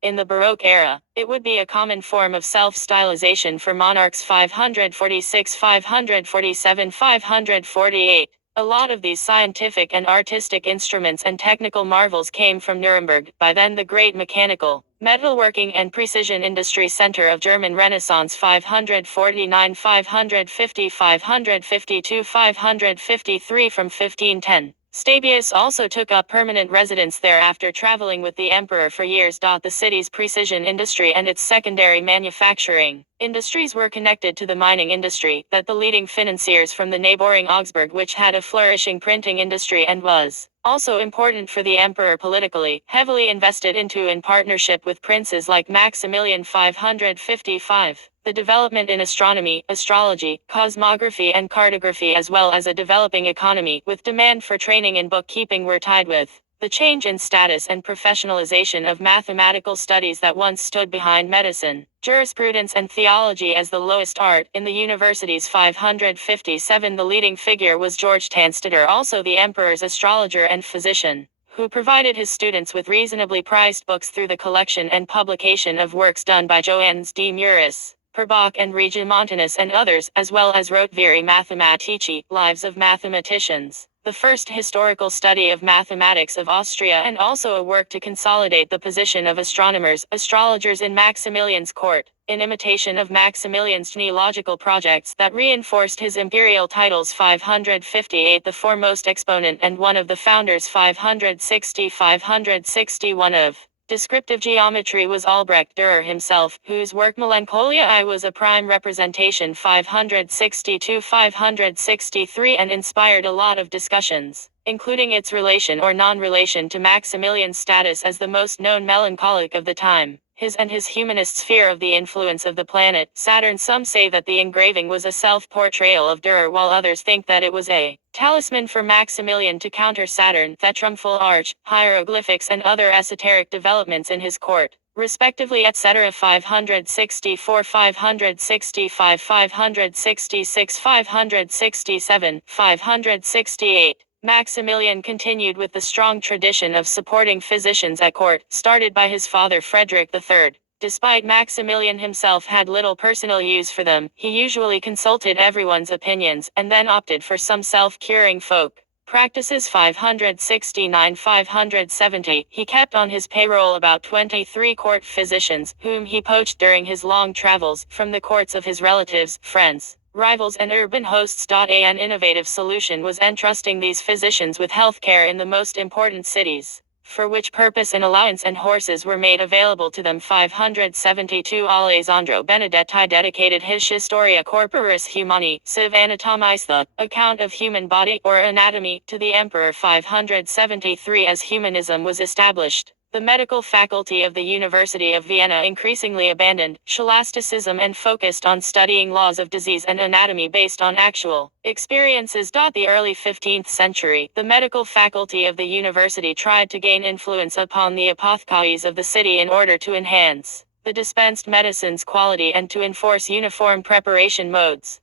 In the Baroque era, it would be a common form of self-stylization for monarchs. 546, 547, 548. A lot of these scientific and artistic instruments and technical marvels came from Nuremberg, by then the great mechanical, metalworking and precision industry center of German Renaissance. 549, 550, 552, 553. From 1510, Stabius also took up permanent residence there after traveling with the emperor for years. The city's precision industry and its secondary manufacturing industries were connected to the mining industry, that the leading financiers from the neighboring Augsburg, which had a flourishing printing industry and was also important for the emperor politically, heavily invested into in partnership with princes like Maximilian. 555. The development in astronomy, astrology, cosmography and cartography, as well as a developing economy with demand for training in bookkeeping, were tied with the change in status and professionalization of mathematical studies that once stood behind medicine, jurisprudence and theology as the lowest art in the universities. 557. The leading figure was George Tanstetter, also the emperor's astrologer and physician, who provided his students with reasonably priced books through the collection and publication of works done by Johannes de Muris, Perbach and Regimontanus and others, as well as wrote Viri Mathematici, Lives of Mathematicians, the first historical study of mathematics of Austria, and also a work to consolidate the position of astronomers, astrologers in Maximilian's court, in imitation of Maximilian's genealogical projects that reinforced his imperial titles. 558. The foremost exponent and one of the founders. 560-561 of descriptive geometry was Albrecht Dürer himself, whose work Melancholia I was a prime representation. 562-563, and inspired a lot of discussions, including its relation or non-relation to Maximilian's status as the most known melancholic of the time, his and his humanists' fear of the influence of the planet Saturn. Some say that the engraving was a self-portrayal of Dürer, while others think that it was a talisman for Maximilian to counter Saturn, the triumphal arch, hieroglyphics and other esoteric developments in his court. respectively, etc. 564, 565, 566, 567, 568. Maximilian continued with the strong tradition of supporting physicians at court, started by his father Frederick III. Despite Maximilian himself had little personal use for them, he usually consulted everyone's opinions, and then opted for some self-curing folk practices. 569, 570. He kept on his payroll about 23 court physicians, whom he poached during his long travels, from the courts of his relatives, friends, rivals and urban hosts. An innovative solution was entrusting these physicians with health care in the most important cities, for which purpose an allowance and horses were made available to them. 572. Alessandro Benedetti dedicated his Historia Corporis Humani, Civ Anatomiis, the account of human body or anatomy, to the emperor. 573. As humanism was established, the medical faculty of the University of Vienna increasingly abandoned scholasticism and focused on studying laws of disease and anatomy based on actual experiences. The early 15th century, the medical faculty of the university tried to gain influence upon the apothecaries of the city in order to enhance the dispensed medicine's quality and to enforce uniform preparation modes.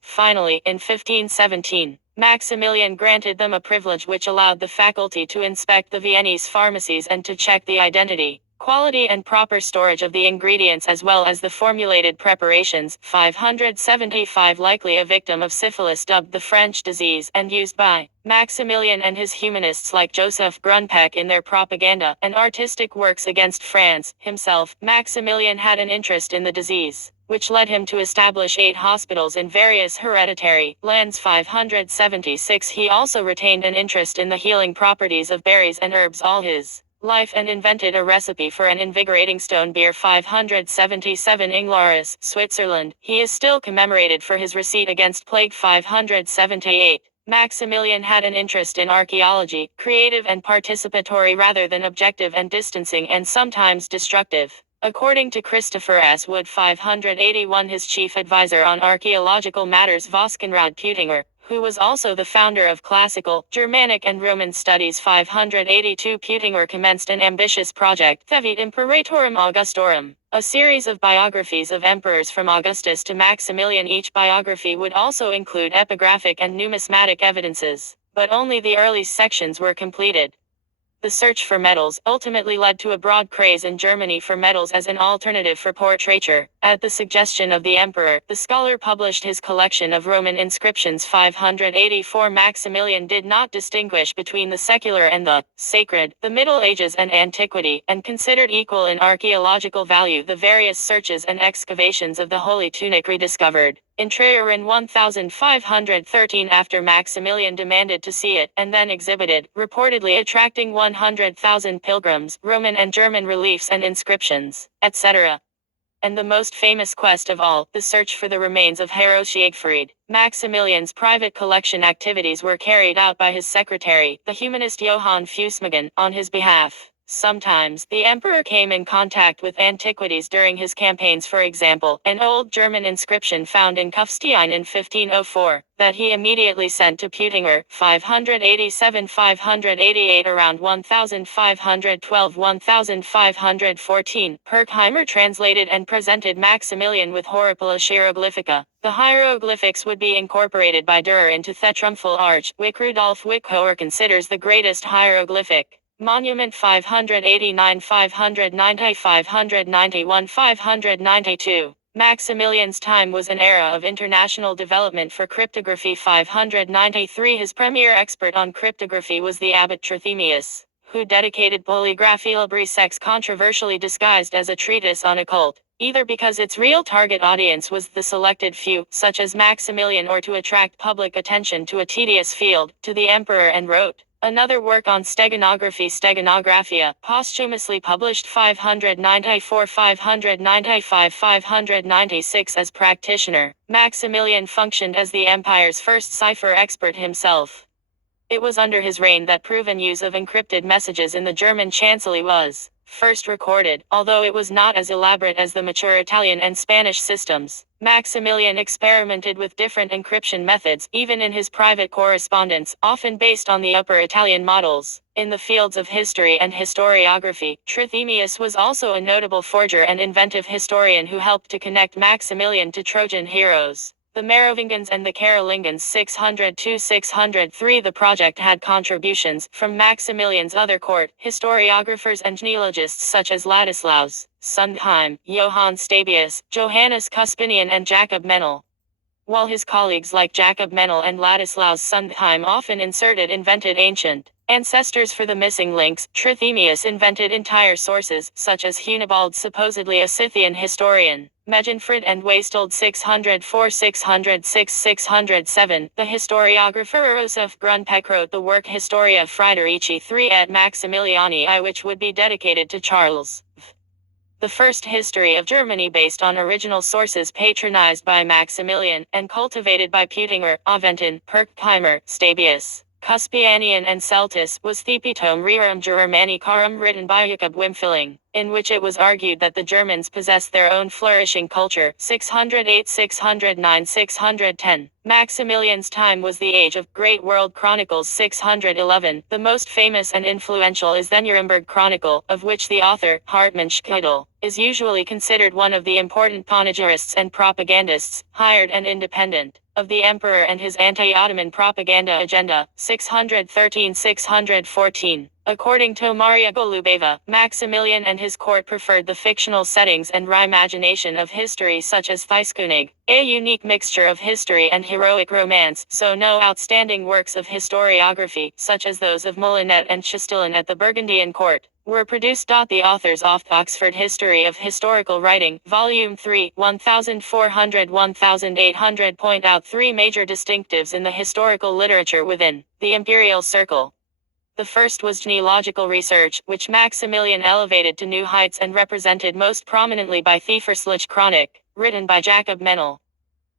Finally, in 1517, Maximilian granted them a privilege which allowed the faculty to inspect the Viennese pharmacies and to check the identity, quality and proper storage of the ingredients as well as the formulated preparations. 575. Likely a victim of syphilis, dubbed the French disease, and used by Maximilian and his humanists like Joseph Grunpeck in their propaganda and artistic works against France. Himself, Maximilian had an interest in the disease, which led him to establish 8 hospitals in various hereditary lands. 576. He also retained an interest in the healing properties of berries and herbs all his life and invented a recipe for an invigorating stone beer. 577. Inglaris, Switzerland. He is still commemorated for his receipt against plague. 578. Maximilian had an interest in archaeology, creative and participatory rather than objective and distancing and sometimes destructive. According to Christopher S. Wood. 581. His chief advisor on archaeological matters, Voskenrad Peutinger, who was also the founder of classical, Germanic and Roman studies. 582. Peutinger commenced an ambitious project, Thevit Imperatorum Augustorum, a series of biographies of emperors from Augustus to Maximilian. Each biography would also include epigraphic and numismatic evidences, but only the early sections were completed. The search for metals ultimately led to a broad craze in Germany for metals as an alternative for portraiture. At the suggestion of the emperor, the scholar published his collection of Roman inscriptions. 584. Maximilian did not distinguish between the secular and the sacred, the Middle Ages and antiquity, and considered equal in archaeological value the various searches and excavations of the Holy Tunic rediscovered in Trier in 1513 after Maximilian demanded to see it, and then exhibited, reportedly attracting 100,000 pilgrims, Roman and German reliefs and inscriptions, etc. And the most famous quest of all, the search for the remains of Hero Siegfried. Maximilian's private collection activities were carried out by his secretary, the humanist Johann Fussmagen, on his behalf. Sometimes, the emperor came in contact with antiquities during his campaigns. For example, an old German inscription found in Kufstein in 1504, that he immediately sent to Peutinger. 587-588. Around 1512-1514, Herkheimer translated and presented Maximilian with Horripilis Hieroglyphica. The hieroglyphics would be incorporated by Dürer into Thetrumphal Arch, which Rudolf Wickhoer considers the greatest hieroglyphic monument. 589, 590, 591, 592. Maximilian's time was an era of international development for cryptography. 593. His premier expert on cryptography was the abbot Trithemius, who dedicated Polygraphia Librisex, controversially disguised as a treatise on occult, either because its real target audience was the selected few, such as Maximilian, or to attract public attention to a tedious field, to the emperor, and wrote another work on steganography, Steganographia, posthumously published. 594, 595, 596. As practitioner, Maximilian functioned as the empire's first cipher expert himself. It was under his reign that proven use of encrypted messages in the German chancellery was first recorded, although it was not as elaborate as the mature Italian and Spanish systems. Maximilian experimented with different encryption methods, even in his private correspondence, often based on the Upper Italian models. In the fields of history and historiography, Trithemius was also a notable forger and inventive historian who helped to connect Maximilian to Trojan heroes. The Merovingians and the Carolingians 602-603. The project had contributions from Maximilian's other court historiographers and genealogists such as Ladislaus Sundheim, Johann Stabius, Johannes Cuspinian and Jacob Menel. While his colleagues like Jacob Menel and Ladislaus Sundheim often invented ancient ancestors for the missing links, Trithemius invented entire sources, such as Hunibald, supposedly a Scythian historian, Megenfrid and Wastold 604, 606, 607. The historiographer Josef Grunpeck wrote the work Historia Friederici III et Maximiliani I, which would be dedicated to Charles V. The first history of Germany based on original sources patronized by Maximilian, and cultivated by Peutinger, Aventin, Pirkheimer, Stabius, Cuspianian and Celtis, was Thepitome Rerum Germanicarum written by Jacob Wimfilling, in which it was argued that the Germans possessed their own flourishing culture. 608, 609, 610. Maximilian's time was the age of Great World Chronicles 611. The most famous and influential is the Nuremberg Chronicle, of which the author, Hartmann Schkedel, is usually considered one of the important panegyrists and propagandists, hired and independent, of the emperor and his anti-Ottoman propaganda agenda. 613-614. According to Maria Golubeva, Maximilian and his court preferred the fictional settings and reimagination of history such as Thyskönig, a unique mixture of history and heroic romance, so no outstanding works of historiography, such as those of Molinet and Chastillon at the Burgundian court, were produced. The authors of Oxford History of Historical Writing, Volume 3, 1400-1800 point out three major distinctives in the historical literature within the imperial circle. The first was genealogical research, which Maximilian elevated to new heights and represented most prominently by the Verslage Chronic, written by Jacob Menel.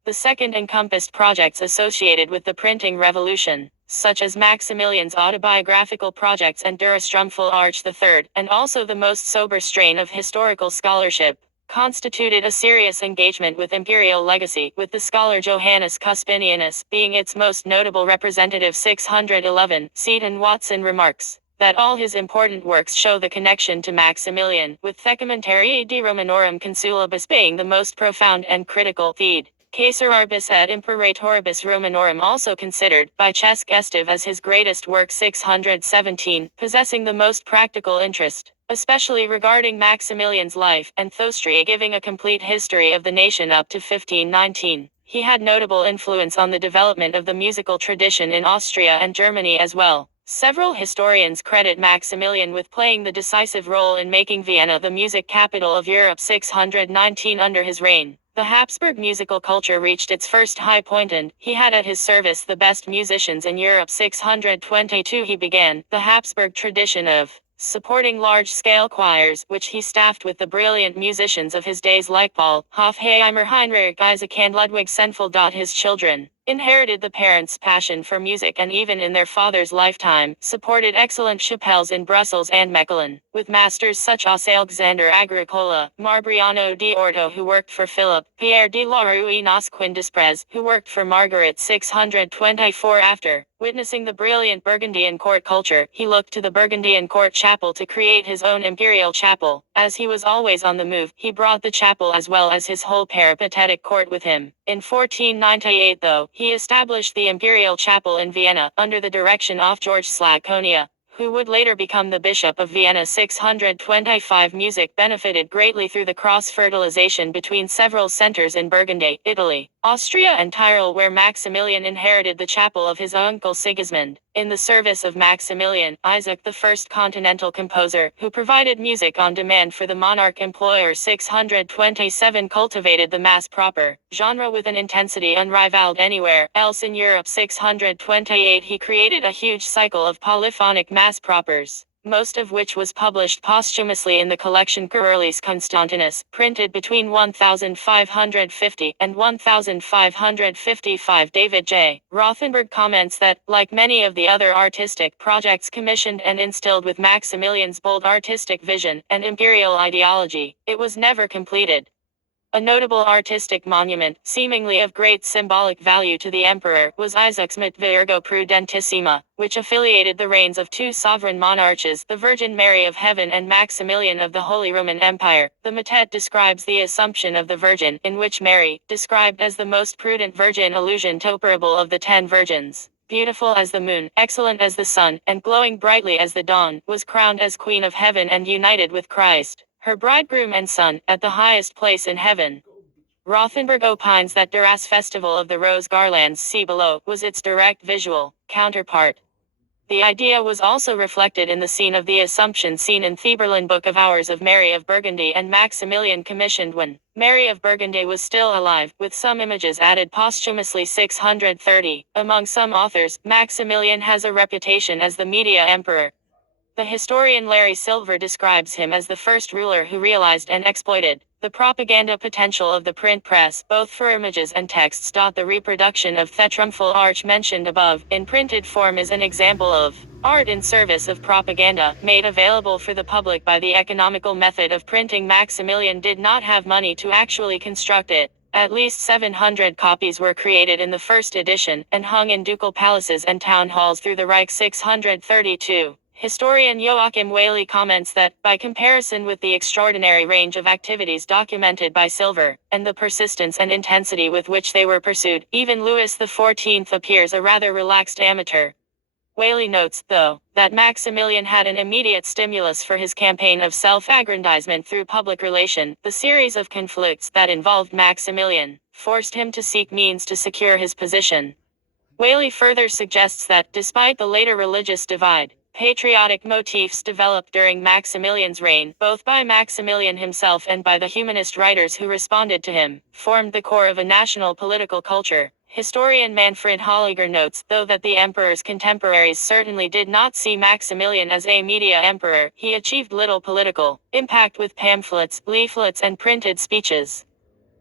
The second encompassed projects associated with the printing revolution, such as Maximilian's autobiographical projects and Der Strumpfel III, and also the most sober strain of historical scholarship, constituted a serious engagement with imperial legacy, with the scholar Johannes Cuspinianus being its most notable representative. 611. Seton Watson remarks that all his important works show the connection to Maximilian, with Thecamentarii de Romanorum Consulibus being the most profound and critical. Theed Caesaribus et Imperatoribus Romanorum, also considered by Cesc Estive as his greatest work. 617, possessing the most practical interest, especially regarding Maximilian's life, and Thostria giving a complete history of the nation up to 1519. He had notable influence on the development of the musical tradition in Austria and Germany as well. Several historians credit Maximilian with playing the decisive role in making Vienna the music capital of Europe. 619. Under his reign, the Habsburg musical culture reached its first high point, and he had at his service the best musicians in Europe. 622. He began the Habsburg tradition of supporting large-scale choirs, which he staffed with the brilliant musicians of his days like Paul Hofheimer, Heinrich Isaac and Ludwig Senfeld. His children inherited the parents' passion for music, and even in their father's lifetime, supported excellent chapelles in Brussels and Mechelen, with masters such as Alexander Agricola, Marbriano di Orto who worked for Philip, Pierre de la Rue y Nasquin Desprez, who worked for Margaret. 624. After witnessing the brilliant Burgundian court culture, he looked to the Burgundian court chapel to create his own imperial chapel. As he was always on the move, he brought the chapel as well as his whole peripatetic court with him. In 1498, though, he established the imperial chapel in Vienna, under the direction of George Slakonia, who would later become the Bishop of Vienna. 625. Music benefited greatly through the cross-fertilization between several centers in Burgundy, Italy, Austria and Tyrol, where Maximilian inherited the chapel of his uncle Sigismund, in the service of Maximilian, Isaac, the first continental composer, who provided music on demand for the monarch employer. 627. Cultivated the mass proper genre with an intensity unrivaled anywhere else in Europe. 628. He created a huge cycle of polyphonic mass propers, most of which was published posthumously in the collection Currelis Constantinus, printed between 1550 and 1555. David J. Rothenberg comments that, like many of the other artistic projects commissioned and instilled with Maximilian's bold artistic vision and imperial ideology, it was never completed. A notable artistic monument, seemingly of great symbolic value to the emperor, was Isaac's Mot Virgo Prudentissima, which affiliated the reigns of two sovereign monarchs, the Virgin Mary of Heaven and Maximilian of the Holy Roman Empire. The motet describes the Assumption of the Virgin, in which Mary, described as the most prudent virgin allusion to parable of the 10 virgins, beautiful as the moon, excellent as the sun, and glowing brightly as the dawn, was crowned as Queen of Heaven and united with Christ, her bridegroom and son, at the highest place in heaven. Rothenberg opines that Duras' Festival of the Rose Garlands see below was its direct visual counterpart. The idea was also reflected in the scene of the Assumption seen in Theberlin Book of Hours of Mary of Burgundy and Maximilian commissioned when Mary of Burgundy was still alive, with some images added posthumously 630. Among some authors, Maximilian has a reputation as the media emperor. The historian Larry Silver describes him as the first ruler who realized and exploited the propaganda potential of the print press, both for images and texts. The reproduction of the triumphal arch mentioned above, in printed form, is an example of art in service of propaganda, made available for the public by the economical method of printing. Maximilian did not have money to actually construct it. At least 700 copies were created in the first edition, and hung in ducal palaces and town halls through the Reich. 632. Historian Joachim Whaley comments that, by comparison with the extraordinary range of activities documented by Silver, and the persistence and intensity with which they were pursued, even Louis XIV appears a rather relaxed amateur. Whaley notes, though, that Maximilian had an immediate stimulus for his campaign of self-aggrandizement through public relation. The series of conflicts that involved Maximilian forced him to seek means to secure his position. Whaley further suggests that, despite the later religious divide, patriotic motifs developed during Maximilian's reign, both by Maximilian himself and by the humanist writers who responded to him, formed the core of a national political culture. Historian Manfred Holliger notes, though, that the emperor's contemporaries certainly did not see Maximilian as a media emperor, he achieved little political impact with pamphlets, leaflets, and printed speeches.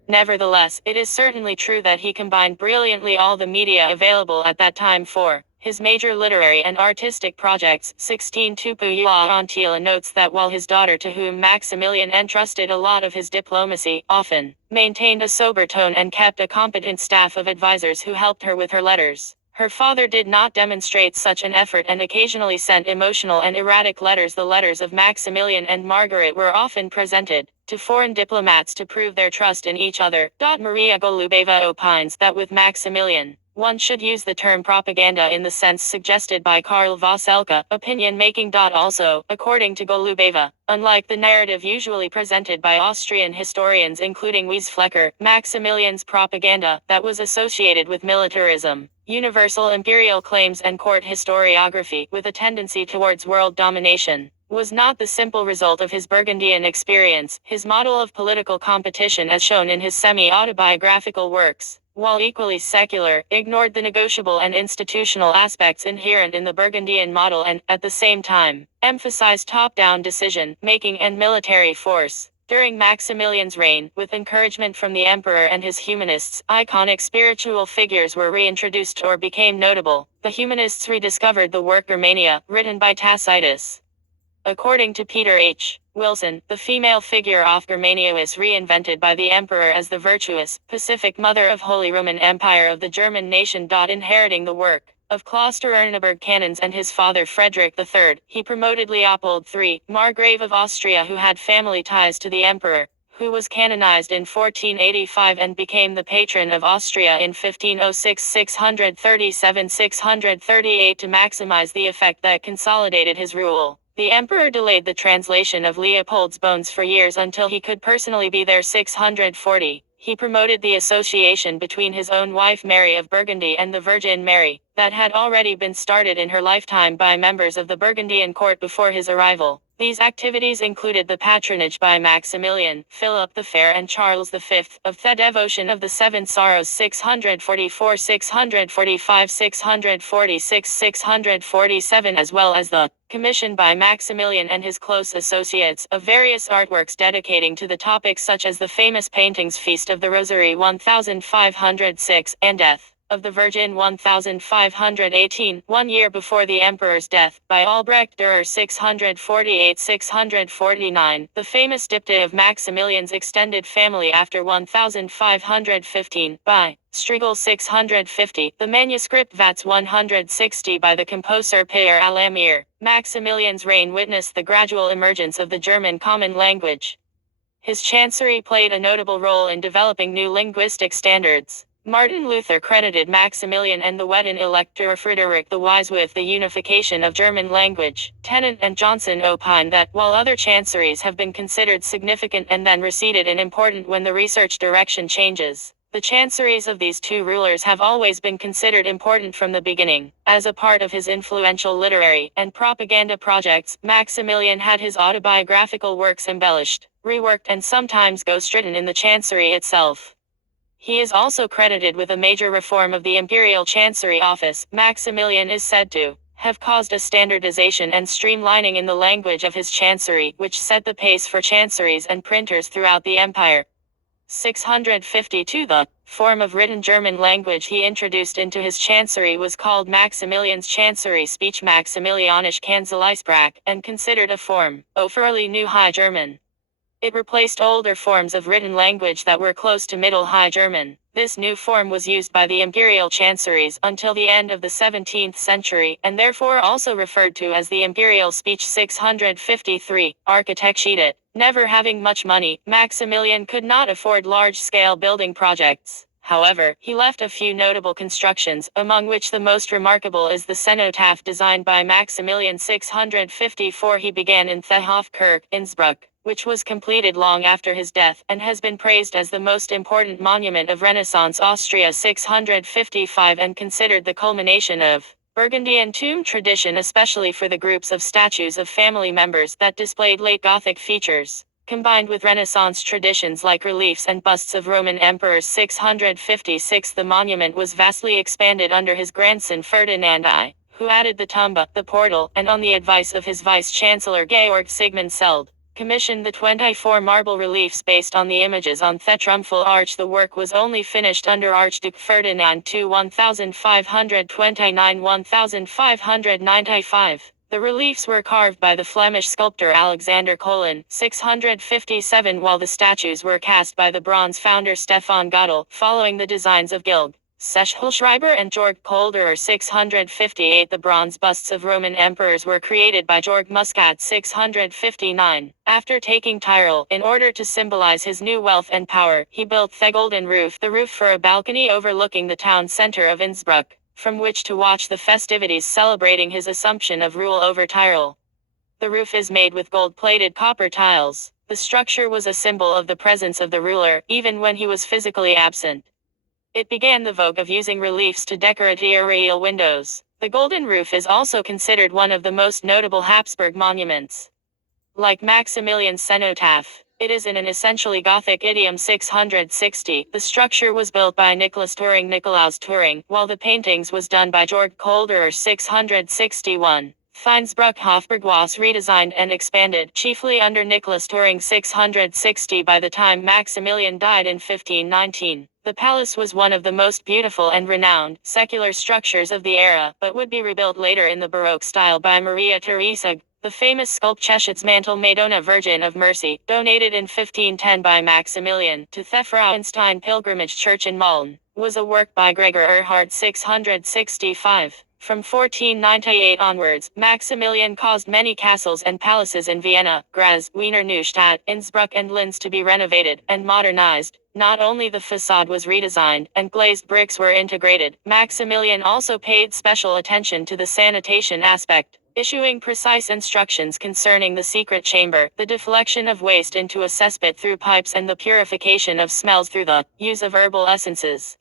Nevertheless, it is certainly true that he combined brilliantly all the media available at that time for his major literary and artistic projects. 16 Tupuya Antila notes that while his daughter, to whom Maximilian entrusted a lot of his diplomacy, often maintained a sober tone and kept a competent staff of advisors who helped her with her letters, her father did not demonstrate such an effort and occasionally sent emotional and erratic letters. The letters of Maximilian and Margaret were often presented to foreign diplomats to prove their trust in each other. Maria Golubeva opines that with Maximilian, one should use the term propaganda in the sense suggested by Karl Vaselka, opinion-making. Also, according to Golubeva, unlike the narrative usually presented by Austrian historians including Wiesflecker, Maximilian's propaganda, that was associated with militarism, universal imperial claims and court historiography, with a tendency towards world domination, was not the simple result of his Burgundian experience. His model of political competition, as shown in his semi-autobiographical works, while equally secular, ignored the negotiable and institutional aspects inherent in the Burgundian model and, at the same time, emphasized top-down decision-making and military force. During Maximilian's reign, with encouragement from the emperor and his humanists, iconic spiritual figures were reintroduced or became notable. The humanists rediscovered the work Germania, written by Tacitus. According to Peter H. Wilson, the female figure of Germania is reinvented by the emperor as the virtuous, pacific mother of Holy Roman Empire of the German nation. Inheriting the work of Kloster-Erneberg canons and his father Frederick III, he promoted Leopold III, Margrave of Austria, who had family ties to the emperor, who was canonized in 1485 and became the patron of Austria in 1506. 637-638 to maximize the effect that consolidated his rule. The emperor delayed the translation of Leopold's bones for years until he could personally be there. 640. He promoted the association between his own wife Mary of Burgundy and the Virgin Mary, that had already been started in her lifetime by members of the Burgundian court before his arrival. These activities included the patronage by Maximilian, Philip the Fair and Charles V, of the devotion of the Seven Sorrows. 644, 645, 646, 647, as well as the commission by Maximilian and his close associates of various artworks dedicating to the topics such as the famous paintings Feast of the Rosary 1506 and Death. of the Virgin 1518, 1 year before the emperor's death, by Albrecht Dürer 648-649, the famous diptych of Maximilian's extended family after 1515, by Strigel 650, the manuscript Vats 160 by the composer Pierre Alamir. Maximilian's reign witnessed the gradual emergence of the German common language. His chancery played a notable role in developing new linguistic standards. Martin Luther credited Maximilian and the Wettin Elector Frederick the Wise with the unification of German language. Tennant and Johnson opine that, while other chanceries have been considered significant and then receded in importance when the research direction changes, the chanceries of these two rulers have always been considered important from the beginning. As a part of his influential literary and propaganda projects, Maximilian had his autobiographical works embellished, reworked and sometimes ghostwritten in the chancery itself. He is also credited with a major reform of the imperial chancery office. Maximilian is said to have caused a standardization and streamlining in the language of his chancery, which set the pace for chanceries and printers throughout the empire. 652 The form of written German language he introduced into his chancery was called Maximilian's chancery speech, Maximilianisch Kanzleisprach, and considered a form of early New High German. It replaced older forms of written language that were close to Middle High German. This new form was used by the imperial chanceries until the end of the 17th century, and therefore also referred to as the imperial speech. 653 Architecture. Never having much money, Maximilian could not afford large-scale building projects. However, he left a few notable constructions, among which the most remarkable is the cenotaph designed by Maximilian. 654 He began in Thehof Kirk, Innsbruck, which was completed long after his death, and has been praised as the most important monument of Renaissance Austria. 655 and considered the culmination of Burgundian tomb tradition, especially for the groups of statues of family members that displayed late Gothic features, combined with Renaissance traditions like reliefs and busts of Roman emperors. 656 The monument was vastly expanded under his grandson Ferdinand I, who added the tomba, the portal, and on the advice of his vice-chancellor Georg Sigmund Seld, commissioned the 24 marble reliefs based on the images on the triumphal arch. The work was only finished under Archduke Ferdinand II 1529-1595. The reliefs were carved by the Flemish sculptor Alexander Colin. 657 While the statues were cast by the bronze founder Stefan Gödel, following the designs of Gilg, Schreiber and Georg Kolderer. 658 The bronze busts of Roman emperors were created by Georg Muscat. 659 After taking Tyrol, in order to symbolize his new wealth and power, he built the golden roof, the roof for a balcony overlooking the town center of Innsbruck, from which to watch the festivities celebrating his assumption of rule over Tyrol. The roof is made with gold-plated copper tiles. The structure was a symbol of the presence of the ruler, even when he was physically absent. It began the vogue of using reliefs to decorate aerial windows. The golden roof is also considered one of the most notable Habsburg monuments. Like Maximilian's cenotaph, it is in an essentially Gothic idiom. 660 The structure was built by Nicholas Nicolaus Turing, while the paintings was done by Georg Kolderer. 661 Feinsbruck Hofburg was redesigned and expanded, chiefly under Nicholas Turing. 660 By the time Maximilian died in 1519, the palace was one of the most beautiful and renowned secular structures of the era, but would be rebuilt later in the Baroque style by Maria Theresa. The famous sculptured mantle Madonna Virgin of Mercy, donated in 1510 by Maximilian to the Frauenstein Pilgrimage Church in Malden, was a work by Gregor Erhard. 665 From 1498 onwards, Maximilian caused many castles and palaces in Vienna, Graz, Wiener Neustadt, Innsbruck and Linz to be renovated and modernized. Not only the facade was redesigned, and glazed bricks were integrated, Maximilian also paid special attention to the sanitation aspect, issuing precise instructions concerning the secret chamber, the deflection of waste into a cesspit through pipes and the purification of smells through the use of herbal essences.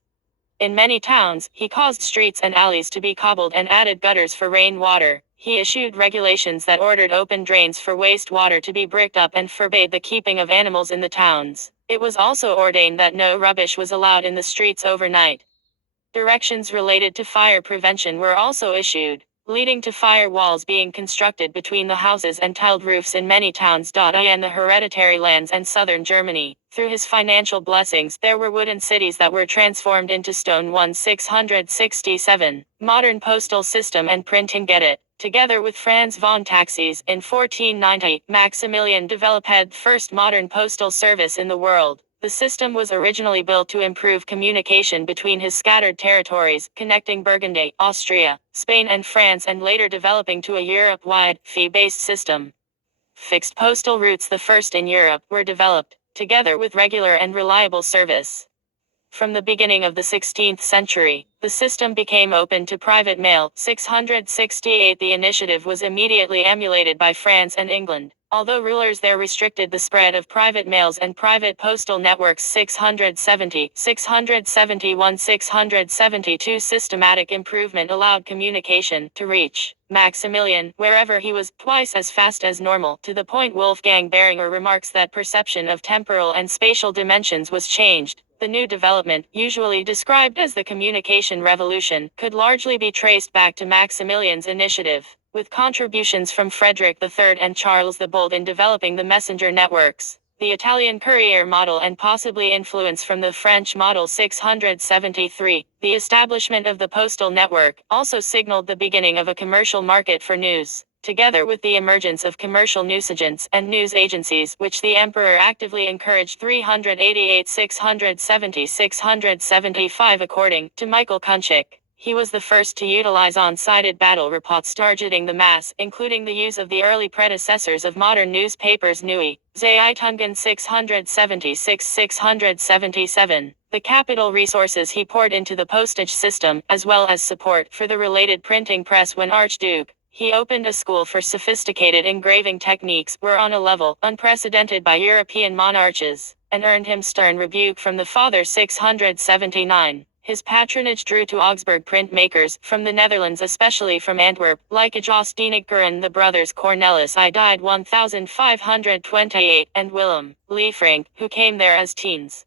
In many towns, he caused streets and alleys to be cobbled and added gutters for rainwater. He issued regulations that ordered open drains for wastewater to be bricked up and forbade the keeping of animals in the towns. It was also ordained that no rubbish was allowed in the streets overnight. Directions related to fire prevention were also issued. leading to firewalls being constructed between the houses and tiled roofs in many towns. In the hereditary lands and southern Germany. Through his financial blessings, there were wooden cities that were transformed into stone. 1667. Modern postal system and printing. Get it. Together with Franz von Taxis, in 1490, Maximilian developed the first modern postal service in the world. The system was originally built to improve communication between his scattered territories, connecting Burgundy, Austria, Spain and France, and later developing to a Europe-wide, fee-based system. Fixed postal routes, the first in Europe, were developed, together with regular and reliable service. From the beginning of the 16th century, the system became open to private mail. 668. The initiative was immediately emulated by France and England, although rulers there restricted the spread of private mails and private postal networks. 670. 671. 672. Systematic improvement allowed communication to reach Maximilian, wherever he was, twice as fast as normal, to the point Wolfgang Behringer remarks that perception of temporal and spatial dimensions was changed. The new development, usually described as the communication revolution, could largely be traced back to Maximilian's initiative, with contributions from Frederick III and Charles the Bold in developing the messenger networks, the Italian courier model, and possibly influence from the French model. 673. The establishment of the postal network also signaled the beginning of a commercial market for news, together with the emergence of commercial newsagents and news agencies, which the emperor actively encouraged. 388. 670. 675. According to Michael Kunchik, he was the first to utilize on-sided battle reports targeting the mass, including the use of the early predecessors of modern newspapers. Nui, Zeitungen. 676. 677. The capital resources he poured into the postage system, as well as support for the related printing press when Archduke he opened a school for sophisticated engraving techniques, were on a level unprecedented by European monarchs, and earned him stern rebuke from the father. 679. His patronage drew to Augsburg printmakers, from the Netherlands, especially from Antwerp, like Jos Dienigkeren. The brothers Cornelis I died 1528, and Willem Liefrink, who came there as teens.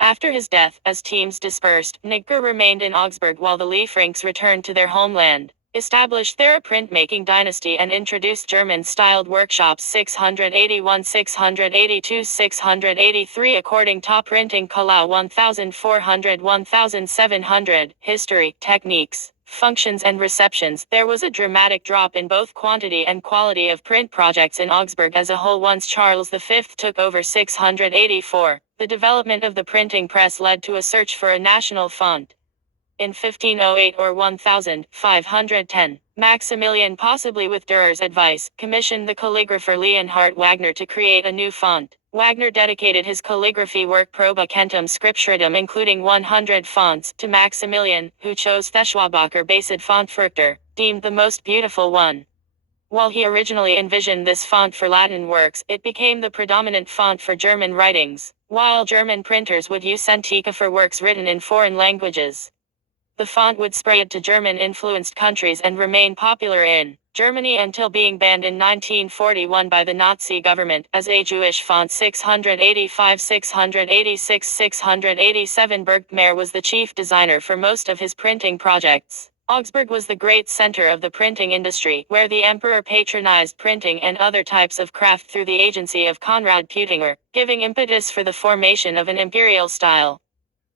After his death, as teams dispersed, Nigger remained in Augsburg while the Liefrinks returned to their homeland, established there a printmaking dynasty, and introduced German-styled workshops. 681. 682. 683. According to Printing Kalau. 1400. 1700. History, techniques, functions and receptions. There was a dramatic drop in both quantity and quality of print projects in Augsburg as a whole once Charles V took over. 684. The development of the printing press led to a search for a national font. In 1508 or 1510, Maximilian, possibly with Durer's advice, commissioned the calligrapher Leonhard Wagner to create a new font. Wagner dedicated his calligraphy work Proba Centum Scripturatum, including 100 fonts, to Maximilian, who chose Theschwabacher Based Fontfurchter, deemed the most beautiful one. While he originally envisioned this font for Latin works, it became the predominant font for German writings, while German printers would use Centika for works written in foreign languages. The font would spread to German-influenced countries and remain popular in Germany until being banned in 1941 by the Nazi government as a Jewish font. 685. 686. 687. Bergkmair was the chief designer for most of his printing projects. Augsburg was the great center of the printing industry, where the emperor patronized printing and other types of craft through the agency of Konrad Peutinger, giving impetus for the formation of an imperial style.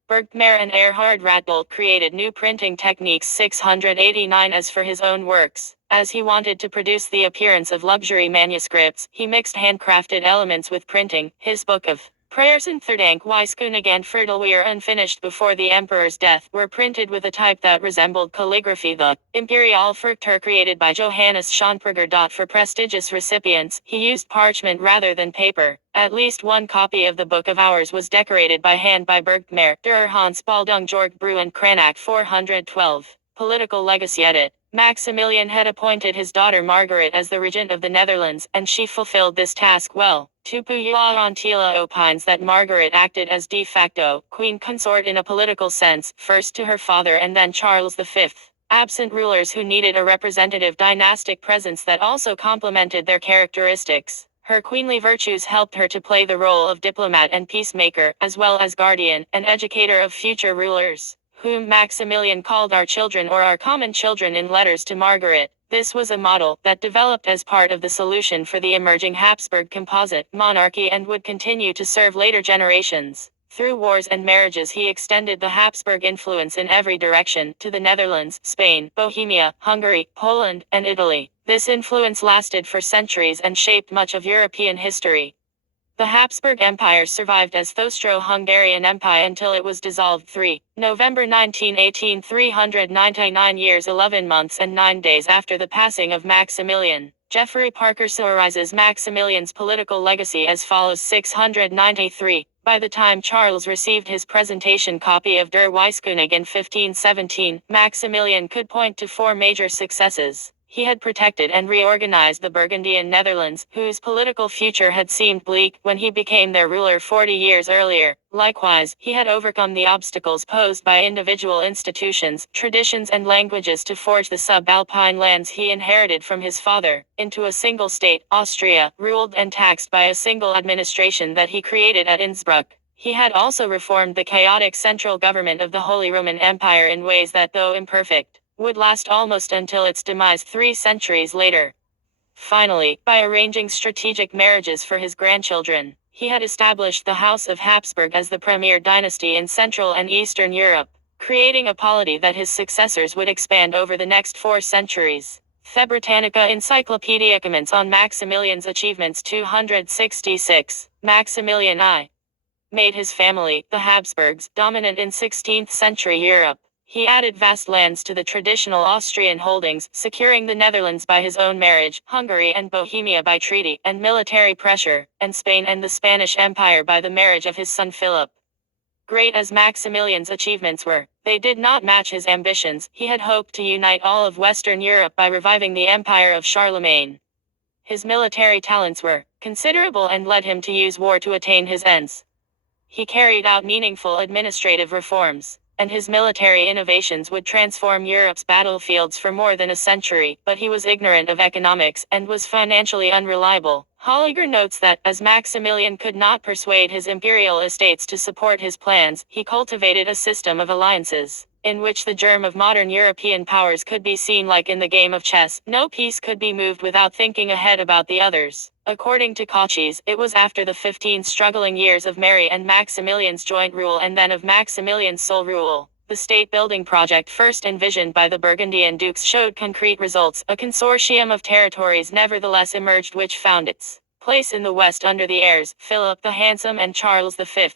Bergkmair and Erhard Radbold created new printing techniques. 689. As for his own works, as he wanted to produce the appearance of luxury manuscripts, he mixed handcrafted elements with printing. His book of Prayers and Thirdank Weiskunnig and Viertelwehr, unfinished before the emperor's death, were printed with a type that resembled calligraphy. The Imperial Furchter, created by Johannes Schönberger. For prestigious recipients, he used parchment rather than paper. At least one copy of the Book of Hours was decorated by hand by Bergkmair, Dürer Hans Baldung Georg Brew and Cranach. 412. Political legacy. Edit. Maximilian had appointed his daughter Margaret as the regent of the Netherlands, and she fulfilled this task well. Tupuya Antila opines that Margaret acted as de facto queen consort in a political sense, first to her father and then Charles V. Absent rulers who needed a representative dynastic presence that also complemented their characteristics. Her queenly virtues helped her to play the role of diplomat and peacemaker, as well as guardian and educator of future rulers, whom Maximilian called our children or our common children in letters to Margaret. This was a model that developed as part of the solution for the emerging Habsburg composite monarchy and would continue to serve later generations. Through wars and marriages he extended the Habsburg influence in every direction, to the Netherlands, Spain, Bohemia, Hungary, Poland, and Italy. This influence lasted for centuries and shaped much of European history. The Habsburg Empire survived as the Austro-Hungarian Empire until it was dissolved 3 November 1918, 399 years 11 months and 9 days after the passing of Maximilian. Jeffrey Parker summarizes Maximilian's political legacy as follows: 693. By the time Charles received his presentation copy of Der Weiskönig in 1517, Maximilian could point to 4 major successes. He had protected and reorganized the Burgundian Netherlands, whose political future had seemed bleak when he became their ruler 40 years earlier. Likewise, he had overcome the obstacles posed by individual institutions, traditions and languages to forge the subalpine lands he inherited from his father into a single state, Austria, ruled and taxed by a single administration that he created at Innsbruck. He had also reformed the chaotic central government of the Holy Roman Empire in ways that, though imperfect, would last almost until its demise 3 centuries later. Finally, by arranging strategic marriages for his grandchildren, he had established the House of Habsburg as the premier dynasty in Central and Eastern Europe, creating a polity that his successors would expand over the next 4 centuries. The Britannica Encyclopedia comments on Maximilian's achievements 266. Maximilian I made his family, the Habsburgs, dominant in 16th century Europe. He added vast lands to the traditional Austrian holdings, securing the Netherlands by his own marriage, Hungary and Bohemia by treaty and military pressure, and Spain and the Spanish Empire by the marriage of his son Philip. Great as Maximilian's achievements were, they did not match his ambitions. He had hoped to unite all of Western Europe by reviving the empire of Charlemagne. His military talents were considerable and led him to use war to attain his ends. He carried out meaningful administrative reforms, and his military innovations would transform Europe's battlefields for more than a century, but he was ignorant of economics and was financially unreliable. Holliger notes that, as Maximilian could not persuade his imperial estates to support his plans, he cultivated a system of alliances, in which the germ of modern European powers could be seen like in the game of chess. No piece could be moved without thinking ahead about the others. According to Cauchy's, it was after the 15 struggling years of Mary and Maximilian's joint rule and then of Maximilian's sole rule, the state-building project first envisioned by the Burgundian dukes showed concrete results. A consortium of territories nevertheless emerged which found its place in the West under the heirs, Philip the Handsome and Charles V.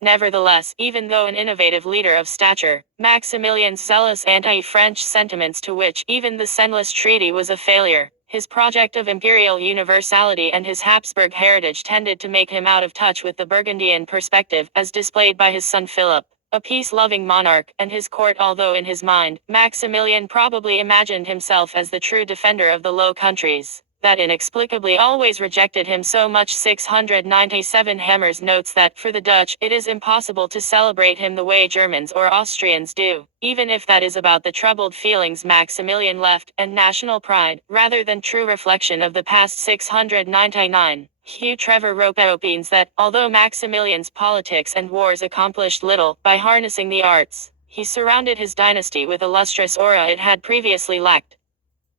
Nevertheless, even though an innovative leader of stature, Maximilian's zealous anti-French sentiments, to which even the Senlis Treaty was a failure, his project of imperial universality and his Habsburg heritage tended to make him out of touch with the Burgundian perspective, as displayed by his son Philip, a peace-loving monarch, and his court. Although in his mind, Maximilian probably imagined himself as the true defender of the Low Countries, that inexplicably always rejected him so much. 697 Hemmers notes that, for the Dutch, it is impossible to celebrate him the way Germans or Austrians do, even if that is about the troubled feelings Maximilian left, and national pride, rather than true reflection of the past. 699. Hugh Trevor Rope opines that, although Maximilian's politics and wars accomplished little, by harnessing the arts, he surrounded his dynasty with a lustrous aura it had previously lacked.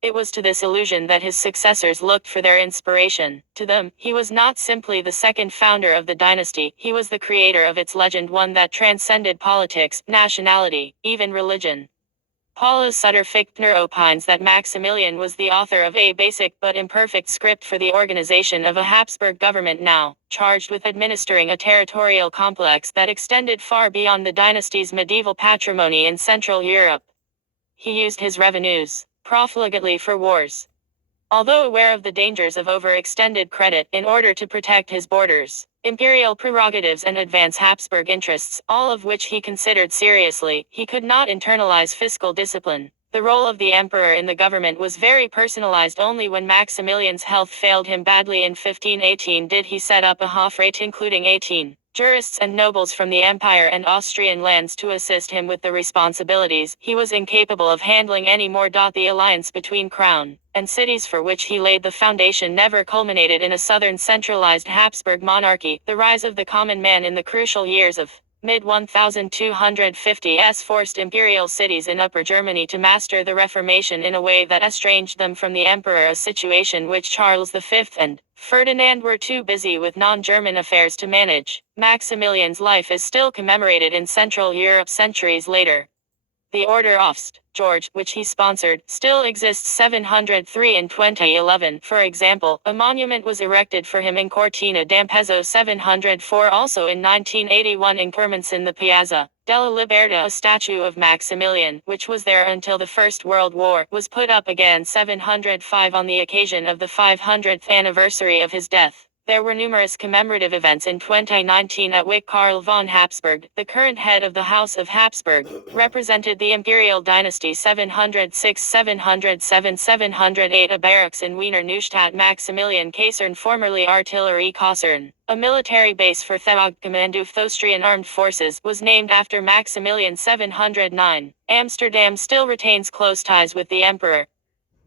It was to this illusion that his successors looked for their inspiration. To them, he was not simply the second founder of the dynasty, he was the creator of its legend, one that transcended politics, nationality, even religion. Paula Sutter-Fichtner opines that Maximilian was the author of a basic but imperfect script for the organization of a Habsburg government now charged with administering a territorial complex that extended far beyond the dynasty's medieval patrimony in Central Europe. He used his revenues profligately for wars. Although aware of the dangers of overextended credit in order to protect his borders, imperial prerogatives and advance Habsburg interests, all of which he considered seriously, he could not internalize fiscal discipline. The role of the emperor in the government was very personalized. Only when Maximilian's health failed him badly in 1518 did he set up a Hofrat including 18 jurists and nobles from the empire and Austrian lands to assist him with the responsibilities he was incapable of handling anymore. The alliance between crown and cities for which he laid the foundation never culminated in a southern centralized Habsburg monarchy. The rise of the common man in the crucial years of Mid-1250s forced imperial cities in Upper Germany to master the Reformation in a way that estranged them from the emperor, a situation which Charles V and Ferdinand were too busy with non-German affairs to manage. Maximilian's life is still commemorated in Central Europe centuries later. The Order of St. George, which he sponsored, still exists 703 in 2011. For example, a monument was erected for him in Cortina d'Ampezzo 704. Also in 1981 in Kermans in the Piazza della Libertà, a statue of Maximilian, which was there until the First World War, was put up again 705 on the occasion of the 500th anniversary of his death. There were numerous commemorative events in 2019 at which Karl von Habsburg, the current head of the House of Habsburg, represented the imperial dynasty 706, 707, 708. A barracks in Wiener Neustadt Maximilian Kaserne, formerly Artillerie Kaserne, a military base for Theogkommando of Austrian armed forces, was named after Maximilian 709. Amsterdam still retains close ties with the emperor.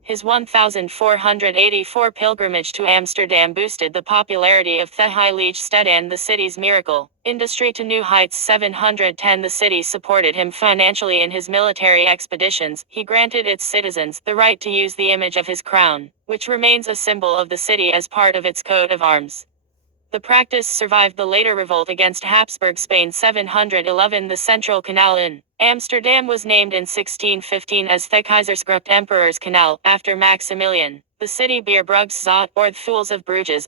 His 1484 pilgrimage to Amsterdam boosted the popularity of the Heiligstad and the city's miracle industry to new heights. 710 The city supported him financially in his military expeditions. He granted its citizens the right to use the image of his crown, which remains a symbol of the city as part of its coat of arms. The practice survived the later revolt against Habsburg Spain. 711 The Central Canal in Amsterdam was named in 1615 as the Keizersgracht Emperor's Canal, after Maximilian. The city Beerbrugszaad, or the Fools of Bruges,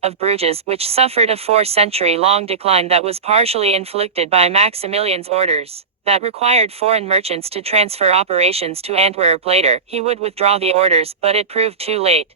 which suffered a 4-century-long decline that was partially inflicted by Maximilian's orders, that required foreign merchants to transfer operations to Antwerp. Later, he would withdraw the orders, but it proved too late.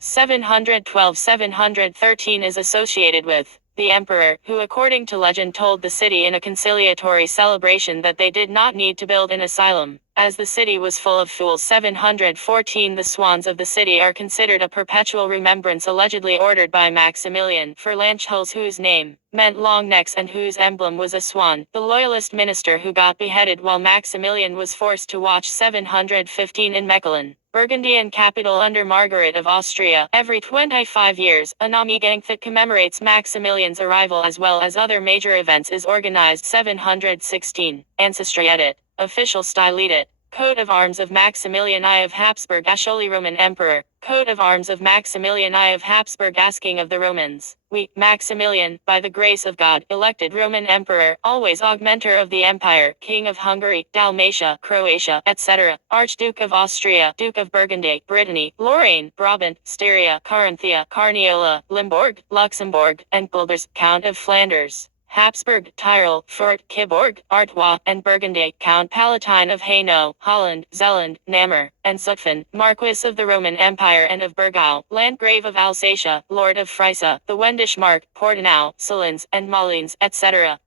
712-713 is associated with the emperor, who according to legend told the city in a conciliatory celebration that they did not need to build an asylum, as the city was full of fools. 714 The swans of the city are considered a perpetual remembrance allegedly ordered by Maximilian for Lanchhuls, whose name meant long necks and whose emblem was a swan, the loyalist minister who got beheaded while Maximilian was forced to watch. 715 In Mechelen, Burgundian capital under Margaret of Austria, every 25 years, a Namigang that commemorates Maximilian's arrival as well as other major events is organized. 716 Ancestry Edit, Official Style Edit, Coat of Arms of Maximilian I of Habsburg, Ascoli Roman Emperor, Coat of Arms of Maximilian I of Habsburg, asking of the Romans. We, Maximilian, by the grace of God, elected Roman Emperor, always augmenter of the Empire, King of Hungary, Dalmatia, Croatia, etc., Archduke of Austria, Duke of Burgundy, Brittany, Lorraine, Brabant, Styria, Carinthia, Carniola, Limburg, Luxembourg, and Guelders, Count of Flanders, Habsburg, Tyrol, Fort, Kiborg, Artois, and Burgundy, Count Palatine of Hainaut, Holland, Zeeland, Namur, and Zutphen, Marquis of the Roman Empire and of Burgau, Landgrave of Alsatia, Lord of Frisia, the Wendish Mark, Portenau, Solins, and Malines, etc.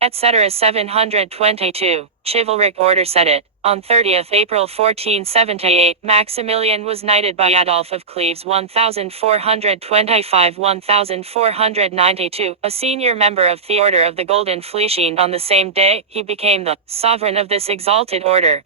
722. Chivalric Order Sedet. On 30th April 1478, Maximilian was knighted by Adolf of Cleves. 1425-1492, a senior member of the Order of the Golden Fleece. On the same day, he became the sovereign of this exalted order.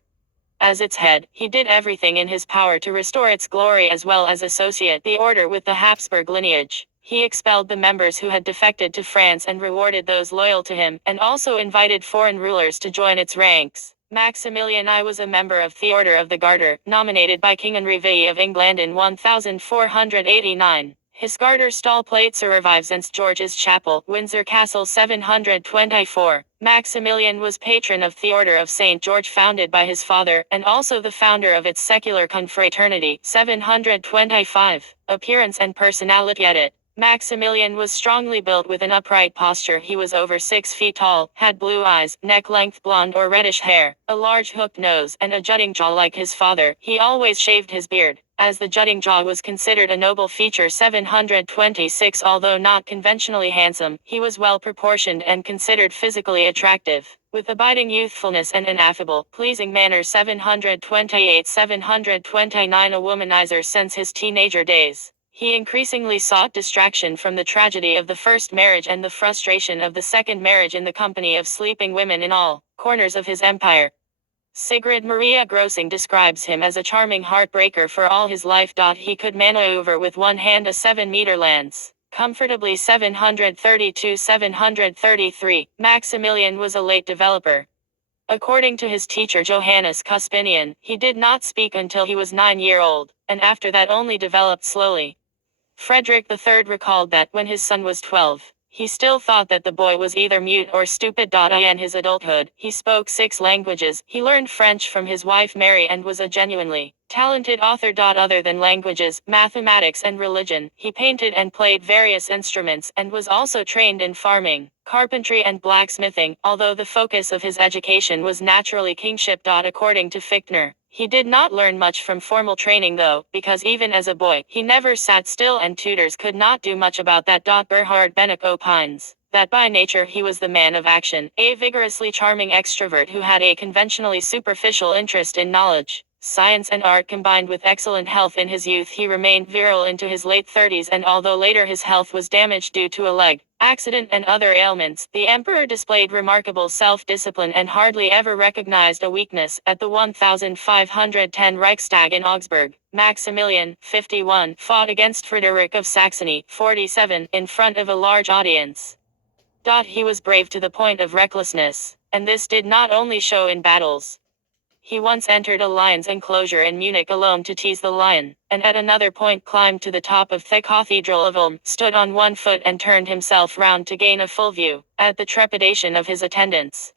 As its head, he did everything in his power to restore its glory as well as associate the order with the Habsburg lineage. He expelled the members who had defected to France and rewarded those loyal to him, and also invited foreign rulers to join its ranks. Maximilian I was a member of the Order of the Garter, nominated by King Henry of England in 1489. His garter stall plate survives in St. George's Chapel, Windsor Castle. 724. Maximilian was patron of the Order of St. George, founded by his father, and also the founder of its secular confraternity. 725. Appearance and personality. Edit. Maximilian was strongly built with an upright posture. He was over 6 feet tall, had blue eyes, neck-length blonde or reddish hair, a large hooked nose, and a jutting jaw like his father. He always shaved his beard, as the jutting jaw was considered a noble feature. 726. Although not conventionally handsome, he was well proportioned and considered physically attractive, with abiding youthfulness and an affable, pleasing manner. 728-729. A womanizer since his teenager days. He increasingly sought distraction from the tragedy of the first marriage and the frustration of the second marriage in the company of sleeping women in all corners of his empire. Sigrid Maria Grossing describes him as a charming heartbreaker for all his life. He could maneuver with one hand a 7-meter lance, comfortably 732-733. Maximilian was a late developer. According to his teacher Johannes Cuspinian, he did not speak until he was 9 years old, and after that only developed slowly. Frederick III recalled that when his son was 12, he still thought that the boy was either mute or stupid. In his adulthood, he spoke 6 languages. He learned French from his wife Mary and was a genuinely talented author. Other than languages, mathematics and religion, he painted and played various instruments and was also trained in farming, carpentry and blacksmithing, although the focus of his education was naturally kingship. According to Fichtner, he did not learn much from formal training though, because even as a boy, he never sat still and tutors could not do much about that. Berhard Benneck opines that by nature he was the man of action, a vigorously charming extrovert who had a conventionally superficial interest in knowledge, science and art combined with excellent health. In his youth he remained virile into his late 30s, and although later his health was damaged due to a leg accident and other ailments, the emperor displayed remarkable self-discipline and hardly ever recognized a weakness. At the 1510 Reichstag in Augsburg, Maximilian, 51, fought against Frederick of Saxony, 47, in front of a large audience. He was brave to the point of recklessness, and this did not only show in battles. He once entered a lion's enclosure in Munich alone to tease the lion, and at another point climbed to the top of the Cathedral of Ulm, stood on one foot and turned himself round to gain a full view, at the trepidation of his attendants.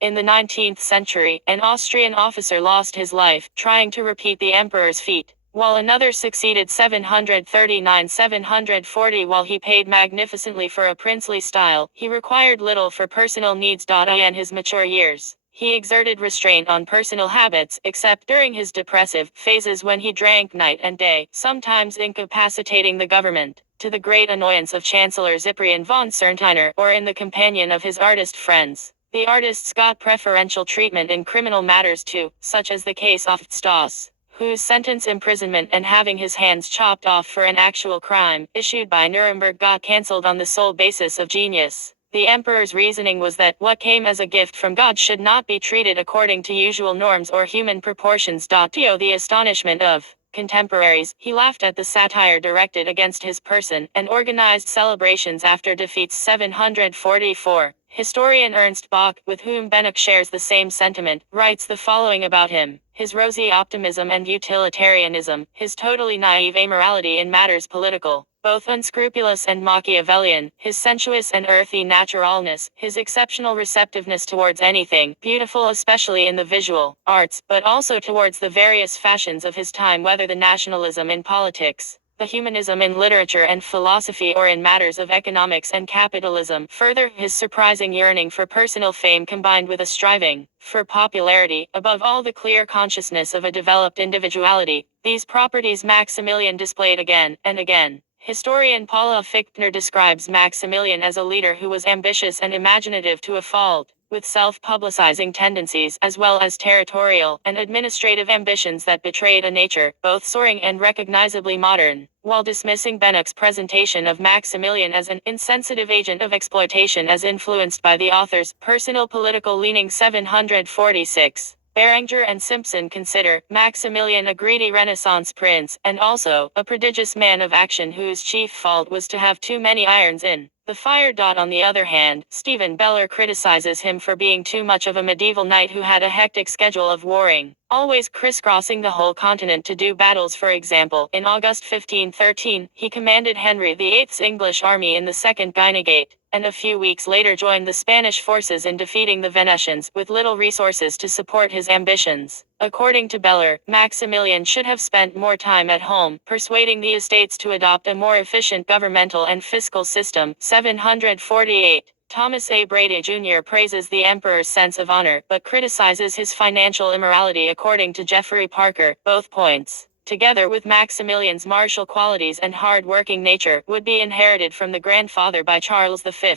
In the 19th century, an Austrian officer lost his life, trying to repeat the emperor's feat, while another succeeded 739-740. While he paid magnificently for a princely style, he required little for personal needs. In his mature years, he exerted restraint on personal habits, except during his depressive phases when he drank night and day, sometimes incapacitating the government, to the great annoyance of Chancellor Cyprian von Serntiner, or in the companion of his artist friends. The artists got preferential treatment in criminal matters too, such as the case of Stoss, whose sentence imprisonment and having his hands chopped off for an actual crime, issued by Nuremberg, got cancelled on the sole basis of genius. The emperor's reasoning was that what came as a gift from God should not be treated according to usual norms or human proportions. To the astonishment of contemporaries, he laughed at the satire directed against his person, and organized celebrations after defeats. 744. Historian Ernst Bach, with whom Benneck shares the same sentiment, writes the following about him: his rosy optimism and utilitarianism, his totally naive amorality in matters political, both unscrupulous and Machiavellian, his sensuous and earthy naturalness, his exceptional receptiveness towards anything beautiful, especially in the visual arts, but also towards the various fashions of his time, whether the nationalism in politics, the humanism in literature and philosophy, or in matters of economics and capitalism. Further, his surprising yearning for personal fame combined with a striving for popularity, above all the clear consciousness of a developed individuality. These properties Maximilian displayed again and again. Historian Paula Fichtner describes Maximilian as a leader who was ambitious and imaginative to a fault, with self-publicizing tendencies as well as territorial and administrative ambitions that betrayed a nature both soaring and recognizably modern, while dismissing Benneck's presentation of Maximilian as an insensitive agent of exploitation as influenced by the author's personal political leanings. 746. Berenger and Simpson consider Maximilian a greedy Renaissance prince, and also a prodigious man of action whose chief fault was to have too many irons in the fire. On the other hand, Stephen Beller criticizes him for being too much of a medieval knight who had a hectic schedule of warring, always crisscrossing the whole continent to do battles. For example, in August 1513, he commanded Henry VIII's English army in the Second Guinegate, and a few weeks later joined the Spanish forces in defeating the Venetians, with little resources to support his ambitions. According to Beller, Maximilian should have spent more time at home, persuading the estates to adopt a more efficient governmental and fiscal system. 748. Thomas A. Brady Jr. praises the emperor's sense of honor, but criticizes his financial immorality. According to Jeffrey Parker, both points, together with Maximilian's martial qualities and hard-working nature, would be inherited from the grandfather by Charles V.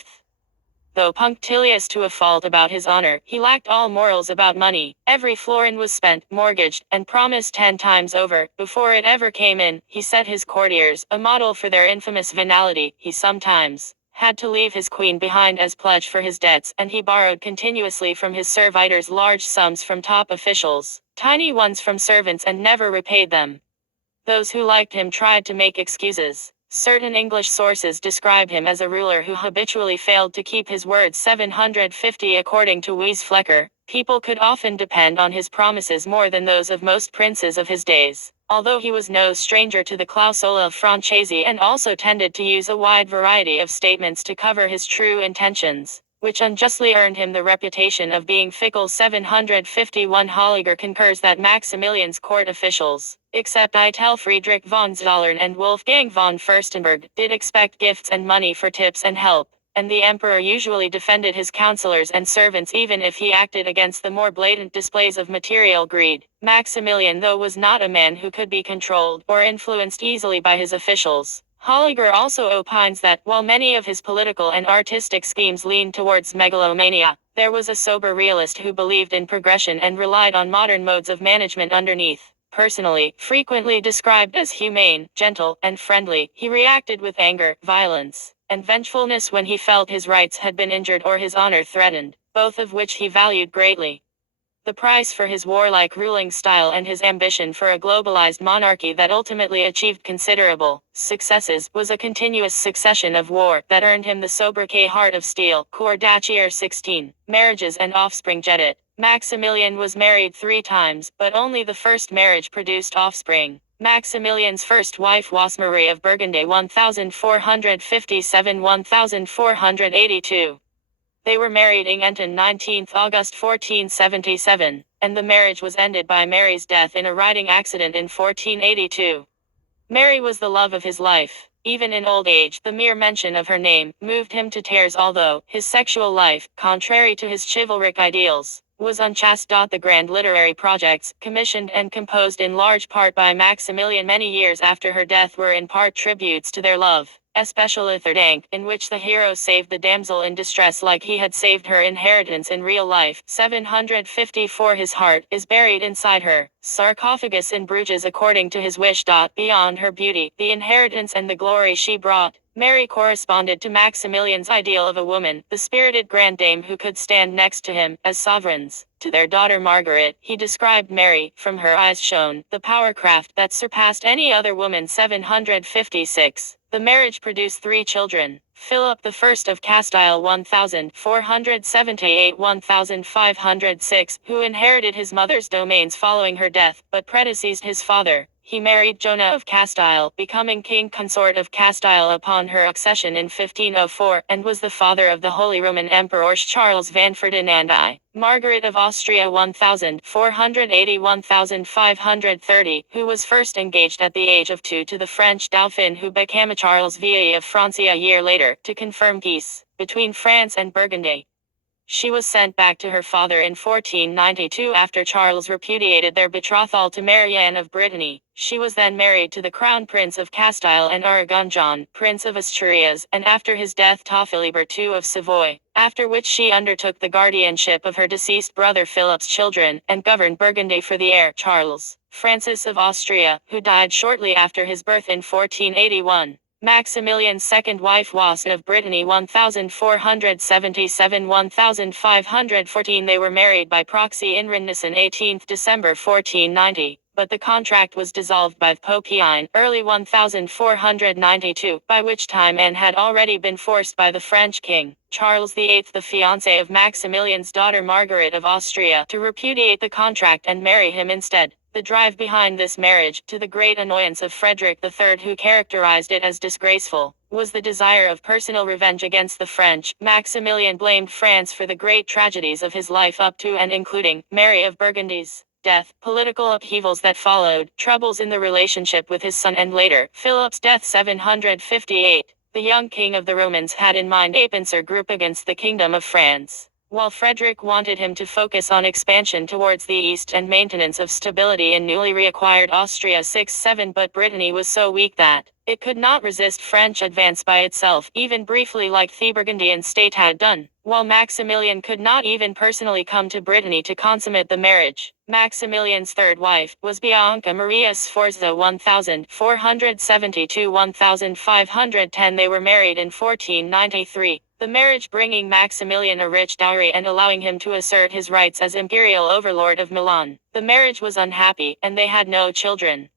Though punctilious to a fault about his honor, he lacked all morals about money. Every florin was spent, mortgaged, and promised 10 times over, before it ever came in. He set his courtiers a model for their infamous venality. He sometimes had to leave his queen behind as pledge for his debts, and he borrowed continuously from his servitors large sums from top officials, tiny ones from servants, and never repaid them. Those who liked him tried to make excuses, Certain English sources describe him as a ruler who habitually failed to keep his word. 750 According to Wies Flecker, people could often depend on his promises more than those of most princes of his days, although he was no stranger to the clausola francesi and also tended to use a wide variety of statements to cover his true intentions, which unjustly earned him the reputation of being fickle. 751 Holliger concurs that Maximilian's court officials, except Eitel Friedrich von Zollern and Wolfgang von Furstenberg, did expect gifts and money for tips and help, and the emperor usually defended his counselors and servants even if he acted against the more blatant displays of material greed. Maximilian, though, was not a man who could be controlled or influenced easily by his officials. Holliger also opines that, while many of his political and artistic schemes leaned towards megalomania, there was a sober realist who believed in progression and relied on modern modes of management underneath. Personally, frequently described as humane, gentle, and friendly, he reacted with anger, violence, and vengefulness when he felt his rights had been injured or his honor threatened, both of which he valued greatly. The price for his warlike ruling style and his ambition for a globalized monarchy that ultimately achieved considerable successes was a continuous succession of war that earned him the sobriquet Heart of Steel. Cour d'Acier 16. Marriages and offspring. Jedit. Maximilian was married 3 times, but only the first marriage produced offspring. Maximilian's first wife was Marie of Burgundy 1457–1482. They were married in Enton 19 August 1477, and the marriage was ended by Mary's death in a riding accident in 1482. Mary was the love of his life. Even in old age, the mere mention of her name moved him to tears, although his sexual life, contrary to his chivalric ideals, was unchaste. The grand literary projects, commissioned and composed in large part by Maximilian many years after her death, were in part tributes to their love, especially Thirdank, in which the hero saved the damsel in distress like he had saved her inheritance in real life. 754 His heart is buried inside her sarcophagus in Bruges according to his wish. Beyond her beauty, the inheritance and the glory she brought, Mary corresponded to Maximilian's ideal of a woman, the spirited grand dame who could stand next to him, as sovereigns. To their daughter Margaret, he described Mary, from her eyes shone the powercraft that surpassed any other woman. 756. The marriage produced 3 children. Philip I of Castile 1478–1506, who inherited his mother's domains following her death, but predeceased his father. He married Joanna of Castile, becoming king consort of Castile upon her accession in 1504, and was the father of the Holy Roman Emperor Charles van Ferdinand I. Margaret of Austria 1480–1530, who was first engaged at the age of 2 to the French Dauphin who became Charles VIII of Francia a year later, to confirm peace between France and Burgundy. She was sent back to her father in 1492 after Charles repudiated their betrothal to Marianne of Brittany. She was then married to the Crown Prince of Castile and Aragon John, Prince of Asturias, and after his death to Philibert II of Savoy, after which she undertook the guardianship of her deceased brother Philip's children, and governed Burgundy for the heir, Charles Francis of Austria, who died shortly after his birth in 1481. Maximilian's second wife was of Brittany 1477–1514. They were married by proxy in Rennes on 18 December 1490, but the contract was dissolved by Pope Pien, early 1492, by which time Anne had already been forced by the French king, Charles VIII, the fiancé of Maximilian's daughter Margaret of Austria, to repudiate the contract and marry him instead. The drive behind this marriage, to the great annoyance of Frederick III who characterized it as disgraceful, was the desire of personal revenge against the French. Maximilian blamed France for the great tragedies of his life up to and including Mary of Burgundy's death, political upheavals that followed, troubles in the relationship with his son and later, Philip's death. 758. The young king of the Romans had in mind a pincer group against the Kingdom of France, while Frederick wanted him to focus on expansion towards the east and maintenance of stability in newly reacquired Austria. 6–7 But Brittany was so weak that it could not resist French advance by itself, even briefly, like the Burgundian state had done, while Maximilian could not even personally come to Brittany to consummate the marriage. Maximilian's third wife was Bianca Maria Sforza 1472–1510. They were married in 1493. The marriage bringing Maximilian a rich dowry and allowing him to assert his rights as imperial overlord of Milan. The marriage was unhappy, and they had no children.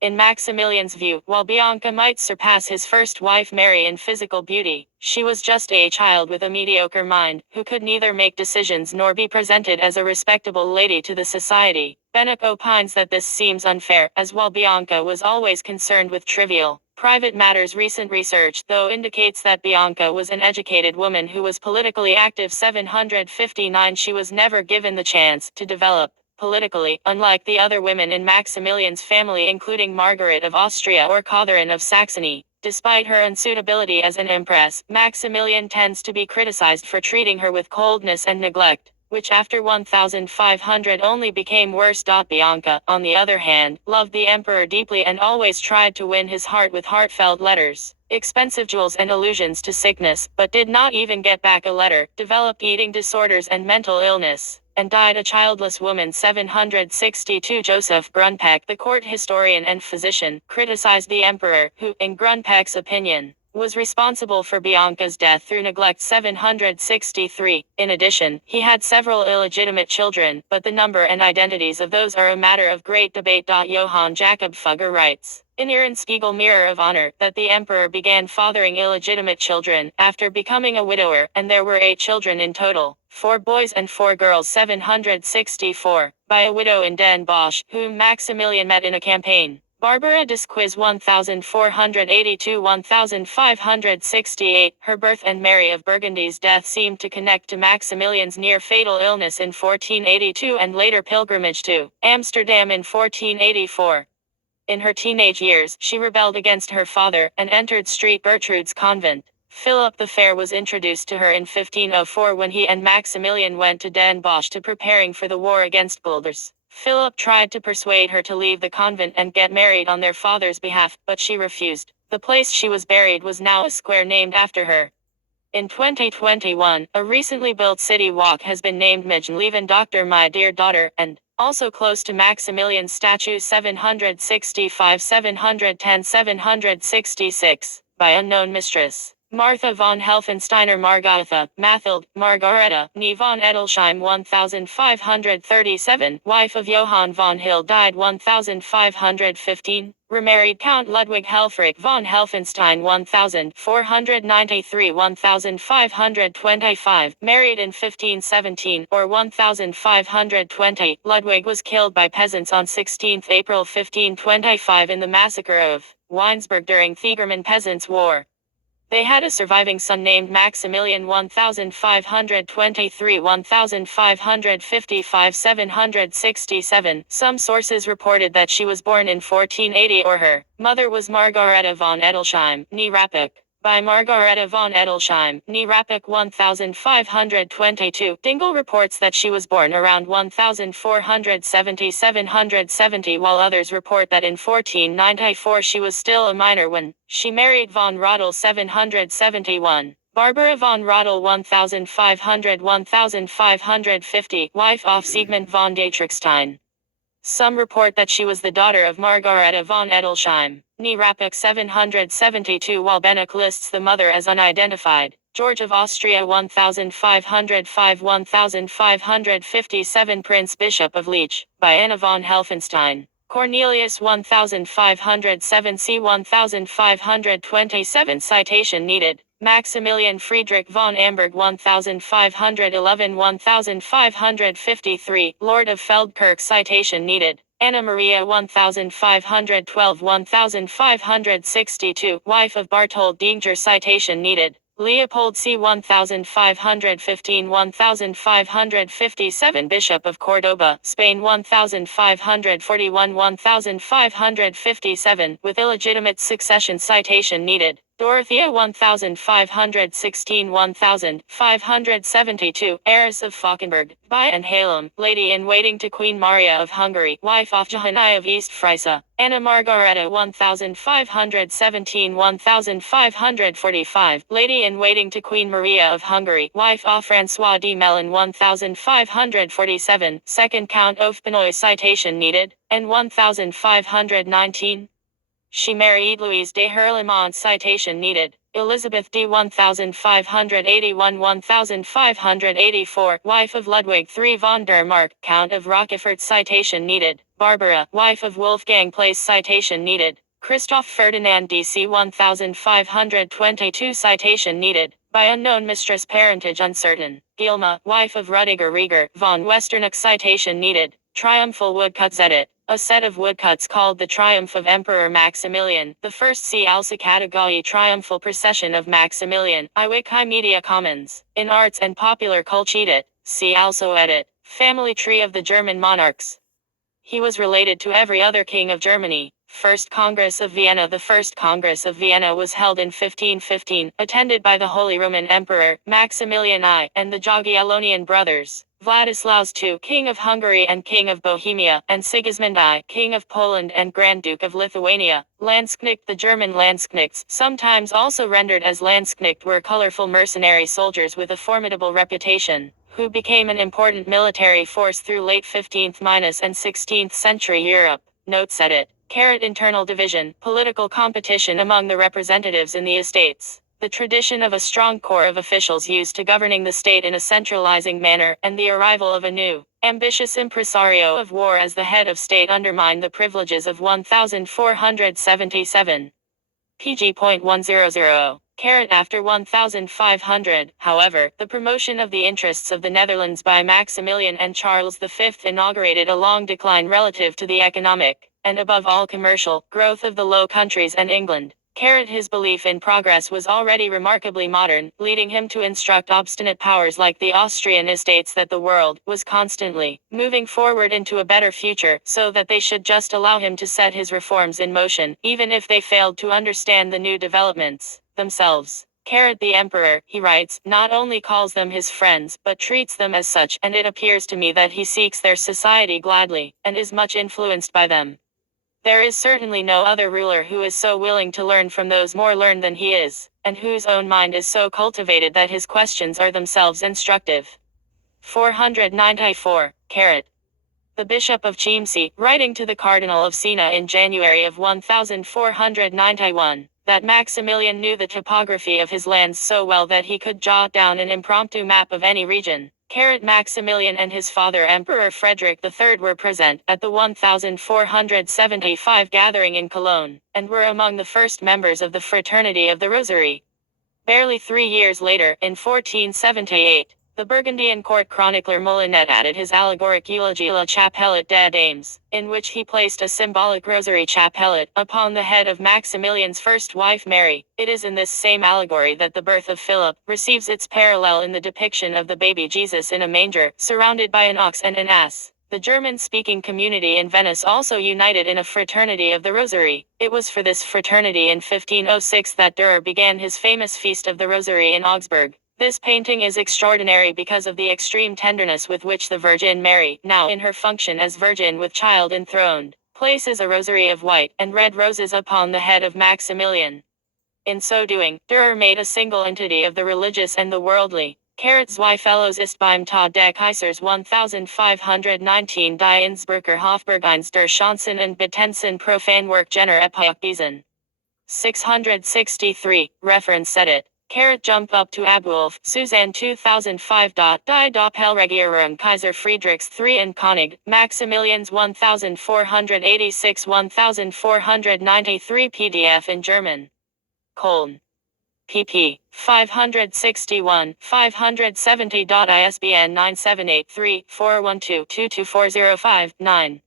In Maximilian's view, while Bianca might surpass his first wife Mary in physical beauty, she was just a child with a mediocre mind, who could neither make decisions nor be presented as a respectable lady to the society. Bennett opines that this seems unfair, as while Bianca was always concerned with trivial, private matters, recent research, though, indicates that Bianca was an educated woman who was politically active. 759 She was never given the chance to develop politically, unlike the other women in Maximilian's family, including Margaret of Austria or Catherine of Saxony. Despite her unsuitability as an empress, Maximilian tends to be criticized for treating her with coldness and neglect, which after 1500 only became worse. Bianca, on the other hand, loved the emperor deeply and always tried to win his heart with heartfelt letters, expensive jewels and allusions to sickness, but did not even get back a letter, developed eating disorders and mental illness, and died a childless woman. 762 Joseph Grunpeck, the court historian and physician, criticized the emperor, who, in Grunpeck's opinion, was responsible for Bianca's death through neglect. 763. In addition, he had several illegitimate children, but the number and identities of those are a matter of great debate. Johann Jakob Fugger writes, in Ehrenspiegel Mirror of Honor, that the emperor began fathering illegitimate children, after becoming a widower, and there were 8 children in total, 4 boys and 4 girls. 764, by a widow in Den Bosch, whom Maximilian met in a campaign. Barbara Disquiz 1482-1568, her birth and Mary of Burgundy's death seemed to connect to Maximilian's near-fatal illness in 1482 and later pilgrimage to Amsterdam in 1484. In her teenage years, she rebelled against her father, and entered St. Gertrude's convent. Philip the Fair was introduced to her in 1504 when he and Maximilian went to Den Bosch to preparing for the war against Guelders. Philip tried to persuade her to leave the convent and get married on their father's behalf, but she refused. The place she was buried was now a square named after her. In 2021, a recently built city walk has been named Mijnleven Dr. My Dear Daughter, and also close to Maximilian's statue. 765 710 766, by unknown mistress Martha von Helfensteiner Margareta, Mathilde, Margareta, nie von Edelsheim 1537, wife of Johann von Hill, died 1515, remarried Count Ludwig Helfrich von Helfenstein 1493-1525, married in 1517 or 1520. Ludwig was killed by peasants on 16 April 1525 in the massacre of Weinsberg during the German Peasants' War. They had a surviving son named Maximilian. 1523 1555 767. Some sources reported that she was born in 1480 or her mother was Margareta von Edelsheim, nie Rappach. By Margareta von Edelsheim, nie Rappach 1522. Dingle reports that she was born around 1470-770, while others report that in 1494 she was still a minor when she married von Rodel. 771. Barbara von Rodel 1500-1550, wife of Siegmund von Dietrichstein. Some report that she was the daughter of Margareta von Edelsheim, nie Rappach. 772, while Benach lists the mother as unidentified. George of Austria 1505-1557, Prince Bishop of Leech, by Anna von Helfenstein. Cornelius 1507 c. 1527. Citation needed. Maximilian Friedrich von Amberg 1511-1553, Lord of Feldkirch. Citation needed. Anna Maria 1512-1562, wife of Barthold Dinger. Citation needed. Leopold c. 1515-1557, Bishop of Cordoba, Spain 1541-1557, with illegitimate succession. Citation needed. Dorothea 1516-1572, heiress of Falkenberg, by and Halem, lady-in-waiting to Queen Maria of Hungary, wife of Johanna of East Frisia. Anna Margareta 1517-1545, lady-in-waiting to Queen Maria of Hungary, wife of François de Melun 1547, second Count of Benoit. Citation needed. And 1519. She married Louise de Herlemont. Citation needed. Elizabeth d. 1581-1584, wife of Ludwig III von der Mark, Count of Rochefort. Citation needed. Barbara, wife of Wolfgang Place. Citation needed. Christoph Ferdinand DC 1522. Citation needed. By unknown mistress. Parentage uncertain. Gilma, wife of Rudiger Rieger von Westerneck. Citation needed. Triumphal woodcuts. Edit. A set of woodcuts called the Triumph of Emperor Maximilian the First. See also category Triumphal Procession of Maximilian. I Wikimedia Commons. In Arts and Popular Culture. Edit. See also Edit. Family tree of the German monarchs. He was related to every other king of Germany. First Congress of Vienna. The First Congress of Vienna was held in 1515, attended by the Holy Roman Emperor, Maximilian I, and the Jagiellonian brothers, Vladislaus II, King of Hungary and King of Bohemia, and Sigismund I, King of Poland and Grand Duke of Lithuania. Landsknecht. The German Landsknechts, sometimes also rendered as Landsknecht, were colorful mercenary soldiers with a formidable reputation, who became an important military force through late 15th and 16th century Europe. Notes edit. Internal division, political competition among the representatives in the estates, the tradition of a strong corps of officials used to governing the state in a centralizing manner, and the arrival of a new, ambitious impresario of war as the head of state undermined the privileges of 1477. pg.100. After 1500, however, the promotion of the interests of the Netherlands by Maximilian and Charles V inaugurated a long decline relative to the economic, and above all commercial, growth of the Low Countries and England. His belief in progress was already remarkably modern, leading him to instruct obstinate powers like the Austrian estates that the world was constantly moving forward into a better future, so that they should just allow him to set his reforms in motion, even if they failed to understand the new developments themselves. The emperor, he writes, not only calls them his friends, but treats them as such, and it appears to me that he seeks their society gladly, and is much influenced by them. There is certainly no other ruler who is so willing to learn from those more learned than he is, and whose own mind is so cultivated that his questions are themselves instructive. 494. The Bishop of Chiemsee, writing to the Cardinal of Siena in January of 1491, that Maximilian knew the topography of his lands so well that he could jot down an impromptu map of any region. Maximilian and his father Emperor Frederick III were present at the 1475 gathering in Cologne, and were among the first members of the Fraternity of the Rosary. Barely 3 years later, in 1478, the Burgundian court chronicler Molinet added his allegoric eulogy La Chapelle des Dames, in which he placed a symbolic rosary chapellet upon the head of Maximilian's first wife Mary. It is in this same allegory that the birth of Philip receives its parallel in the depiction of the baby Jesus in a manger, surrounded by an ox and an ass. The German-speaking community in Venice also united in a fraternity of the Rosary. It was for this fraternity in 1506 that Dürer began his famous Feast of the Rosary in Augsburg. This painting is extraordinary because of the extreme tenderness with which the Virgin Mary, now in her function as Virgin with child enthroned, places a rosary of white and red roses upon the head of Maximilian. In so doing, Dürer made a single entity of the religious and the worldly. Zwei Fellows ist beim Tod des Kaisers 1519 die Innsbrucker Hofburgeins der Chancen und Betenzen Profanwerk Jenner Epochbesen. 663, reference edit. Jump up to Abwulf, Suzanne 2005. Die Doppelregierung Kaiser Friedrichs III and König, Maximilians 1486-1493 PDF in German. Cologne. pp. 561, 570. ISBN 978-3-412-22405-9.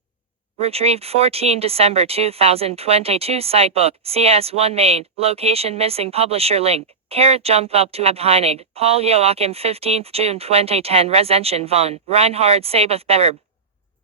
Retrieved 14 December 2022. Sitebook, CS1 main, location missing publisher link. Jump up to Abheinig, Paul Joachim 15 June 2010 Rezension von Reinhard Sabath Berb.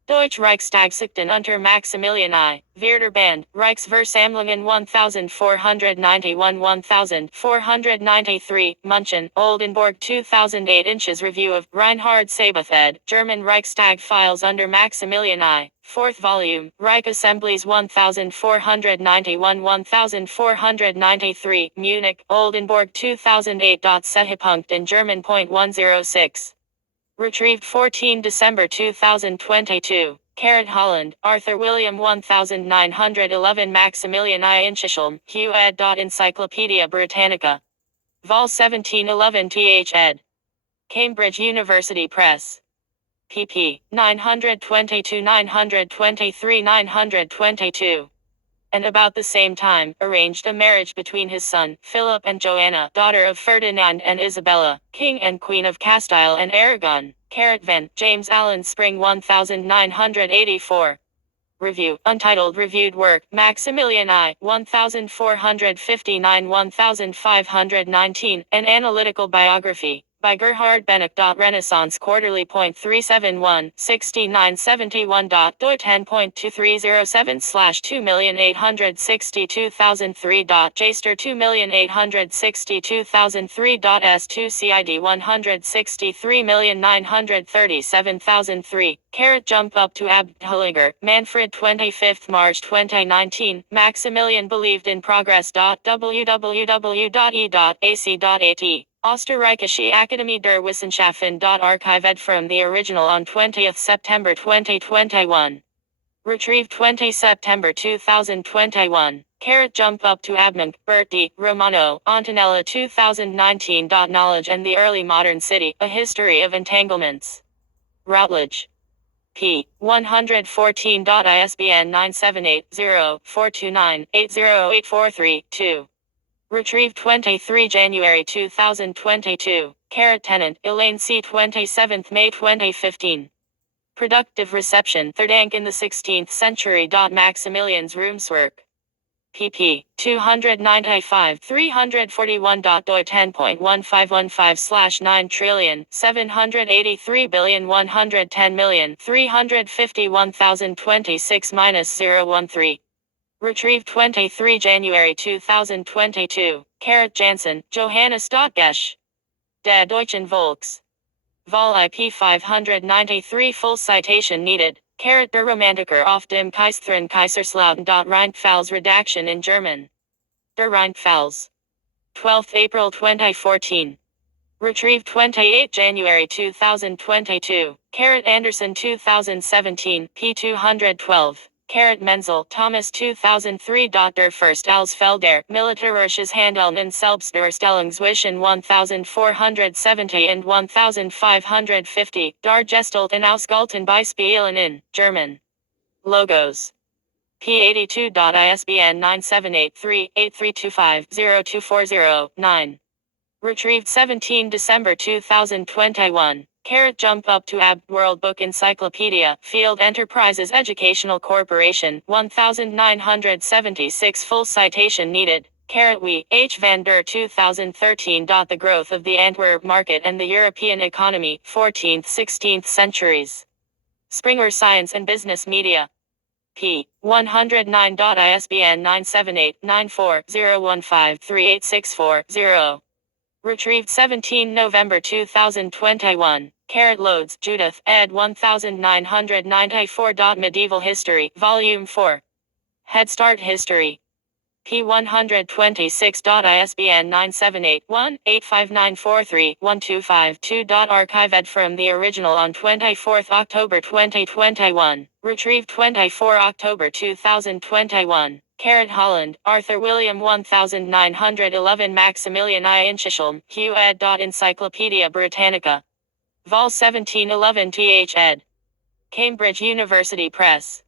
Deutsche Reichstagsichten unter Maximilian I, Werder Band, Reichsversammlungen 1491-1493, München, Oldenburg 2008 Inches Review of Reinhard Sabath ed., German Reichstag Files under Maximilian I, 4th volume, Reich Assemblies 1491-1493, Munich, Oldenburg 2008. Sehepunkt in German. 106. Retrieved 14 December 2022. Holland, Arthur William 1911 Maximilian I Inschelm, Hugh ed. Encyclopedia Britannica. Vol 1711 th ed. Cambridge University Press. pp. 922-923-922. And about the same time, arranged a marriage between his son, Philip, and Joanna, daughter of Ferdinand and Isabella, King and Queen of Castile and Aragon. Van, James Allen Spring 1984. Review, Untitled Reviewed Work, Maximilian I, 1459-1519, An Analytical Biography, by Gerhard Bennick. Renaissance Quarterly. 371, 6971. Doi 10.2307/2862003. Jaster 2862003. S2 CID 163,937,003. Jump up to Abdhulliger, Manfred 25 March 2019. Maximilian believed in progress. www.e.ac.at Österreichische Akademie der Wissenschaften. Archived from the original on 20 September 2021. Retrieved 20 September 2021. Jump up to Abmank, Bert D. Romano, Antonella 2019. Knowledge and the Early Modern City, A History of Entanglements. Routledge. p. 114. ISBN 978-0-429-80843-2. Retrieved 23 January 2022. Tennant, Elaine C. 27 May 2015. Productive Reception, Third Ank in the 16th Century. Maximilian's Roomswork. pp. 295, 341. Doi 10.15/9,783,110,351,026-013. Retrieved 23 January 2022. Janssen, Johannes. Gesch. Der Deutschen Volks. Vol. IP 593. Full citation needed. Der Romantiker auf dem Kaiserthron Kaiserslautern. Rheinpfalz redaction in German. Der Rheinpfalz. 12 April 2014. Retrieved 28 January 2022. Anderson 2017, p. 212. Menzel, Thomas 2003. Der First Alsfelder, Militärisches Handeln und Selbstdarstellung zwischen 1470 und 1550, dargestellt und ausgehalten bei Spielen in German. Logos. p82. ISBN 978-3-8325-0240-9. Retrieved 17 December 2021. Jump up to AB World Book Encyclopedia, Field Enterprises Educational Corporation, 1976. Full citation needed. We, H. van der 2013. The Growth of the Antwerp Market and the European Economy, 14th-16th Centuries. Springer Science and Business Media. p. 109. ISBN 978-94-015-3864-0. Retrieved 17 November 2021. Loads, Judith, ed. 1994. Medieval History, Volume 4. Head Start History. p. 126. ISBN 978-1-85943-1252. Archived from the original on 24 October 2021. Retrieved 24 October 2021. Holland, Arthur William 1911. Maximilian I. Inchischelm, Hugh ed. Encyclopedia Britannica. Vol. 1711 th ed. Cambridge University Press.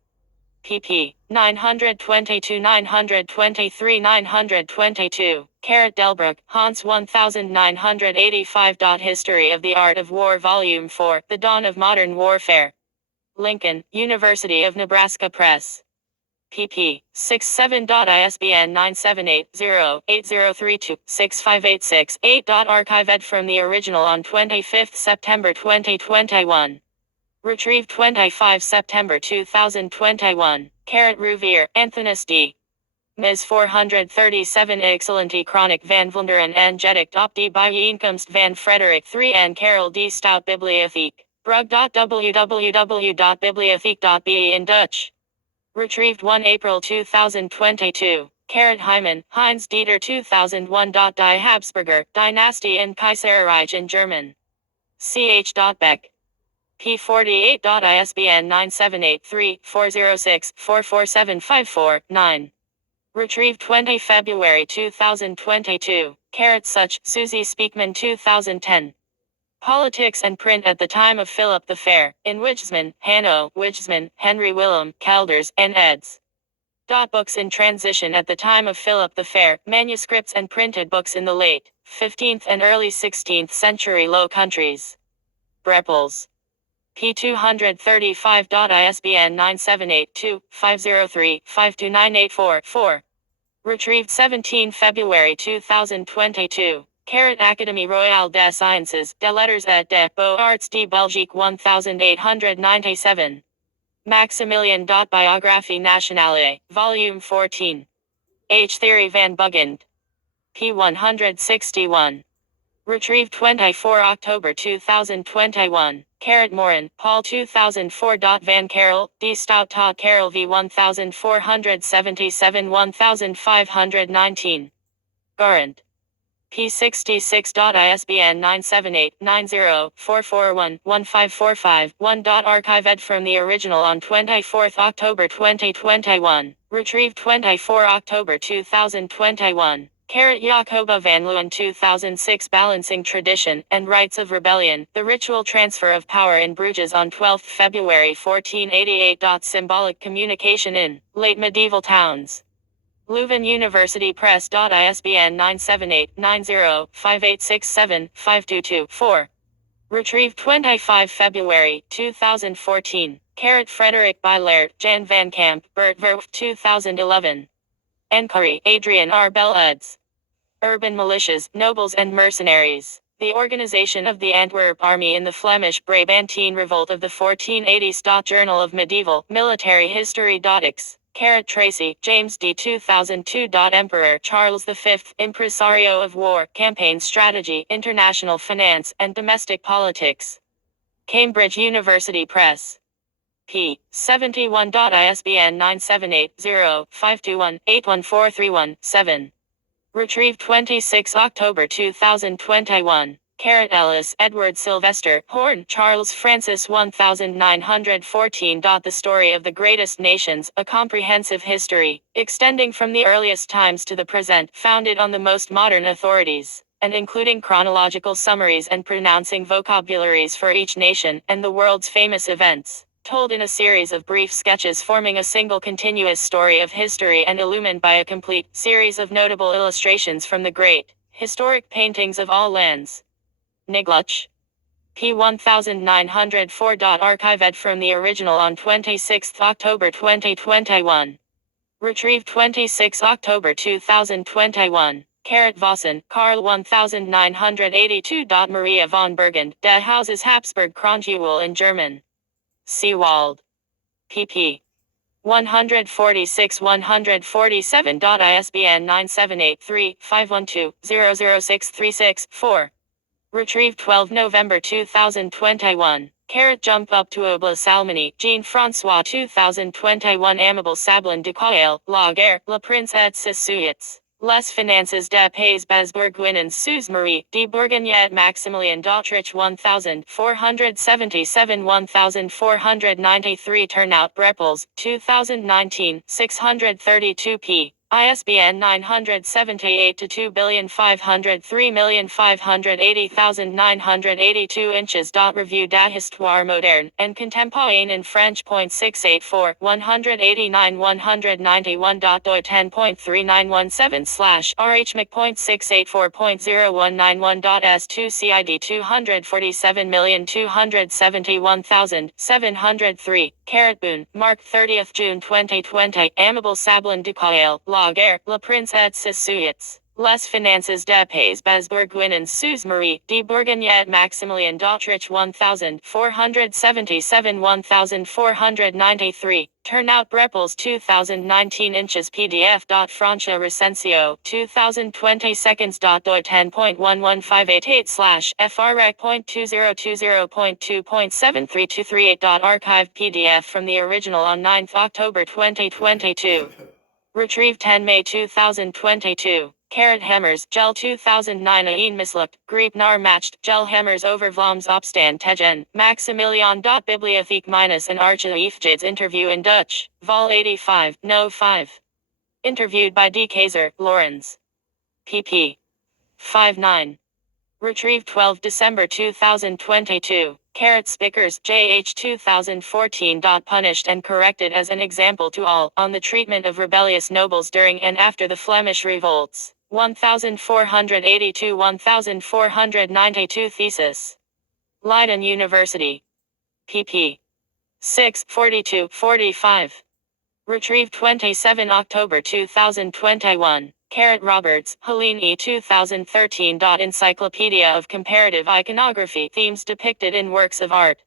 pp. 922-923-922. Delbruck, Hans 1985. History of the Art of War Volume 4, The Dawn of Modern Warfare. Lincoln, University of Nebraska Press. pp. 67. ISBN 978-0-8032-6586-8. Archived from the original on 25 September 2021. Retrieved 25 September 2021. Rouvere, Anthonus D. Ms. 437. Excellente Chronic van Vlaanderen en Gedicht op de bijeenkomst van Frederik III en Karel D. Stout Bibliotheek. Brug. www.bibliotheek.be in Dutch. Retrieved 1 April 2022. Hyman, Heinz Dieter 2001. Die Habsburger, Dynasty in Kaiserreich in German. Ch. Beck. p. 48. ISBN 978-3-406-44754-9. Retrieved 20 February 2022. Such, Susie Speakman 2010. Politics and Print at the Time of Philip the Fair, in Wigsman, Hanno, Wigsman, Henry Willem, Calders, and eds. Books in transition at the time of Philip the Fair, manuscripts and printed books in the late 15th and early 16th century Low Countries. Breppels. P 235. ISBN 978-2-503-52984-4. Retrieved 17 February 2022. Académie Royale des Sciences, des Lettres et des Beaux-Arts de Belgique 1897. Maximilien. Biographie Nationale, Volume 14. H. Theory van Bugend. P 161. Retrieved 24 October 2021. Morin, Paul 2004. Van Carroll, D. Stout Ta Carroll v 1477 1519. Garant. P 66. ISBN 978-90-441-1545-1. Archived from the original on 24 October 2021. Retrieved 24 October 2021. Jacoba van Leeuwen 2006. Balancing Tradition and Rites of Rebellion, the Ritual Transfer of Power in Bruges on 12 February 1488. Symbolic Communication in Late Medieval Towns. Leuven University Press. ISBN 978-90-5867-522-4. Retrieved 25 February 2014. Frederick Bylaert, Jan van Camp, Bert Verf 2011. Enquiry, Adrian R. Bell eds. Urban Militias, Nobles and Mercenaries. The organization of the Antwerp army in the Flemish Brabantine Revolt of the 1480s. Journal of Medieval Military History. X. Tracy, James D. 2002. Emperor Charles V, Impresario of War, Campaign Strategy, International Finance, and Domestic Politics. Cambridge University Press. P. 71. ISBN 978-0-521-81431-7. Retrieved 26 October 2021. Ellis, Edward Sylvester, Horn, Charles Francis 1914. The Story of the Greatest Nations, a Comprehensive History, extending from the earliest times to the present, founded on the most modern authorities, and including chronological summaries and pronouncing vocabularies for each nation, and the world's famous events, told in a series of brief sketches forming a single continuous story of history and illumined by a complete series of notable illustrations from the great historic paintings of all lands. Nigluch. P 1904. Archived from the original on 26 October 2021. Retrieved 26 October 2021. Vossen, Karl 1982. Maria von Bergend, Der Hauses Habsburg Kronjuwel in German. Seawald. pp. 146-147. ISBN 978-3-512-00636-4. Retrieved 12 November 2021. Jump up to Obla Salmoni, Jean-François 2021. Amable Sablin de Coel, La Guerre, Le Prince et ses Suyets. Les Finances des Pays Basbourguins sous Marie, de Bourgogne et Maximilien d'Autriche 1477-1493. Turnout Breppels, 2019, 632 p. ISBN 978-25803580982 inches. Revue d'Histoire Moderne and Contemporaine in French. 684, 189 191. Doi 10.3917 /RHMC. 684.0191. S2 CID 247271703. Boone, Mark 30th June 2020. Amable Sablin de Coel, La Guerre, Le Prince et ses Suyets. Les Finances des Pays Basbourguins sous Marie, de Bourgogne et Maximilien d'Autriche 1477-1493. Turnout Breppels 2019 inches PDF. Francia Recensio 2020 seconds. Doi 10.11588 FREC.2020.2.73238. Archive PDF from the original on 9 October 2022. Retrieved 10 May 2022. Hammers, Gel 2009. Een mislukt, Greep naar matched, Gel Hammers over Vlaams opstand tegen, Maximilian. Bibliotheek minus an Archiefjids interview in Dutch, Vol 85, No 5. Interviewed by D. Kaiser, Lawrence. pp. 5-9. Retrieved 12 December 2022. Spickers, JH 2014. Punished and corrected as an example to all, on the treatment of rebellious nobles during and after the Flemish revolts. 1482-1492 Thesis. Leiden University. pp. 6, 42-45. Retrieved 27 October 2021. Roberts, Helene E. 2013. Encyclopedia of Comparative Iconography. Themes depicted in works of art.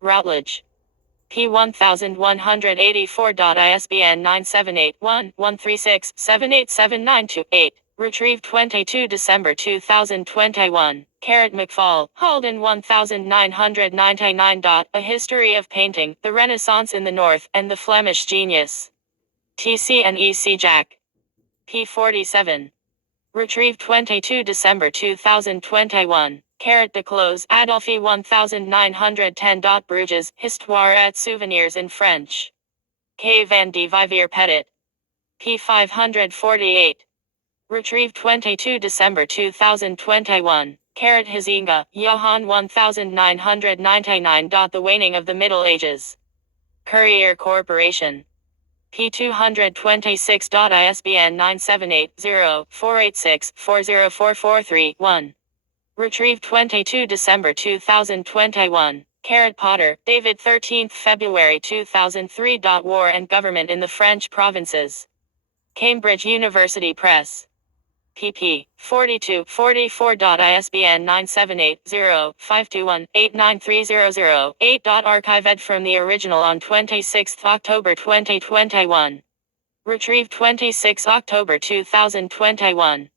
Routledge. P 1184. ISBN 978-1-136-78792-8. Retrieved 22 December 2021. McFall, Halden 1999. A History of Painting, the Renaissance in the North, and the Flemish Genius. TC and EC Jack. P 47. Retrieved 22 December 2021. De Clos, Adolphe 1910. Bruges, Histoire et Souvenirs in French. K. Van de Vivier Petit. P 548. Retrieved 22 December 2021. Huizinga, Johann 1999. The Waning of the Middle Ages. Courier Corporation. P 226. ISBN 978-0-486-40443-1. Retrieved 22 December 2021. Potter, David 13 February 2003. War and Government in the French Provinces. Cambridge University Press. pp. 42-44. ISBN 978-0-521-89300-8. Archived from the original on 26 October 2021. Retrieved 26 October 2021.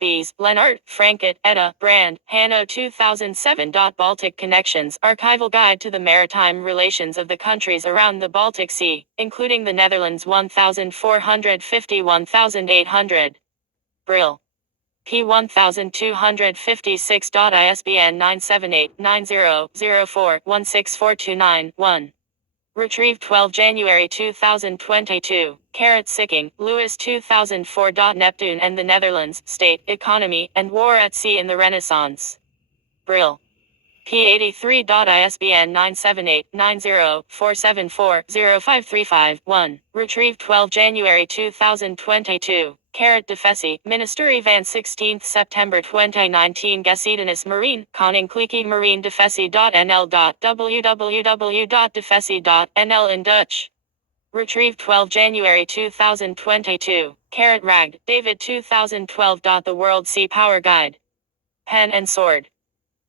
Bees, Lennart, Frankert, Etta, Brand, Hanno 2007. Baltic Connections, Archival Guide to the Maritime Relations of the countries around the Baltic Sea, including the Netherlands 1450-1800. Brill. P 1256. ISBN 978-90-04-16429-1. Retrieved 12 January 2022. Sicking, Louis 2004. Neptune and the Netherlands, State, Economy, and War at Sea in the Renaissance. Brill. P 83. ISBN 978-90-474-0535-1. Retrieved 12 January 2022. Defessi, Ministry van 16 September 2019. Geschiedenis Marine, Koninklijke Marine Defessie.nl. www.defessie.nl in Dutch. Retrieved 12 January 2022. Ragd, David 2012. The World Sea Power Guide. Pen and Sword.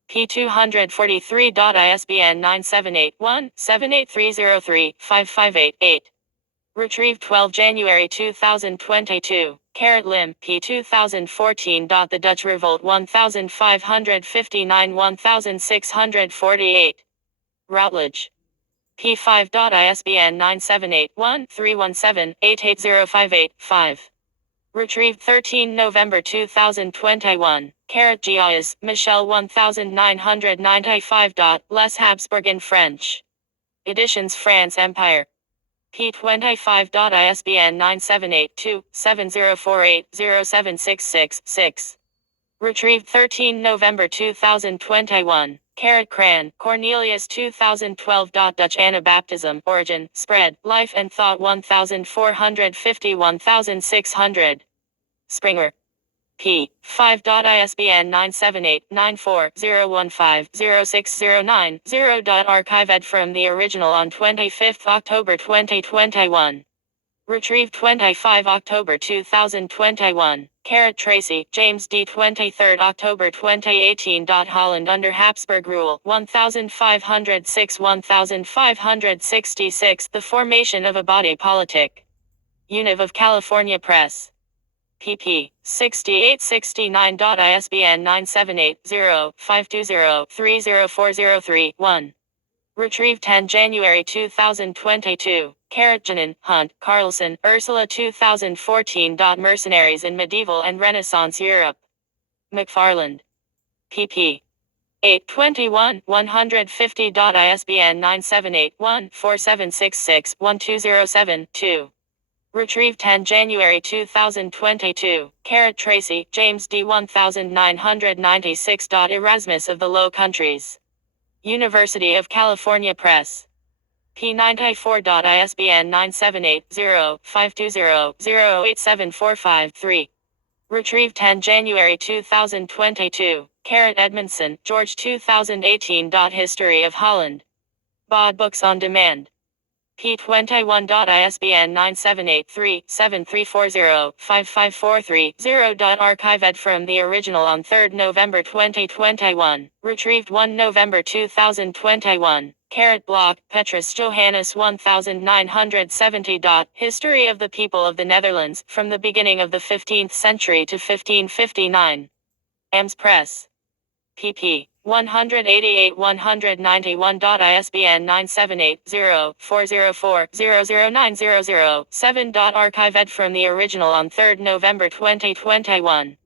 P 243. ISBN 978-1-78303-558-8. Retrieved 12 January 2022. Lim, P 2014. The Dutch Revolt 1559-1648. Routledge. P 5. ISBN 978-1-317-88058-5. Retrieved 13 November 2021. Giaz, Michel 1995. Les Habsburg in French. Editions France Empire. P 25. ISBN 978-2-7048-0766-6. Retrieved 13 November 2021. Cran, Cornelius 2012. Dutch Anabaptism, Origin, Spread, Life and Thought 1450-1600. Springer. P. 5. ISBN 978-94-015-0609-0. Archived from the original on 25 October 2021. Retrieved 25 October 2021. Tracy, James D. 23 October 2018. Holland under Habsburg rule 1506-1566. The formation of a body politic. Univ of California Press. pp. 68-69. ISBN 978-0-520-30403-1. Retrieved 10 January 2022. Janin, Hunt, Carlson, Ursula 2014. Mercenaries in Medieval and Renaissance Europe. McFarland. pp. 821-150. ISBN 978-1-4766-1207-2. Retrieved 10 January 2022. Tracy, James D. 1996. Erasmus of the Low Countries. University of California Press. P94. ISBN 978-0-520-08745-3. Retrieved 10 January 2022. Edmondson, George 2018. History of Holland. Bod Books on Demand. P21. ISBN 978-3-7340-5543-0. Archived from the original on 3 November 2021. Retrieved 1 November 2021. Blok, Petrus Johannes 1970. History of the People of the Netherlands, from the beginning of the 15th century to 1559. Ems Press. pp. 188-191. ISBN 978-0-404-00900-7. Archived from the original on 3 November 2021.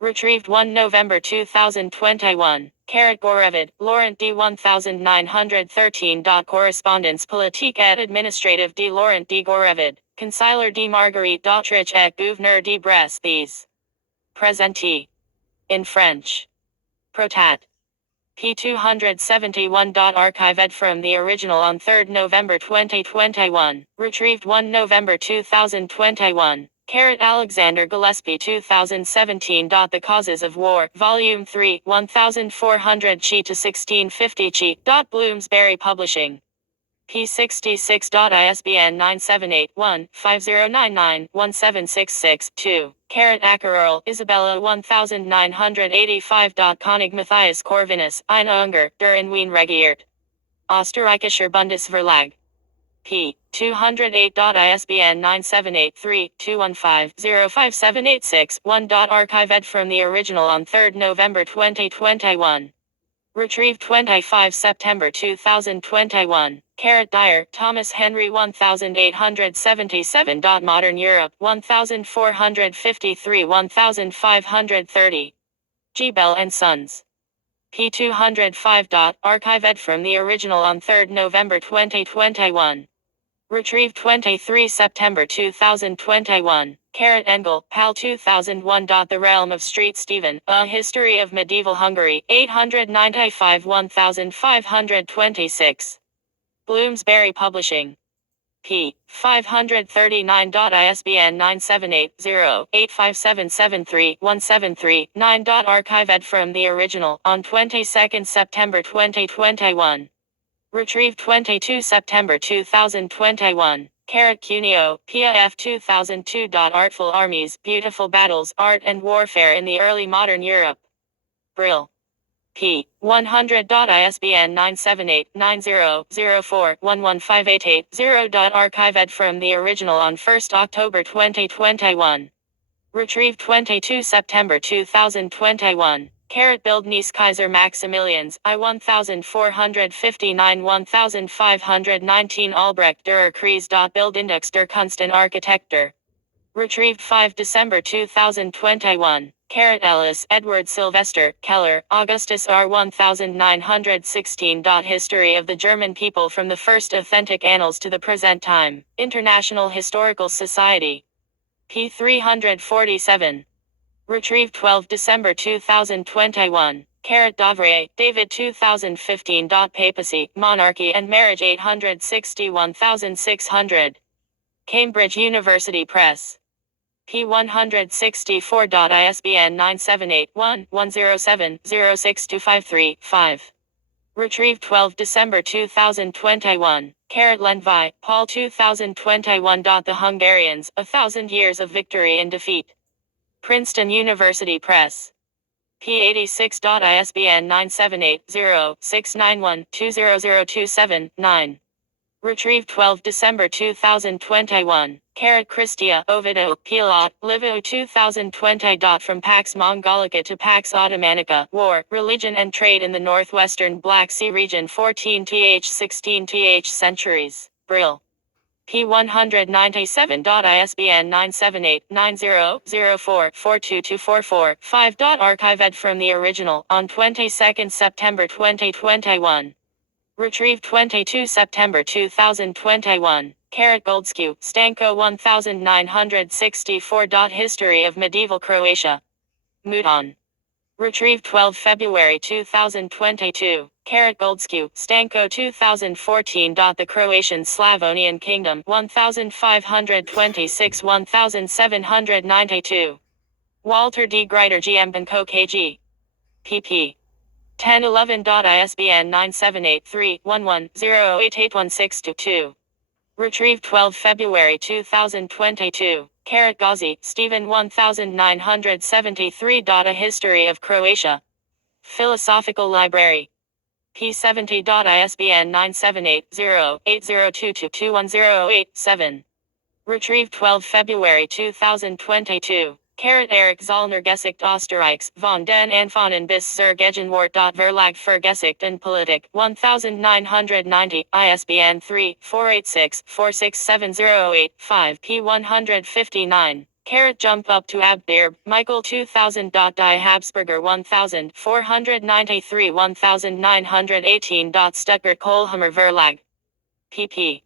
Retrieved 1 November 2021. Gorevid, Laurent D. 1913. Correspondence politique et administrative de Laurent D. Gorevid, Consiler D. Marguerite d'Autriche et Gouverneur de Bresse. These. Presentee. In French. Protat. P271. Archived from the original on 3 November 2021. Retrieved 1 November 2021. Alexander Gillespie 2017. The Causes of War, Volume 3, 1400 Chi to 1650 Chi. Bloomsbury Publishing. P66. ISBN 978-1-5099-1766-2. Acker Earl, Isabella 1985. König Matthias Corvinus, eine Unger, der in Wien regiert. Österreichischer Bundesverlag. P. 208. ISBN 978-3-215-05786-1. Archived from the original on 3 November 2021. Retrieved 25 September 2021. Dyer, Thomas Henry 1877. Modern Europe 1453-1530. G. Bell and Sons. P205. Archived from the original on 3 November 2021. Retrieved 23 September 2021. Engel, Pal 2001. The Realm of Street Stephen, A History of Medieval Hungary, 895-1526. Bloomsbury Publishing. P. 539. ISBN 978-0-85773-173-9. Archived from the original on 22 September 2021. Retrieved 22 September 2021. Cuneo, Pia F. 2002. Artful Armies, Beautiful Battles, Art and Warfare in the Early Modern Europe. Brill. P. 100. ISBN 978-90-04-11588-0. Archived from the original on 1 October 2021. Retrieved 22 September 2021. Bildnis Kaiser Maximilians, I 1459-1519 Albrecht der Kreis. Bildindex der Kunsten Architektur. Retrieved 5 December 2021. Ellis, Edward Sylvester, Keller, Augustus R. 1916. History of the German people from the first authentic annals to the present time. International Historical Society. P. 347. Retrieved 12 December 2021. Davrier, David 2015. Papacy, Monarchy and Marriage 861,600. Cambridge University Press. P. 164. ISBN 978-1-107-06253-5. Retrieved 12 December 2021. Lendvai, Paul 2021. The Hungarians, A Thousand Years of Victory and Defeat. Princeton University Press. P. 86. ISBN 978-0-691-20027-9. Retrieved 12 December 2021. Christia, Ovido, Pilot, Livu 2020. From Pax Mongolica to Pax Ottomanica, War, Religion and Trade in the Northwestern Black Sea Region 14th-16th centuries. Brill. P. 197. ISBN 978-90-04-42244-5. Archived from the original on 22 September 2021. Retrieved 22 September 2021. Goldskew, Stanko 1964. History of Medieval Croatia. Mudon. Retrieved 12 February 2022. Goldskew, Stanko 2014. The Croatian Slavonian Kingdom 1526-1792. Walter D. Greider GM & Co. KG. pp. 1011. ISBN 978-3-11-0088162. Retrieved 12 February 2022. Ghazi, Stephen 1973. A History of Croatia. Philosophical Library. p70. ISBN 978-0-8022-21087. Retrieved 12 February 2022. Eric Zollner Gesicht Österreichs, von den Anfanen bis zur Gegenwart. Verlag für Geschichte und Politik, 1990, ISBN 3-486-46708-5 p. 159. Jump Up to Abdirb, Michael 2000. Die Habsburger 1493-1918. Stuttgart Kohlhammer Verlag. pp.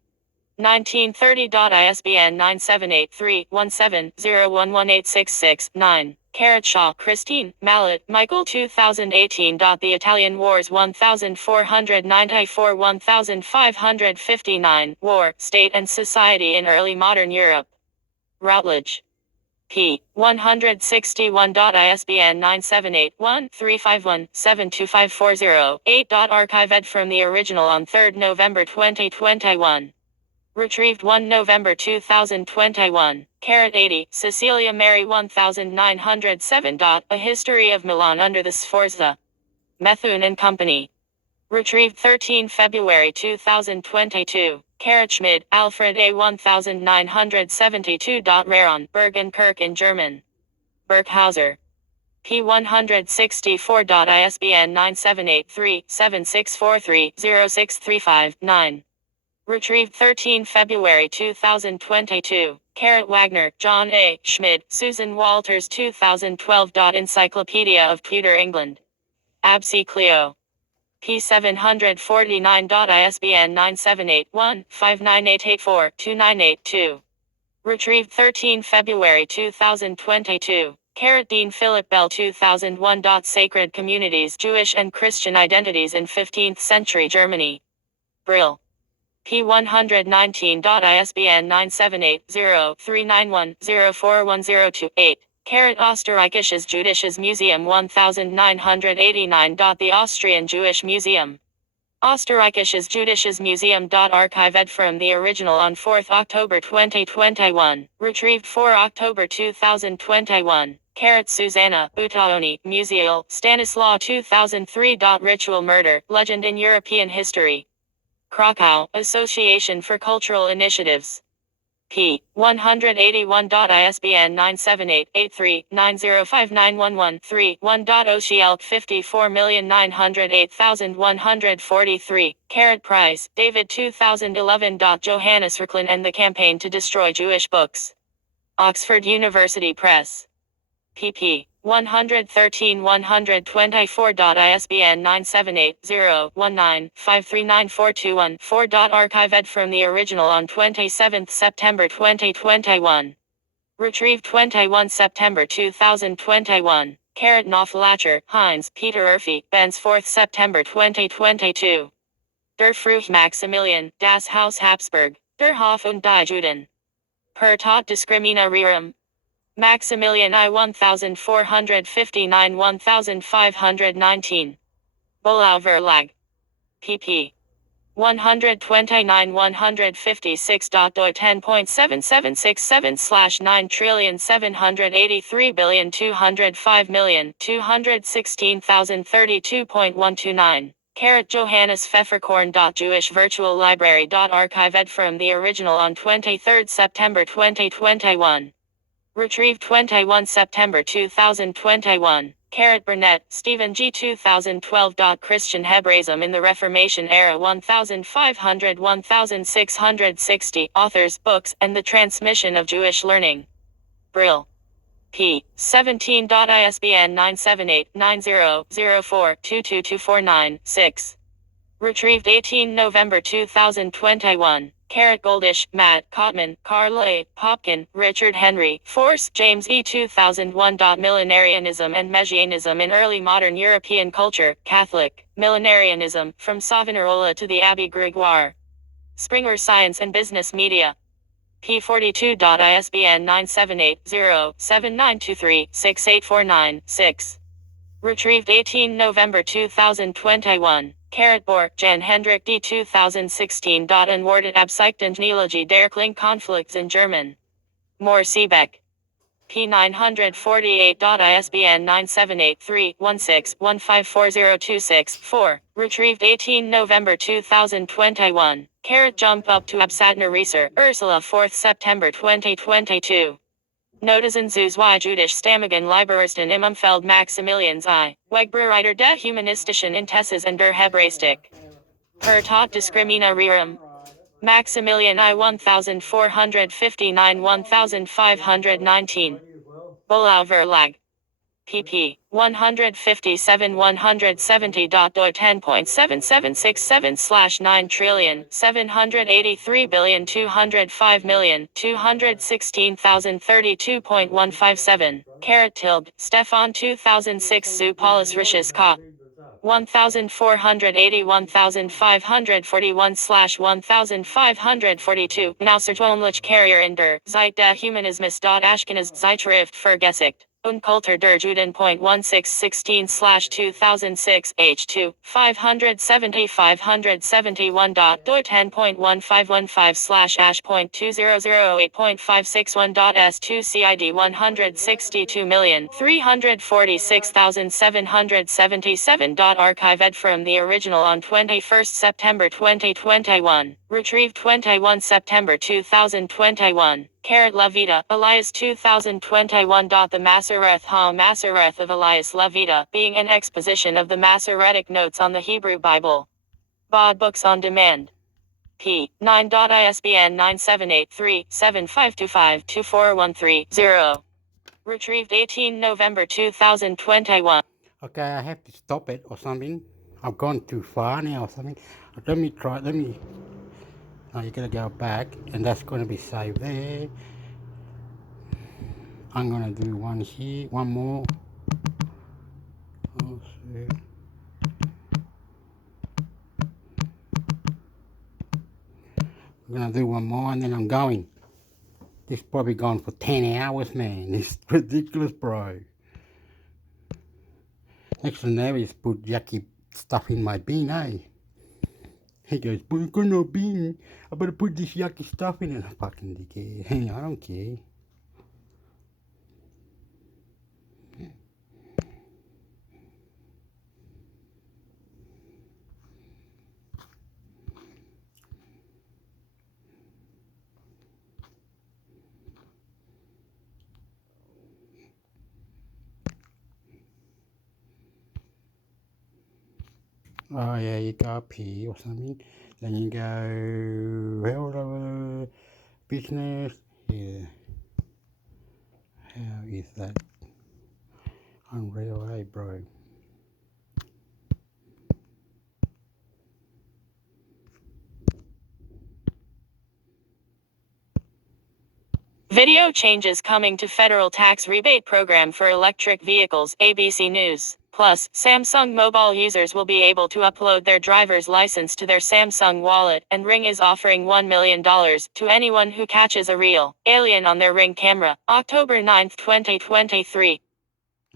1930. ISBN 978-3-17-011866-9. Shaw, Christine, Mallet, Michael 2018. The Italian Wars 1494-1559, War, State and Society in Early Modern Europe. Routledge. p. 161. ISBN 978-1-351-72540-8. Archived from the original on 3 November 2021. Retrieved 1 November 2021. 80. Cecilia Mary 1907. A History of Milan under the Sforza. Methuen and Company. Retrieved 13 February 2022. Schmid, Alfred A. 1972. Raron, Bergenkirch in German. Berghauser. p. 164. ISBN 978-3-7643-0635-9. Retrieved 13 February 2022. Wagner, John A., Schmid, Susan Walters 2012. Encyclopedia of Tudor England. Absi Clio. p. 749. ISBN 978-1-59884-298-2. Retrieved 13 February 2022. Dean Philip Bell 2001. Sacred Communities, Jewish and Christian Identities in 15th Century Germany. Brill. p. 119. ISBN 978-0-391-04102-8. Österreichisches Jüdisches Museum 1989. The Austrian Jewish Museum. Österreichisches Jüdisches Museum. Archived from the original on 4 October 2021. Retrieved 4 October 2021. Susanna, Utaoni, Museal, Stanislaw 2003. Ritual Murder, Legend in European History. Krakow, Association for Cultural Initiatives. p. 181. ISBN 978-83-905911-3 1. Oshielk 54,908,143. Price, David 2011. Johannes Ricklin and the Campaign to Destroy Jewish Books. Oxford University Press. pp. 113-124. ISBN 978-0-19-539421-4. Archived from the original on 27 September 2021. Retrieved 21 September 2021. Knopflacher, Heinz, Peter Urfi, Benz 4 September 2022. Der Frucht Maximilian, das Haus Habsburg, der Hof und die Juden. Per tot discrimina rerum. Maximilian I 1459-1519. Bolau Verlag. pp. 129-156. Doi 10.7767/9,783,205,216,032.129. Johannes Pfefferkorn. Jewish Virtual Library. Archived from the original on 23 September 2021. Retrieved 21 September 2021. Burnett, Stephen G. 2012. Christian Hebraism in the Reformation Era 1500-1660. Authors, books, and the transmission of Jewish learning. Brill. p. 17. ISBN 978-90-04-22249-6. Retrieved 18 November 2021. Carrot Goldish, Matt, Cotman, Carl A. Popkin, Richard Henry, Force, James E. 2001. Millenarianism and Messianism in Early Modern European Culture, Catholic, Millenarianism, from Savonarola to the Abbé Grégoire. Springer Science and Business Media. P42. ISBN 978-0-7923-6849-6. Retrieved 18 November 2021. Borg, Jan Hendrik D. 2016. Unworded Absicht und Neologie der Klingkonflikts in German. Moore Seebeck. P948. ISBN 978-3-16-154026-4. Retrieved 18 November 2021. Jump up to Absatner Reser, Ursula 4th September 2022. Notizen zu zwei Jüdisch Stammigen Liberisten im Umfeld Maximilians I. Wegbereiter der humanistischen Interesses und der Hebraistik. Tot discrimina rerum. Maximilian I 1459-1519. Bolau Verlag. pp. 157-170. Doi 10.7767/9,783,205,216,032.157. Tilde, Stefan 2006 Zu Paulus Risches Ka. 1480-1541/1542. Nausertonlich Carrier in der Zeit der Humanismus. Ashkenaz Zeitschrift für Gesicht und Kultur der Juden.1616/2006 H2 570-571. Doi 10.1515/ash.2008.561. S2 CID 162,346,777. Archived from the original on 21st September 2021. Retrieved 21 September 2021. La Vida, Elias 2021. The Masoreth Masoreth of Elias La Vida, being an exposition of the Masoretic notes on the Hebrew Bible. Bod Books on Demand. P. 9. ISBN 978-3-7525-2413-0. Retrieved 18 November 2021. Okay, I have to stop it or something. I've gone too far now or something. Let me try, now you gotta go back, and that's gonna be saved there. I'm gonna do one here, one more. Oh, shit. I'm gonna do one more and then I'm going. This probably gone for 10 hours, man. It's ridiculous, bro. Next thing there is put yucky stuff in my bin, eh? He goes, but you've got no bin. I better put this yucky stuff in it. I fucking dickhead. I don't care. Oh yeah, you go up here or something. Then you go business. Yeah. How is that? Unreal, eh, bro? Video changes coming to federal tax rebate program for electric vehicles, ABC News. Plus, Samsung mobile users will be able to upload their driver's license to their Samsung wallet, and Ring is offering $1 million to anyone who catches a real alien on their Ring camera. October 9, 2023.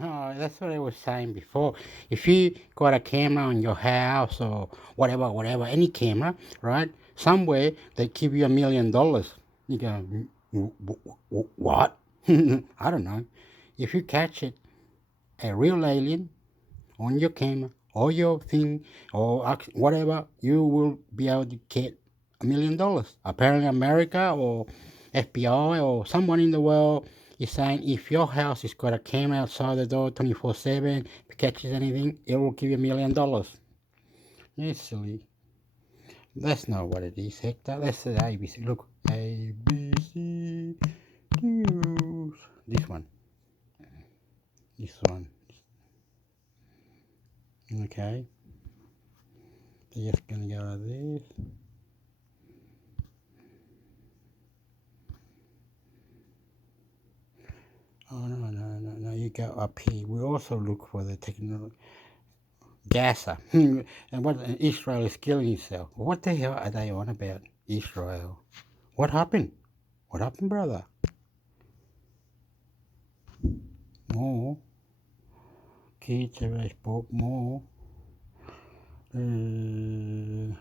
Oh, that's what I was saying before. If you got a camera on your house or whatever, any camera, right? Somewhere they give you $1 million. You go, what? I don't know. If you catch it, a real alien on your camera or your thing or whatever, you will be able to get $1 million. Apparently, America or FBI or someone in the world is saying if your house has got a camera outside the door 24/7, if it catches anything, it will give you $1 million. Yeah, silly. That's not what it is, Hector. That's the ABC. Look, ABC News. This one. This one. Okay. So just gonna go like this. Oh, no, you go up here. We also look for the technology. Gaza. And what Israel is killing itself. What the hell are they on about? Israel. What happened? What happened, brother? More. Kids have spoke more. Uh,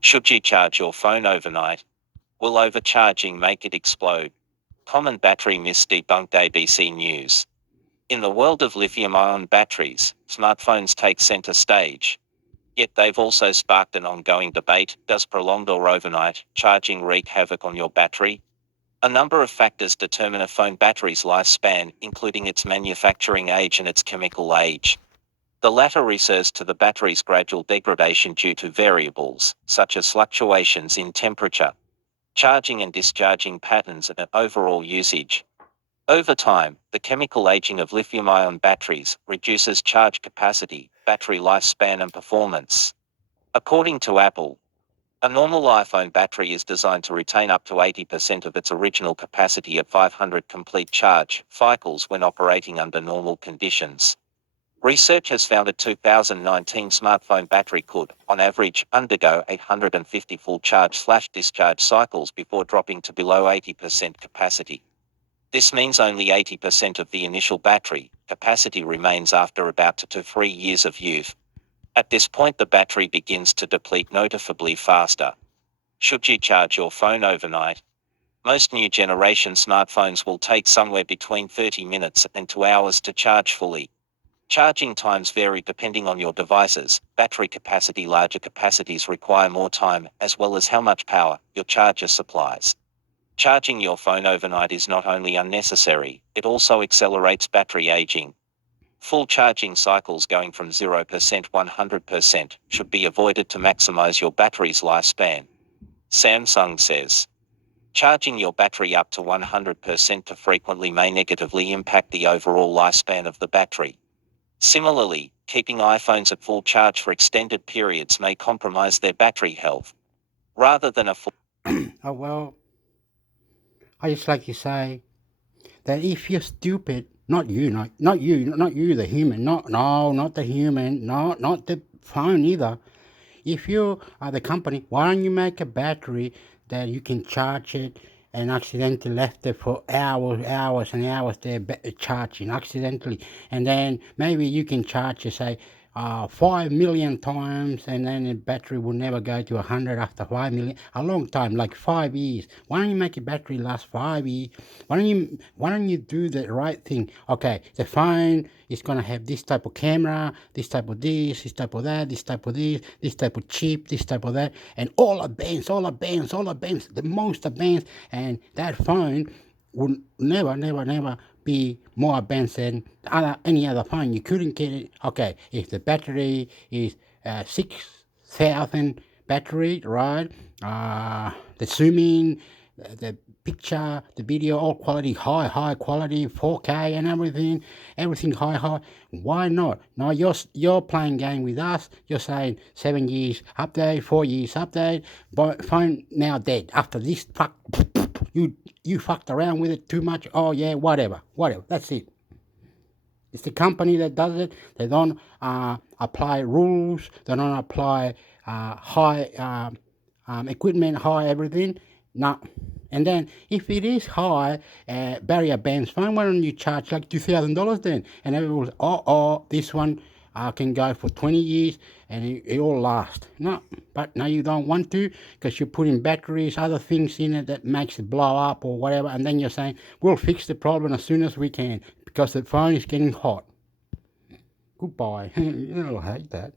Should you charge your phone overnight? Will overcharging make it explode? Common battery myths debunked. ABC News. In the world of lithium-ion batteries, smartphones take center stage. Yet they've also sparked an ongoing debate. Does prolonged or overnight charging wreak havoc on your battery? A number of factors determine a phone battery's lifespan, including its manufacturing age and its chemical age. The latter refers to the battery's gradual degradation due to variables, such as fluctuations in temperature, charging and discharging patterns, and overall usage. Over time, the chemical aging of lithium-ion batteries reduces charge capacity, battery lifespan, and performance. According to Apple, a normal iPhone battery is designed to retain up to 80% of its original capacity at 500 complete charge cycles when operating under normal conditions. Research has found a 2019 smartphone battery could, on average, undergo 850 full charge/discharge cycles before dropping to below 80% capacity. This means only 80% of the initial battery capacity remains after about 2 to 3 years of use. At this point, the battery begins to deplete noticeably faster. Should you charge your phone overnight? Most new generation smartphones will take somewhere between 30 minutes and 2 hours to charge fully. Charging times vary depending on your device's battery capacity. Larger capacities require more time, as well as how much power your charger supplies. Charging your phone overnight is not only unnecessary, it also accelerates battery aging. Full charging cycles going from 0% to 100% should be avoided to maximize your battery's lifespan. Samsung says, charging your battery up to 100% too frequently may negatively impact the overall lifespan of the battery. Similarly, keeping iPhones at full charge for extended periods may compromise their battery health. Rather than a full oh, well, I just like to say that if you're stupid, not you, not you, the human, not the human, not the phone either. If you are the company, why don't you make a battery that you can charge it and accidentally left it for hours and hours there charging accidentally, and then maybe you can charge it, say, 5 million times, and then the battery will never go to 100 after 5 million. A long time, like 5 years. Why don't you make a battery last 5 years? Why don't you do the right thing? Okay, the phone is gonna have this type of camera, this type of this type of that, this type of this type of chip, this type of that, and all advanced, the most advanced, and that phone would never be more advanced than any other phone. You couldn't get it. Okay, if the battery is 6,000 battery, right? The zooming, the picture, the video, all quality, high quality, 4K and everything high. Why not? Now you're playing game with us. You're saying 7 years update, 4 years update, but phone now dead after this fuck. You fucked around with it too much. Oh yeah, whatever. That's it. It's the company that does it. They don't apply rules. They don't apply high equipment, high everything. No. And then if it is high barrier bands, fine, why don't you charge like $2,000 then? And everyone's, this one can go for 20 years and it all lasts. No, but now you don't want to because you're putting batteries, other things in it that makes it blow up or whatever. And then you're saying, we'll fix the problem as soon as we can because the phone is getting hot. Goodbye. You'll hate that.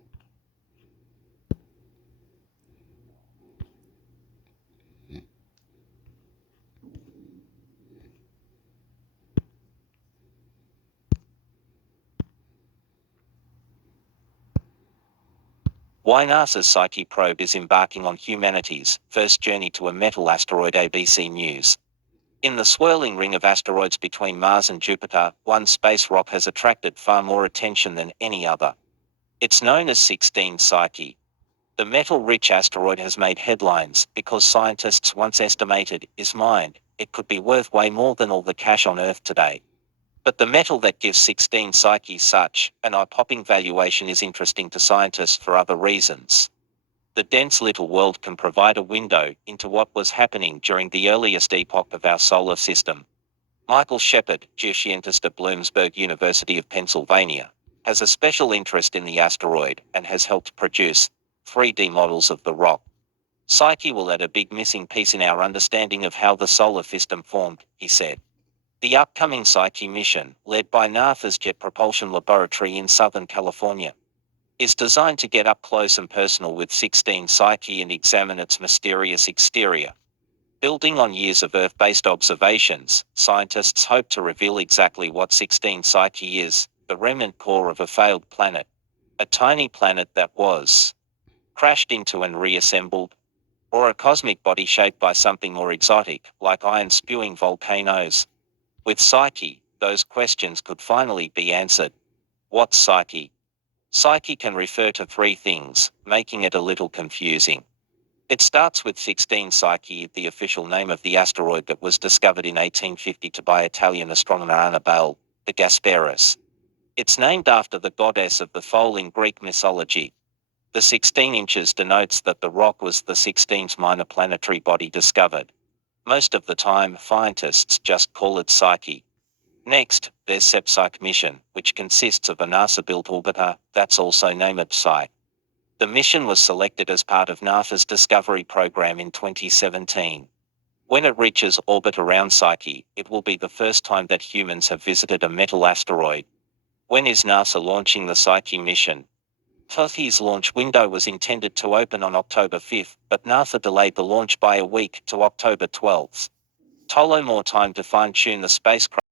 Why NASA's Psyche probe is embarking on humanity's first journey to a metal asteroid. ABC News. In the swirling ring of asteroids between Mars and Jupiter, one space rock has attracted far more attention than any other. It's known as 16 Psyche. The metal-rich asteroid has made headlines because scientists once estimated, is mined, it could be worth way more than all the cash on Earth today. But the metal that gives 16 Psyche such an eye-popping valuation is interesting to scientists for other reasons. The dense little world can provide a window into what was happening during the earliest epoch of our solar system. Michael Shepard, geoscientist at Bloomsburg University of Pennsylvania, has a special interest in the asteroid and has helped produce 3D models of the rock. Psyche will add a big missing piece in our understanding of how the solar system formed, he said. The upcoming Psyche mission, led by NASA's Jet Propulsion Laboratory in Southern California, is designed to get up close and personal with 16 Psyche and examine its mysterious exterior. Building on years of Earth-based observations, scientists hope to reveal exactly what 16 Psyche is, the remnant core of a failed planet. A tiny planet that was crashed into and reassembled, or a cosmic body shaped by something more exotic, like iron-spewing volcanoes. With Psyche, those questions could finally be answered. What's Psyche? Psyche can refer to three things, making it a little confusing. It starts with 16 Psyche, the official name of the asteroid that was discovered in 1852 by Italian astronomer Annibale de Gasparis. It's named after the goddess of the foal in Greek mythology. The 16 inches denotes that the rock was the 16th minor planetary body discovered. Most of the time, scientists just call it Psyche. Next, there's SEPSICHE mission, which consists of a NASA-built orbiter that's also named Psyche. The mission was selected as part of NASA's Discovery program in 2017. When it reaches orbit around Psyche, it will be the first time that humans have visited a metal asteroid. When is NASA launching the Psyche mission? Psyche's launch window was intended to open on October 5, but NASA delayed the launch by a week to October 12. More time to fine-tune the spacecraft.